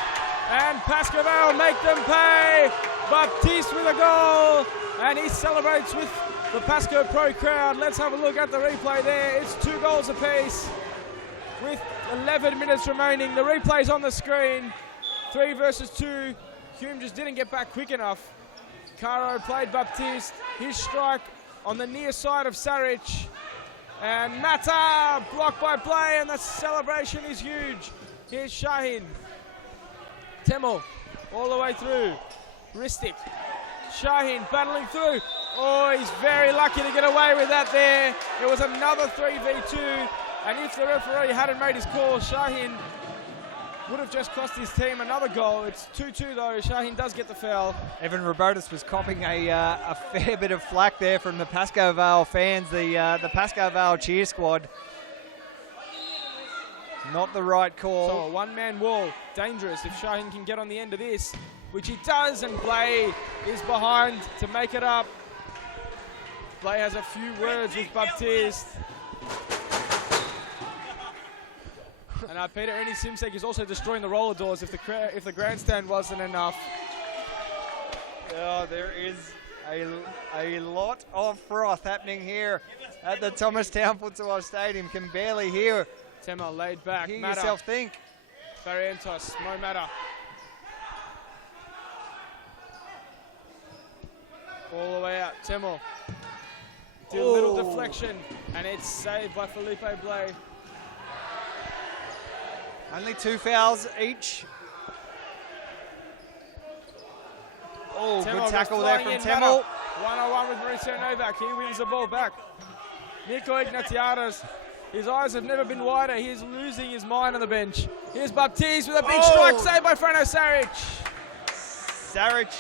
And Pascaval make them pay. Baptiste with a goal. And he celebrates with the Pasco Pro crowd. Let's have a look at the replay there. It's 2 goals apiece with 11 minutes remaining. The replay's on the screen. 3 versus 2. Hume just didn't get back quick enough. Caro played Baptiste. His strike on the near side of Saric. And Mata blocked by Blay, and the celebration is huge. Here's Shahin. Temel all the way through. Ristic. Shahin battling through. Oh, he's very lucky to get away with that there. It was another 3v2, and if the referee hadn't made his call, Shaheen would have just cost his team another goal. It's 2-2 though. Shaheen does get the foul. Evan Robotis was copping a fair bit of flack there from the Pascoe Vale fans, the Pascoe Vale cheer squad. Not the right call. So a one-man wall, dangerous if Shaheen can get on the end of this, which he does, and Blay is behind to make it up. Blay has a few words with Baptiste. And Peter Ernie Simsek is also destroying the roller doors if the grandstand wasn't enough. Oh, there is a lot of froth happening here at the Thomastown Futsal Oz Stadium. Can barely hear. Tema laid back. Hear Matter. yourself think. Barrientos, no matter. All the way out, Temel. Did a little deflection, and it's saved by Felipe Blay. Only 2 fouls each. Oh, Temel good tackle there from Temel. 1-on-1 with Mauricio Novak. He wins the ball back. Nico Ignatiados. His eyes have never been wider. He is losing his mind on the bench. Here's Baptiste with a big strike, saved by Frano Saric. Saric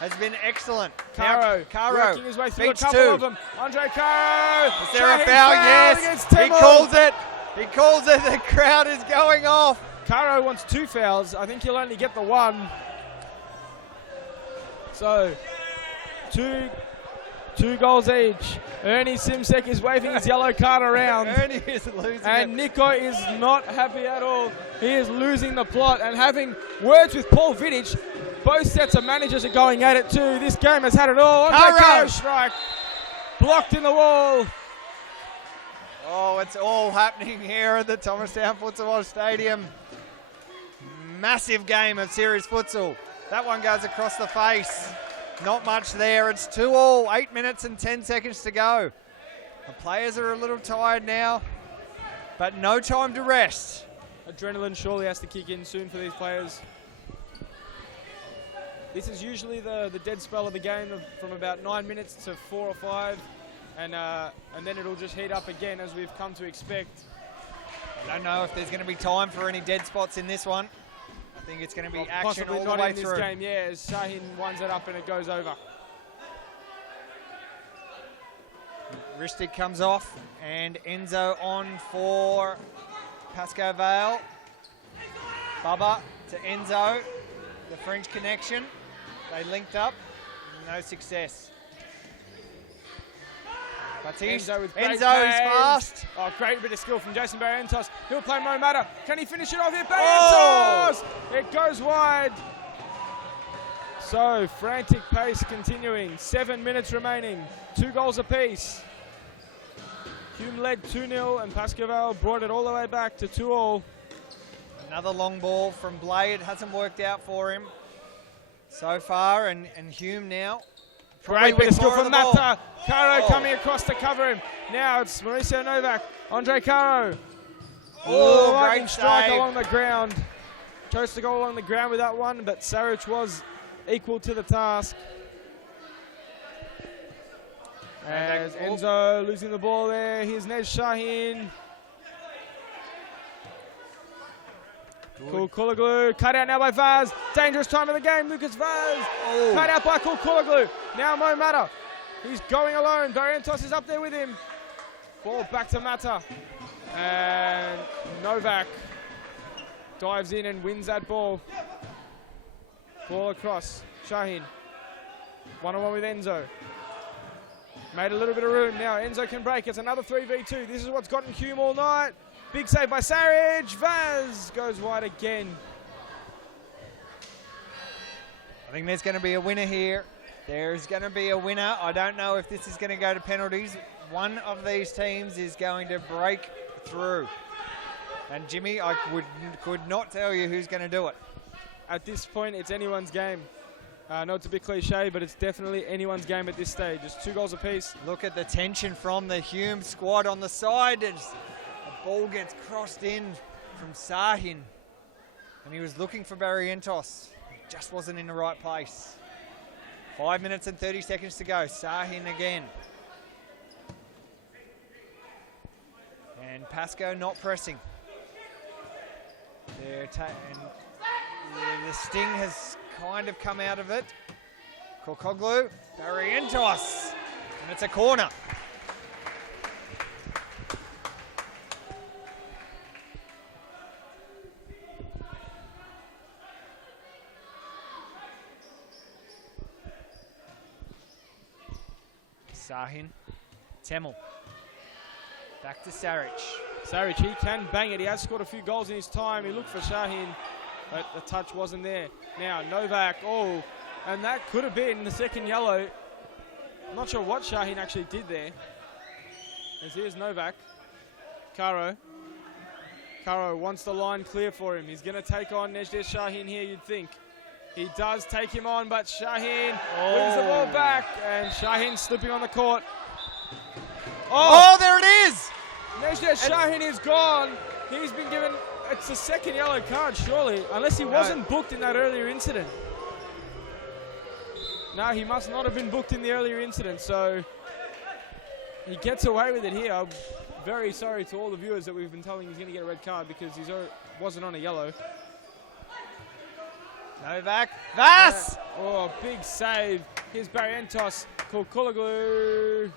has been excellent. Caro working his way through a couple of them. Andre Caro. Is there a foul? Yes. He calls it. He calls it. The crowd is going off. Caro wants 2 fouls. I think he'll only get the 1. So, two goals each. Ernie Simsek is waving his yellow card around. Ernie is losing and it. Nico is not happy at all. He is losing the plot and having words with Paul Vidic. Both sets of managers are going at it too. This game has had it all. Andre Caro strike. Blocked in the wall. Oh, it's all happening here at the Thomastown Futsal Oz Stadium. Massive game of series futsal. That one goes across the face. Not much there. It's 2-2. 8 minutes and 10 seconds to go. The players are a little tired now, but no time to rest. Adrenaline surely has to kick in soon for these players. This is usually the dead spell of the game from about 9 minutes to 4 or 5. And then it'll just heat up again as we've come to expect. I don't know if there's going to be time for any dead spots in this one. I think it's going to be action possibly all not the way in through. This game, yeah, as Shaheen winds it up and it goes over. Ristic comes off and Enzo on for Pascoe Vale. Bubba to Enzo, the French connection. They linked up, no success. Baptiste. Enzo with great Enzo's pace. fast. Oh, great bit of skill from Jason Barrientos. He'll play Mo Mata. Can he finish it off here? Barrientos! It goes wide. So, frantic pace continuing. 7 minutes remaining. 2 goals apiece. Hume led 2-0 and Pascoe Vale brought it all the way back to 2-2. Another long ball from Blade. It hasn't worked out for him so far, and Hume now. Great bit of skill from Mata. Caro coming across to cover him. Now it's Mauricio Novak. Andre Caro. Oh, great strike along the ground. Chose to go along the ground with that one, but Saric was equal to the task. As Enzo losing the ball there. Here's Nez Shaheen. Kulkulaglu, cut out now by Vaz. Dangerous time of the game, Lucas Vaz. Cut out by Kulkulaglu. Now Mo Mata. He's going alone. Barrientos is up there with him. Ball back to Mata. And Novak dives in and wins that ball. Ball across. Shaheen. 1-on-1 with Enzo. Made a little bit of room. Now Enzo can break. It's another 3v2. This is what's gotten Hume all night. Big save by Saric. Vaz goes wide again. I think there's going to be a winner here. There's going to be a winner. I don't know if this is going to go to penalties. One of these teams is going to break through. And Jimmy, I could not tell you who's going to do it. At this point, it's anyone's game. Not to be cliche, but it's definitely anyone's game at this stage. It's 2 goals apiece. Look at the tension from the Hume squad on the side. The ball gets crossed in from Sahin. And he was looking for Barrientos. He just wasn't in the right place. 5 minutes and 30 seconds to go. Sahin again. And Pascoe not pressing. The sting has kind of come out of it. Kokoglu, Barrientos, and it's a corner. Sahin, Temel, back to Saric. Saric, he can bang it. He has scored a few goals in his time. He looked for Shahin, but the touch wasn't there. Now Novak, and that could have been the second yellow. I'm not sure what Shahin actually did there. As here's Novak. Caro wants the line clear for him. He's going to take on Nejder Shahin here, you'd think. He does take him on, but Shahin wins the ball back, and Shahin slipping on the court. Oh, there it is! Nejder Shahin is gone. He's been given, it's the second yellow card, surely, unless he wasn't booked in that earlier incident. No, he must not have been booked in the earlier incident, so he gets away with it here. I'm very sorry to all the viewers that we've been telling he's going to get a red card because he wasn't on a yellow. Novak, Vass! Big save. Here's Barrientos, Kulkuloglu.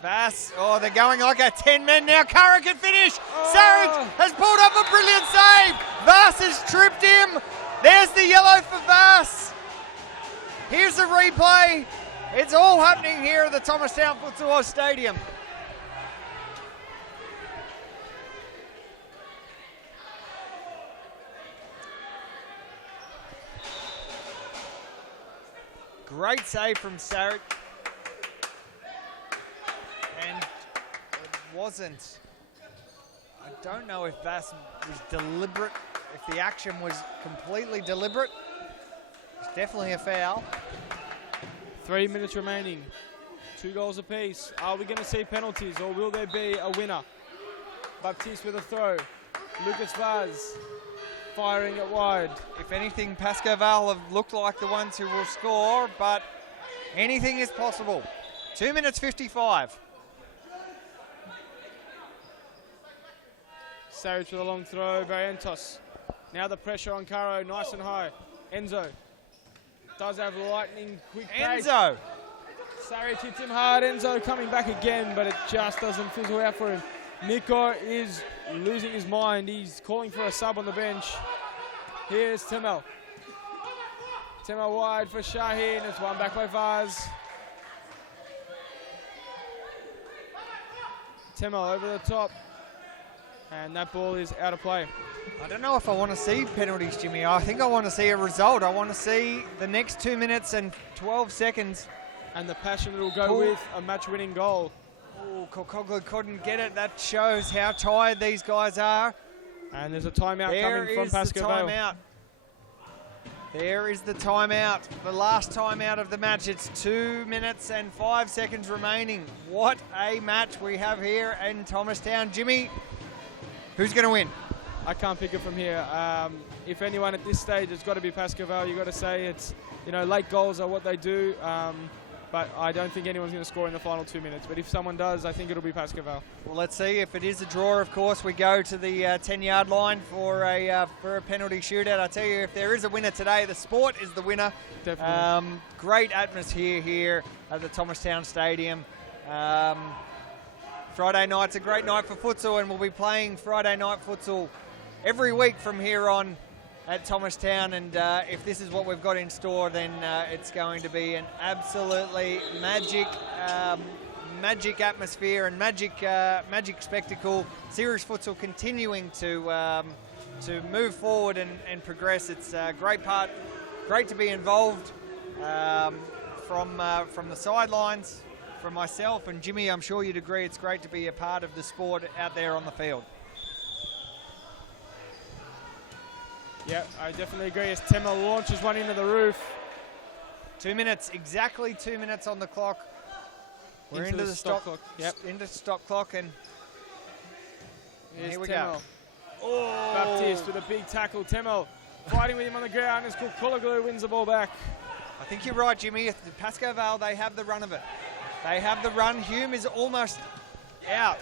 Vass, they're going like a 10 men now. Curran can finish. Saric has pulled up a brilliant save. Vass has tripped him. There's the yellow for Vass. Here's the replay. It's all happening here at the Thomastown Futsal Oz Stadium. Great save from Saric. And it wasn't. I don't know if Vass was deliberate, if the action was completely deliberate. It's definitely a foul. 3 minutes remaining. 2 goals apiece. Are we going to see penalties or will there be a winner? Baptiste with a throw. Lucas Vaz firing it wide. If anything, Pascoe-Val have looked like the ones who will score, but anything is possible. 2 minutes 55. Saric with a long throw. Barrientos. Now the pressure on Caro, nice and high. Enzo does have lightning quick pace. Enzo! Saric hits him hard. Enzo coming back again, but it just doesn't fizzle out for him. Nico is losing his mind. He's calling for a sub on the bench. Here's Temel. Temel wide for Shahin. It's one back by Vaz. Temel over the top. And that ball is out of play. I don't know if I want to see penalties, Jimmy. I think I want to see a result. I want to see the next 2 minutes and 12 seconds. And the passion that will go with a match-winning goal. Oh, Kokoglu couldn't get it. That shows how tired these guys are. And there's a timeout coming from Pascoe-Val. There is the timeout. The last timeout of the match. It's 2 minutes and 5 seconds remaining. What a match we have here in Thomastown. Jimmy, who's going to win? I can't pick it from here. If anyone at this stage, it's got to be Pascoe-Val. You've got to say it's, late goals are what they do. But I don't think anyone's going to score in the final 2 minutes. But if someone does, I think it'll be Pascoe-Val. Well, let's see. If it is a draw, of course, we go to the 10-yard line for a penalty shootout. I tell you, if there is a winner today, the sport is the winner. Definitely. Great atmosphere here at the Thomastown Stadium. Friday night's a great night for futsal, and we'll be playing Friday night futsal every week from here on at Thomastown, and if this is what we've got in store, then it's going to be an absolutely magic atmosphere and magic spectacle. Series futsal continuing to move forward and progress. It's a great to be involved from the sidelines, from myself and Jimmy. I'm sure you'd agree it's great to be a part of the sport out there on the field. Yeah, I definitely agree as Temel launches one into the roof. 2 minutes, exactly 2 minutes on the clock. We're into the stop clock. Yep. Into the stop clock, and here we Temel. go. Oh. Baptiste with a big tackle. Temel fighting with him on the ground as Kulkuloglu wins the ball back. I think you're right, Jimmy. Pascoe Vale, they have the run of it. They have the run. Hume is almost out.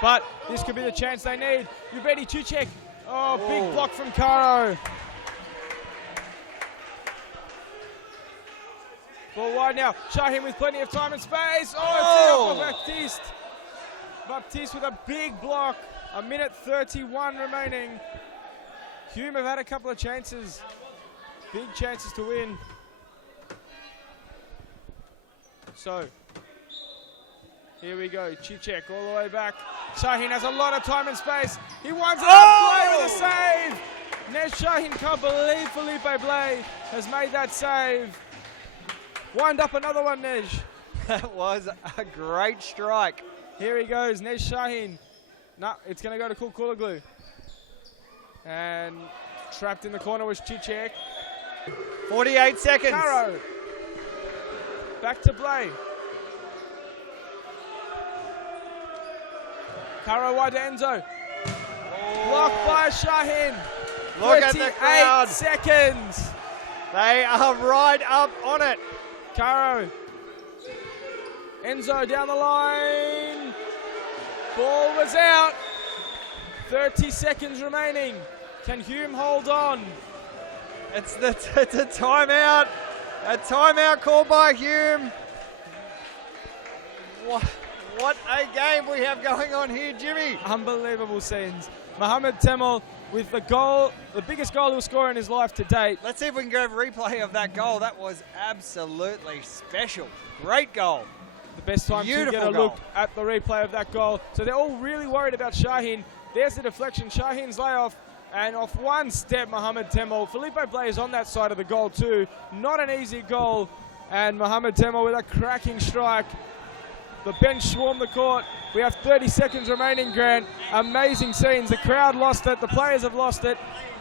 But this could be the chance they need. Ubedi Chuchek. Oh, big block from Caro. Ball wide now. Shaheen with plenty of time and space. Oh, it's out for Baptiste. Baptiste with a big block. 1:31 remaining. Hume have had a couple of chances. Big chances to win. So, here we go. Chichek all the way back. Shaheen has a lot of time and space. He winds it up. Blay with a save. Nesh Shaheen can't believe Felipe Blay has made that save. Wind up another one, Nesh. That was a great strike. Here he goes, Nesh Shaheen. No, it's going to go to Kulkuloglu. And trapped in the corner was Chichek. 48 seconds. Caro. Back to Blay. Caro wide to Enzo. Blocked by Shaheen. Look at the crowd. 38 seconds. They are right up on it. Caro. Enzo down the line. Ball was out. 30 seconds remaining. Can Hume hold on? It's a timeout. A timeout called by Hume. What a game we have going on here, Jimmy. Unbelievable scenes. Mohamed Temel with the goal, the biggest goal he'll score in his life to date. Let's see if we can go replay of that goal. That was absolutely special. Great goal. The best time to get a look at the replay of that goal. So they're all really worried about Shaheen. There's the deflection. Shaheen's layoff. And off one step, Mohamed Temel. Felipe Blay is on that side of the goal too. Not an easy goal. And Mohamed Temel with a cracking strike. The bench swarmed the court. We have 30 seconds remaining, Grant. Amazing scenes. The crowd lost it. The players have lost it.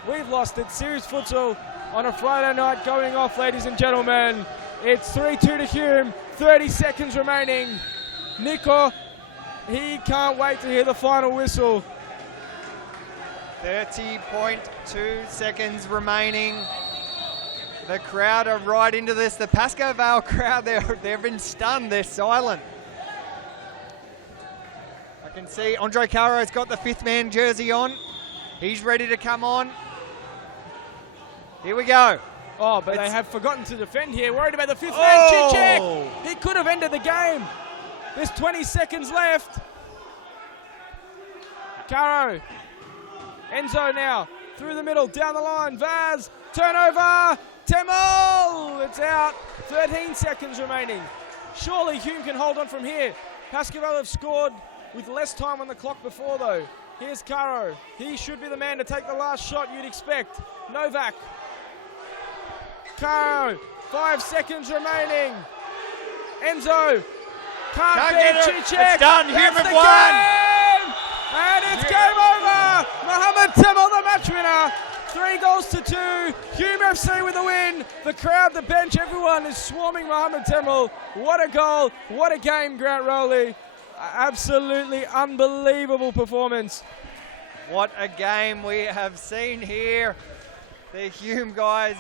We've lost it. Series futsal on a Friday night going off, ladies and gentlemen. It's 3-2 to Hume. 30 seconds remaining. Nico, he can't wait to hear the final whistle. 30.2 seconds remaining. The crowd are right into this. The Pascoe Vale crowd, they've been stunned. They're silent. I can see Andre Caro's got the fifth man jersey on. He's ready to come on. Here we go. Oh, but they have forgotten to defend here. Worried about the fifth man, Chichek. He could have ended the game. There's 20 seconds left. Caro. Enzo now, through the middle, down the line, Vaz, turnover, Temel, it's out, 13 seconds remaining. Surely Hume can hold on from here. Pascoe Vale have scored with less time on the clock before though. Here's Caro, he should be the man to take the last shot you'd expect. Novak, Caro, 5 seconds remaining. Enzo, can't beat Chichek. It's done, Hume have won. And it's game over! Mohamed Temel, the match winner. 3-2. Hume FC with the win. The crowd, the bench, everyone is swarming Mohamed Temel. What a goal. What a game, Grant Rowley. Absolutely unbelievable performance. What a game we have seen here. The Hume guys,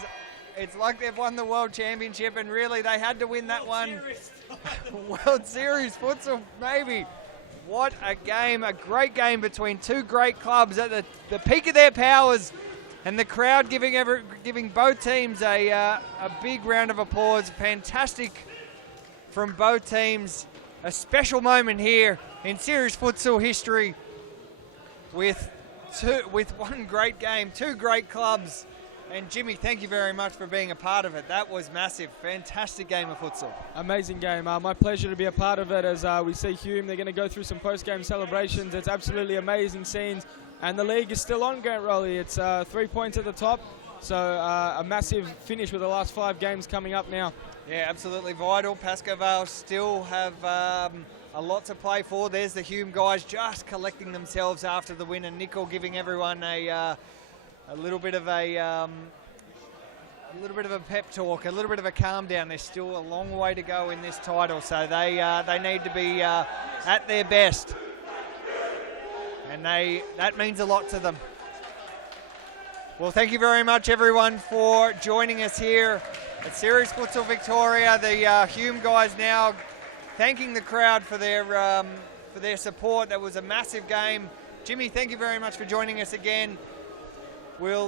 it's like they've won the World Championship, and really they had to win that one. World Series futsal, maybe. What a game, a great game between two great clubs at the peak of their powers, and the crowd giving both teams a big round of applause. Fantastic from both teams. A special moment here in series futsal history with one great game, two great clubs. And Jimmy, thank you very much for being a part of it. That was massive. Fantastic game of futsal. Amazing game. My pleasure to be a part of it as we see Hume. They're going to go through some post-game celebrations. It's absolutely amazing scenes. And the league is still on, Grant Rowley. It's 3 points at the top. So a massive finish with the last 5 games coming up now. Yeah, absolutely vital. Pascoe Vale still have a lot to play for. There's the Hume guys just collecting themselves after the win, and Nicol giving everyone a little bit of a pep talk, a little bit of a calm down. There's still a long way to go in this title, so they need to be at their best, and that means a lot to them. Well, thank you very much, everyone, for joining us here At Series Futsal Victoria, the Hume guys now thanking the crowd for their support. That was a massive game. Jimmy, thank you very much for joining us again. We'll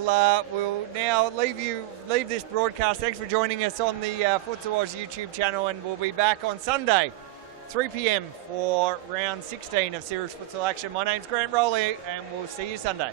now leave this broadcast. Thanks for joining us on the Futsal Oz YouTube channel, and we'll be back on Sunday, 3 p.m. for round 16 of Series Futsal action. My name's Grant Rowley, and we'll see you Sunday.